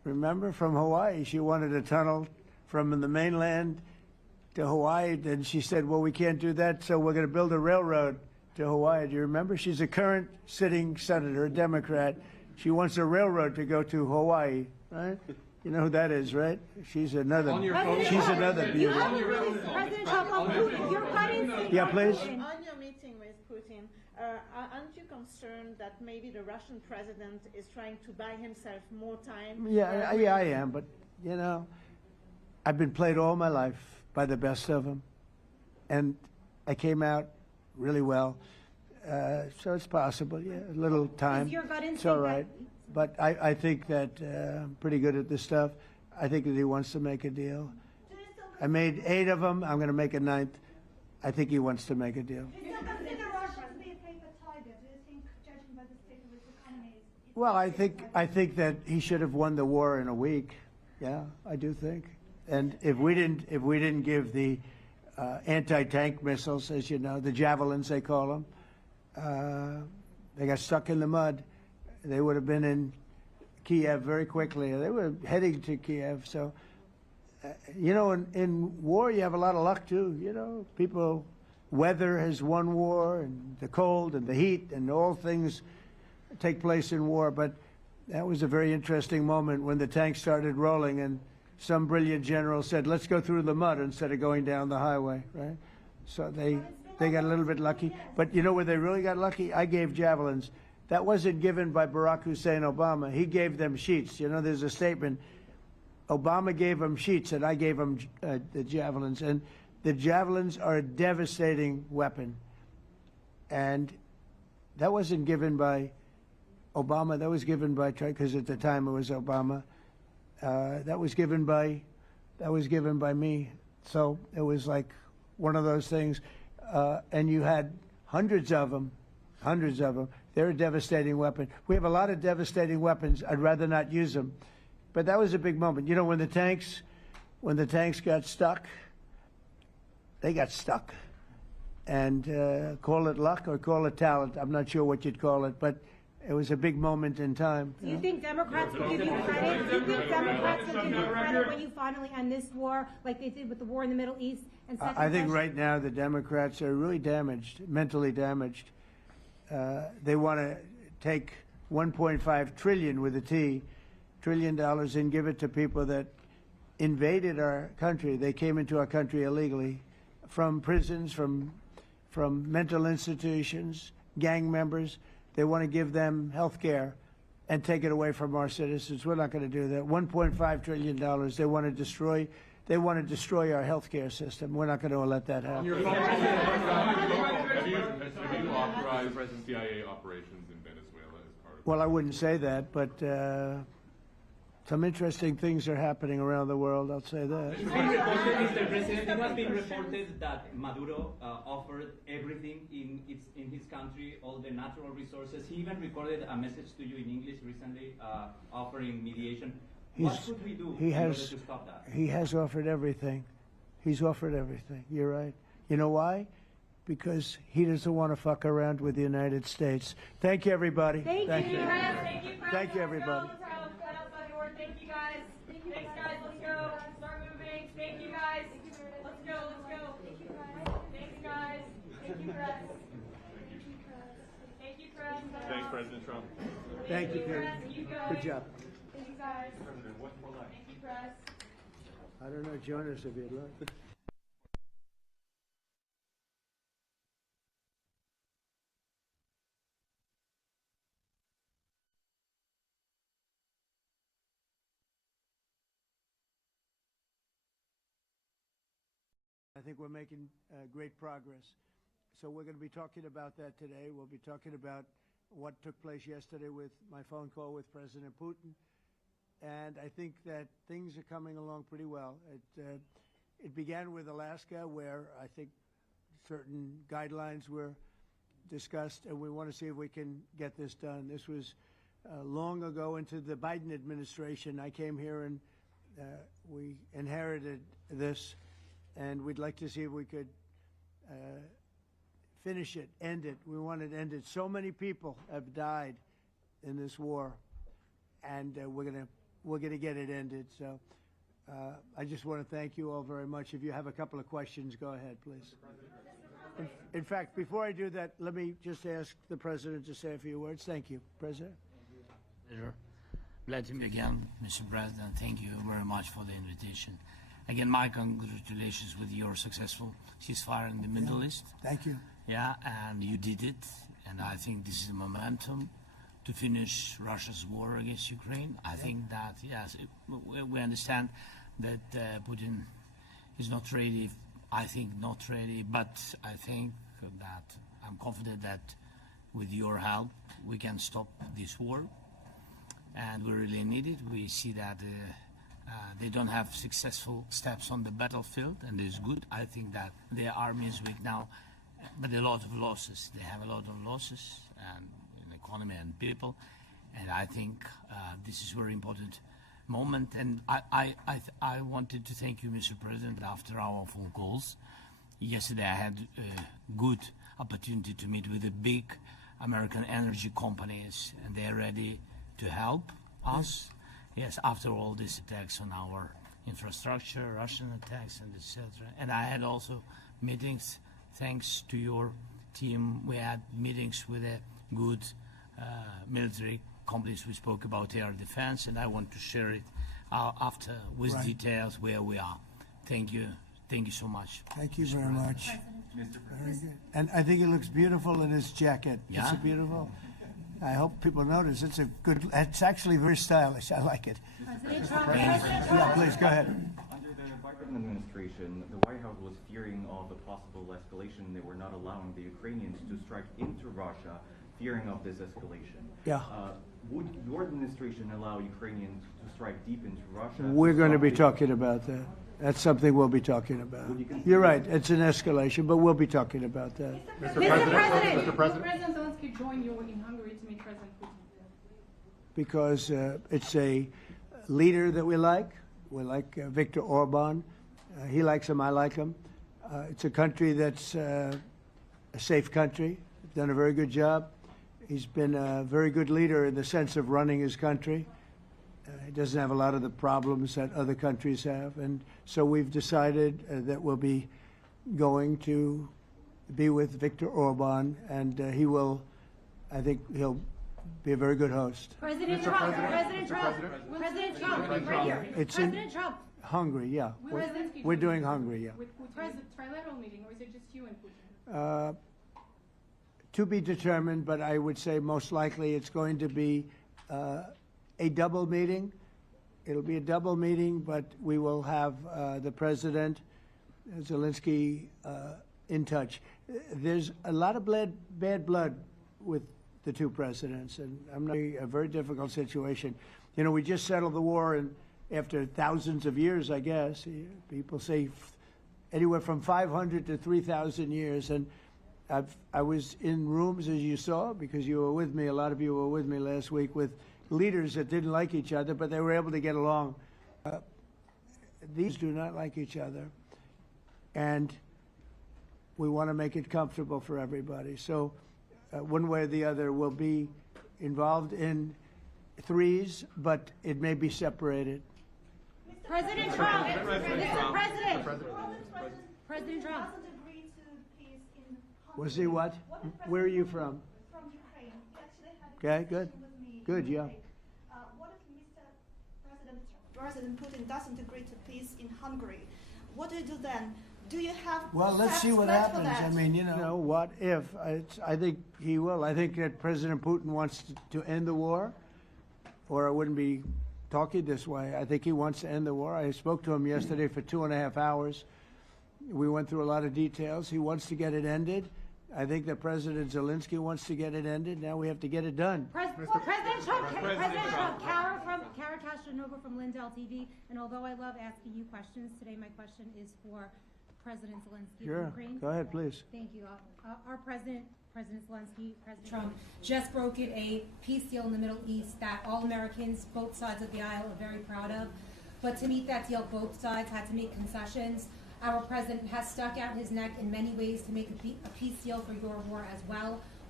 Remember, from Hawaii, she wanted a tunnel from the mainland to Hawaii, and she said, well, we can't do that, so we're going to build a railroad to Hawaii. Do you remember? She's a current sitting senator, a Democrat. She wants a railroad to go to Hawaii, right? You know who that is, right? She's another beauty. President Trump, Yeah, please. On your meeting with Putin, aren't you concerned that maybe the Russian president is trying to buy himself more time? Yeah, I am, but, you know, I've been played all my life by the best of them, and I came out really well. So it's possible, yeah, a little time. Is your gut instinct it's all right. But I think that I'm pretty good at this stuff. I think that he wants to make a deal. I made 8 of them. I'm going to make a 9th. I think he wants to make a deal. Well, I think that he should have won the war in a week. Yeah, I do think. And if we didn't give the anti-tank missiles, as you know, the javelins they call them, they got stuck in the mud. They would have been in Kiev very quickly. They were heading to Kiev. So, you know, in war you have a lot of luck too. You know, weather has won war, and the cold and the heat and all things take place in war. But that was a very interesting moment when the tanks started rolling and some brilliant general said, let's go through the mud instead of going down the highway, right? So they got a little bit lucky. But you know where they really got lucky? I gave javelins. That wasn't given by Barack Hussein Obama. He gave them sheets. You know, there's a statement. Obama gave them sheets, and I gave them the javelins. And the javelins are a devastating weapon. And that wasn't given by Obama. That was given by, because at the time it was Obama. That was given by me. So it was like one of those things. And you had hundreds of them. They're a devastating weapon. We have a lot of devastating weapons. I'd rather not use them. But that was a big moment. You know, when the tanks got stuck, they got stuck. And call it luck or call it talent. I'm not sure what you'd call it, but it was a big moment in time. Do you think Democrats will give you credit? Do you think Democrats will give you credit when you finally end this war, like they did with the war in the Middle East? And I think right now the Democrats are really damaged, mentally damaged. They want to take 1.5 trillion with a T, $1 trillion, and give it to people that invaded our country. They came into our country illegally, from prisons, from mental institutions, gang members. They want to give them health care and take it away from our citizens. We're not going to do that. $1.5 trillion. They want to destroy our health care system. We're not going to let that happen. Have you authorized CIA operations in Venezuela as part of? Well, I wouldn't say that, but some interesting things are happening around the world. I'll say that. It's been reported, Mr. President, it has been reported that Maduro offered everything in his country, all the natural resources. He even recorded a message to you in English recently, offering mediation. What should we do in order to stop that? He has offered everything. He's offered everything. You're right. You know why? Because he doesn't want to fuck around with the United States. Thank you, everybody. Thank you. Thank you, everybody. Thank you, guys. Thanks, guys. Let's go. Start moving. Thank you, guys. Let's go. Thanks, guys. Thank you, press. Thank you, press. Thanks, President Trump. Thank you, Peter. Good job. Thank you, guys. Thank you, press. I don't know, join us if you'd like. I think we're making great progress. So we're going to be talking about that today. We'll be talking about what took place yesterday with my phone call with President Putin. And I think that things are coming along pretty well. It began with Alaska, where I think certain guidelines were discussed, and we want to see if we can get this done. This was long ago into the Biden administration. I came here and we inherited this. And we'd like to see if we could finish it, end it. We want it ended. So many people have died in this war, and we're we're going to get it ended. So I just want to thank you all very much. If you have a couple of questions, go ahead, please. In fact, before I do that, let me just ask the President to say a few words. Thank you, President. Pleasure. Glad to be again, Mr. President. Thank you very much for the invitation. Again, my congratulations with your successful ceasefire in the Middle East. Thank you. Yeah, and you did it. And I think this is a momentum to finish Russia's war against Ukraine. I think that, yes, we understand that Putin is not ready. I think not ready, but I think that I'm confident that with your help we can stop this war, and we really need it. We see that they don't have successful steps on the battlefield, and it's good. I think that their army is weak now, but a lot of losses. They have a lot of losses and in economy and people, and I think this is a very important moment. And I wanted to thank you, Mr. President, after our phone calls. Yesterday I had a good opportunity to meet with the big American energy companies, and they're ready to help us. Yes, after all these attacks on our infrastructure, Russian attacks, and etc. And I had also meetings, thanks to your team. We had meetings with a good military companies. We spoke about air defense, and I want to share it after with details where we are. Thank you. Thank you so much. Thank you very much. Very good. And I think it looks beautiful in his jacket. Yeah? It's beautiful. I hope people notice. It's a good. It's actually very stylish. I like it. Yeah, please go ahead. Under the Biden administration, the White House was fearing of a possible escalation. They were not allowing the Ukrainians to strike into Russia, fearing of this escalation. Yeah. Would your administration allow Ukrainians to strike deep into Russia? We're going to be talking about that. That's something we'll be talking about. You're right. It's an escalation, but we'll be talking about that. Mr. President. Will President Zelensky join you in Hungary to meet President Putin? Because it's a leader that we like. We like Viktor Orban. He likes him. I like him. It's a country that's a safe country. Done a very good job. He's been a very good leader in the sense of running his country. He doesn't have a lot of the problems that other countries have. And so we've decided that we'll be going to be with Viktor Orban, and he will, I think he'll be a very good host. President Trump, President Trump, President Trump, right here. It's President Trump. Hungary, yeah. We're doing Hungary, yeah. With Putin, is it a trilateral meeting, or is it just you and Putin? To be determined, but I would say most likely it's going to be a double meeting. It'll be a double meeting, but we will have the President, Zelensky, in touch. There's a lot of bad blood with the two presidents, and I'm not a very difficult situation. You know, we just settled the war, and after thousands of years, I guess. People say anywhere from 500 to 3,000 years, and I was in rooms, as you saw, because you were with me, a lot of you were with me last week, with leaders that didn't like each other, but they were able to get along. These do not like each other, and we want to make it comfortable for everybody. So one way or the other, we'll be involved in threes, but it may be separated. President Trump, Mr. President, President Trump. Was he what? Where are you from? From Ukraine. He actually had a Okay, good. conversation with me Good, yeah. What if President Putin doesn't agree to peace in Hungary? What do you do then? Do you have Well, let's see what plans for happens. that? I mean, you know, what if? I think he will. I think that President Putin wants to end the war, or I wouldn't be talking this way. I think he wants to end the war. I spoke to him yesterday for 2.5 hours. We went through a lot of details. He wants to get it ended. I think that President Zelensky wants to get it ended. Now we have to get it done. President Trump, Kara Castronova from Lindell TV. And although I love asking you questions, today my question is for President Zelensky of Sure. Ukraine. Go ahead, please. Thank you. Our President Zelensky, President Trump, just brokered a peace deal in the Middle East that all Americans, both sides of the aisle, are very proud of. But to meet that deal, both sides had to make concessions. Our president has stuck out his neck in many ways to make a peace deal for your war as well.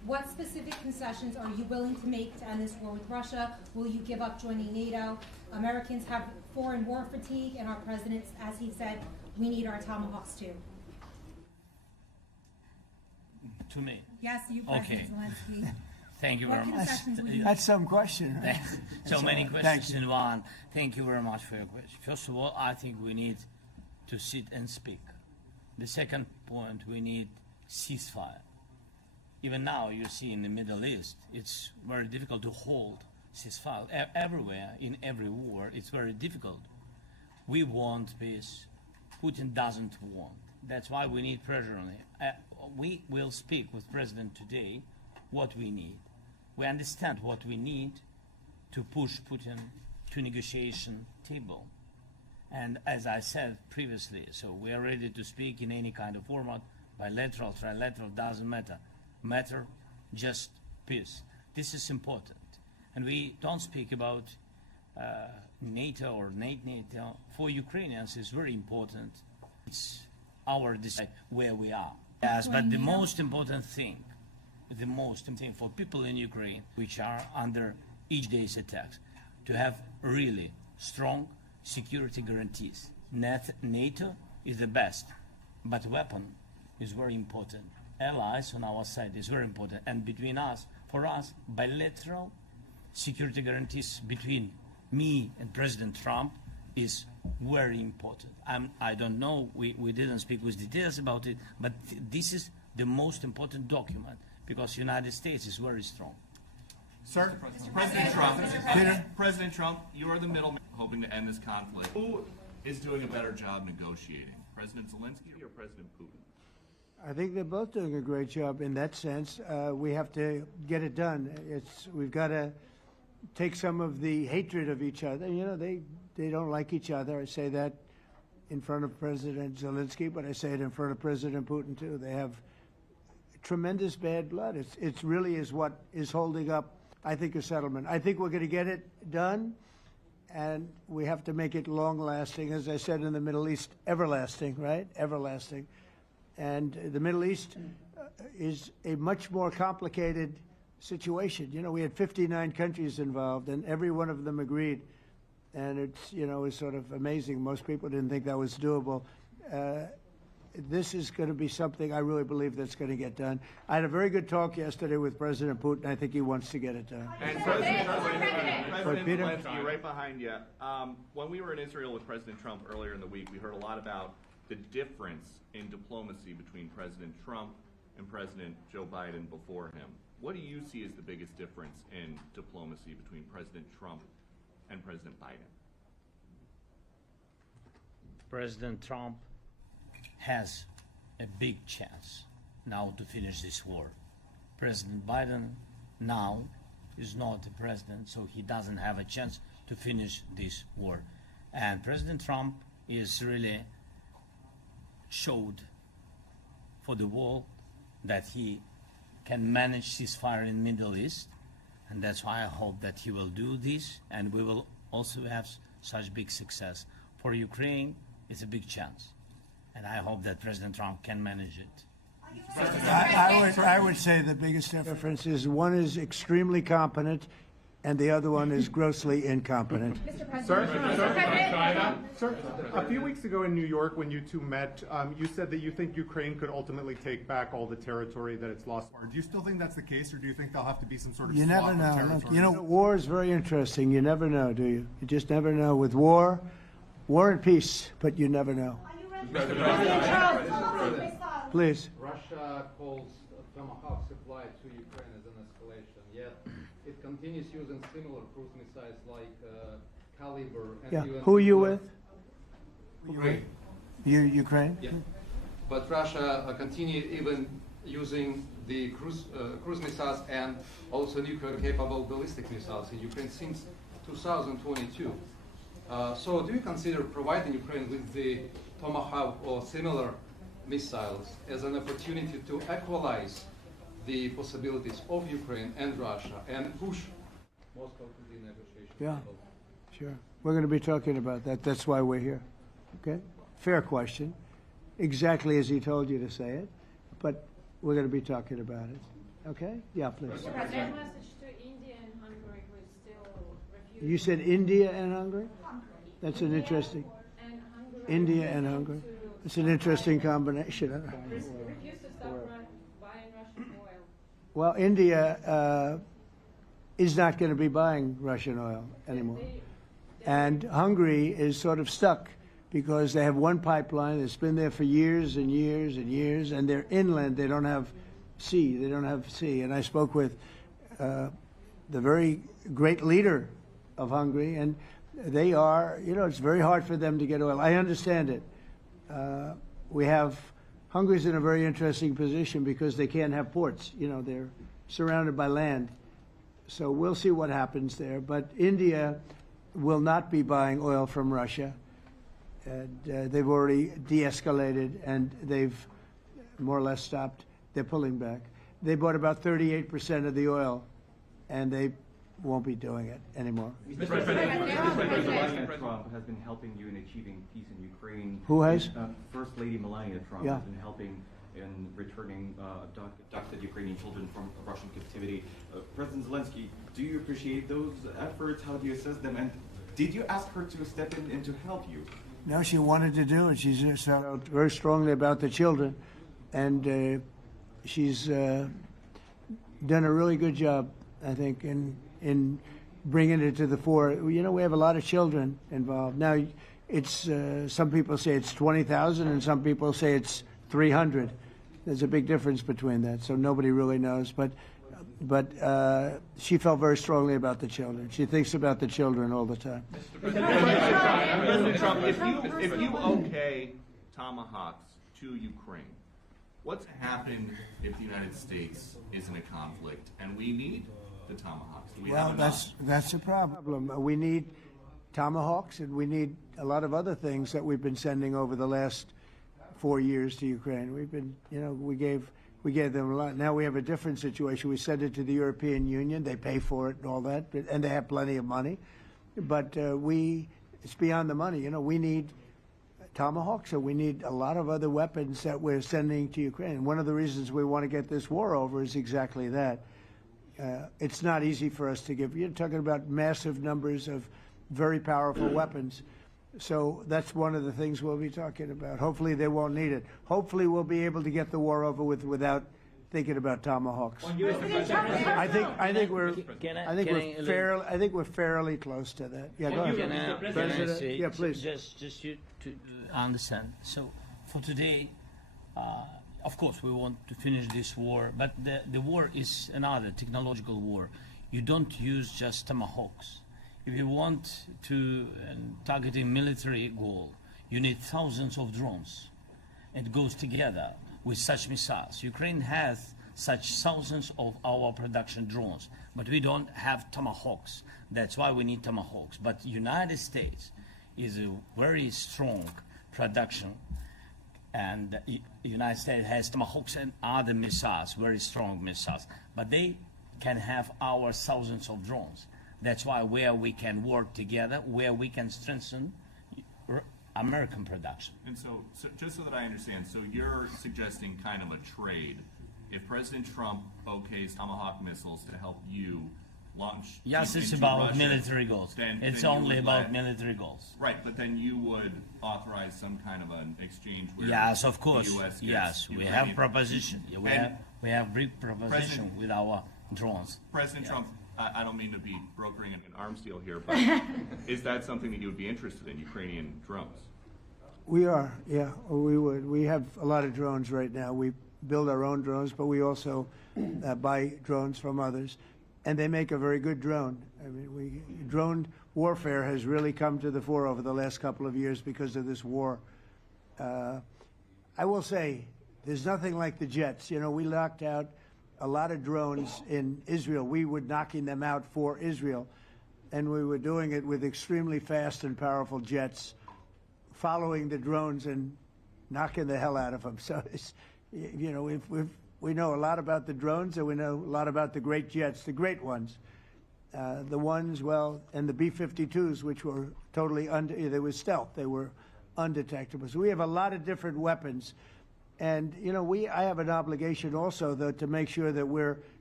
What specific concessions are you willing to make to end this war with Russia? Will you give up joining NATO? Americans have foreign war fatigue, and our president, as he said, we need our tomahawks too. To me. Yes, you, President Zelensky. Thank you very much. That's some question, right? So many questions in one. Thank you very much for your question. First of all, I think we need to sit and speak. The second point, we need ceasefire. Even now, you see in the Middle East, it's very difficult to hold ceasefire. Everywhere, in every war, it's very difficult. We want peace. Putin doesn't want. That's why we need pressure on him. We will speak with President today what we need. We understand what we need to push Putin to negotiation table. And as I said previously, so we are ready to speak in any kind of format, bilateral, trilateral, doesn't matter. Matter just peace. This is important. And we don't speak about NATO or NATO. For Ukrainians, it's very important. It's our decide where we are. Yes, but the most important thing for people in Ukraine, which are under each day's attacks, to have really strong security guarantees. NATO is the best, but weapon is very important. Allies on our side is very important. And between us, for us, bilateral security guarantees between me and President Trump is very important. I don't know, we didn't speak with details about it, but this is the most important document because the United States is very strong. Sir, President Trump, you are the middleman hoping to end this conflict. Who is doing a better job negotiating, President Zelensky or President Putin? I think they're both doing a great job in that sense. We have to get it done. We've got to take some of the hatred of each other. You know, they don't like each other. I say that in front of President Zelensky, but I say it in front of President Putin too. They have tremendous bad blood. It really is what is holding up, I think, a settlement. I think we're going to get it done, and we have to make it long-lasting. As I said in the Middle East, everlasting, right? Everlasting. And the Middle East is a much more complicated situation. You know, we had 59 countries involved, and every one of them agreed. And it's, you know, it's sort of amazing. Most people didn't think that was doable. This is going to be something I really believe that's going to get done. I had a very good talk yesterday with President Putin. I think he wants to get it done. And President Zelensky, right behind you. When we were in Israel with President Trump earlier in the week, we heard a lot about the difference in diplomacy between President Trump and President Joe Biden before him. What do you see as the biggest difference in diplomacy between President Trump and President Biden? President Trump has a big chance now to finish this war. President Biden now is not the president, so he doesn't have a chance to finish this war. And President Trump is really showed for the world that he can manage ceasefire in Middle East, and that's why I hope that he will do this, and we will also have such big success. For Ukraine, it's a big chance, and I hope that President Trump can manage it. I would say the biggest difference is one is extremely competent, and the other one is grossly incompetent. Sir, a few weeks ago in New York when you two met, you said that you think Ukraine could ultimately take back all the territory that it's lost. Do you still think that's the case, or do you think there'll have to be some sort of You never swap of know. territory? Look, you know, war is very interesting. You never know, do you? You just never know. With war and peace, but you never know. Please. Russia calls Tomahawk supply to Ukraine as an escalation, yet it continues using similar cruise missiles like Caliber. And Yeah. Who are you with? Ukraine. Ukraine? Yeah. But Russia continue even using the cruise missiles and also nuclear-capable ballistic missiles in Ukraine since 2022. So do you consider providing Ukraine with the Tomahawk or similar missiles as an opportunity to equalize the possibilities of Ukraine and Russia and push Moscow to the negotiation Yeah, table? sure. We're going to be talking about that. That's why we're here. Okay? Fair question. Exactly as he told you to say it. But we're going to be talking about it. Okay? Yeah, please. Mr. President, a message to India and Hungary who is still refusing. You said India and Hungary? That's an interesting. And Hungary India and Hungary. It's an interesting combination. refuse to stop buying Russian oil. Well, India is not going to be buying Russian oil anymore. And Hungary is sort of stuck because they have one pipeline that's been there for years and years and years, and they're inland. They don't have sea. They don't have sea. And I spoke with the very great leader of Hungary, and they are, it's very hard for them to get oil. I understand it. Hungary's in a very interesting position because they can't have ports. They're surrounded by land. So we'll see what happens there. But India will not be buying oil from Russia. And they've already de-escalated, and they've more or less stopped. They're pulling back. They bought about 38% of the oil, and they won't be doing it anymore. Mr. President Trump has been helping you in achieving peace in Ukraine. Who has? First Lady Melania Trump Yeah. has been helping in returning abducted Ukrainian children from Russian captivity. President Zelensky, do you appreciate those efforts? How do you assess them? And did you ask her to step in and to help you? No, she wanted to do it. She's felt very strongly about the children, and she's done a really good job, I think, in bringing it to the fore. We have a lot of children involved. Now, it's some people say it's 20,000, and some people say it's 300. There's a big difference between that, so nobody really knows. But she felt very strongly about the children. She thinks about the children all the time. President Trump, if you okay tomahawks to Ukraine, what's happened if the United States is in a conflict and we need the tomahawks? Do we have enough? That's a problem. We need tomahawks, and we need a lot of other things that we've been sending over the last 4 years to Ukraine. We've been, we gave them a lot. Now we have a different situation. We send it to the European Union. They pay for it and all that, and they have plenty of money. But it's beyond the money. We need tomahawks, and we need a lot of other weapons that we're sending to Ukraine. One of the reasons we want to get this war over is exactly that. It's not easy for us to give. You're talking about massive numbers of very powerful weapons. So that's one of the things we'll be talking about. Hopefully they won't need it. Hopefully we'll be able to get the war over with without thinking about tomahawks. I think we're fairly close to that. Yeah, go ahead. President, yeah, please. Just you to understand. So for today, of course, we want to finish this war, but the war is another technological war. You don't use just tomahawks. If you want to target a military goal, you need thousands of drones. It goes together with such missiles. Ukraine has such thousands of our production drones, but we don't have tomahawks. That's why we need tomahawks. But United States is a very strong production, and the United States has tomahawks and other missiles, very strong missiles, but they can have our thousands of drones. That's why where we can work together, where we can strengthen American production. And so just so that I understand, so you're suggesting kind of a trade. If President Trump okays Tomahawk missiles to help you launch... Yes, it's about Russia, military goals. It's only about military goals. Right, but then you would authorize some kind of an exchange where... Yes, of course. The US yes, we have proposition. We have big proposition with our drones. President Trump, I don't mean to be brokering an arms deal here, but is that something that you would be interested in, Ukrainian drones? We are, yeah, we would. We have a lot of drones right now. We build our own drones, but we also buy drones from others, and they make a very good drone. I mean, drone warfare has really come to the fore over the last couple of years because of this war. I will say, there's nothing like the jets. We knocked out a lot of drones in Israel. We were knocking them out for Israel, and we were doing it with extremely fast and powerful jets, following the drones and knocking the hell out of them. So, we know a lot about the drones, and we know a lot about the great jets, the great ones. The ones, and the B-52s, which were totally they were stealth. They were undetectable. So we have a lot of different weapons. And, I have an obligation also, though, to make sure that we're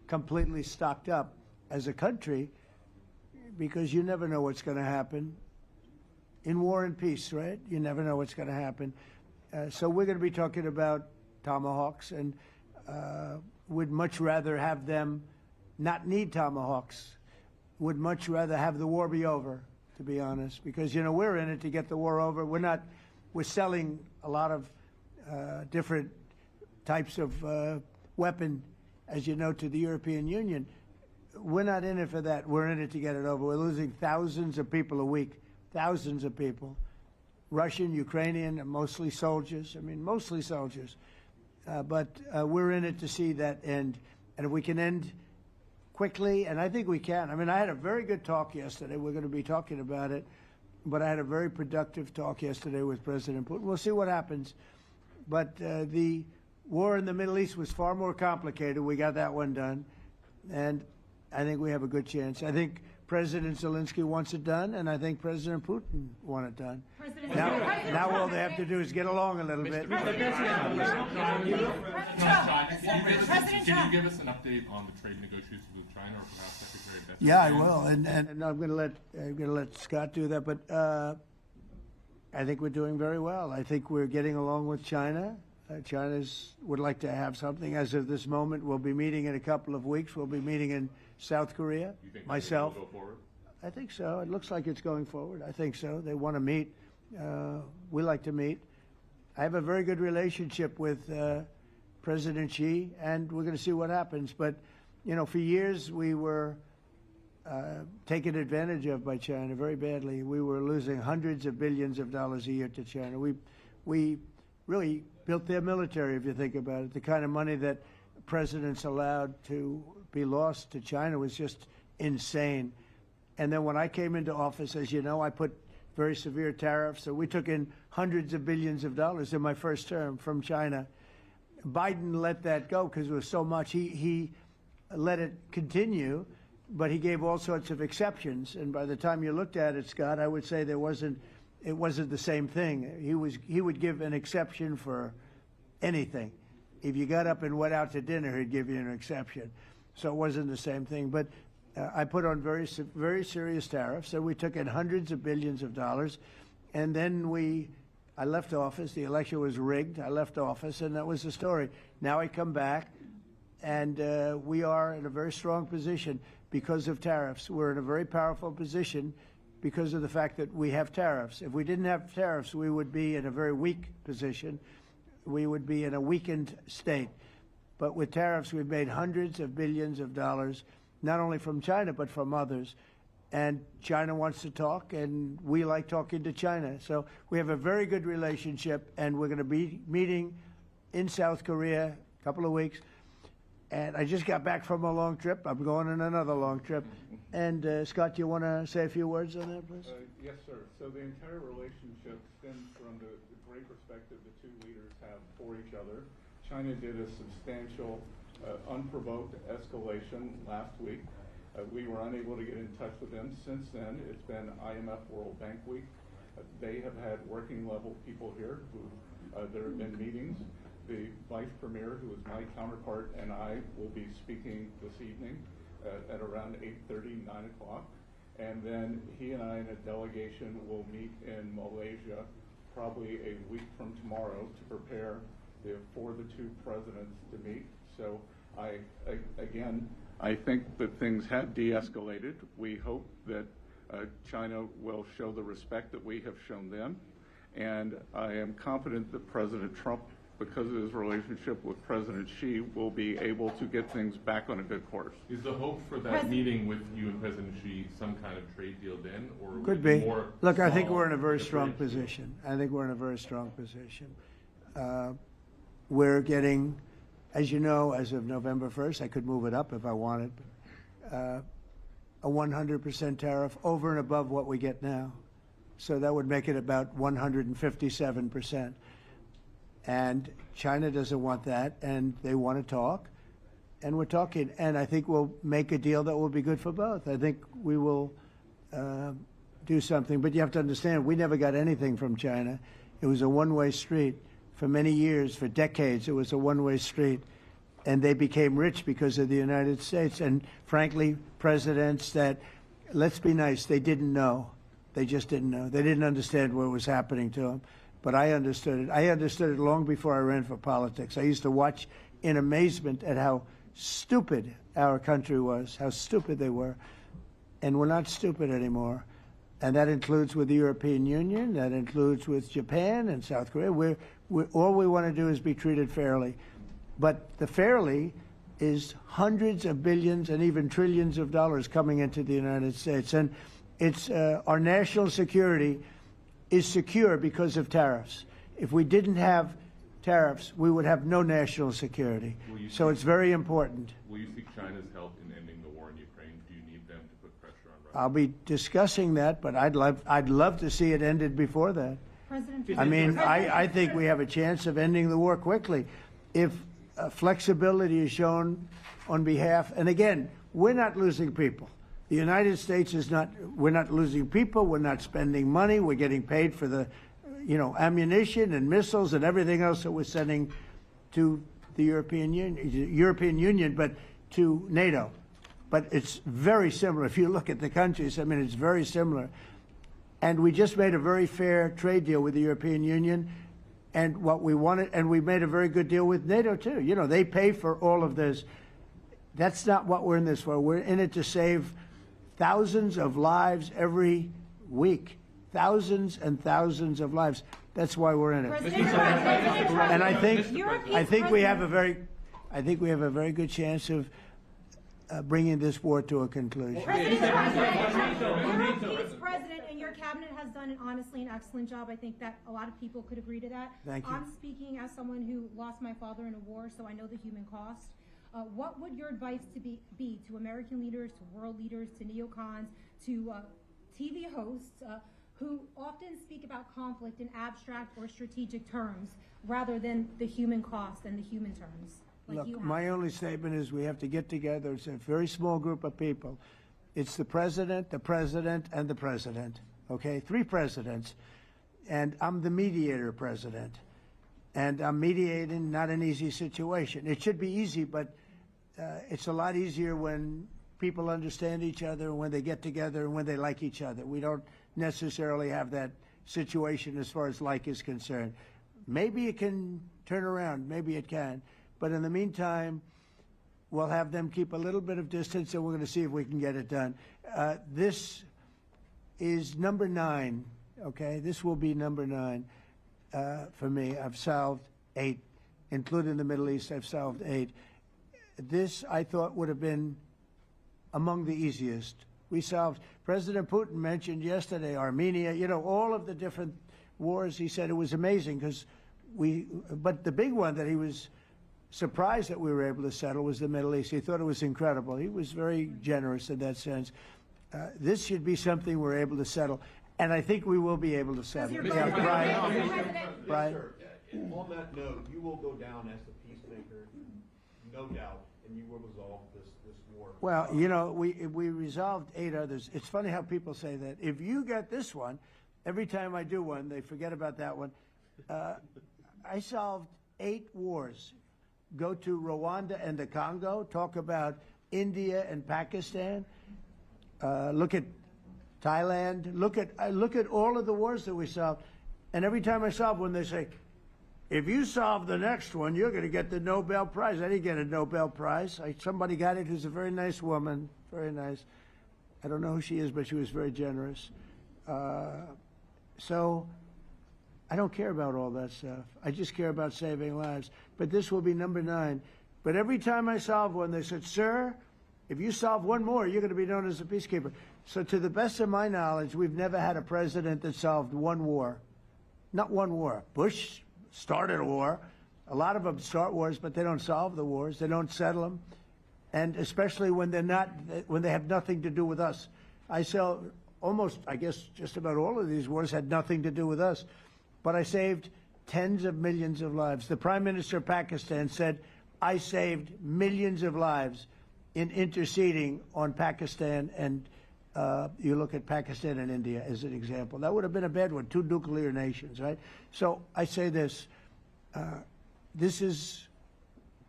completely stocked up as a country, because you never know what's going to happen in war and peace, right? You never know what's going to happen. So we're going to be talking about tomahawks, and would much rather have them not need tomahawks, would much rather have the war be over, to be honest, because, you know, we're in it to get the war over. We're selling a lot of different types of weapon, as you know, to the European Union. We're not in it for that. We're in it to get it over. We're losing thousands of people a week, thousands of people. Russian, Ukrainian, and mostly soldiers. I mean, mostly soldiers. But we're in it to see that end. And if we can end quickly, and I think we can. I mean, I had a very good talk yesterday. We're going to be talking about it. But I had a very productive talk yesterday with President Putin. We'll see what happens. But the war in the Middle East was far more complicated. We got that one done. And I think we have a good chance. I think President Zelensky wants it done, and I think President Putin wants it done. Now all they have to do is get along a little bit. Can you give us an update on the trade negotiations with China, or perhaps Secretary Bessel? Yeah, I will, and I'm going to let Scott do that. But I think we're doing very well. I think we're getting along with China. China would like to have something. As of this moment, we'll be meeting in a couple of weeks. We'll be meeting in South Korea. You think myself. Will go forward? I think so. It looks like it's going forward. I think so. They want to meet. We like to meet. I have a very good relationship with President Xi, and we're going to see what happens. But, you know, for years we were taken advantage of by China very badly. We were losing hundreds of billions of dollars a year to China. We really built their military, if you think about it. The kind of money that presidents allowed to be lost to China was just insane. And then when I came into office, as you know, I put very severe tariffs. So we took in hundreds of billions of dollars in my first term from China. Biden let that go because it was so much. He let it continue, but he gave all sorts of exceptions. And by the time you looked at it, Scott, I would say it wasn't the same thing. He would give an exception for anything. If you got up and went out to dinner, he'd give you an exception. So it wasn't the same thing. But I put on very serious tariffs, and we took in hundreds of billions of dollars. And then I left office. The election was rigged. I left office, and that was the story. Now I come back, and we are in a very strong position because of tariffs. We're in a very powerful position because of the fact that we have tariffs. If we didn't have tariffs, we would be in a very weak position. We would be in a weakened state. But with tariffs, we've made hundreds of billions of dollars, not only from China, but from others. And China wants to talk, and we like talking to China. So we have a very good relationship, and we're going to be meeting in South Korea a couple of weeks. And I just got back from a long trip. I'm going on another long trip. And Scott, do you want to say a few words on that, please? Yes, sir. So the entire relationship stems from the great perspective the two leaders have for each other. China did a substantial, unprovoked escalation last week. We were unable to get in touch with them. Since then, it's been IMF World Bank Week. They have had working level people here who there have been meetings. The Vice Premier, who is my counterpart, and I will be speaking this evening at around 8:30, 9 o'clock. And then he and I and a delegation will meet in Malaysia probably a week from tomorrow to prepare for the two presidents to meet. So I think that things have de-escalated. We hope that China will show the respect that we have shown them. And I am confident that President Trump, because of his relationship with President Xi, will be able to get things back on a good course. Is the hope for that meeting with you and President Xi some kind of trade deal then, or could be more? Look, I think we're in a very strong position. I think we're in a very strong position. We're getting, as you know, as of November 1st, I could move it up if I wanted, a 100% tariff over and above what we get now. So that would make it about 157%. And China doesn't want that, and they want to talk, and we're talking. And I think we'll make a deal that will be good for both. I think we will do something. But you have to understand, we never got anything from China. It was a one-way street. For many years, for decades, it was a one-way street. and they became rich because of the United States. And frankly, presidents that, let's be nice, they didn't know. They just didn't know. They didn't understand what was happening to them. But I understood it. I understood it long before I ran for politics. I used to watch in amazement at how stupid our country was, how stupid they were. And we're not stupid anymore. And that includes with the European Union, that includes with Japan and South Korea. All we want to do is be treated fairly. But the fairly is hundreds of billions and even trillions of dollars coming into the United States. And it's our national security is secure because of tariffs. If we didn't have tariffs, we would have no national security. So it's very important. Will you seek China's help in ending the war in Ukraine? Do you need them to put pressure on Russia? I'll be discussing that, but I'd love to see it ended before that. I mean, I think we have a chance of ending the war quickly if flexibility is shown on behalf. And again, we're not losing people. The United States is not. We're not losing people. We're not spending money. We're getting paid for the, ammunition and missiles and everything else that we're sending to the European Union, but to NATO. But it's very similar. If you look at the countries, I mean, it's very similar. And we just made a very fair trade deal with the European Union, and what we wanted, and we made a very good deal with NATO too. They pay for all of this. That's not what we're in this for. We're in it to save thousands of lives every week. Thousands and thousands of lives. That's why we're in it. And I think we have a very good chance of bringing this war to a conclusion. Europe's president and your cabinet has done honestly an excellent job. I think that a lot of people could agree to that. Thank you. I'm speaking as someone who lost my father in a war, so I know the human cost. What would your advice be to American leaders, to world leaders, to neocons, to TV hosts who often speak about conflict in abstract or strategic terms rather than the human cost and the human terms? Look, my only statement is we have to get together. It's a very small group of people. It's the president, and the president. Okay, 3 presidents. And I'm the mediator president. And I'm mediating not an easy situation. It should be easy, but it's a lot easier when people understand each other, when they get together, and when they like each other. We don't necessarily have that situation as far as like is concerned. Maybe it can turn around. Maybe it can. But in the meantime, we'll have them keep a little bit of distance, and we're going to see if we can get it done. This is number 9, okay? This will be number 9 for me. I've solved 8, including the Middle East. I've solved 8. This, I thought, would have been among the easiest. We solved, President Putin mentioned yesterday Armenia, all of the different wars. He said it was amazing but the big one that he was surprised that we were able to settle was the Middle East. He thought it was incredible. He was very generous in that sense. This should be something we're able to settle, and I think we will be able to settle. Brian? On that note, you will go down as the peacemaker, no doubt, and you will resolve this war. Well, we resolved 8 others. It's funny how people say that. If you get this one, every time I do one, they forget about that one. I solved 8 wars. Go to Rwanda and the Congo, talk about India and Pakistan, look at Thailand, look at all of the wars that we solved. And every time I solve one, they say, if you solve the next one, you're going to get the Nobel Prize. I didn't get a Nobel Prize. Somebody got it who's a very nice woman, very nice. I don't know who she is, but she was very generous. So I don't care about all that stuff. I just care about saving lives. But this will be number 9. But every time I solve one, they said, sir, if you solve one more, you're going to be known as a peacekeeper. So to the best of my knowledge, we've never had a president that solved one war. Not one war. Bush started a war. A lot of them start wars, but they don't solve the wars. They don't settle them. And especially when they have nothing to do with us. I guess just about all of these wars had nothing to do with us. But I saved tens of millions of lives. The Prime Minister of Pakistan said, I saved millions of lives in interceding on Pakistan, and you look at Pakistan and India as an example. That would have been a bad one, 2 nuclear nations, right? So I say this, this is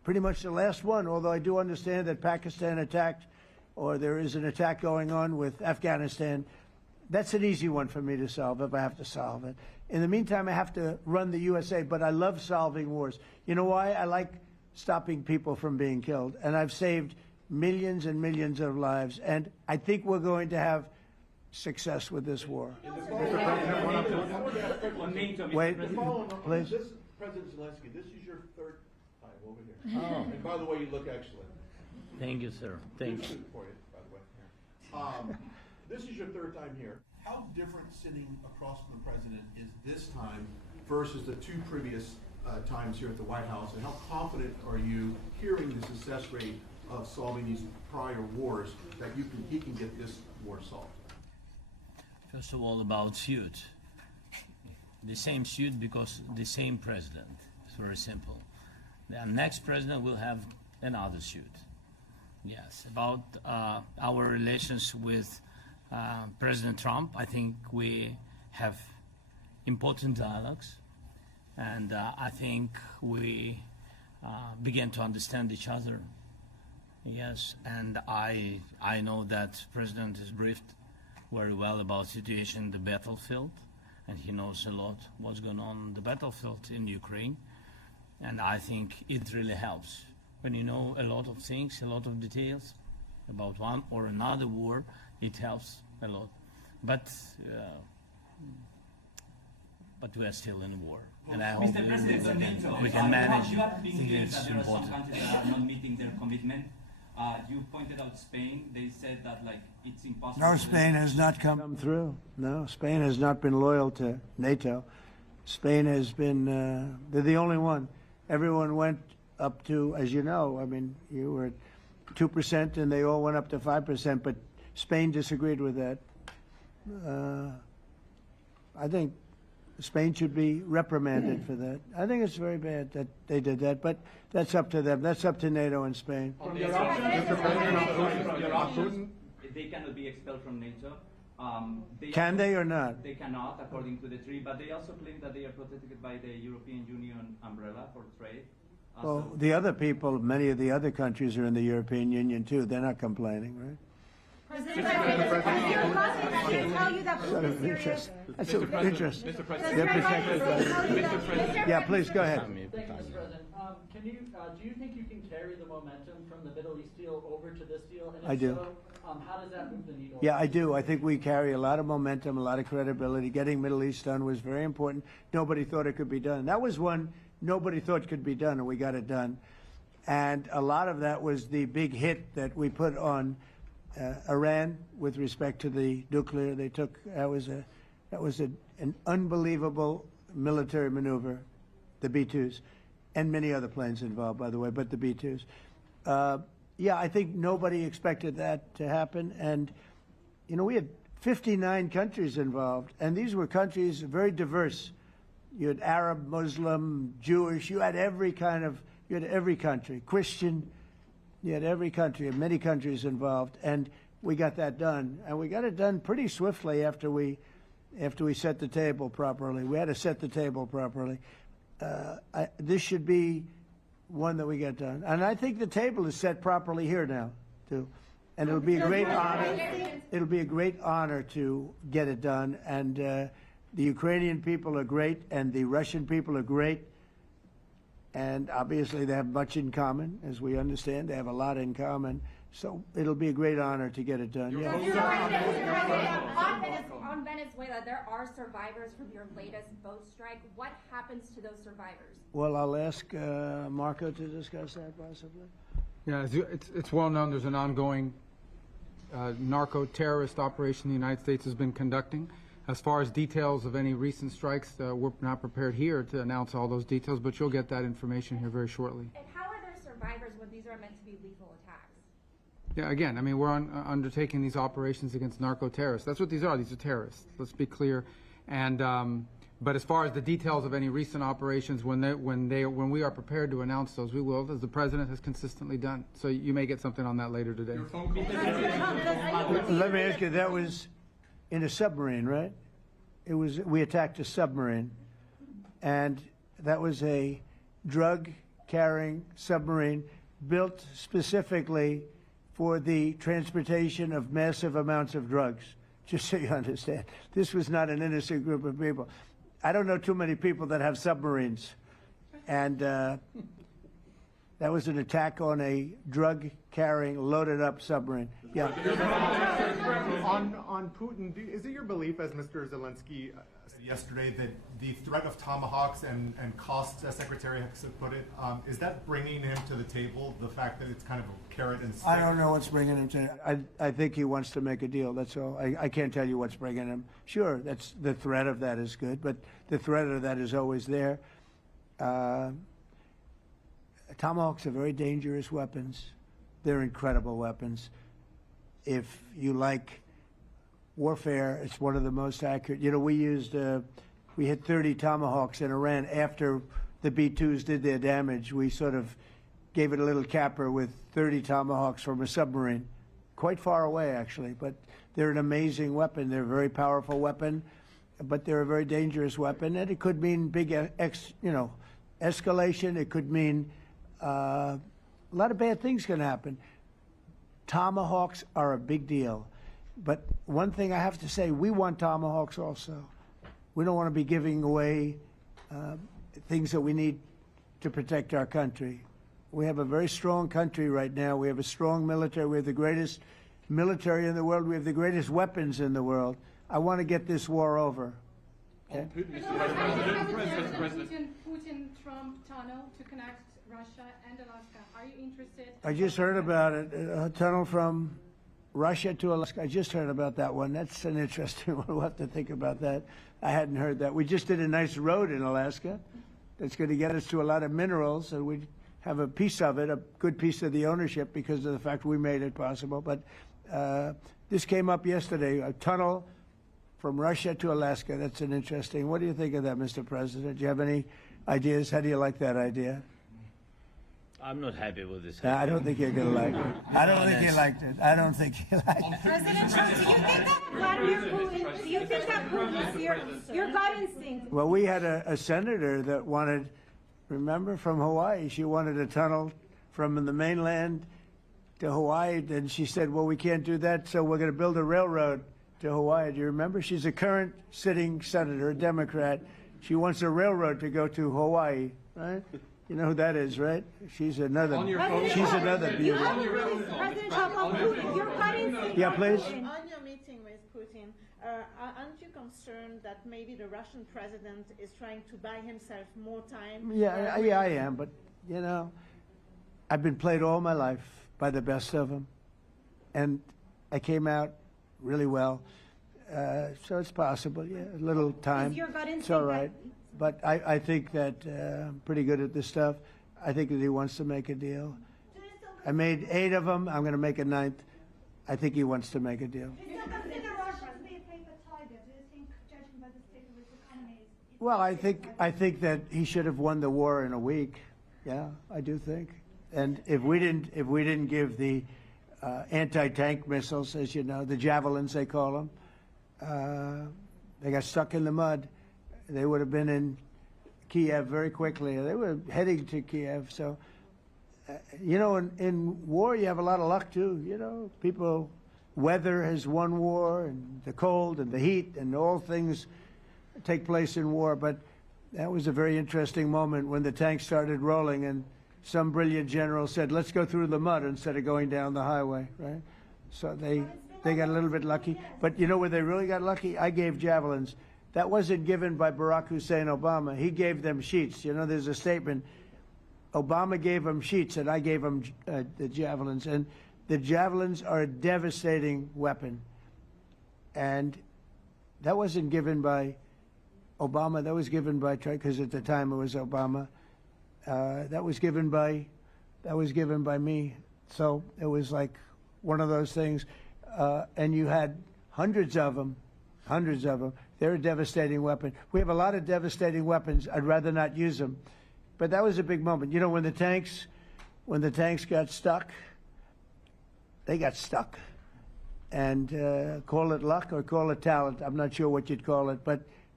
pretty much the last one, although I do understand that Pakistan attacked, or there is an attack going on with Afghanistan. That's an easy one for me to solve if I have to solve it. In the meantime, I have to run the USA, but I love solving wars. You know why? I like stopping people from being killed, and I've saved millions and millions of lives, and I think we're going to have success with this war. Wait, please. This, President Zelensky, this is your third time over here. Oh. And by the way, you look excellent. Thank you, sir. Thank you. For you, by the way. This is your third time here. How different sitting across from the president is this time versus the two previous times here at the White House, and how confident are you hearing the success rate of solving these prior wars that he can get this war solved? First of all, about suit. The same suit because the same president. It's very simple. The next president will have another suit. Yes, about our relations with President Trump, I think we have important dialogues, and I think we begin to understand each other. Yes, and I know that President is briefed very well about situation in the battlefield, and he knows a lot what's going on the battlefield in Ukraine, and I think it really helps. When you know a lot of things, a lot of details about one or another war, it helps a lot. But we are still in war, and I hope we can manage. You have been clear It's that there are some important. countries that are not meeting their commitment. You pointed out Spain. They said that it's impossible. No, Spain has not come through. No, Spain has not been loyal to NATO. Spain has been, they're the only one. Everyone went up to, as you know, I mean, you were at 2% and they all went up to 5%, but Spain disagreed with that. I think Spain should be reprimanded for that. I think it's very bad that they did that, but that's up to them. That's up to NATO and Spain. They cannot be expelled from NATO. Can they or not? They cannot, according to the treaty, but they also claim that they are protected by the European Union umbrella for trade. Well, the other people, many of the other countries are in the European Union too. They're not complaining, right? President, tell you that Putin is serious. That's of interest. Mr. President. They're protected by Mr. President. Yeah, please go ahead. Thank you, Mr. President. Do you think you can carry the momentum from the Middle East deal over to this deal? And if I do. So, how does that move the needle? Yeah, I do. I think we carry a lot of momentum, a lot of credibility. Getting Middle East done was very important. Nobody thought it could be done. That was one nobody thought could be done, and we got it done. And a lot of that was the big hit that we put on Iran with respect to the nuclear. They took that was an unbelievable military maneuver, the B-2s, and many other planes involved, by the way, but the B-2s. Yeah, I think nobody expected that to happen, and you know we had 59 countries involved, and these were countries very diverse. You had Arab, Muslim, Jewish. You had every country, Christian. You had every country, and many countries involved, and we got that done. And we got it done pretty swiftly after we set the table properly. We had to set the table properly. This should be one that we get done. And I think the table is set properly here now, too. And it'll be a great honor. It'll be a great honor to get it done. And the Ukrainian people are great, and the Russian people are great. And obviously they have much in common, as we understand. They have a lot in common. So it'll be a great honor to get it done. Yeah. On Venezuela, there are survivors from your latest boat strike. What happens to those survivors? Well, I'll ask Marco to discuss that possibly. Yeah, it's well known there's an ongoing narco-terrorist operation the United States has been conducting. As far as details of any recent strikes, we're not prepared here to announce all those details, but you'll get that information here very shortly. And how are there survivors when these are meant to be lethal attacks? Yeah, again, I mean, we're undertaking these operations against narco-terrorists. That's what these are. These are terrorists. Let's be clear. And but as far as the details of any recent operations, when we are prepared to announce those, we will, as the president has consistently done. So you may get something on that later today. Let me ask you, that was in a submarine, right? We attacked a submarine, and that was a drug drug-carrying submarine built specifically for the transportation of massive amounts of drugs, just so you understand. This was not an innocent group of people. I don't know too many people that have submarines. And that was an attack on a drug-carrying, loaded-up submarine. Yeah. On Putin, is it your belief, as Mr. Zelensky said yesterday, that the threat of tomahawks and costs, as Secretary has put it, is that bringing him to the table, the fact that it's kind of a carrot and stick? I don't know what's bringing him to I think he wants to make a deal, that's all. I can't tell you what's bringing him. Sure, that's the threat of that is good, but the threat of that is always there. Tomahawks are very dangerous weapons. They're incredible weapons. If you like warfare, it's one of the most accurate. You know, we hit 30 Tomahawks in Iran after the B-2s did their damage. We sort of gave it a little capper with 30 Tomahawks from a submarine, quite far away actually, but they're an amazing weapon. They're a very powerful weapon, but they're a very dangerous weapon, and it could mean big, escalation. It could mean a lot of bad things can happen. Tomahawks are a big deal. But one thing I have to say, we want Tomahawks also. We don't want to be giving away things that we need to protect our country. We have a very strong country right now. We have a strong military. We have the greatest military in the world. We have the greatest weapons in the world. I want to get this war over. Okay? Putin-Trump tunnel to connect Russia and Alaska. Are you interested? I just heard about it. A tunnel from Russia to Alaska. I just heard about that one. That's an interesting one. We'll have to think about that. I hadn't heard that. We just did a nice road in Alaska that's going to get us to a lot of minerals, and we have a piece of it, a good piece of the ownership because of the fact we made it possible. But this came up yesterday, a tunnel from Russia to Alaska. That's an interesting. What do you think of that, Mr. President? Do you have any ideas? How do you like that idea? I'm not happy with this. I don't think you're going to like it. I don't think you liked it. I don't think you liked it. President Trump, do you think that Vladimir Putin, do you think that Putin's your gut instinct? Well, we had a senator that wanted, remember, from Hawaii, she wanted a tunnel from the mainland to Hawaii, and she said, well, we can't do that, so we're going to build a railroad to Hawaii. Do you remember? She's a current sitting senator, a Democrat. She wants a railroad to go to Hawaii, right? You know who that is, right? She's another beauty. President Trump, on Putin, your gut instinct. Yeah, please. On your meeting with Putin, aren't you concerned that maybe the Russian president is trying to buy himself more time? Yeah, I am, but, you know, I've been played all my life by the best of them, and I came out really well. So it's possible, yeah, a little time. Is your gut instinct it's all right. But I think that I'm pretty good at this stuff. I think that he wants to make a deal. I made 8 of them. I'm going to make a 9th. I think he wants to make a deal. Well, I think that he should have won the war in a week. Yeah, I do think. And if we didn't give the anti-tank missiles, as you know, the javelins they call them, they got stuck in the mud. They would have been in Kiev very quickly. They were heading to Kiev. So, you know, in war, you have a lot of luck, too. You know, weather has won war, and the cold and the heat and all things take place in war. But that was a very interesting moment when the tanks started rolling and some brilliant general said, let's go through the mud instead of going down the highway, right? So they got a little bit lucky. But you know where they really got lucky? I gave javelins. That wasn't given by Barack Hussein Obama. He gave them sheets. You know, there's a statement. Obama gave them sheets, and I gave them the javelins. And the javelins are a devastating weapon. And that wasn't given by Obama. That was given by, because at the time it was Obama. That was given by me. So it was like one of those things. And you had hundreds of them. They're a devastating weapon. We have a lot of devastating weapons. I'd rather not use them. But that was a big moment. You know, when the tanks got stuck, they got stuck. And call it luck or call it talent. I'm not sure what you'd call it. But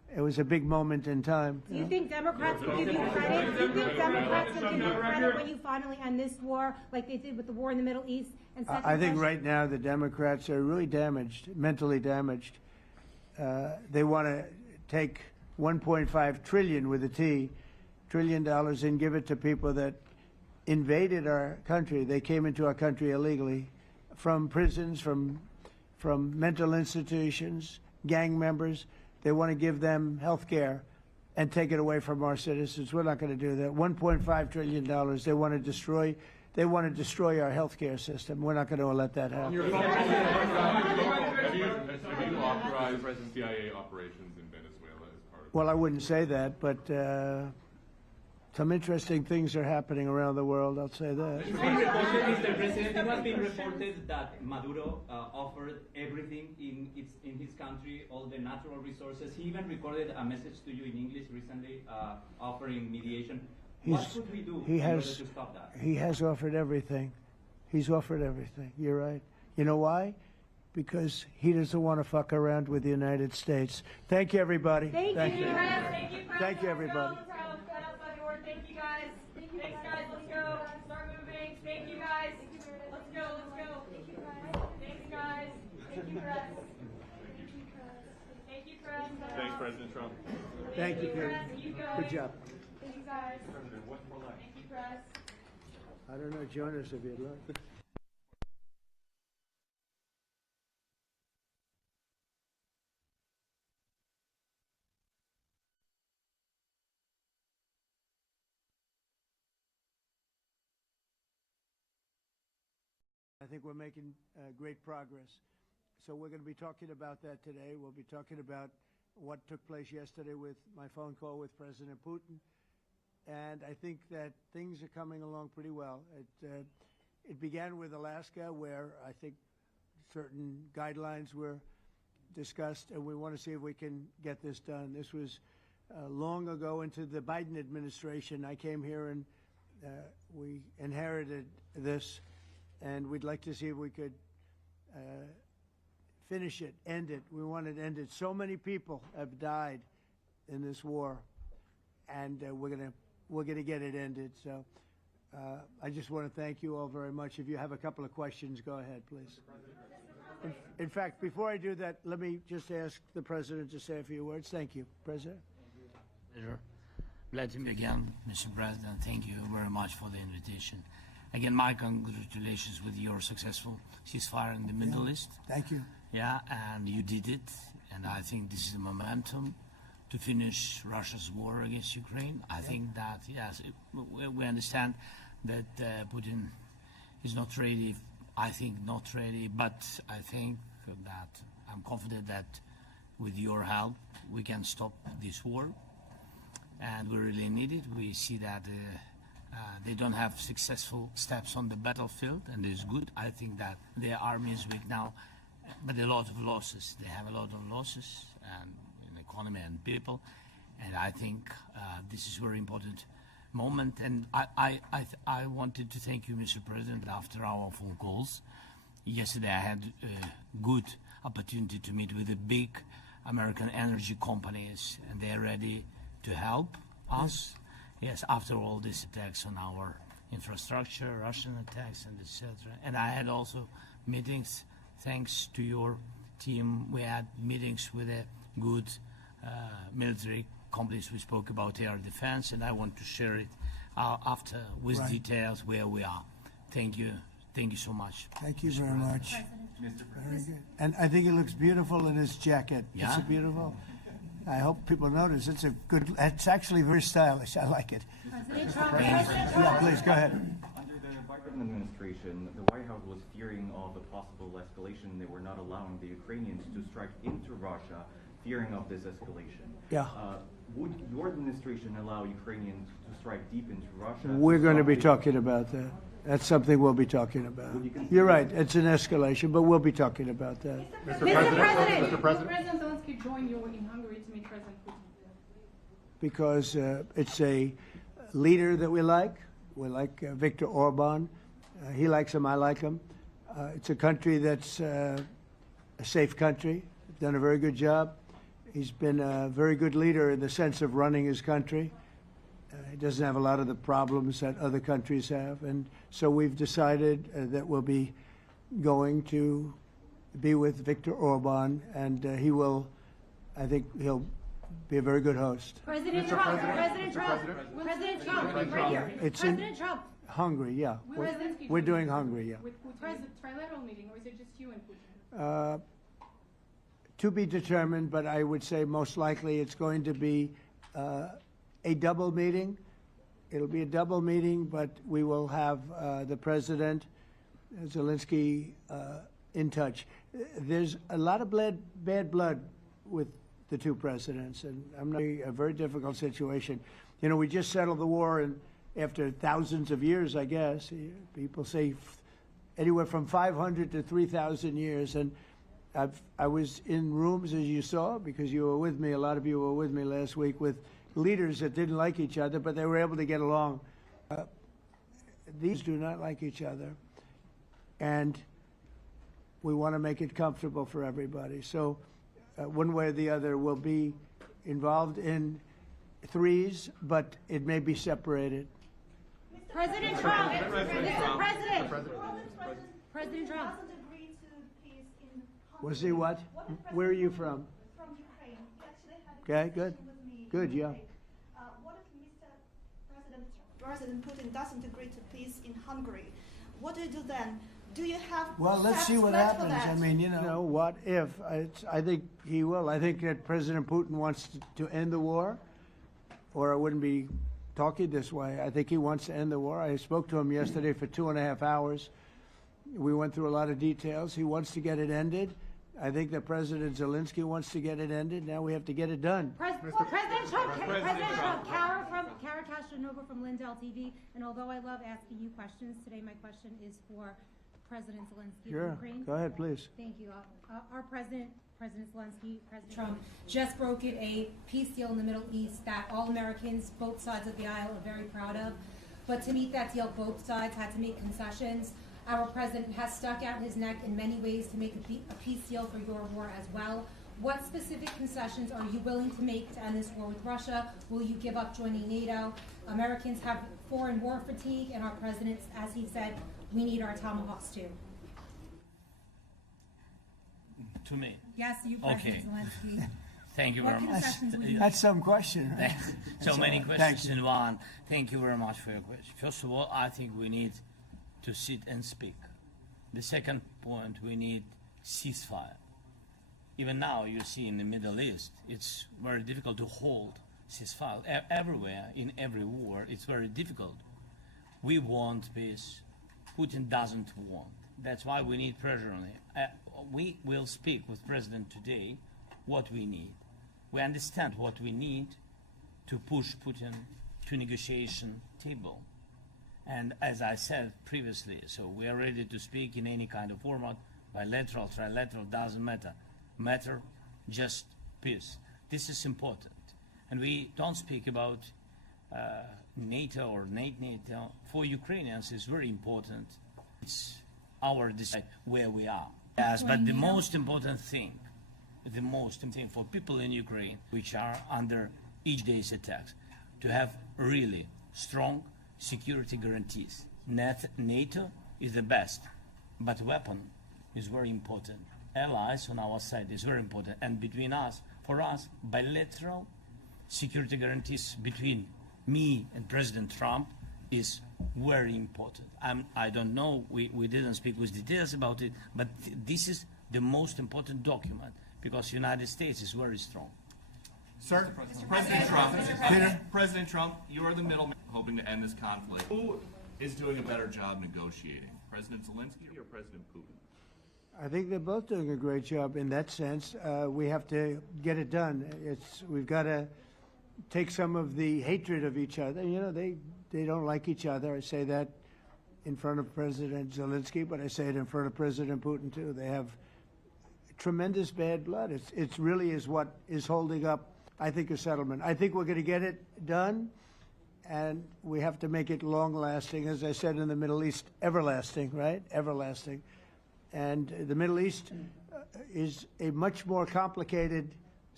it was a big moment in time. Do you think Democrats will give you credit? Do you think Democrats will give you credit when you finally end this war, like they did with the war in the Middle East? And second I think question- right now the Democrats are really damaged, mentally damaged. They want to take 1.5 trillion with a T, $1 trillion and give it to people that invaded our country. They came into our country illegally from prisons, from mental institutions, gang members. They want to give them health care and take it away from our citizens. We're not going to do that. $1.5 trillion. They want to destroy. They want to destroy our health care system. We're not going to let that happen. Have you authorized CIA operations in Venezuela as part of? Well, I wouldn't say that, but some interesting things are happening around the world. I'll say that. It's been reported, Mr. President, it has been reported that Maduro offered everything in his country, all the natural resources. He even recorded a message to you in English recently, offering mediation. What should we do in order to stop that? He has offered everything. He's offered everything. You're right. You know why? Because he doesn't want to fuck around with the United States. Thank you, everybody. Thank you. Thank you, everybody. Thank you, guys. Thanks, guys. Let's go. Start moving. Thank you, guys. Let's go. Let's go. Thanks, guys. Thank you, press. Thank you, press. Thanks, President Trump. Thank you, Karen. You go. Good job. Thank you, guys. Thank you, press. I don't know, join us if you'd like. I think we're making great progress. So we're going to be talking about that today. We'll be talking about what took place yesterday with my phone call with President Putin. And I think that things are coming along pretty well. It began with Alaska, where I think certain guidelines were discussed, and we want to see if we can get this done. This was long ago into the Biden administration. I came here and we inherited this. And we'd like to see if we could finish it, end it. We want it ended. So many people have died in this war, and we're gonna get it ended. So I just want to thank you all very much. If you have a couple of questions, go ahead, please. In fact, before I do that, let me just ask the President to say a few words. Thank you, President. Pleasure. Glad to be again, Mr. President. Thank you very much for the invitation. Again, my congratulations with your successful ceasefire in the Middle East. Thank you. Yeah, and you did it. And I think this is the momentum to finish Russia's war against Ukraine. I think that, yes, we understand that Putin is not ready. I think not ready, but I think that I'm confident that with your help, we can stop this war. And we really need it. We see that they don't have successful steps on the battlefield, and it's good. I think that their army is weak now, but a lot of losses. They have a lot of losses and in economy and people, and I think this is a very important moment. And I wanted to thank you, Mr. President, after our phone calls. Yesterday I had a good opportunity to meet with the big American energy companies, and they're ready to help us. Yes, after all these attacks on our infrastructure, Russian attacks, and etc. And I had also meetings, thanks to your team. We had meetings with a good military companies. We spoke about air defense, and I want to share it after with details where we are. Thank you. Thank you so much. Thank you very much. Very good. And I think it looks beautiful in his jacket. Yeah? Is it beautiful? I hope people notice. It's a good. It's actually very stylish. I like it. Yeah, please go ahead. Under the Biden administration, the White House was fearing of a possible escalation. They were not allowing the Ukrainians to strike into Russia, fearing of this escalation. Yeah. Would your administration allow Ukrainians to strike deep into Russia? We're going to be talking about that. That's something we'll be talking about. You're right. It's an escalation, but we'll be talking about that. Mr. President. Will President Zelensky join you in Hungary to meet President Putin? Because it's a leader that we like. We like Viktor Orban. He likes him. I like him. It's a country that's a safe country. Done a very good job. He's been a very good leader in the sense of running his country. He doesn't have a lot of the problems that other countries have. And so we've decided that we'll be going to be with Viktor Orban, and he will, I think he'll be a very good host. President Trump, President Trump, President Trump, right here. It's President Trump. Hungary, yeah. We're doing Hungary, yeah. With Putin, trilateral meeting, or is it just you and Putin? To be determined, but I would say most likely it's going to be a double meeting. It'll be a double meeting, but we will have the President, Zelensky, in touch. There's a lot of bad blood with the two presidents, and I'm not a very difficult situation. You know, we just settled the war, and after thousands of years, I guess. People say anywhere from 500 to 3,000 years, and I was in rooms, as you saw, because you were with me, a lot of you were with me last week, with leaders that didn't like each other, but they were able to get along. These do not like each other, and we want to make it comfortable for everybody. So one way or the other, we'll be involved in threes, but it may be separated. President Trump, Mr. President, President Trump. Was he what? Where are you from? From Ukraine. He actually had a Okay, good. conversation with me. Good, yeah. What if President Putin doesn't agree to peace in Hungary? What do you do then? Do you have Well, let's see what steps left for happens. that? I mean, you know, what if? I think he will. I think that President Putin wants to end the war, or I wouldn't be talking this way. I think he wants to end the war. I spoke to him yesterday for 2.5 hours. We went through a lot of details. He wants to get it ended. I think that President Zelensky wants to get it ended. Now we have to get it done. President Trump, Kara Castronova from Lindell TV. And although I love asking you questions, today my question is for President Zelensky Sure. of Ukraine. Go ahead, please. Thank you. Our President Zelensky, President Trump, just brokered a peace deal in the Middle East that all Americans, both sides of the aisle, are very proud of. But to meet that deal, both sides had to make concessions. Our president has stuck out his neck in many ways to make a peace deal for your war as well. What specific concessions are you willing to make to end this war with Russia? Will you give up joining NATO? Americans have foreign war fatigue, and our president, as he said, we need our tomahawks too. To me. Yes, you, President Zelensky. Thank you very much. That's some question. Right? So many questions in one. Thank you very much for your question. First of all, I think we need to sit and speak. The second point, we need ceasefire. Even now, you see in the Middle East, it's very difficult to hold ceasefire. Everywhere, in every war, it's very difficult. We want peace. Putin doesn't want. That's why we need pressure on him. We will speak with President today what we need. We understand what we need to push Putin to negotiation table. And as I said previously, so we are ready to speak in any kind of format, bilateral, trilateral, doesn't matter. Matter just peace. This is important. And we don't speak about NATO or NATO. For Ukrainians, it's very important. It's our decide where we are. Yes, but the most important thing for people in Ukraine, which are under each day's attacks, to have really strong security guarantees. NATO is the best, but weapon is very important. Allies on our side is very important. And between us, for us, bilateral security guarantees between me and President Trump is very important. I don't know, we didn't speak with details about it, but this is the most important document because the United States is very strong. Sir? President Trump, you are the middleman hoping to end this conflict. Who is doing a better job negotiating, President Zelensky or President Putin? I think they're both doing a great job in that sense. We have to get it done. We've got to take some of the hatred of each other. You know, they don't like each other. I say that in front of President Zelensky, but I say it in front of President Putin too. They have tremendous bad blood. It really is what is holding up, I think, a settlement. I think we're going to get it done, and we have to make it long-lasting. As I said in the Middle East, everlasting, right? Everlasting. And the Middle East is a much more complicated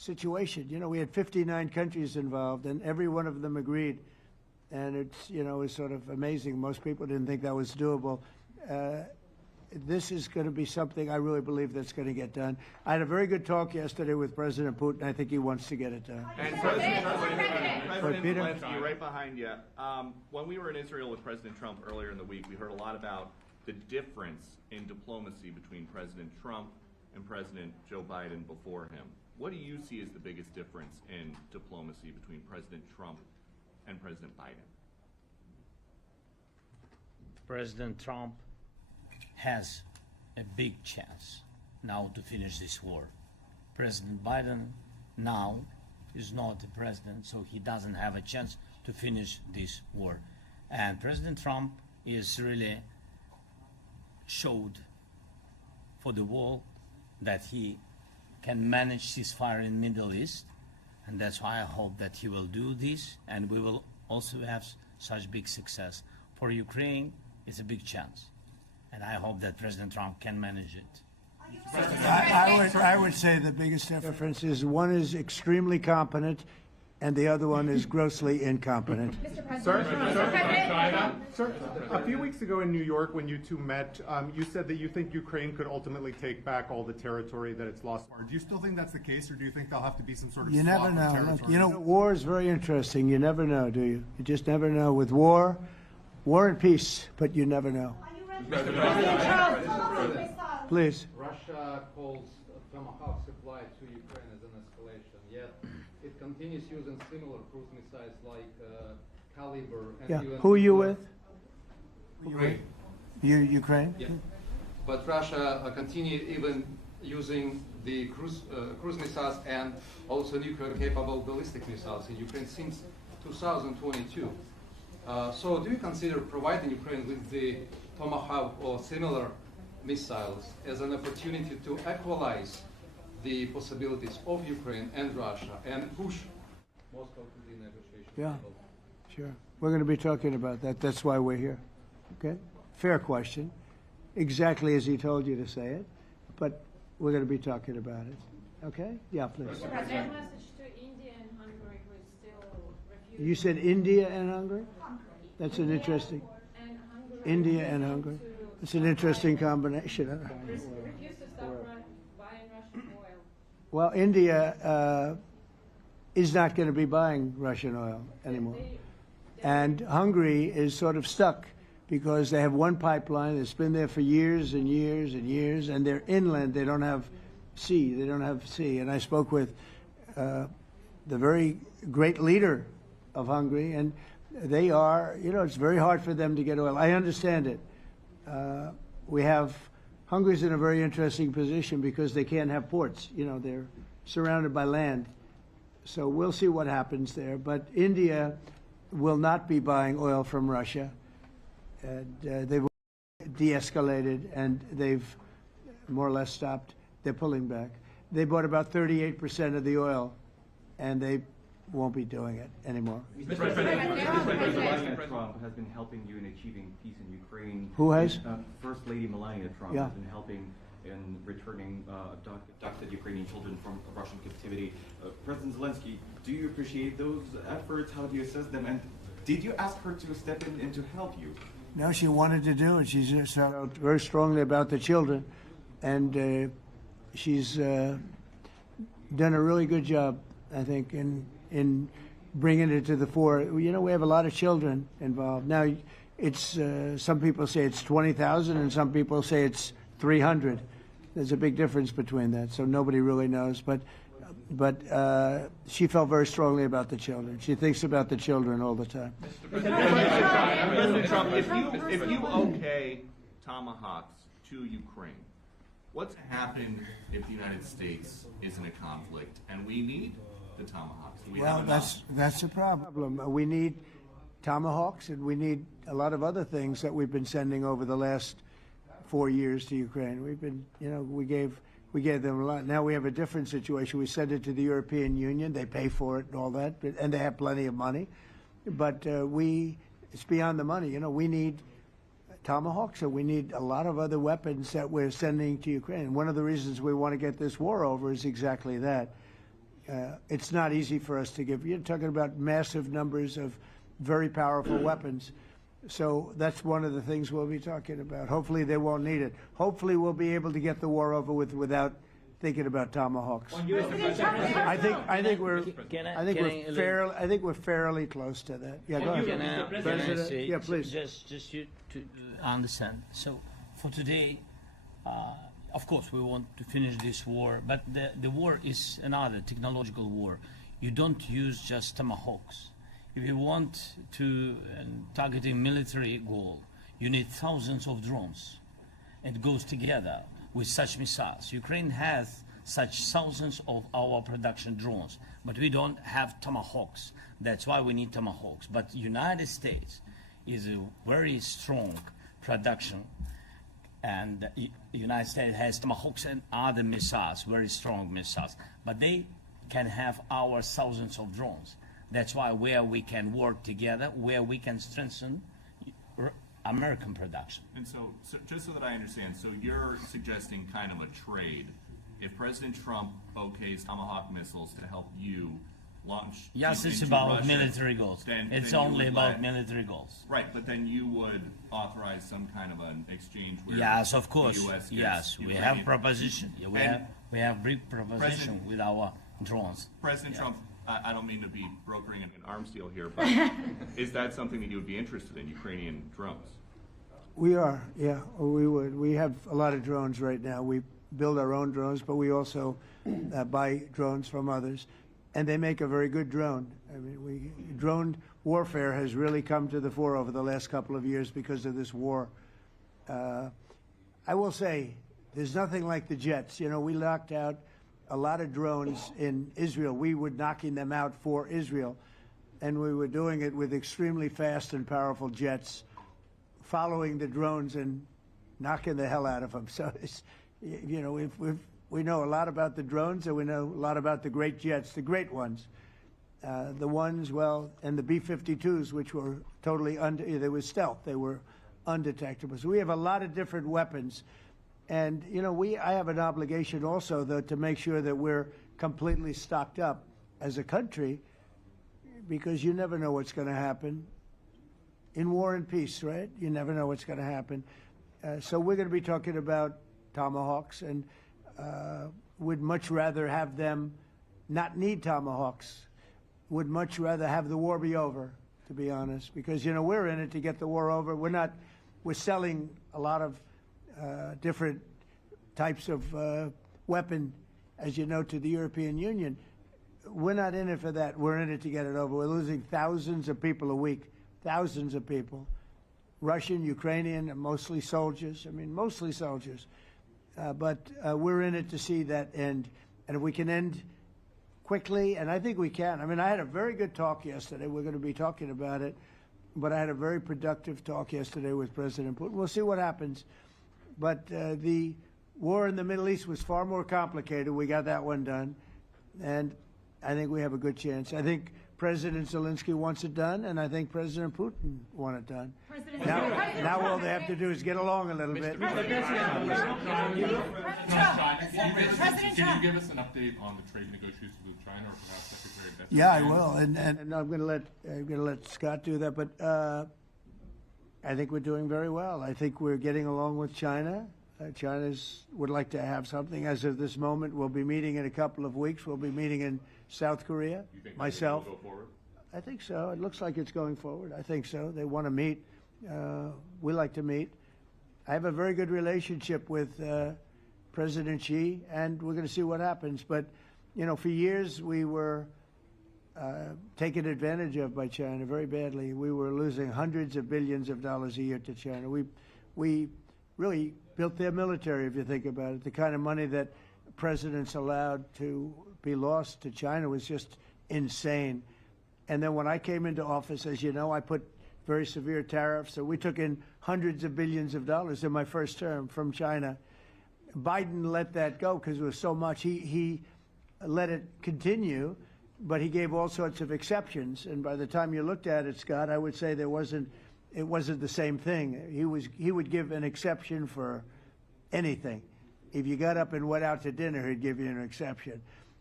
situation. You know, we had 59 countries involved, and every one of them agreed. And it's, you know, it's sort of amazing. Most people didn't think that was doable. This is going to be something I really believe that's going to get done. I had a very good talk yesterday with President Putin. I think he wants to get it done. And President Zelensky, right behind you. When we were in Israel with President Trump earlier in the week, we heard a lot about the difference in diplomacy between President Trump and President Joe Biden before him. What do you see as the biggest difference in diplomacy between President Trump and President Biden? President Trump has a big chance now to finish this war. President Biden now is not the president, so he doesn't have a chance to finish this war. And President Trump is really showed for the world that he can manage ceasefire in Middle East, and that's why I hope that he will do this, and we will also have such big success. For Ukraine, it's a big chance, and I hope that President Trump can manage it. I would say the biggest difference is one is extremely competent and the other one is grossly incompetent. Sir, a few weeks ago in New York when you two met, you said that you think Ukraine could ultimately take back all the territory that it's lost. Do you still think that's the case, or do you think there'll have to be some sort of You swap never of know. territory? Look, you know, war is very interesting. You never know, do you? You just never know. With war and peace, but you never know. Please. Russia calls Tomahawk supply to Ukraine as an escalation, yet it continues using similar cruise missiles like Caliber. And Yeah. even Who are you with? Ukraine. Ukraine? Yeah. But Russia continue even using the cruise missiles and also nuclear-capable ballistic missiles in Ukraine since 2022. So do you consider providing Ukraine with the Tomahawk or similar missiles as an opportunity to equalize the possibilities of Ukraine and Russia and push Moscow to the negotiation Yeah, table? sure. We're going to be talking about that. That's why we're here. Okay? Fair question. Exactly as he told you to say it, but we're going to be talking about it. Okay? Yeah, please. Mr. President, message to India and Hungary, who is still refusing. You said India and Hungary? That's an interesting. India and Hungary. It's an interesting combination. Refuse to stop buying Russian oil. Well, India is not going to be buying Russian oil anymore. And Hungary is sort of stuck because they have one pipeline that's been there for years and years and years, and they're inland. They don't have sea. They don't have sea. And I spoke with the very great leader of Hungary, and they are, you know, it's very hard for them to get oil. I understand it. Hungary's in a very interesting position because they can't have ports. You know, they're surrounded by land. So we'll see what happens there. But India will not be buying oil from Russia. And they've de-escalated, and they've more or less stopped. They're pulling back. They bought about 38% of the oil, and they won't be doing it anymore. Mr. President Trump has been helping you in achieving peace in Ukraine. Who has? First Lady Melania Trump Yeah. has been helping in returning abducted Ukrainian children from Russian captivity. President Zelensky, do you appreciate those efforts? How do you assess them? And did you ask her to step in and to help you? No, she wanted to do it. She's just felt very strongly about the children, and she's done a really good job, I think, in bringing it to the fore. You know, we have a lot of children involved. Now, it's some people say it's 20,000, and some people say it's 300. There's a big difference between that, so nobody really knows. But she felt very strongly about the children. She thinks about the children all the time. President Trump, if you okay Tomahawks to Ukraine, what's happened if the United States is in a conflict and we need the Tomahawks? Do we have enough? That's a problem. We need Tomahawks, and we need a lot of other things that we've been sending over the last 4 years to Ukraine. We've been, you know, we gave them a lot. Now we have a different situation. We send it to the European Union. They pay for it and all that, and they have plenty of money. But it's beyond the money. You know, we need Tomahawks, and we need a lot of other weapons that we're sending to Ukraine. One of the reasons we want to get this war over is exactly that. It's not easy for us to give. You're talking about massive numbers of very powerful weapons. So that's one of the things we'll be talking about. Hopefully they won't need it. Hopefully we'll be able to get the war over with without thinking about tomahawks. I think we're fairly close to that. Yeah, go ahead. President, yeah, please. Just you to understand. So for today, of course, we want to finish this war, but the war is another technological war. You don't use just tomahawks. If you want to target a military goal, you need thousands of drones. It goes together with such missiles. Ukraine has such thousands of our production drones, but we don't have tomahawks. That's why we need tomahawks. But United States is a very strong production, and the United States has tomahawks and other missiles, very strong missiles, but they can have our thousands of drones. That's why where we can work together, where we can strengthen American production. And so just so that I understand, so you're suggesting kind of a trade. If President Trump okays Tomahawk missiles to help you launch yes, it's into about Russia, military goals. It's only about military goals. Right, but then you would authorize some kind of an exchange where yes, of course. The US yes, we have proposition. We have big proposition with our drones. President Trump, I don't mean to be brokering an arms deal here, but is that something that you would be interested in, Ukrainian drones? We are, yeah, we would. We have a lot of drones right now. We build our own drones, but we also buy drones from others, and they make a very good drone. I mean, drone warfare has really come to the fore over the last couple of years because of this war. I will say, there's nothing like the jets. You know, we knocked out a lot of drones in Israel. We were knocking them out for Israel, and we were doing it with extremely fast and powerful jets, following the drones and knocking the hell out of them. So, it's, you know, we know a lot about the drones, and we know a lot about the great jets, the great ones. The ones, well, and the B-52s, which were totally they were stealth. They were undetectable. So we have a lot of different weapons. And, you know, I have an obligation also, though, to make sure that we're completely stocked up as a country, because you never know what's going to happen. In war and peace, right? You never know what's going to happen. So we're going to be talking about tomahawks, and would much rather have them not need tomahawks. Would much rather have the war be over, to be honest, because, you know, we're in it to get the war over. We're selling a lot of different types of weapon, as you know, to the European Union. We're not in it for that. We're in it to get it over. We're losing thousands of people a week, thousands of people, Russian, Ukrainian, and mostly soldiers. I mean, mostly soldiers. But we're in it to see that end. And if we can end quickly, and I think we can. I mean, I had a very good talk yesterday. We're going to be talking about it. But I had a very productive talk yesterday with President Putin. We'll see what happens. But the war in the Middle East was far more complicated. We got that one done. And I think we have a good chance. I think President Zelensky wants it done, and I think President Putin wants it done. Now all they have to do is get along a little bit. Can you give us an update on the trade negotiations with China, or perhaps Secretary of Defense? Yeah, I will, and I'm going to let Scott do that. But I think we're doing very well. I think we're getting along with China. China would like to have something. As of this moment, we'll be meeting in a couple of weeks. We'll be meeting in South Korea. You think myself. Will go forward? I think so. It looks like it's going forward. I think so. They want to meet. We like to meet. I have a very good relationship with President Xi, and we're going to see what happens. But, you know, for years we were taken advantage of by China very badly. We were losing hundreds of billions of dollars a year to China. We really built their military, if you think about it. The kind of money that presidents allowed to be lost to China was just insane. And then when I came into office, as you know, I put very severe tariffs. So we took in hundreds of billions of dollars in my first term from China. Biden let that go because it was so much. He let it continue, but he gave all sorts of exceptions. And by the time you looked at it, Scott, I would say it wasn't the same thing. He would give an exception for anything. If you got up and went out to dinner, he'd give you an exception.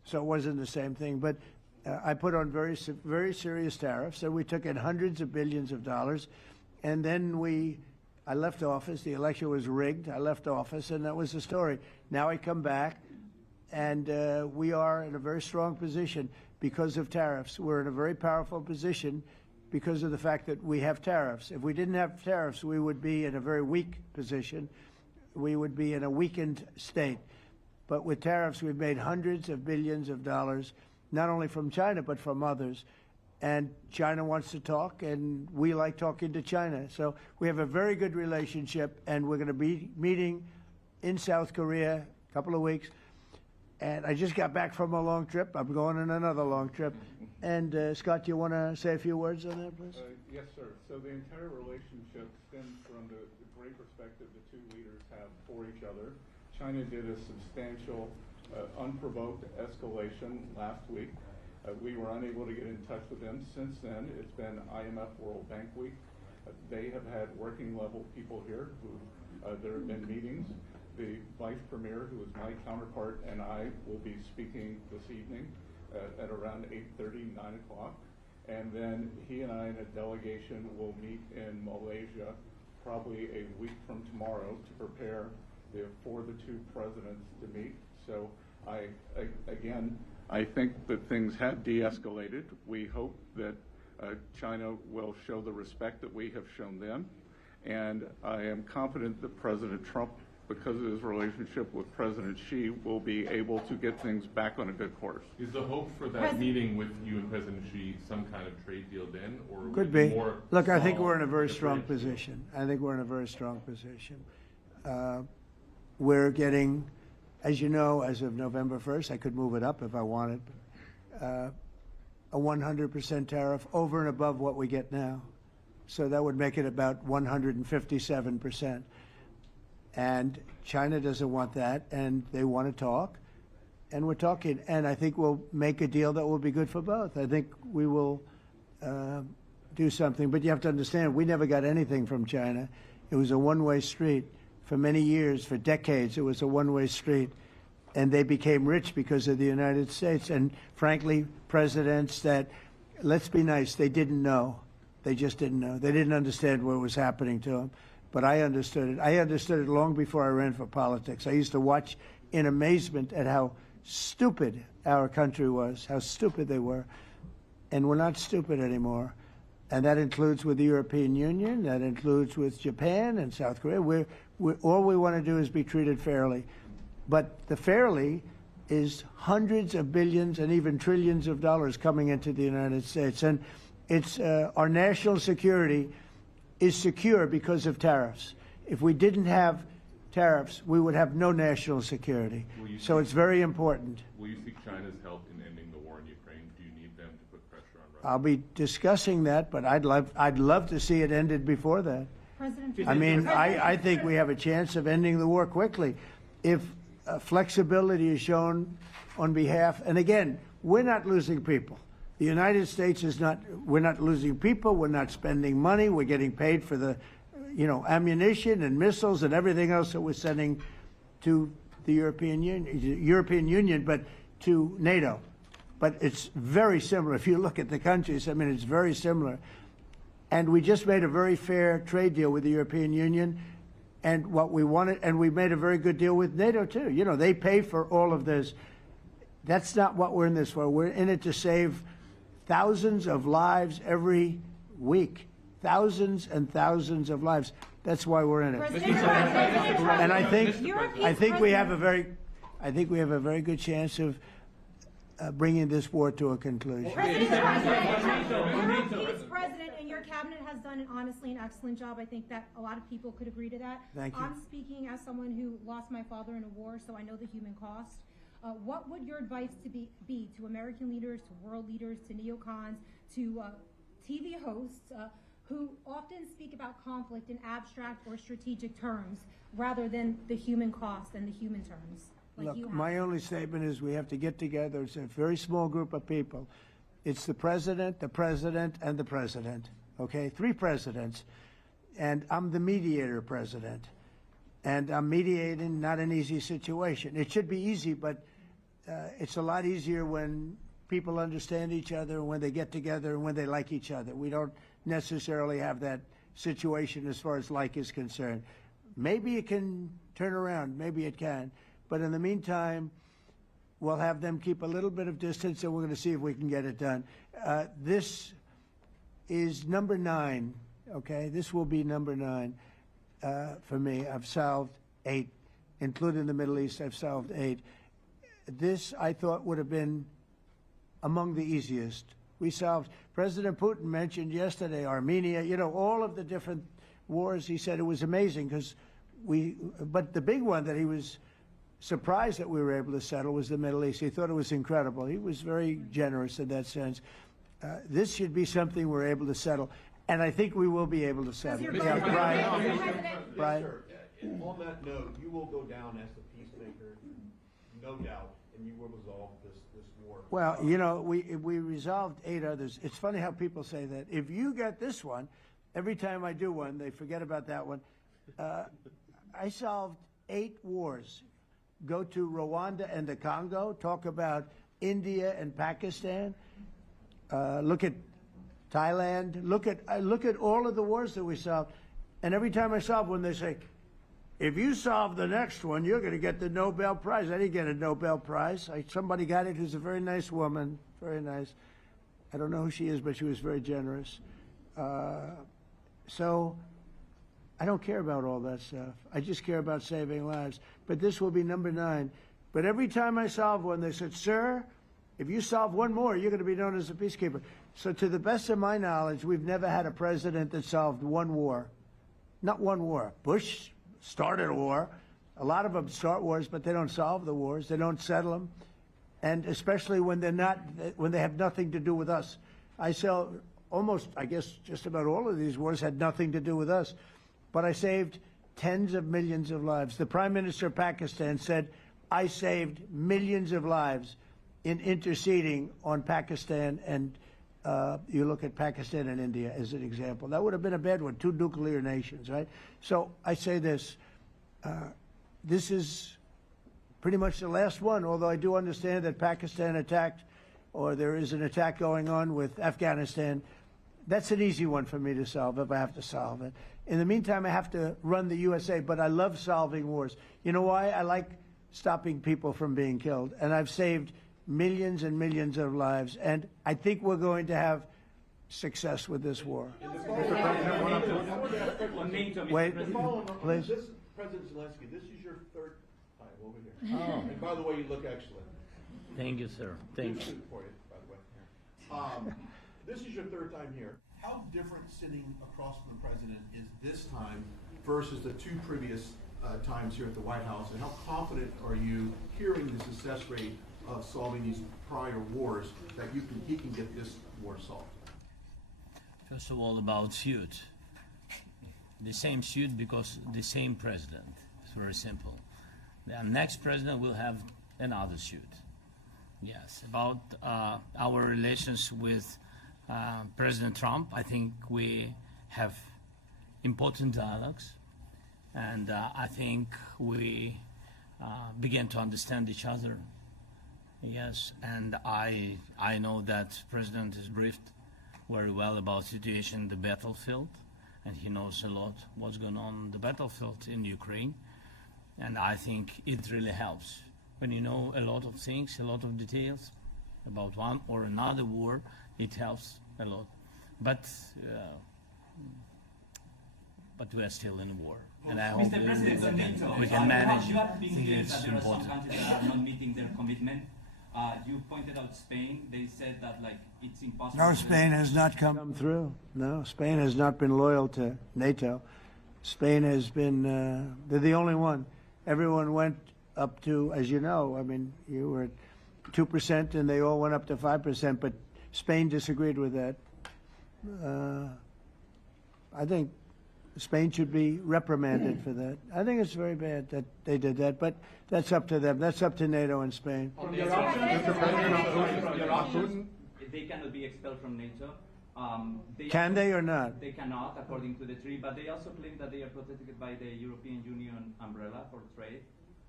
so it wasn't the same thing. But I put on very serious tariffs, and we took in hundreds of billions of dollars, and then I left office. The election was rigged. I left office, and that was the story. Now I come back, and we are in a very strong position because of tariffs. We're in a very powerful position because of the fact that we have tariffs. If we didn't have tariffs, we would be in a very weak position. We would be in a weakened state. But with tariffs, we've made hundreds of billions of dollars, not only from China, but from others. And China wants to talk, and we like talking to China. So we have a very good relationship, and we're going to be meeting in South Korea in a couple of weeks. And I just got back from a long trip. I'm going on another long trip. And Scott, you want to say a few words on that, please? Yes, sir. So the entire relationship stems from the great perspective the two leaders have for each other. China did a substantial, unprovoked escalation last week. We were unable to get in touch with them. Since then, it's been IMF World Bank Week. They have had working level people here who there have been meetings. The Vice Premier, who is my counterpart, and I will be speaking this evening at around 8:30, 9 o'clock. And then he and I and a delegation will meet in Malaysia probably a week from tomorrow to prepare for the two presidents to meet. So I think that things have de-escalated. We hope that China will show the respect that we have shown them. And I am confident that President Trump, because of his relationship with President Xi, will be able to get things back on a good course. Is the hope for that meeting with you and President Xi some kind of trade deal then, or could be more? Look, I think we're in a very strong position. I think we're in a very strong position. We're getting, as you know, as of November 1st, I could move it up if I wanted, a 100% tariff over and above what we get now. So that would make it about 157%. And China doesn't want that, and they want to talk, and we're talking. And I think we'll make a deal that will be good for both. I think we will do something. But you have to understand, we never got anything from China. It was a one-way street. For many years, for decades, it was a one-way street. And they became rich because of the United States. And frankly, presidents that, let's be nice, they didn't know. They just didn't know. They didn't understand what was happening to them. But I understood it. I understood it long before I ran for politics. I used to watch in amazement at how stupid our country was, how stupid they were. And we're not stupid anymore. And that includes with the European Union, that includes with Japan and South Korea. All we want to do is be treated fairly. But the fairly is hundreds of billions and even trillions of dollars coming into the United States. And it's our national security is secure because of tariffs. If we didn't have tariffs, we would have no national security. So it's very important. Will you seek China's help in ending the war in Ukraine? Do you need them to put pressure on Russia? I'll be discussing that, but I'd love to see it ended before that. I mean, I think we have a chance of ending the war quickly if flexibility is shown on behalf. And again, we're not losing people. The United States is not. We're not losing people. We're not spending money. We're getting paid for the, ammunition and missiles and everything else that we're sending to the European Union, but to NATO. But it's very similar. If you look at the countries, I mean, it's very similar. And we just made a very fair trade deal with the European Union, and what we wanted, and we made a very good deal with NATO too. They pay for all of this. That's not what we're in this for. We're in it to save thousands of lives every week. Thousands and thousands of lives. That's why we're in it. And I think we have a very good chance of bringing this war to a conclusion. President, President, and your cabinet has done honestly an excellent job. I think that a lot of people could agree to that. Thank you. I'm speaking as someone who lost my father in a war, so I know the human cost. What would your advice be to American leaders, to world leaders, to neocons, to TV hosts who often speak about conflict in abstract or strategic terms rather than the human cost and the human terms? Look, my only statement is we have to get together. It's a very small group of people. It's the president, and the president. Okay, 3 presidents. And I'm the mediator president. And I'm mediating not an easy situation. It should be easy, but it's a lot easier when people understand each other and when they get together and when they like each other. We don't necessarily have that situation as far as like is concerned. Maybe it can turn around, maybe it can. But in the meantime, we'll have them keep a little bit of distance and we're going to see if we can get it done. This is number 9, okay? This will be number 9 for me. I've solved 8, including the Middle East, I've solved 8. This, I thought, would have been among the easiest. We solved, President Putin mentioned yesterday Armenia, you know, all of the different wars. He said it was amazing because but the big one that he was surprised that we were able to settle was the Middle East. He thought it was incredible. He was very generous in that sense. This should be something we're able to settle, and I think we will be able to settle. Yeah, Brian. Yes, sir. On that note, you will go down as the peacemaker, no doubt, and you will resolve this war. Well, you know, we resolved 8 others. It's funny how people say that. If you get this one, every time I do one, they forget about that one. I solved 8 wars. Go to Rwanda and the Congo, talk about India and Pakistan, look at Thailand, look at all of the wars that we solved. And every time I solve one, they say, if you solve the next one, you're going to get the Nobel Prize. I didn't get a Nobel Prize. Somebody got it who's a very nice woman, very nice. I don't know who she is, but she was very generous. So I don't care about all that stuff. I just care about saving lives. But this will be number 9. But every time I solve one, they said, sir, if you solve one more, you're going to be known as a peacekeeper. So to the best of my knowledge, we've never had a president that solved one war. Not one war. Bush started a war. A lot of them start wars, but they don't solve the wars. They don't settle them. And especially when they have nothing to do with us. I saw almost, I guess, just about all of these wars had nothing to do with us. But I saved tens of millions of lives. The Prime Minister of Pakistan said, I saved millions of lives in interceding on Pakistan, and you look at Pakistan and India as an example. That would have been a bad one, 2 nuclear nations, right? So I say this, this is pretty much the last one, although I do understand that Pakistan attacked, or there is an attack going on with Afghanistan. That's an easy one for me to solve if I have to solve it. In the meantime, I have to run the USA, but I love solving wars. You know why? I like stopping people from being killed, and I've saved millions and millions of lives, and I think we're going to have success with this war. Wait, please. This President Zelensky, this is your 3rd time over here. Oh. And by the way, you look excellent. Thank you, sir. Thank you. For you, by the way. This is your 3rd time here. How different sitting across from the president is this time versus the 2 previous times here at the White House, and how confident are you hearing the success rate of solving these prior wars that he can get this war solved? First of all, about suit. The same suit because the same president. It's very simple. The next president will have another suit. Yes. About our relations with President Trump, I think we have important dialogues, and I think we begin to understand each other. Yes, and I know that President is briefed very well about situation in the battlefield, and he knows a lot what's going on in the battlefield in Ukraine, and I think it really helps when you know a lot of things, a lot of details about one or another war. It helps a lot, but we are still in a war, and I hope we can manage. You have been clear it's that there are some important. countries that are not meeting their commitment. You pointed out Spain. They said that it's impossible. No, Spain has not come through. No, Spain has not been loyal to NATO. Spain has been, they're the only one. Everyone went up to, as you know, I mean, you were at 2% and they all went up to 5%, but Spain disagreed with that. I think Spain should be reprimanded for that. I think it's very bad that they did that, but that's up to them. That's up to NATO and Spain. They cannot be expelled from NATO. Can they or not? They cannot, according to the treaty, but they also claim that they are protected by the European Union umbrella for trade.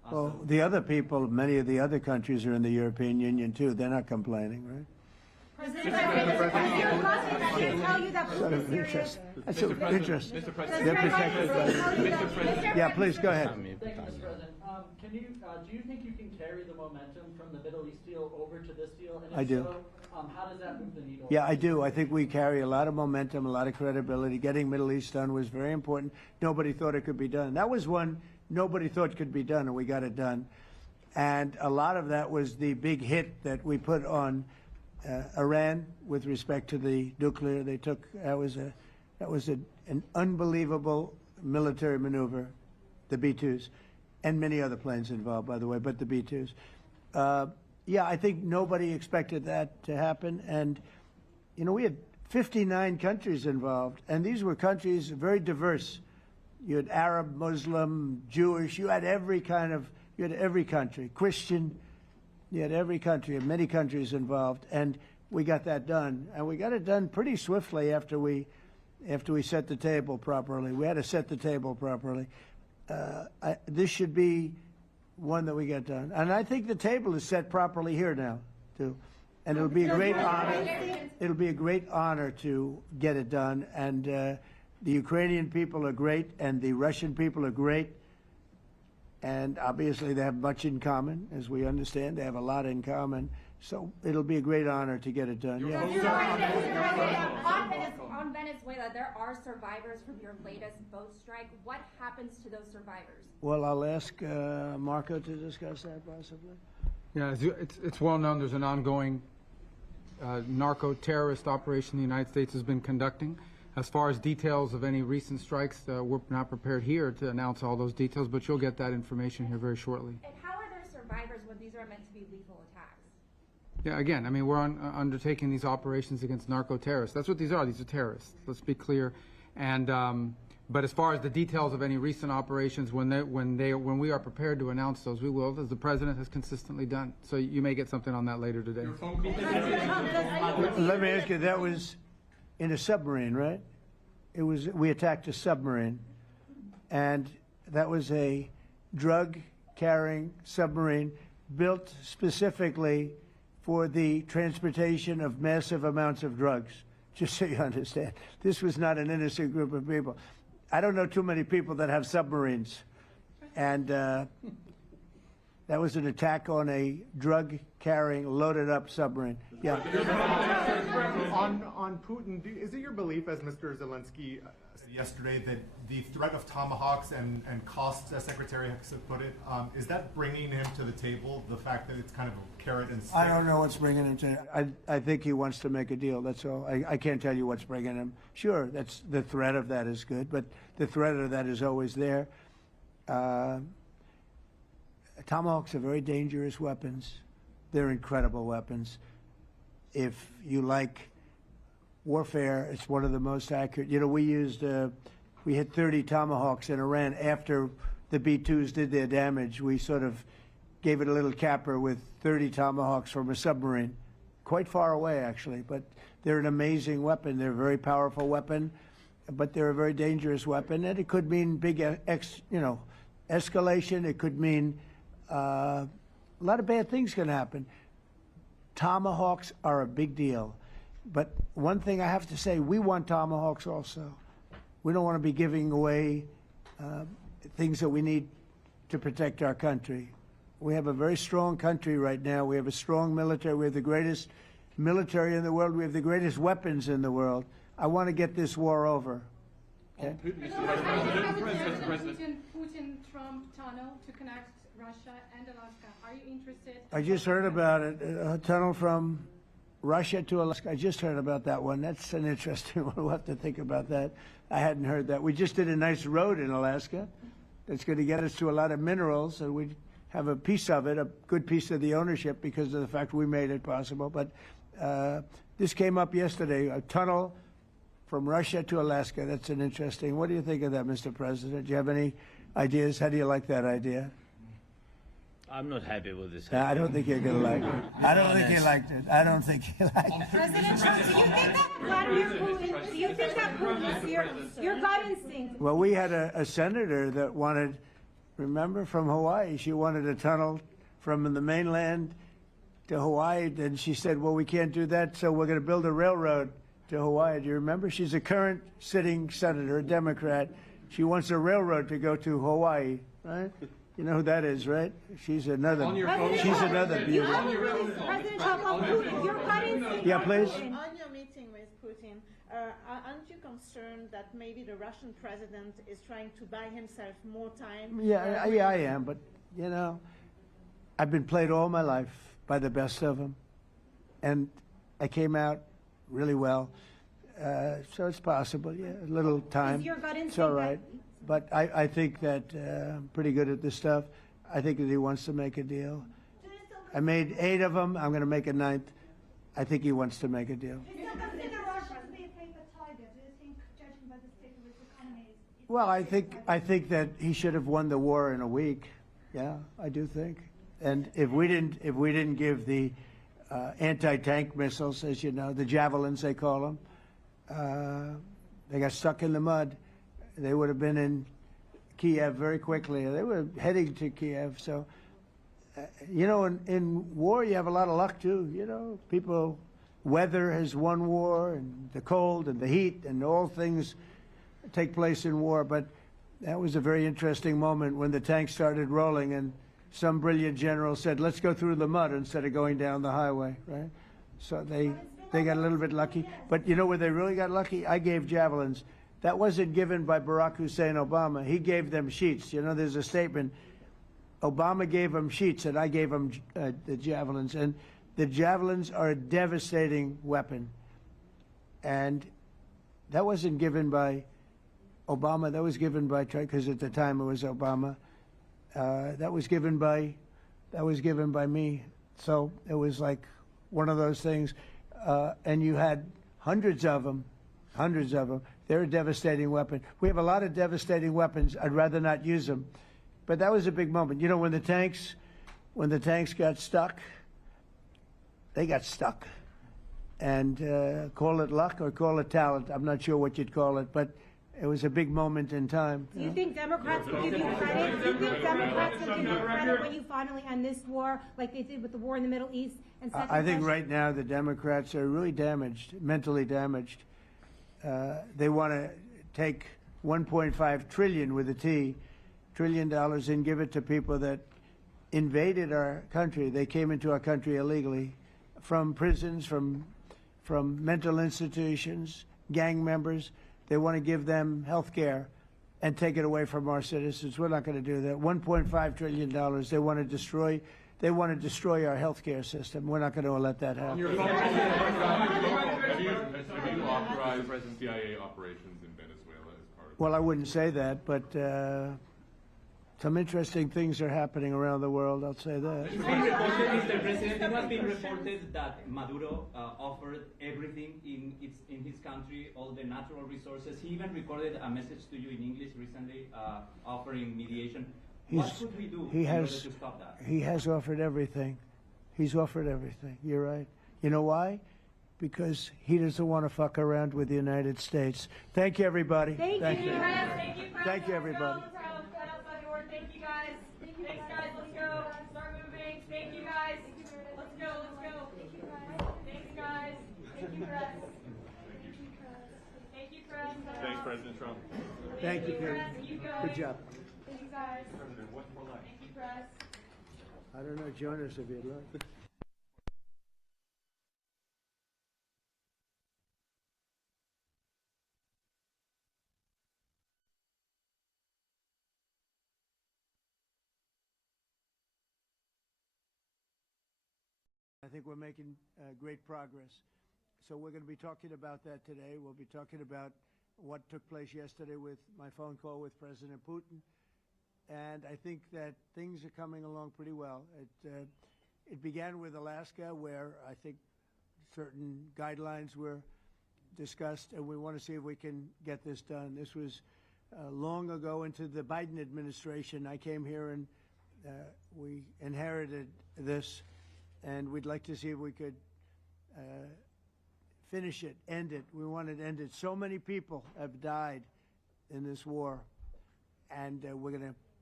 Well, the other people, many of the other countries are in the European Union too. They're not complaining, right? President, I tell you that Sort of Putin is interest. serious. That's of interest. Mr. President. They're protected by Yeah, please go ahead. Thank you, Mr. President. Can you, do you think you can carry the momentum from the Middle East deal over to this deal? And if I do. So, how does that move the needle? Yeah, I do. I think we carry a lot of momentum, a lot of credibility. Getting Middle East done was very important. Nobody thought it could be done. That was one nobody thought could be done, and we got it done. And a lot of that was the big hit that we put on Iran with respect to the nuclear. They took that was an unbelievable military maneuver, the B-2s, and many other planes involved, by the way, but the B-2s. Yeah, I think nobody expected that to happen. And, you know, we had 59 countries involved, and these were countries very diverse. You had Arab, Muslim, Jewish, you had every country, Christian, you had every country, and many countries involved, and we got that done. And we got it done pretty swiftly after we set the table properly. We had to set the table properly. This should be one that we get done. And I think the table is set properly here now, too. And it'll be a great honor. It'll be a great honor to get it done. And the Ukrainian people are great, and the Russian people are great. And obviously they have much in common, as we understand. They have a lot in common. So it'll be a great honor to get it done. Yeah. On Venezuela, there are survivors from your latest boat strike. What happens to those survivors? Well, I'll ask Marco to discuss that possibly. Yeah, it's well known there's an ongoing narco-terrorist operation the United States has been conducting. As far as details of any recent strikes, we're not prepared here to announce all those details, but you'll get that information here very shortly. And how are there survivors when these are meant to be lethal attacks? Yeah, again, I mean, we're undertaking these operations against narco-terrorists. That's what these are. These are terrorists. Let's be clear. And but as far as the details of any recent operations, when we are prepared to announce those, we will, as the president has consistently done. So you may get something on that later today. Let me ask you, that was in a submarine, right? We attacked a submarine, and that was a drug-carrying submarine built specifically for the transportation of massive amounts of drugs, just so you understand. This was not an innocent group of people. I don't know too many people that have submarines, and that was an attack on a drug-carrying, loaded-up submarine. Yeah. On Putin, is it your belief, as Mr. Zelensky said yesterday, that the threat of tomahawks and costs, as Secretary has put it, is that bringing him to the table, the fact that it's kind of a carrot and stick? I don't know what's bringing him to I think he wants to make a deal, that's all. I can't tell you what's bringing him. Sure, that's the threat of that is good, but the threat of that is always there. Tomahawks are very dangerous weapons. They're incredible weapons. If you like warfare, it's one of the most accurate. You know, we hit 30 Tomahawks in Iran after the B-2s did their damage. We sort of gave it a little capper with 30 Tomahawks from a submarine, quite far away actually, but they're an amazing weapon. They're a very powerful weapon, but they're a very dangerous weapon, and it could mean big, escalation. It could mean a lot of bad things can happen. Tomahawks are a big deal. But one thing I have to say, we want Tomahawks also. We don't want to be giving away things that we need to protect our country. We have a very strong country right now. We have a strong military. We have the greatest military in the world. We have the greatest weapons in the world. I want to get this war over. Okay? Putin-Trump tunnel to connect Russia and Alaska. Are you interested? I just heard about it. A tunnel from Russia to Alaska. I just heard about that one. That's an interesting one. We'll have to think about that. I hadn't heard that. We just did a nice road in Alaska that's going to get us to a lot of minerals, and we have a piece of it, a good piece of the ownership because of the fact we made it possible. But this came up yesterday, a tunnel from Russia to Alaska. That's an interesting. What do you think of that, Mr. President? Do you have any ideas? How do you like that idea? I'm not happy with this. I don't think you're going to like it. I don't think he liked it. I don't think he liked it. President Trump, do you think that Vladimir Putin, do you think that Putin is your gut instinct? Well, we had a senator that wanted Remember, from Hawaii, she wanted a tunnel from the mainland to Hawaii. Then she said, well, we can't do that, so we're going to build a railroad to Hawaii. Do you remember? She's a current sitting senator, a Democrat. She wants a railroad to go to Hawaii, right? You know who that is, right? She's another beauty. President Trump, you're cutting. Yeah, please. On your meeting with Putin, aren't you concerned that maybe the Russian president is trying to buy himself more time? Yeah, I am, but, you know, I've been played all my life by the best of them, and I came out really well. So it's possible, yeah, a little time. Is your gut instinct it's all right. But I think that I'm pretty good at this stuff. I think that he wants to make a deal. I made 8 of them. I'm going to make a 9th. I think he wants to make a deal. Well, I think that he should have won the war in a week. Yeah, I do think. And if we didn't give the anti-tank missiles, as you know, the javelins they call them, they got stuck in the mud. They would have been in Kiev very quickly. They were heading to Kiev. So, you know, in war you have a lot of luck too. You know, weather has won war, and the cold and the heat and all things take place in war. But that was a very interesting moment when the tanks started rolling and some brilliant general said, let's go through the mud instead of going down the highway, right? So they got a little bit lucky. But you know where they really got lucky? I gave javelins. That wasn't given by Barack Hussein Obama. He gave them sheets. You know, there's a statement. Obama gave them sheets, and I gave them the javelins. And the javelins are a devastating weapon. And that wasn't given by Obama. That was given by, because at the time it was Obama. That was given by me. So it was like one of those things. And you had hundreds of them. They're a devastating weapon. We have a lot of devastating weapons. I'd rather not use them. But that was a big moment. You know, when the tanks got stuck, they got stuck. And call it luck or call it talent. I'm not sure what you'd call it, but it was a big moment in time. Do you think Democrats will give you credit? Do you think Democrats will give you credit when you finally end this war, like they did with the war in the Middle East? And I think right now the Democrats are really damaged, mentally damaged. They want to take $1.5 trillion with a T, $1 trillion and give it to people that invaded our country. They came into our country illegally, from prisons, from mental institutions, gang members. They want to give them health care and take it away from our citizens. We're not going to do that. $1.5 trillion. They want to destroy. They want to destroy our health care system. We're not going to let that happen. Have you authorized CIA operations in Venezuela as part of? Well, I wouldn't say that, but some interesting things are happening around the world. I'll say that. It's been reported, Mr. President, it has been reported that Maduro offered everything in his country, all the natural resources. He even recorded a message to you in English recently, offering mediation. What should we do in order to stop that? He has offered everything. He's offered everything. You're right. You know why? Because he doesn't want to fuck around with the United States. Thank you, everybody. Thank you. Thank you, Everybody. Thank you, guys. Thanks, guys. Let's go. Start moving. Thank you, guys. Let's go. Thanks, guys. Thank you, press. Thank you, press. Thanks, President Trump. Thank you, Karen. Good job. Thank you, guys. Thank you, press. I don't know, join us if you'd like. I think we're making great progress. So we're going to be talking about that today. We'll be talking about what took place yesterday with my phone call with President Putin. And I think that things are coming along pretty well. It began with Alaska, where I think certain guidelines were discussed, and we want to see if we can get this done. This was long ago into the Biden administration. I came here and we inherited this. And we'd like to see if we could finish it, end it. We want it ended. So many people have died in this war, and we're going to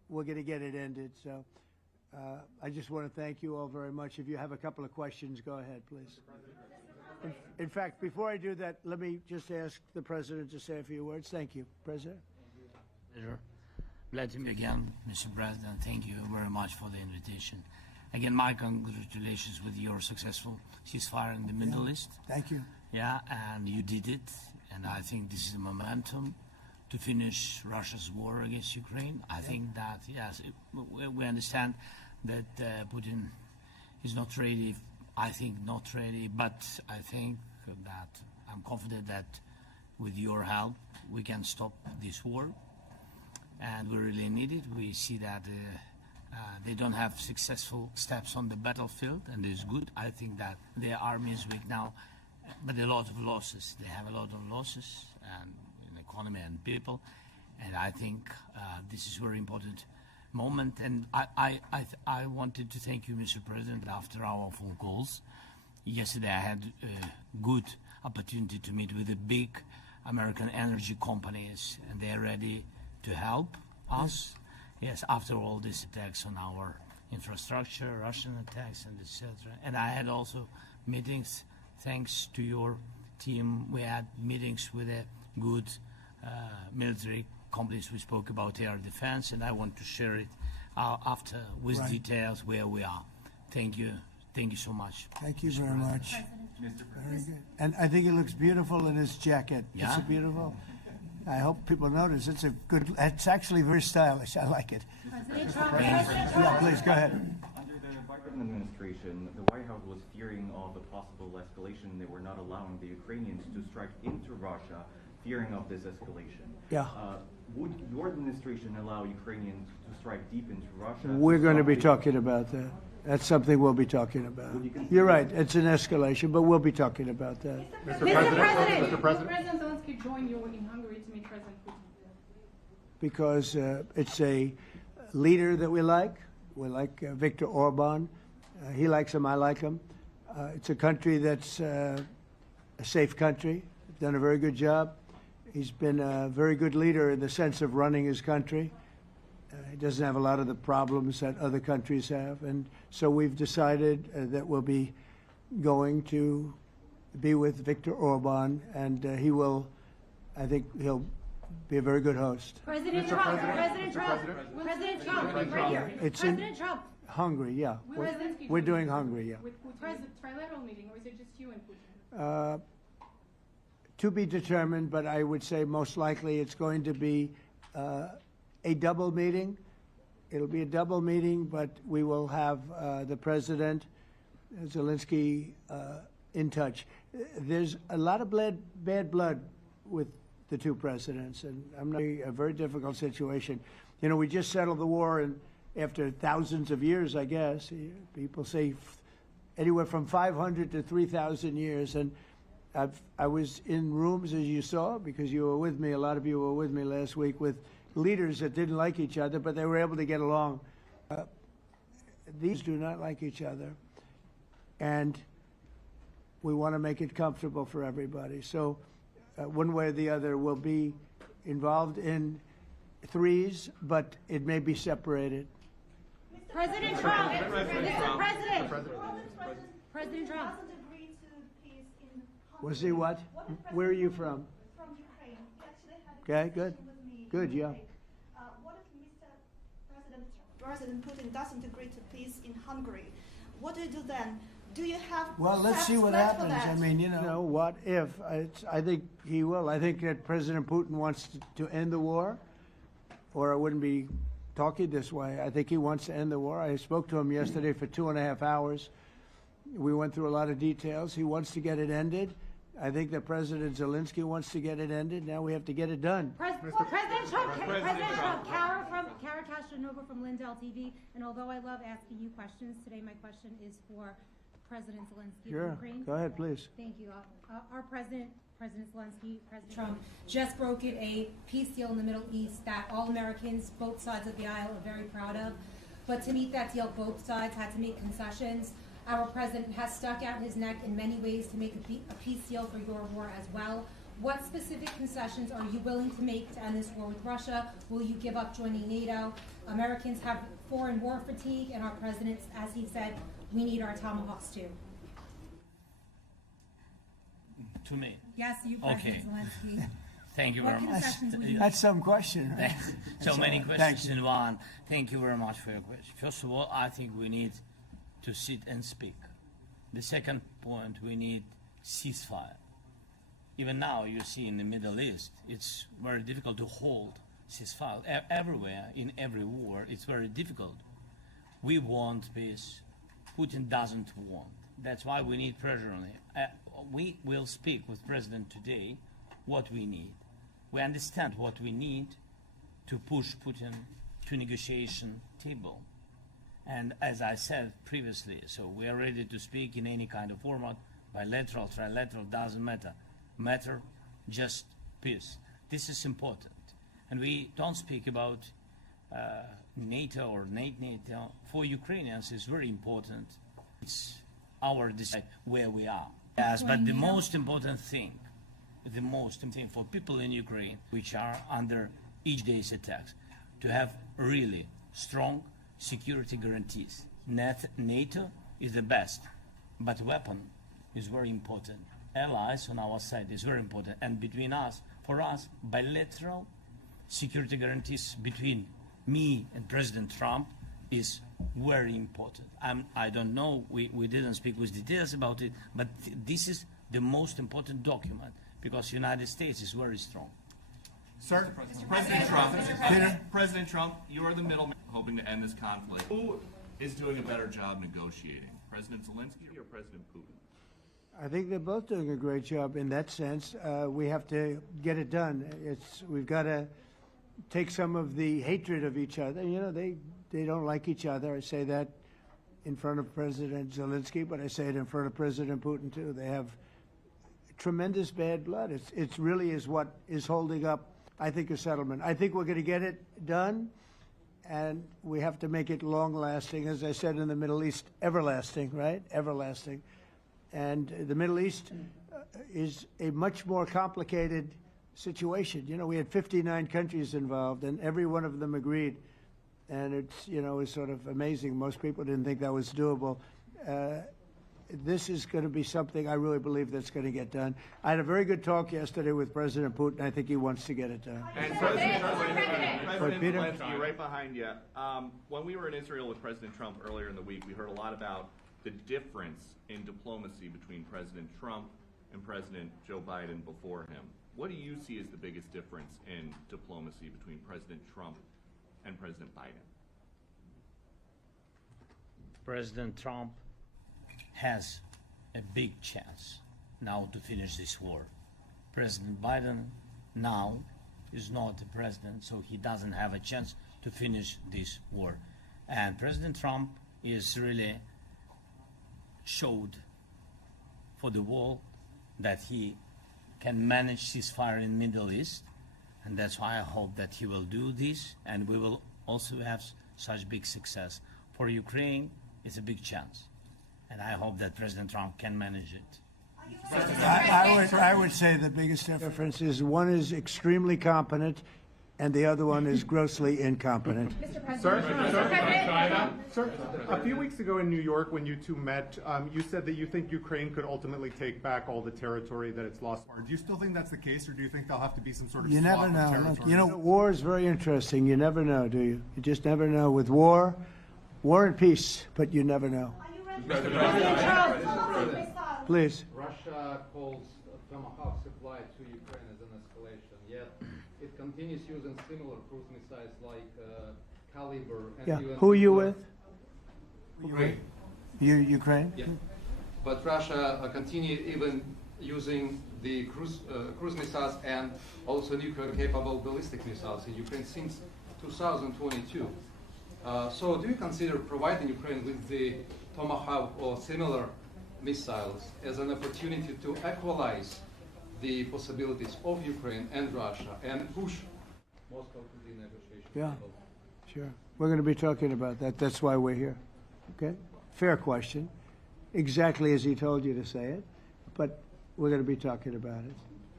we're going to get it ended. So I just want to thank you all very much. If you have a couple of questions, go ahead, please. In fact, before I do that, let me just ask the President to say a few words. Thank you, President. Pleasure. Glad to be again, Mr. President. Thank you very much for the invitation. Again, my congratulations with your successful ceasefire in the Middle East. Thank you. Yeah, and you did it. And I think this is a momentum to finish Russia's war against Ukraine. I think that, yes, we understand that Putin is not ready. I think not ready, but I think that I'm confident that with your help, we can stop this war. And we really need it. We see that they don't have successful steps on the battlefield, and it's good. I think that their army is weak now, but a lot of losses. They have a lot of losses and in economy and people, and I think this is a very important moment. And I wanted to thank you, Mr. President, after our phone calls. Yesterday I had a good opportunity to meet with the big American energy companies, and they're ready to help us. Yes, after all these attacks on our infrastructure, Russian attacks, and etc. And I had also meetings, thanks to your team. We had meetings with a good military companies. We spoke about air defense, and I want to share it after with details where we are. Thank you. Thank you so much. Thank you very much. Very good. And I think it looks beautiful in his jacket. Yeah? It's a beautiful. I hope people notice. It's a good. It's actually very stylish. I like it. Yeah, please go ahead. Under the Biden administration, the White House was fearing of a possible escalation. They were not allowing the Ukrainians to strike into Russia, fearing of this escalation. Yeah. Would your administration allow Ukrainians to strike deep into Russia? We're going to be talking about that. That's something we'll be talking about. You're right. It's an escalation, but we'll be talking about that. Mr. President, will President Zelensky join you in Hungary to meet President Putin? Because it's a leader that we like. We like Viktor Orban. He likes him. I like him. It's a country that's a safe country. Done a very good job. He's been a very good leader in the sense of running his country. He doesn't have a lot of the problems that other countries have. And so we've decided that we'll be going to be with Viktor Orban, and he will, I think he'll be a very good host. President Trump, President Trump, President Trump, right here. It's President Trump. Hungary, yeah. We're doing Hungary, yeah. With Putin, trilateral meeting, or is it just you and Putin? To be determined, but I would say most likely it's going to be a double meeting. It'll be a double meeting, but we will have the President, Zelensky, in touch. There's a lot of bad blood with the two presidents, and I'm not a very difficult situation. You know, we just settled the war, and after thousands of years, I guess. People say anywhere from 500 to 3,000 years, and I was in rooms, as you saw, because you were with me, a lot of you were with me last week, with leaders that didn't like each other, but they were able to get along. These do not like each other, and we want to make it comfortable for everybody. So one way or the other, we'll be involved in threes, but it may be separated. President Trump, Mr. President, President Trump. Was he what? Where are you from? From Ukraine. He actually had a Okay, good. conversation with me. Good, yeah. What if President Putin doesn't agree to peace in Hungary? What do you do then? Do you have Well, let's see what steps left for happens. that? I mean, you know, what if? I think he will. I think that President Putin wants to end the war, or I wouldn't be talking this way. I think he wants to end the war. I spoke to him yesterday for 2.5 hours. We went through a lot of details. He wants to get it ended. I think that President Zelensky wants to get it ended. Now we have to get it done. President Trump, Kara Castronova from Lindell TV. And although I love asking you questions, today my question is for President Zelensky Sure. of Ukraine. Go ahead, please. Thank you. Our President Zelensky, President Trump, just brokered a peace deal in the Middle East that all Americans, both sides of the aisle, are very proud of. But to meet that deal, both sides had to make concessions. Our president has stuck out his neck in many ways to make a peace deal for your war as well. What specific concessions are you willing to make to end this war with Russia? Will you give up joining NATO? Americans have foreign war fatigue, and our president, as he said, we need our tomahawks too. To me. Yes, you, President Zelensky. Thank you very much. That's some question. Right? So many questions in one. Thank you very much for your question. First of all, I think we need to sit and speak. The second point, we need ceasefire. Even now, you see in the Middle East, it's very difficult to hold ceasefire. Everywhere, in every war, it's very difficult. We want peace. Putin doesn't want. That's why we need pressure on him. We will speak with President today what we need. We understand what we need to push Putin to negotiation table. And as I said previously, so we are ready to speak in any kind of format, bilateral, trilateral, doesn't matter. Matter just peace. This is important. And we don't speak about NATO or NATO. For Ukrainians, it's very important. It's our decide where we are. Yes, but the most important thing for people in Ukraine, which are under each day's attacks, to have really strong security guarantees. NATO is the best, but weapon is very important. Allies on our side is very important. And between us, for us, bilateral security guarantees between me and President Trump is very important. I don't know, we didn't speak with details about it, but this is the most important document because the United States is very strong. Sir, President Trump, you are the middleman hoping to end this conflict. Who is doing a better job negotiating, President Zelensky or President Putin? I think they're both doing a great job in that sense. We have to get it done. We've got to take some of the hatred of each other. You know, they don't like each other. I say that in front of President Zelensky, but I say it in front of President Putin too. They have tremendous bad blood. It really is what is holding up, I think, a settlement. I think we're going to get it done, and we have to make it long-lasting. As I said in the Middle East, everlasting, right? Everlasting. And the Middle East is a much more complicated situation. You know, we had 59 countries involved, and every one of them agreed. And it's, you know, it's sort of amazing. Most people didn't think that was doable. This is going to be something I really believe that's going to get done. I had a very good talk yesterday with President Putin. I think he wants to get it done. And President Zelensky, right behind you. When we were in Israel with President Trump earlier in the week, we heard a lot about the difference in diplomacy between President Trump and President Joe Biden before him. What do you see as the biggest difference in diplomacy between President Trump and President Biden? President Trump has a big chance now to finish this war. President Biden now is not the president, so he doesn't have a chance to finish this war. And President Trump is really showed for the world that he can manage ceasefire in Middle East, and that's why I hope that he will do this, and we will also have such big success. For Ukraine, it's a big chance, and I hope that President Trump can manage it. I would say the biggest difference is one is extremely competent and the other one is grossly incompetent. Sir, a few weeks ago in New York when you two met, you said that you think Ukraine could ultimately take back all the territory that it's lost. Do you still think that's the case, or do you think there'll have to be some sort of You swap never of know. territory? Look, you know, war is very interesting. You never know, do you? You just never know. With war and peace, but you never know. Please. Russia calls Tomahawk supply to Ukraine as an escalation, yet it continues using similar cruise missiles like Caliber. And Yeah. Who are you with? Ukraine. Ukraine? Yeah. But Russia continue even using the cruise missiles and also nuclear-capable ballistic missiles in Ukraine since 2022. So do you consider providing Ukraine with the Tomahawk or similar missiles as an opportunity to equalize the possibilities of Ukraine and Russia and push Moscow to the negotiation Yeah, table? sure. We're going to be talking about that. That's why we're here. Okay? Fair question. Exactly as he told you to say it. But we're going to be talking about it.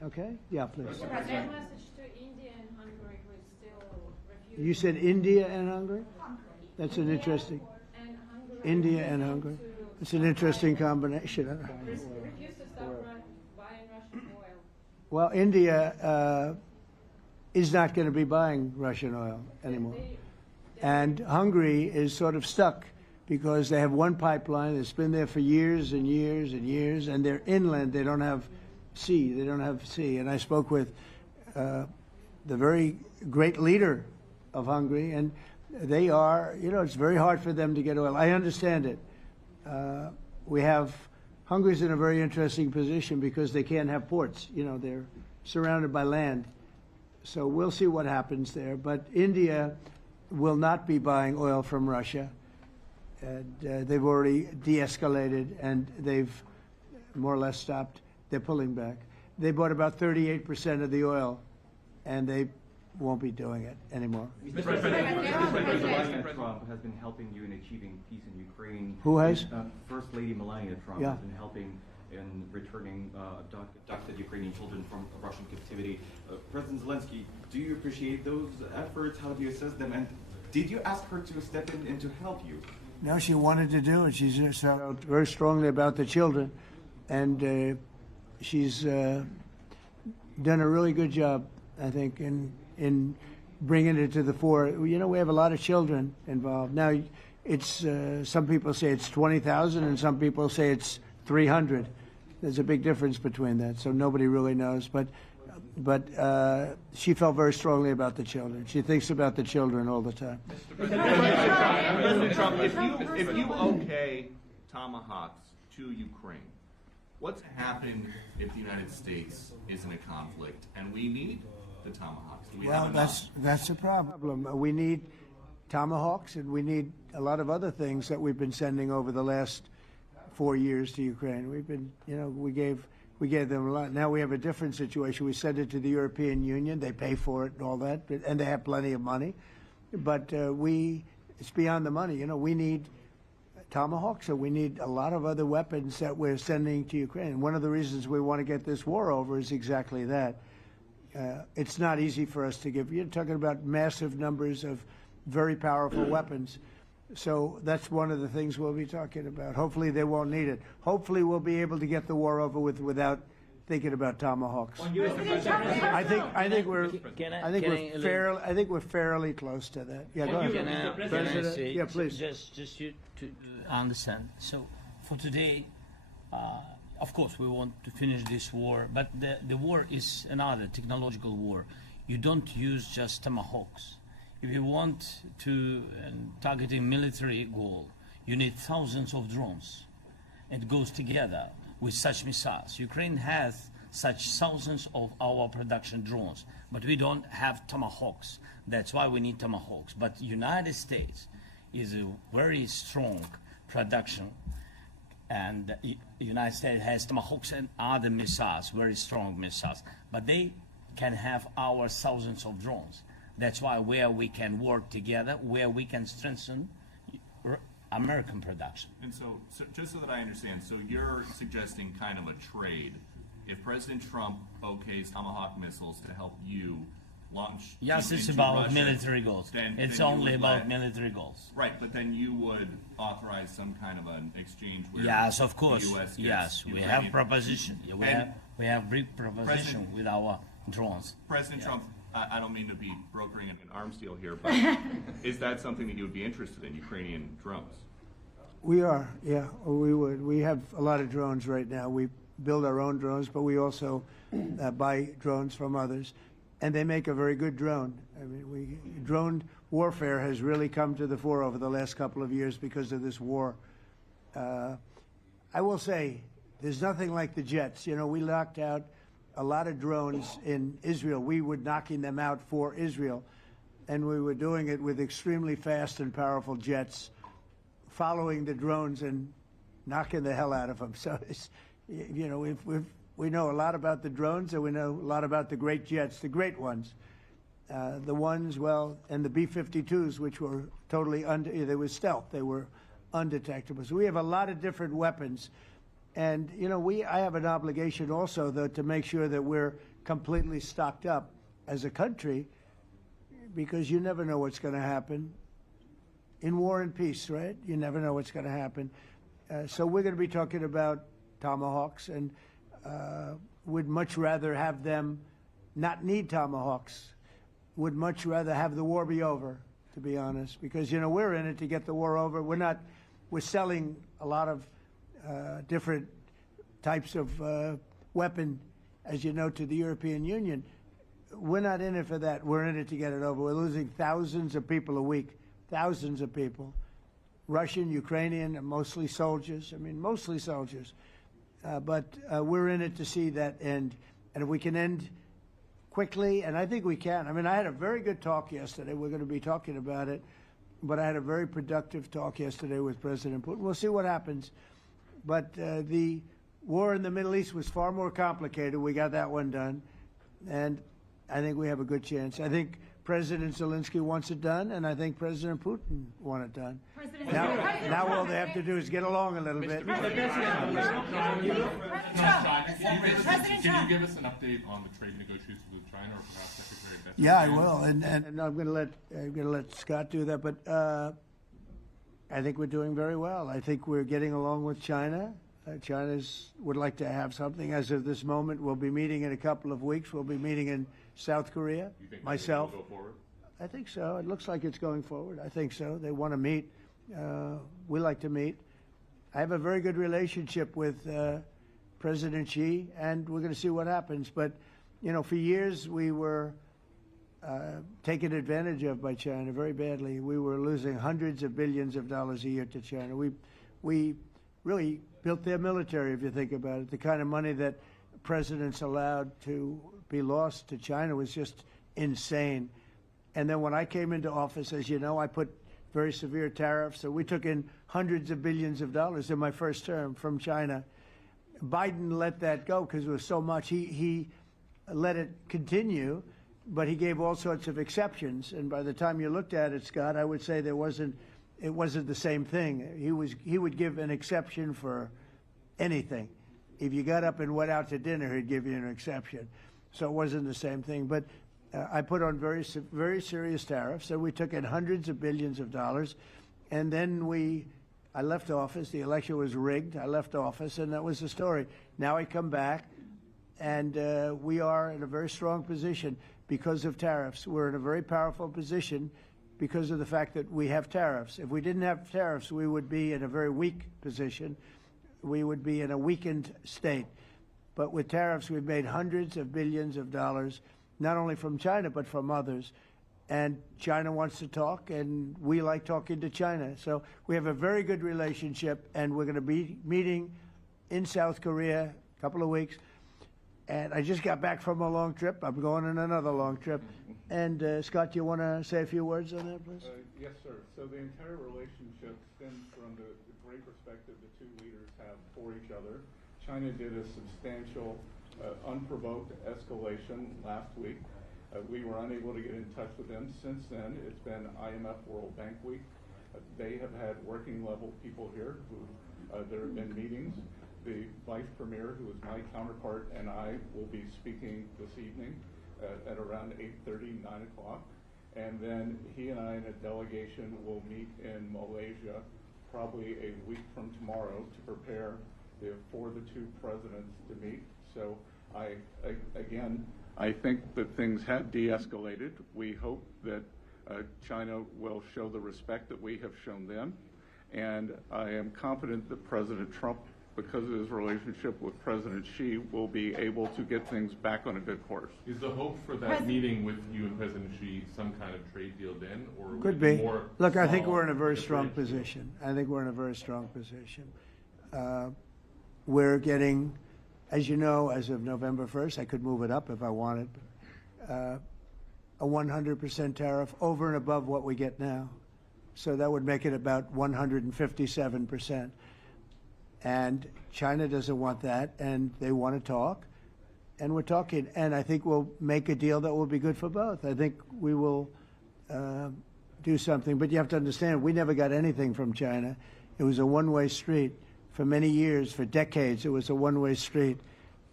Okay? Yeah, please. Mr. President, message to India and Hungary, who is still refusing. You said India and Hungary? That's an interesting. And Hungary. India and Hungary. It's an interesting combination. Refuse to stop buying Russian oil. Well, India is not going to be buying Russian oil anymore. And Hungary is sort of stuck because they have one pipeline that's been there for years and years and years, and they're inland. They don't have sea. They don't have sea. And I spoke with the very great leader of Hungary, and they are, it's very hard for them to get oil. I understand it. Hungary's in a very interesting position because they can't have ports. They're surrounded by land. So we'll see what happens there. But India will not be buying oil from Russia. And they've already de-escalated, and they've more or less stopped. They're pulling back. They bought about 38% of the oil, and they won't be doing it anymore. Mr. President Trump has been helping you in achieving peace in Ukraine. Who has? First Lady Melania Trump Yeah. has been helping in returning abducted Ukrainian children from Russian captivity. President Zelensky, do you appreciate those efforts? How do you assess them? And did you ask her to step in and to help you? No, she wanted to do it. She's felt very strongly about the children, and she's done a really good job, I think, in bringing it to the fore. We have a lot of children involved. Now, it's some people say it's 20,000, and some people say it's 300. There's a big difference between that, so nobody really knows. But she felt very strongly about the children. She thinks about the children all the time. President Trump, if you okay tomahawks to Ukraine, what's happened if the United States is in a conflict and we need the tomahawks? Do we have enough? That's a problem. We need tomahawks, and we need a lot of other things that we've been sending over the last 4 years to Ukraine. We've been, we gave them a lot. Now we have a different situation. We send it to the European Union. They pay for it and all that, and they have plenty of money. But it's beyond the money. We need tomahawks, and we need a lot of other weapons that we're sending to Ukraine. One of the reasons we want to get this war over is exactly that. It's not easy for us to give. You're talking about massive numbers of very powerful weapons. So that's one of the things we'll be talking about. Hopefully they won't need it. Hopefully we'll be able to get the war over with without thinking about tomahawks. I think we're fairly close to that. Yeah, go ahead. President, yeah, please. Just you to understand. So for today, of course, we want to finish this war, but the war is another technological war. You don't use just tomahawks. If you want to target a military goal, you need thousands of drones. It goes together with such missiles. Ukraine has such thousands of our production drones, but we don't have tomahawks. That's why we need tomahawks. But United States is a very strong production, and the United States has tomahawks and other missiles, very strong missiles, but they can have our thousands of drones. That's why where we can work together, where we can strengthen American production. And so just so that I understand, so you're suggesting kind of a trade. If President Trump okays Tomahawk missiles to help you launch... Yes, it's about Russia, military goals. It's only about military goals. Right, but then you would authorize some kind of an exchange where... Yes, of course. The US yes, we have proposition. We have big proposition with our drones. President Trump, I don't mean to be brokering an arms deal here, but is that something that you would be interested in, Ukrainian drones? We are, yeah, we would. We have a lot of drones right now. We build our own drones, but we also buy drones from others, and they make a very good drone. I mean, drone warfare has really come to the fore over the last couple of years because of this war. I will say, there's nothing like the jets. We knocked out a lot of drones in Israel. We were knocking them out for Israel, and we were doing it with extremely fast and powerful jets, following the drones and knocking the hell out of them. So, we know a lot about the drones, and we know a lot about the great jets, the great ones. The ones, and the B-52s, which were totally they were stealth. They were undetectable. So we have a lot of different weapons. And, I have an obligation also, though, to make sure that we're completely stocked up as a country, because you never know what's going to happen. In war and peace, right? You never know what's going to happen. So we're going to be talking about tomahawks, and would much rather have them not need tomahawks. Would much rather have the war be over, to be honest, because, you know, we're in it to get the war over. We're selling a lot of different types of weapon, as you know, to the European Union. We're not in it for that. We're in it to get it over. We're losing thousands of people a week, thousands of people. Russian, Ukrainian, and mostly soldiers. I mean, mostly soldiers. But we're in it to see that end. And if we can end quickly, and I think we can. I mean, I had a very good talk yesterday. We're going to be talking about it. But I had a very productive talk yesterday with President Putin. We'll see what happens. But the war in the Middle East was far more complicated. We got that one done. And I think we have a good chance. I think President Zelensky wants it done, and I think President Putin wants it done. Now all they have to do is get along a little bit. Can you give us an update on the trade negotiations with China, or perhaps Secretary of Defense? Yeah, I will, and I'm going to let Scott do that. But I think we're doing very well. I think we're getting along with China. China would like to have something. As of this moment, we'll be meeting in a couple of weeks. We'll be meeting in South Korea. You think myself. Will go forward? I think so. It looks like it's going forward. I think so. They want to meet. We like to meet. I have a very good relationship with President Xi, and we're going to see what happens. But, you know, for years we were taken advantage of by China very badly. We were losing hundreds of billions of dollars a year to China. We really built their military, if you think about it. The kind of money that presidents allowed to be lost to China was just insane. And then when I came into office, as you know, I put very severe tariffs. So we took in hundreds of billions of dollars in my first term from China. Biden let that go because it was so much. He let it continue, but he gave all sorts of exceptions. And by the time you looked at it, Scott, I would say it wasn't the same thing. He would give an exception for anything. If you got up and went out to dinner, he'd give you an exception. So it wasn't the same thing. But I put on very serious tariffs. So we took in hundreds of billions of dollars. And then I left office. The election was rigged. I left office, and that was the story. Now I come back, and we are in a very strong position because of tariffs. We're in a very powerful position because of the fact that we have tariffs. If we didn't have tariffs, we would be in a very weak position. We would be in a weakened state. But with tariffs, we've made hundreds of billions of dollars, not only from China, but from others. And China wants to talk, and we like talking to China. So we have a very good relationship, and we're going to be meeting in South Korea a couple of weeks. And I just got back from a long trip. I'm going on another long trip. And Scott, do you want to say a few words on that, please? Yes, sir. So the entire relationship stems from the great perspective the two leaders have for each other. China did a substantial, unprovoked escalation last week. We were unable to get in touch with them. Since then, it's been IMF World Bank Week. They have had working level people here who there have been meetings. The Vice Premier, who is my counterpart, and I will be speaking this evening at around 8:30, 9 o'clock. And then he and I and a delegation will meet in Malaysia probably a week from tomorrow to prepare for the two presidents to meet. So I think that things have de-escalated. We hope that China will show the respect that we have shown them. And I am confident that President Trump, because of his relationship with President Xi, will be able to get things back on a good course. Is the hope for that meeting with you and President Xi some kind of trade deal then, or could be more? Look, I think we're in a very strong position. I think we're in a very strong position. We're getting, as you know, as of November 1st, I could move it up if I wanted, a 100% tariff over and above what we get now. So that would make it about 157%. And China doesn't want that, and they want to talk, and we're talking. And I think we'll make a deal that will be good for both. I think we will do something. But you have to understand, we never got anything from China. It was a one-way street. For many years, for decades, it was a one-way street.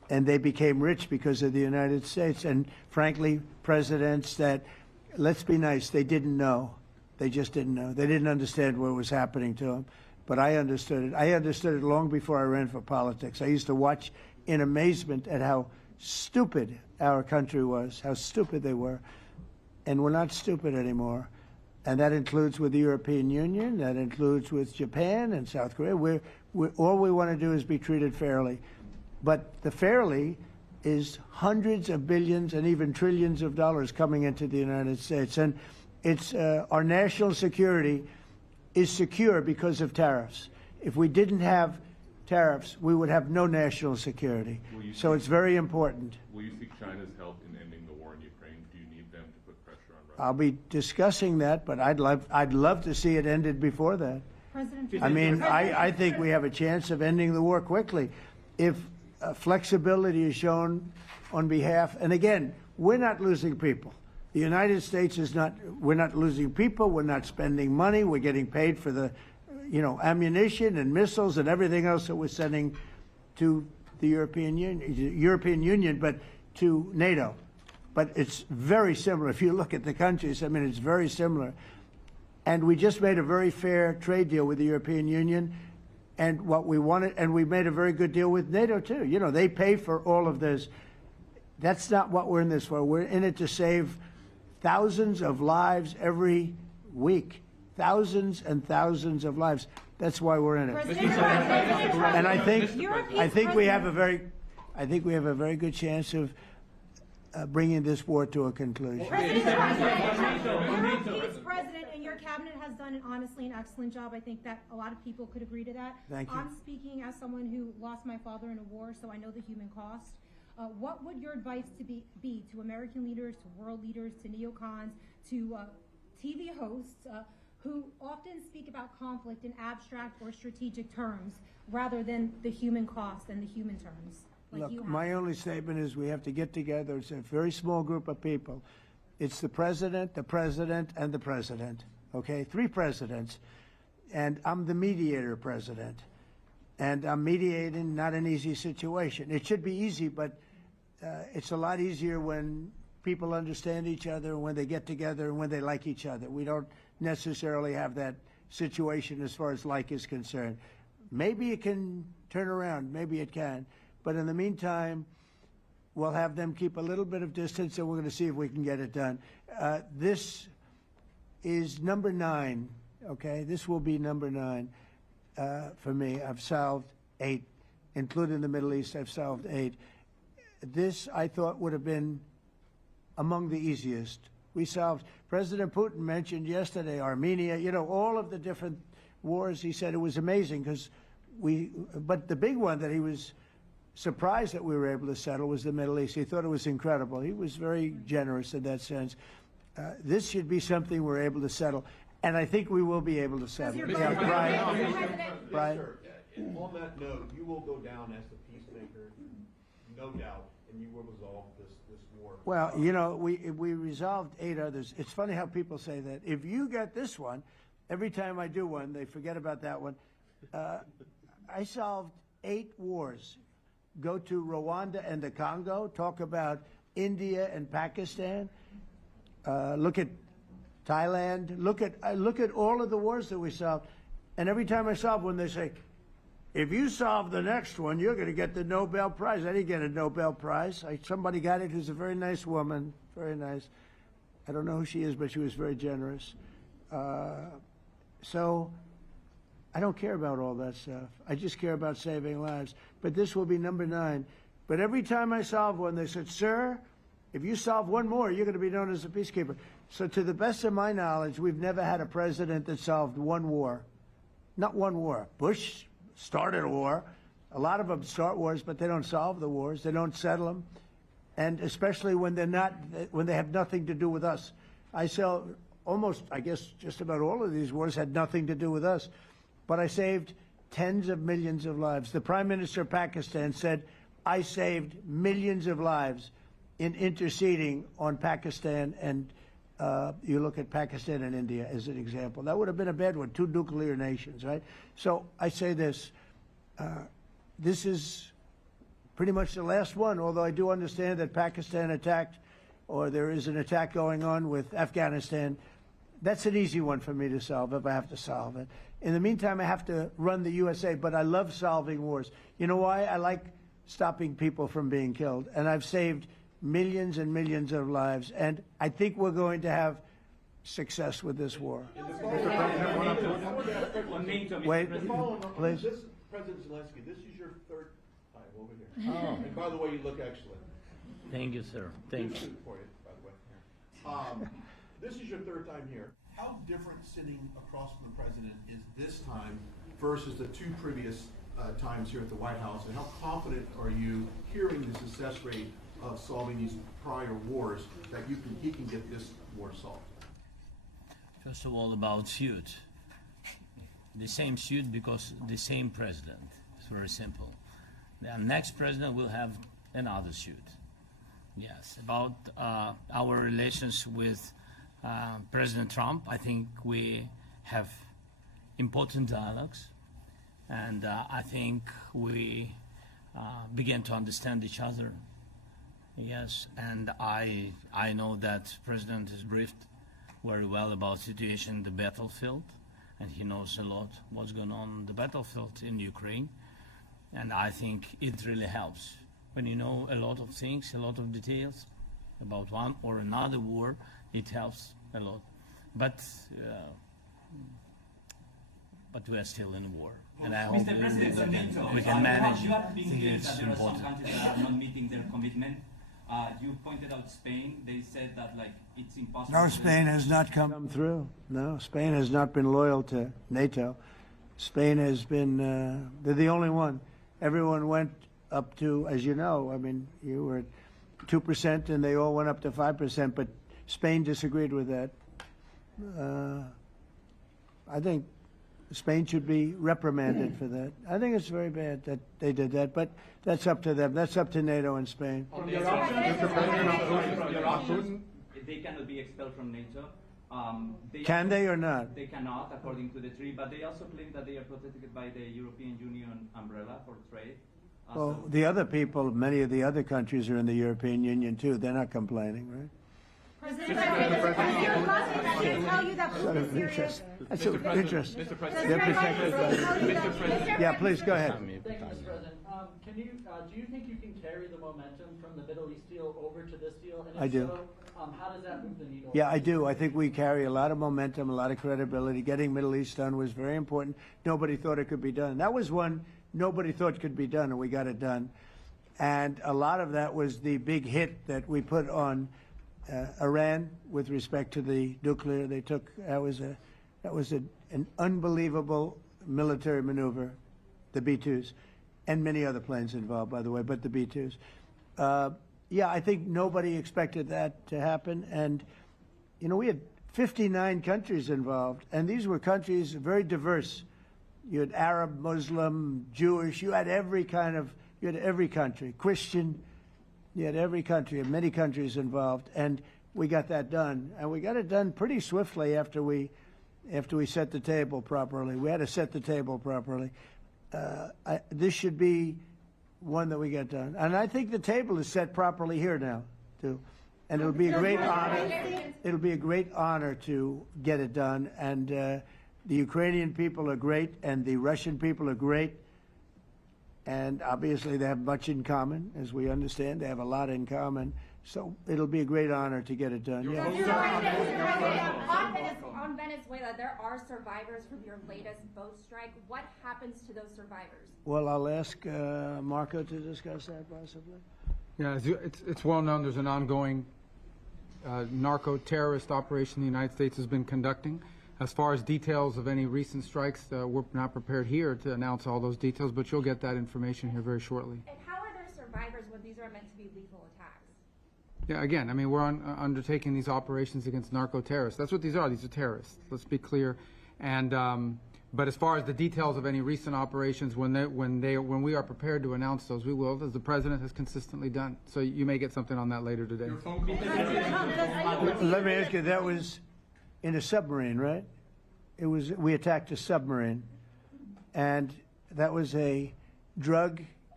and they became rich because of the United States. And frankly, presidents that, let's be nice, they didn't know. They just didn't know. They didn't understand what was happening to them. But I understood it. I understood it long before I ran for politics. I used to watch in amazement at how stupid our country was, how stupid they were. And we're not stupid anymore. And that includes with the European Union, that includes with Japan and South Korea. All we want to do is be treated fairly. But the fairly is hundreds of billions and even trillions of dollars coming into the United States. And it's our national security is secure because of tariffs. If we didn't have tariffs, we would have no national security. So it's very important. Will you seek China's help in ending the war in Ukraine? Do you need them to put pressure on Russia? I'll be discussing that, but I'd love to see it ended before that. I mean, I think we have a chance of ending the war quickly if flexibility is shown on behalf. And again, we're not losing people. The United States is not. We're not losing people. We're not spending money. We're getting paid for the, ammunition and missiles and everything else that we're sending to the European Union, but to NATO. But it's very similar. If you look at the countries, I mean, it's very similar. And we just made a very fair trade deal with the European Union, and what we wanted, and we made a very good deal with NATO too. They pay for all of this. That's not what we're in this for. We're in it to save thousands of lives every week. Thousands and thousands of lives. That's why we're in it. And I think we have a very good chance of bringing this war to a conclusion. Europe's president and your cabinet has done honestly an excellent job. I think that a lot of people could agree to that. Thank you. I'm speaking as someone who lost my father in a war, so I know the human cost. What would your advice be to American leaders, to world leaders, to neocons, to TV hosts who often speak about conflict in abstract or strategic terms rather than the human cost and the human terms? Look, my only statement is we have to get together. It's a very small group of people. It's the president, and the president. Okay, 3 presidents. And I'm the mediator president. And I'm mediating not an easy situation. It should be easy, but it's a lot easier when people understand each other, when they get together, and when they like each other. We don't necessarily have that situation as far as like is concerned. Maybe it can turn around. Maybe it can. But in the meantime, we'll have them keep a little bit of distance, and we're going to see if we can get it done. This is number 9, okay? This will be number 9 for me. I've solved 8, including the Middle East. I've solved 8. This, I thought, would have been among the easiest. We solved, President Putin mentioned yesterday Armenia, all of the different wars. He said it was amazing but the big one that he was surprised that we were able to settle was the Middle East. He thought it was incredible. He was very generous in that sense. This should be something we're able to settle, and I think we will be able to settle. Brian? On that note, you will go down as the peacemaker, no doubt, and you will resolve this war. Well, we resolved 8 others. It's funny how people say that. If you get this one, every time I do one, they forget about that one. I solved 8 wars. Go to Rwanda and the Congo, talk about India and Pakistan, look at Thailand, look at all of the wars that we solved. And every time I solve one, they say, if you solve the next one, you're going to get the Nobel Prize. I didn't get a Nobel Prize. Somebody got it who's a very nice woman, very nice. I don't know who she is, but she was very generous. So I don't care about all that stuff. I just care about saving lives. But this will be number 9. But every time I solve one, they said, sir, if you solve one more, you're going to be known as a peacekeeper. So to the best of my knowledge, we've never had a president that solved one war. Not one war. Bush started a war. A lot of them start wars, but they don't solve the wars. They don't settle them. And especially when they have nothing to do with us. I guess just about all of these wars had nothing to do with us. But I saved tens of millions of lives. The Prime Minister of Pakistan said, I saved millions of lives in interceding on Pakistan, and you look at Pakistan and India as an example. That would have been a bad one, 2 nuclear nations, right? So I say this, this is pretty much the last one, although I do understand that Pakistan attacked, or there is an attack going on with Afghanistan. That's an easy one for me to solve if I have to solve it. In the meantime, I have to run the USA, but I love solving wars. You know why? I like stopping people from being killed, and I've saved millions and millions of lives, and I think we're going to have success with this war. Wait, please. This, President Zelensky, this is your third time over here. Oh. And by the way, you look excellent. Thank you, sir. Thank you. For you, by the way. This is your third time here. How different sitting across from the president is this time versus the two previous times here at the White House, and how confident are you hearing the success rate of solving these prior wars that he can get this war solved? First of all, about suit. The same suit because the same president. It's very simple. The next president will have another suit. Yes, about our relations with President Trump, I think we have important dialogues, and I think we begin to understand each other. Yes, and I know that President is briefed very well about situation in the battlefield, and he knows a lot what's going on the battlefield in Ukraine, and I think it really helps. When you know a lot of things, a lot of details about one or another war, it helps a lot. But we are still in a war, and I hope we can manage. You have been clear It's that there are some important. countries that are not meeting their commitment. You pointed out Spain. They said that it's impossible. No, Spain has not come through. No, Spain has not been loyal to NATO. Spain has been, they're the only one. Everyone went up to, as you know, I mean, you were at 2% and they all went up to 5%, but Spain disagreed with that. I think Spain should be reprimanded for that. I think it's very bad that they did that, but that's up to them. That's up to NATO and Spain. They cannot be expelled from NATO. Can they or not? They cannot, according to the treaty, but they also claim that they are protected by the European Union umbrella for trade. Well, the other people, many of the other countries are in the European Union too. They're not complaining, right? President, tell you that Putin is serious. That's of interest. Mr. They're protected by. Yeah, please go ahead. Thank you, Mr. President. Do you think you can carry the momentum from the Middle East deal over to this deal? And if I do. So, how does that move the needle? Yeah, I do. I think we carry a lot of momentum, a lot of credibility. Getting Middle East done was very important. Nobody thought it could be done. That was one nobody thought could be done, and we got it done. And a lot of that was the big hit that we put on Iran with respect to the nuclear. They took that was an unbelievable military maneuver, the B-2s, and many other planes involved, by the way, but the B-2s. Yeah, I think nobody expected that to happen, and you know we had 59 countries involved, and these were countries very diverse. You had Arab, Muslim, Jewish. You had every country, Christian. You had every country, and many countries involved, and we got that done. And we got it done pretty swiftly after we set the table properly. We had to set the table properly. This should be one that we get done. And I think the table is set properly here now, too. And it'll be a great honor. It'll be a great honor to get it done. And the Ukrainian people are great, and the Russian people are great. And obviously they have much in common, as we understand. They have a lot in common. So it'll be a great honor to get it done. Yeah. On Venezuela, there are survivors from your latest boat strike. What happens to those survivors? Well, I'll ask Marco to discuss that possibly. Yeah, it's well known there's an ongoing narco-terrorist operation the United States has been conducting. As far as details of any recent strikes, we're not prepared here to announce all those details, but you'll get that information here very shortly. And how are there survivors when these are meant to be lethal attacks? Yeah, again, I mean, we're undertaking these operations against narco-terrorists. That's what these are. These are terrorists. Let's be clear. And but as far as the details of any recent operations, when we are prepared to announce those, we will, as the president has consistently done. So you may get something on that later today. Let me ask you, that was in a submarine, right? We attacked a submarine, and that was a drug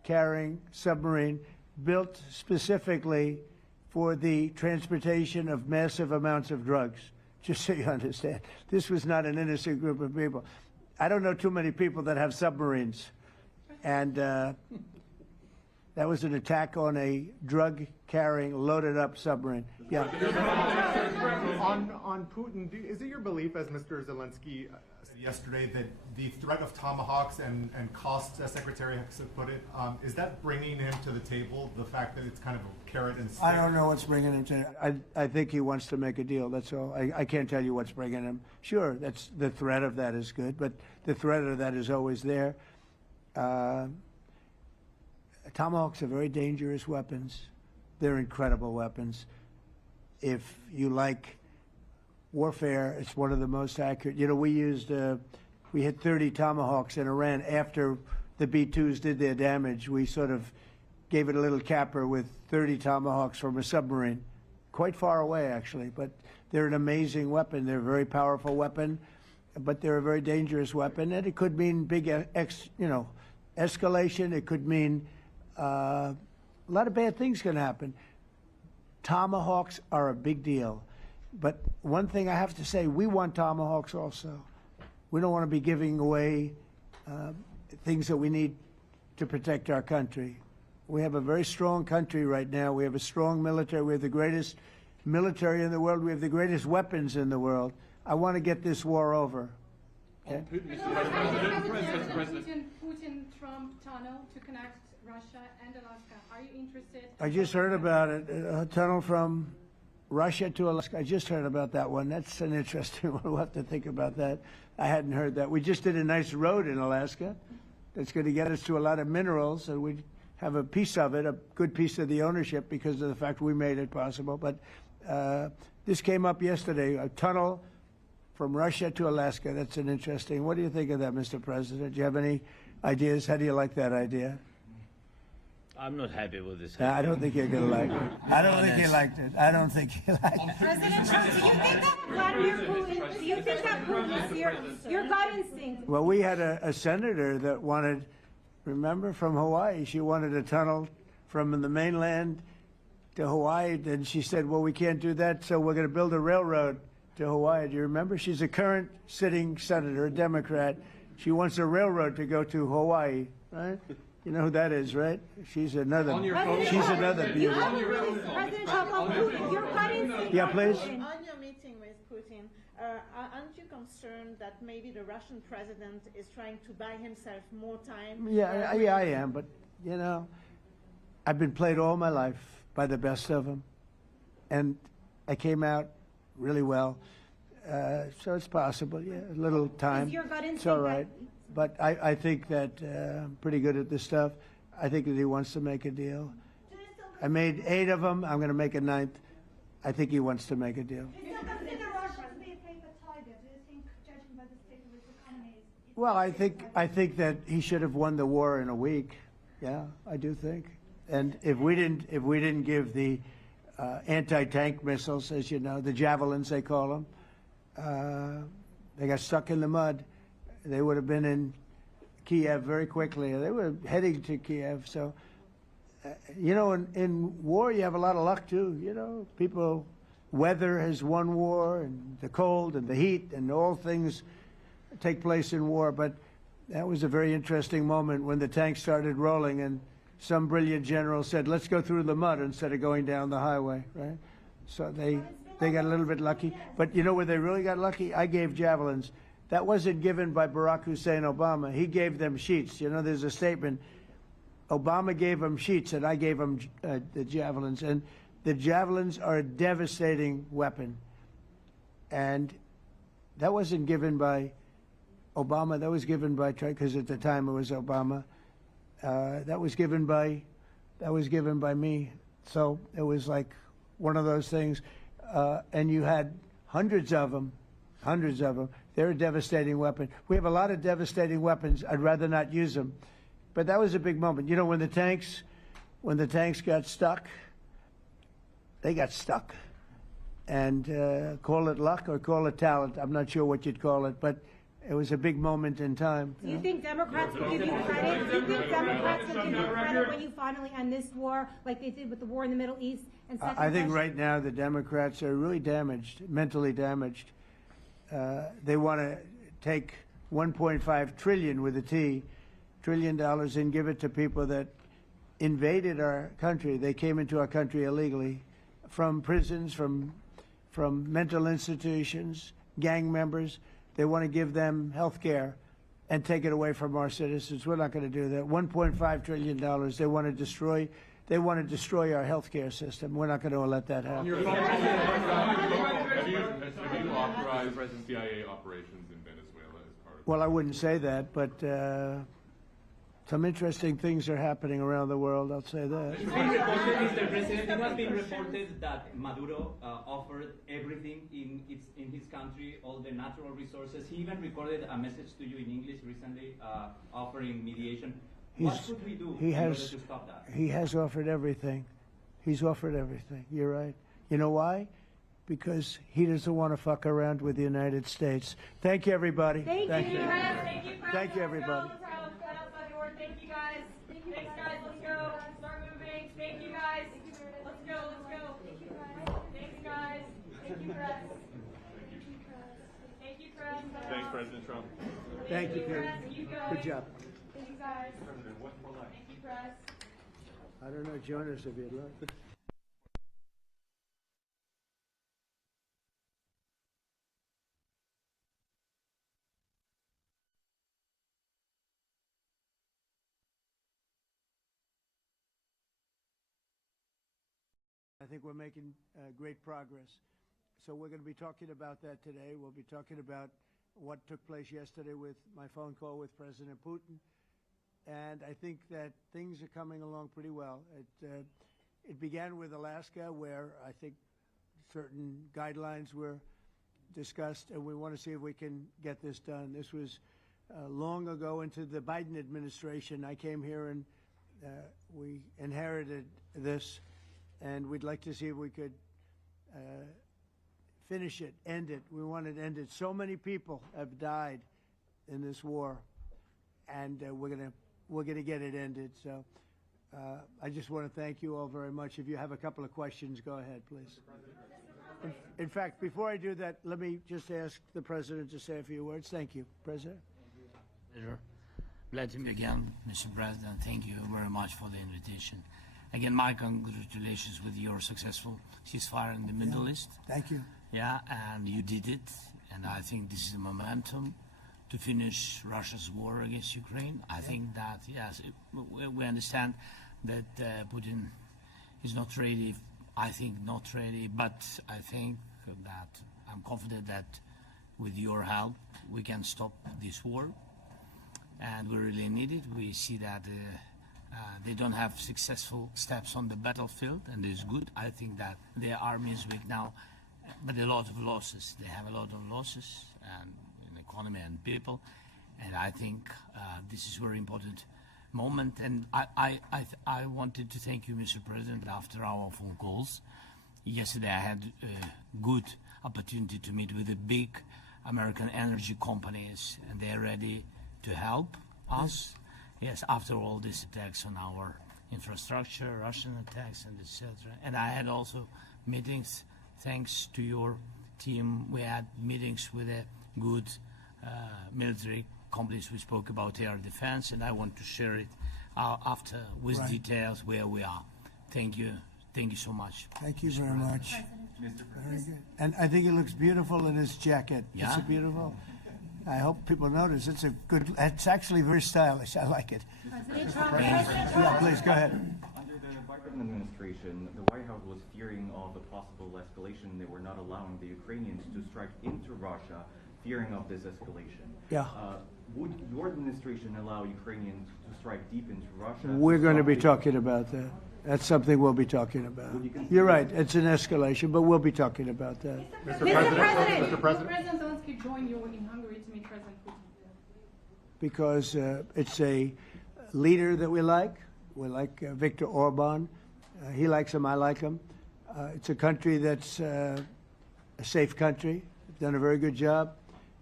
drug-carrying submarine built specifically for the transportation of massive amounts of drugs, just so you understand. This was not an innocent group of people. I don't know too many people that have submarines. And that was an attack on a drug-carrying, loaded-up submarine. Yeah. On Putin, is it your belief, as Mr. Zelensky said yesterday, that the threat of tomahawks and costs, as Secretary has put it, is that bringing him to the table, the fact that it's kind of a carrot and stick? I don't know what's bringing him to I think he wants to make a deal, that's all. I can't tell you what's bringing him. Sure, that's the threat of that is good, but the threat of that is always there. Tomahawks are very dangerous weapons. They're incredible weapons. If you like warfare, it's one of the most accurate. You know, we hit 30 Tomahawks in Iran after the B-2s did their damage. We sort of gave it a little capper with 30 Tomahawks from a submarine, quite far away actually, but they're an amazing weapon. They're a very powerful weapon, but they're a very dangerous weapon, and it could mean big, escalation. It could mean a lot of bad things can happen. Tomahawks are a big deal. But one thing I have to say, we want Tomahawks also. We don't want to be giving away things that we need to protect our country. We have a very strong country right now. We have a strong military. We have the greatest military in the world. We have the greatest weapons in the world. I want to get this war over. Okay? Putin-Trump tunnel to connect Russia and Alaska. Are you interested? I just heard about it. A tunnel from Russia to Alaska. I just heard about that one. That's an interesting one. We'll have to think about that. I hadn't heard that. We just did a nice road in Alaska that's going to get us to a lot of minerals, and we have a piece of it, a good piece of the ownership because of the fact we made it possible. But this came up yesterday, a tunnel from Russia to Alaska. That's an interesting. What do you think of that, Mr. President? Do you have any ideas? How do you like that idea? I'm not happy with this. I don't think you're going to like it. I don't think he liked it. I don't think he liked it. President Trump, do you think that Vladimir Putin, do you think that Putin's your gut instinct? Well, we had a senator that wanted, remember, from Hawaii, she wanted a tunnel from the mainland to Hawaii, and she said, well, we can't do that, so we're going to build a railroad to Hawaii. Do you remember? She's a current sitting senator, a Democrat. She wants a railroad to go to Hawaii, right? You know who that is, right? She's another beauty. President Trump, on Putin, your gut instinct. Yeah, please. On your meeting with Putin, aren't you concerned that maybe the Russian president is trying to buy himself more time? Yeah, I am, but, you know, I've been played all my life by the best of them, and I came out really well. So it's possible, yeah, a little time. Is your gut instinct? It's all right. But I think that I'm pretty good at this stuff. I think that he wants to make a deal. I made 8 of them. I'm going to make a 9th. I think he wants to make a deal. Well, I think that he should have won the war in a week. Yeah, I do think. And if we didn't give the anti-tank missiles, as you know, the javelins they call them, they got stuck in the mud. They would have been in Kiev very quickly. They were heading to Kiev. So, you know, in war, you have a lot of luck, too. You know, weather has won war, and the cold and the heat and all things take place in war. But that was a very interesting moment when the tanks started rolling and some brilliant general said, let's go through the mud instead of going down the highway, right? So they got a little bit lucky. But you know where they really got lucky? I gave javelins. That wasn't given by Barack Hussein Obama. He gave them sheets. You know, there's a statement. Obama gave them sheets, and I gave them the javelins. And the javelins are a devastating weapon. And that wasn't given by Obama. That was given by, because at the time it was Obama. That was given by me. So it was like one of those things. And you had hundreds of them. They're a devastating weapon. We have a lot of devastating weapons. I'd rather not use them. But that was a big moment. You know, when the tanks got stuck, they got stuck. And call it luck or call it talent. I'm not sure what you'd call it. But it was a big moment in time. Do you think Democrats will give you credit? Do you think Democrats will give you credit when you finally end this war, like they did with the war in the Middle East? And second I think question- right now the Democrats are really damaged, mentally damaged. They want to take 1.5 trillion with a T, $1 trillion and give it to people that invaded our country. They came into our country illegally from prisons, from mental institutions, gang members. They want to give them health care and take it away from our citizens. We're not going to do that. $1.5 trillion. They want to destroy. They want to destroy our health care system. We're not going to let that happen. Have you authorized CIA operations in Venezuela as part of? Well, I wouldn't say that, but some interesting things are happening around the world. I'll say that. It's been reported, Mr. President, it has been reported that Maduro offered everything in his country, all the natural resources. He even recorded a message to you in English recently, offering mediation. What should we do in order to stop that? He has offered everything. He's offered everything. You're right. You know why? Because he doesn't want to fuck around with the United States. Thank you, everybody. Thank you. Thank you, Thank you, everybody. Thank you, guys. Thanks, guys. Let's go. Start moving. Thank you, guys. Let's go. Let's go. Thanks, guys. Thank you, press. Thank you, press. Thanks, President Trump. Thank you, Peter. You go. Good job. Thank you, guys. Thank you, press. I don't know, join us if you'd like. I think we're making great progress. So we're going to be talking about that today. We'll be talking about what took place yesterday with my phone call with President Putin. And I think that things are coming along pretty well. It began with Alaska, where I think certain guidelines were discussed, and we want to see if we can get this done. This was long ago into the Biden administration. I came here and we inherited this. And we'd like to see if we could finish it, end it. We want it ended. So many people have died in this war, and we're gonna get it ended. So I just want to thank you all very much. If you have a couple of questions, go ahead, please. In fact, before I do that, let me just ask the President to say a few words. Thank you, President. Pleasure. Glad to be again, Mr. President. Thank you very much for the invitation. Again, my congratulations with your successful ceasefire in the Middle East. Thank you. Yeah, and you did it. And I think this is a momentum to finish Russia's war against Ukraine. I think that, yes, we understand that Putin is not ready. I think not ready, but I think that I'm confident that with your help, we can stop this war. And we really need it. We see that they don't have successful steps on the battlefield, and it's good. I think that their army is weak now, but a lot of losses. They have a lot of losses in economy and people, and I think this is a very important moment. And I wanted to thank you, Mr. President, after our phone calls. Yesterday I had a good opportunity to meet with the big American energy companies, and they're ready to help us. Yes, after all these attacks on our infrastructure, Russian attacks, and etc. And I had also meetings, thanks to your team. We had meetings with a good military companies. We spoke about air defense, and I want to share it after with details where we are. Thank you. Thank you so much. Thank you very much. Very good. And I think it looks beautiful in his jacket. Yeah? Is it beautiful? I hope people notice. It's a good. It's actually very stylish. I like it. Yeah, please go ahead. Under the Biden administration, the White House was fearing of the possible escalation. They were not allowing the Ukrainians to strike into Russia, fearing of this escalation. Yeah. Would your administration allow Ukrainians to strike deep into Russia? We're going to be talking about that. That's something we'll be talking about. You're right. It's an escalation, but we'll be talking about that. Mr. President, Mr. President Zelensky joined you in Hungary to meet President Putin. Because it's a leader that we like. We like Viktor Orban. He likes him. I like him. It's a country that's a safe country. Done a very good job.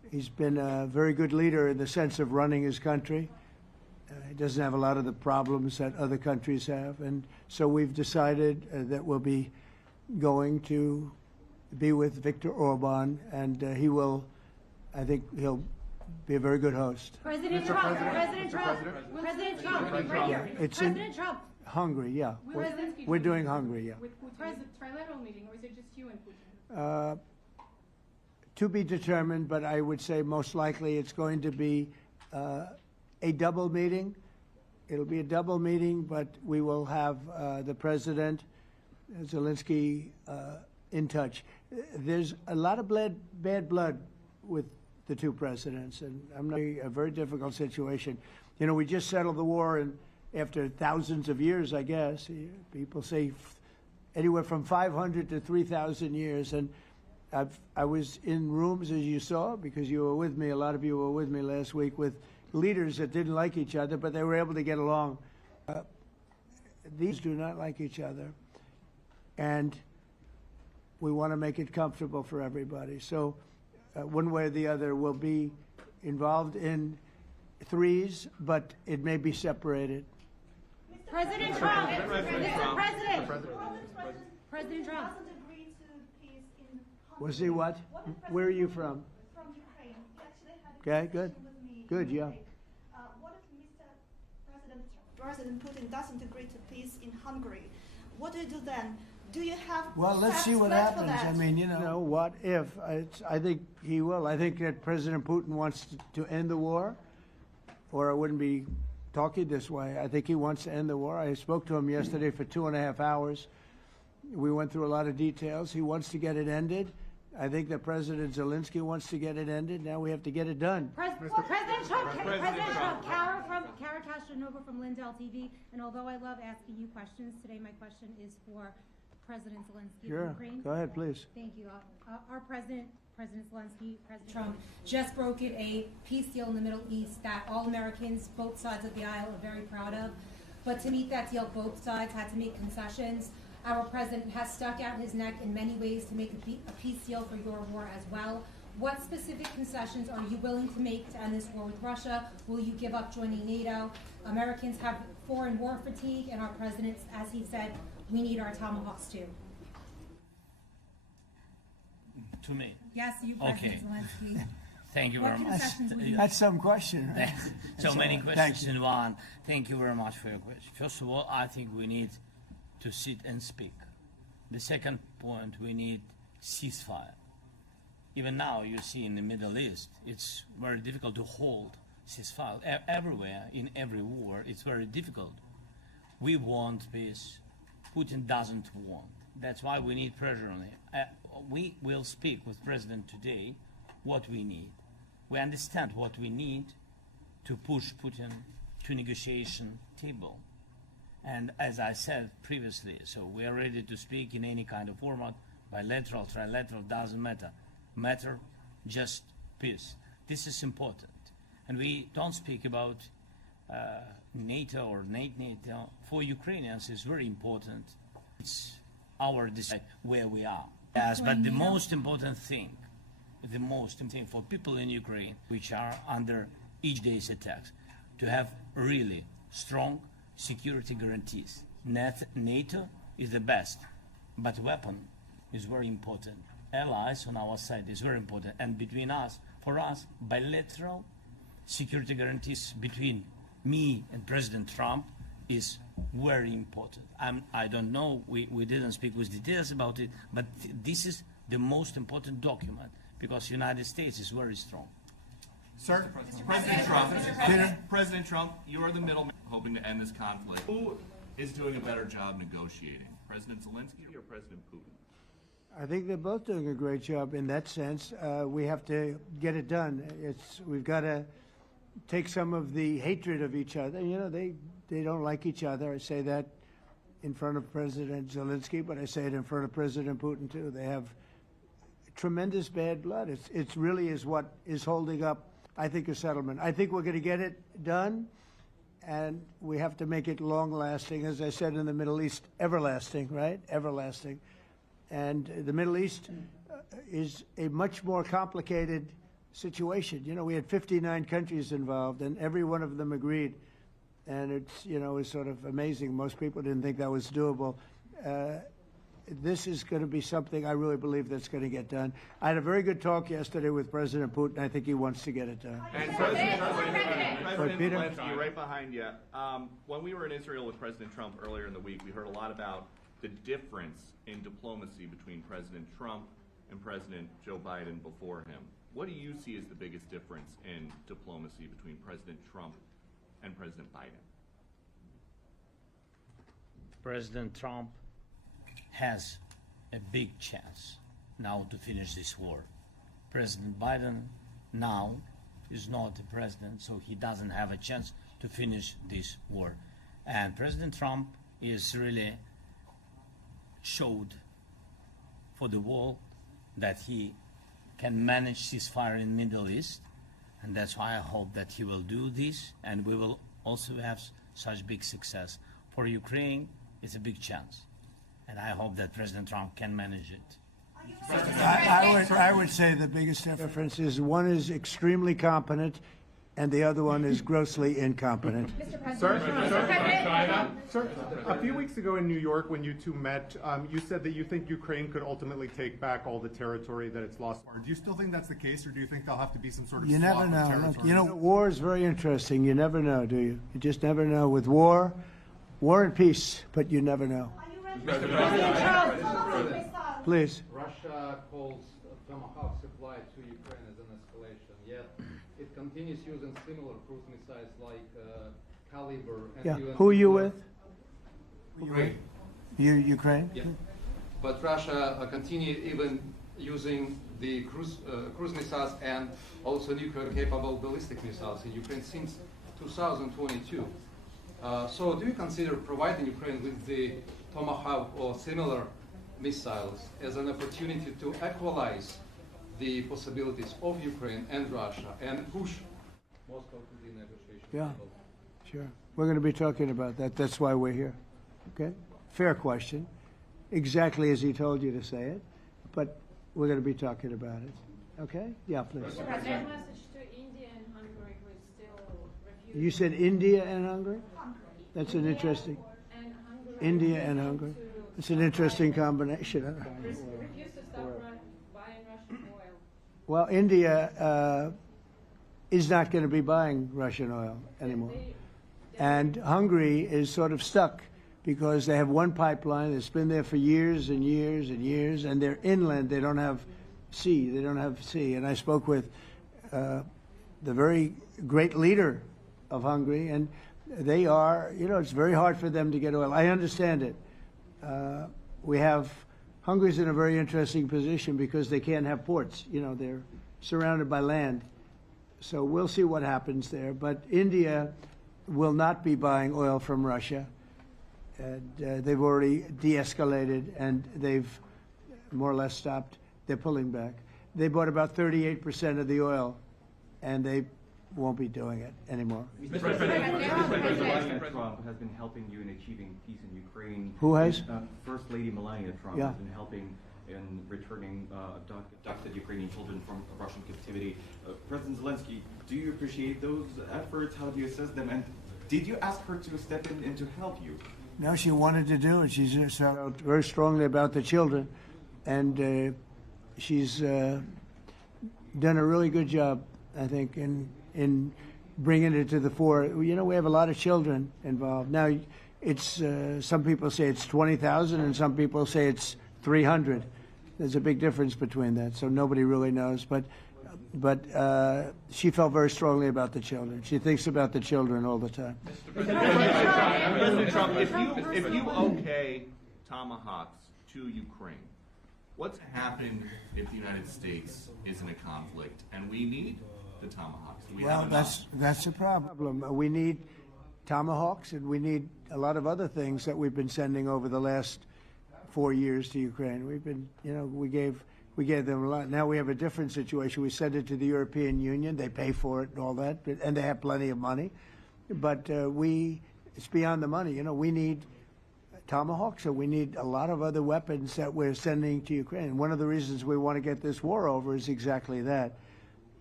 He's been a very good leader in the sense of running his country. He doesn't have a lot of the problems that other countries have. And so we've decided that we'll be going to be with Viktor Orban, and he will, I think he'll be a very good host. President Trump, President Trump, right here. President Trump. Hungary, yeah. We're doing Hungary, yeah. With Putin, trilateral meeting, or is it just you and Putin? To be determined, but I would say most likely it's going to be a double meeting. It'll be a double meeting, but we will have the President, Zelensky, in touch. There's a lot of bad blood with the two presidents, and I'm not a very difficult situation. You know, we just settled the war, and after thousands of years, I guess. People say anywhere from 500 to 3,000 years, and I was in rooms, as you saw, because you were with me, a lot of you were with me last week, with leaders that didn't like each other, but they were able to get along. These do not like each other, and we want to make it comfortable for everybody. So one way or the other, we'll be involved in threes, but it may be separated. President Trump, Mr. President, President Trump. Was he what? Where are you from? From Ukraine. He actually had a Okay, good. conversation with me Good, in yeah. Ukraine. What if President Putin doesn't agree to peace in Hungary? What do you do then? Do you have Well, let's facts see what left for happens. that? I mean, you know, what if? I think he will. I think that President Putin wants to end the war, or I wouldn't be talking this way. I think he wants to end the war. I spoke to him yesterday for 2.5 hours. We went through a lot of details. He wants to get it ended. I think that President Zelensky wants to get it ended. Now we have to get it done. President Trump, Kara Castronova from Lindell TV. And although I love asking you questions, today my question is for President Zelensky of Sure. Ukraine. Go ahead, please. Thank you. Our President Zelensky, President Trump, just brokered a peace deal in the Middle East that all Americans, both sides of the aisle, are very proud of. But to meet that deal, both sides had to make concessions. Our president has stuck out his neck in many ways to make a peace deal for your war as well. What specific concessions are you willing to make to end this war with Russia? Will you give up joining NATO? Americans have foreign war fatigue, and our president, as he said, we need our tomahawks too. To me. Yes, you, President Zelensky. Thank you very much. That's some question. Right? So many questions in one. Thank you very much for your question. First of all, I think we need to sit and speak. The second point, we need ceasefire. Even now, you see in the Middle East, it's very difficult to hold ceasefire. Everywhere, in every war, it's very difficult. We want peace. Putin doesn't want. That's why we need pressure on him. We will speak with President today what we need. We understand what we need to push Putin to negotiation table. And as I said previously, so we are ready to speak in any kind of format, bilateral, trilateral, doesn't matter. Matter just peace. This is important. And we don't speak about NATO or NATO. For Ukrainians, it's very important. It's our decide where we are. Yes, but the most important thing for people in Ukraine, which are under each day's attacks, to have really strong security guarantees. NATO is the best, but weapon is very important. Allies on our side is very important. And between us, for us, bilateral security guarantees between me and President Trump is very important. I don't know, we didn't speak with details about it, but this is the most important document because the United States is very strong. Sir, President Trump, you are the middleman hoping to end this conflict. Who is doing a better job negotiating, President Zelensky or President Putin? I think they're both doing a great job in that sense. We have to get it done. We've got to take some of the hatred of each other. You know, they don't like each other. I say that in front of President Zelensky, but I say it in front of President Putin too. They have tremendous bad blood. It really is what is holding up, I think, a settlement. I think we're going to get it done, and we have to make it long-lasting. As I said in the Middle East, everlasting, right? Everlasting. And the Middle East is a much more complicated situation. You know, we had 59 countries involved, and every one of them agreed. And it's, you know, it's sort of amazing. Most people didn't think that was doable. This is going to be something I really believe that's going to get done. I had a very good talk yesterday with President Putin. I think he wants to get it done. And President Zelensky, right behind you. When we were in Israel with President Trump earlier in the week, we heard a lot about the difference in diplomacy between President Trump and President Joe Biden before him. What do you see as the biggest difference in diplomacy between President Trump and President Biden? President Trump has a big chance now to finish this war. President Biden now is not the president, so he doesn't have a chance to finish this war. And President Trump is really showed for the world that he can manage ceasefire in the Middle East, and that's why I hope that he will do this, and we will also have such big success. For Ukraine, it's a big chance, and I hope that President Trump can manage it. I would say the biggest difference is one is extremely competent and the other one is grossly incompetent. Sir, a few weeks ago in New York when you two met, you said that you think Ukraine could ultimately take back all the territory that it's lost. Do you still think that's the case, or do you think there'll have to be some sort of You never swap of know. territory? Look, you know, war is very interesting. You never know, do you? You just never know. With war and peace, but you never know. Please. Russia calls Tomahawk supply to Ukraine as an escalation, yet it continues using similar cruise missiles like Caliber. And Yeah. even Who are you with? Ukraine. Ukraine? Yeah. But Russia continue even using the cruise missiles and also nuclear-capable ballistic missiles in Ukraine since 2022. So do you consider providing Ukraine with the Tomahawk or similar missiles as an opportunity to equalize the possibilities of Ukraine and Russia and push Moscow to the negotiation Yeah, table? sure. We're going to be talking about that. That's why we're here. Okay? Fair question. Exactly as he told you to say it. But we're going to be talking about it. Okay? Yeah, please. Mr. President, message to India and Hungary, who is still refusing. You said India and Hungary? That's an interesting. India and Hungary. It's an interesting combination. Refuse to stop buying Russian oil. Well, India is not going to be buying Russian oil anymore. And Hungary is sort of stuck because they have one pipeline that's been there for years and years and years, and they're inland. They don't have sea. They don't have sea. And I spoke with the very great leader of Hungary, and they are, you know, it's very hard for them to get oil. I understand it. Hungary's in a very interesting position because they can't have ports. You know, they're surrounded by land. So we'll see what happens there. But India will not be buying oil from Russia. And they've already de-escalated, and they've more or less stopped. They're pulling back. They bought about 38% of the oil, and they won't be doing it anymore. Mr. President Trump has been helping you in achieving peace in Ukraine. Who has? First Lady Melania Trump Yeah. has been helping in returning abducted Ukrainian children from Russian captivity. President Zelensky, do you appreciate those efforts? How do you assess them? And did you ask her to step in and to help you? No, she wanted to do it. She's felt very strongly about the children, and she's done a really good job, I think, in bringing it to the fore. You know, we have a lot of children involved. Now, it's some people say it's 20,000, and some people say it's 300. There's a big difference between that, so nobody really knows. But she felt very strongly about the children. She thinks about the children all the time. President Trump, if you okay Tomahawks to Ukraine, what's happened if the United States is in a conflict and we need the Tomahawks? Do we have enough? That's the problem. We need Tomahawks, and we need a lot of other things that we've been sending over the last 4 years to Ukraine. We've been, you know, we gave them a lot. Now we have a different situation. We send it to the European Union. They pay for it and all that, and they have plenty of money. But it's beyond the money. You know, we need Tomahawks, and we need a lot of other weapons that we're sending to Ukraine. And one of the reasons we want to get this war over is exactly that.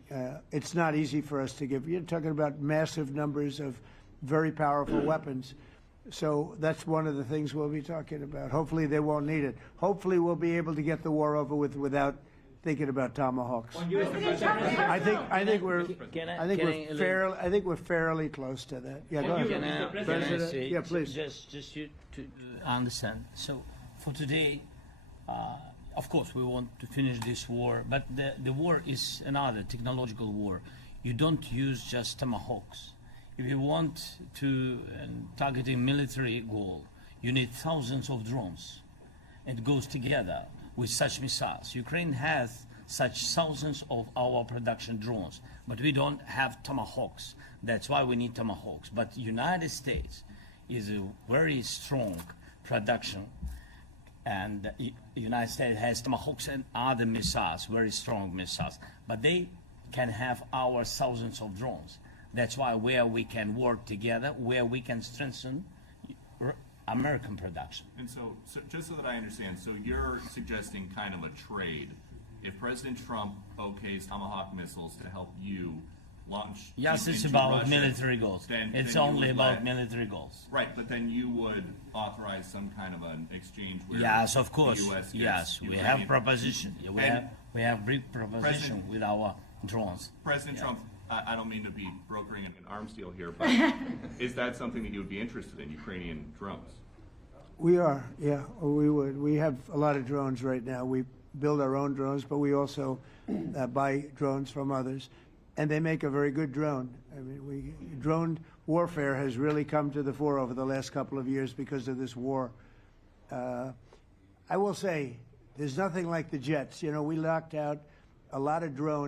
It's not easy for us to give. You're talking about massive numbers of very powerful weapons. So that's one of the things we'll be talking about. Hopefully they won't need it. Hopefully we'll be able to get the war over with without thinking about tomahawks. I think we're fairly close to that. Yeah, go ahead. President, yeah, please. Just you to understand. So for today, of course, we want to finish this war, but the war is another technological war. You don't use just tomahawks. If you want to target a military goal, you need thousands of drones. It goes together with such missiles. Ukraine has such thousands of our production drones, but we don't have tomahawks. That's why we need tomahawks. But United States is a very strong production, and the United States has tomahawks and other missiles, very strong missiles, but they can have our thousands of drones. That's why where we can work together, where we can strengthen American production. And so just so that I understand, so you're suggesting kind of a trade. If President Trump okays Tomahawk missiles to help you launch yes, it's into about Russia, military goals. It's only about military goals. Right, but then you would authorize some kind of an exchange where yes, of course. The US yes, we have proposition. We have big proposition with our drones. President Trump, I don't mean to be brokering an arms deal here, but is that something that you would be interested in, Ukrainian drones? We are, yeah, we would. We have a lot of drones right now. We build our own drones, but we also buy drones from others, and they make a very good drone. I mean, drone warfare has really come to the fore over the last couple of years because of this war. I will say, there's nothing like the jets. You know, we knocked out a lot of drones.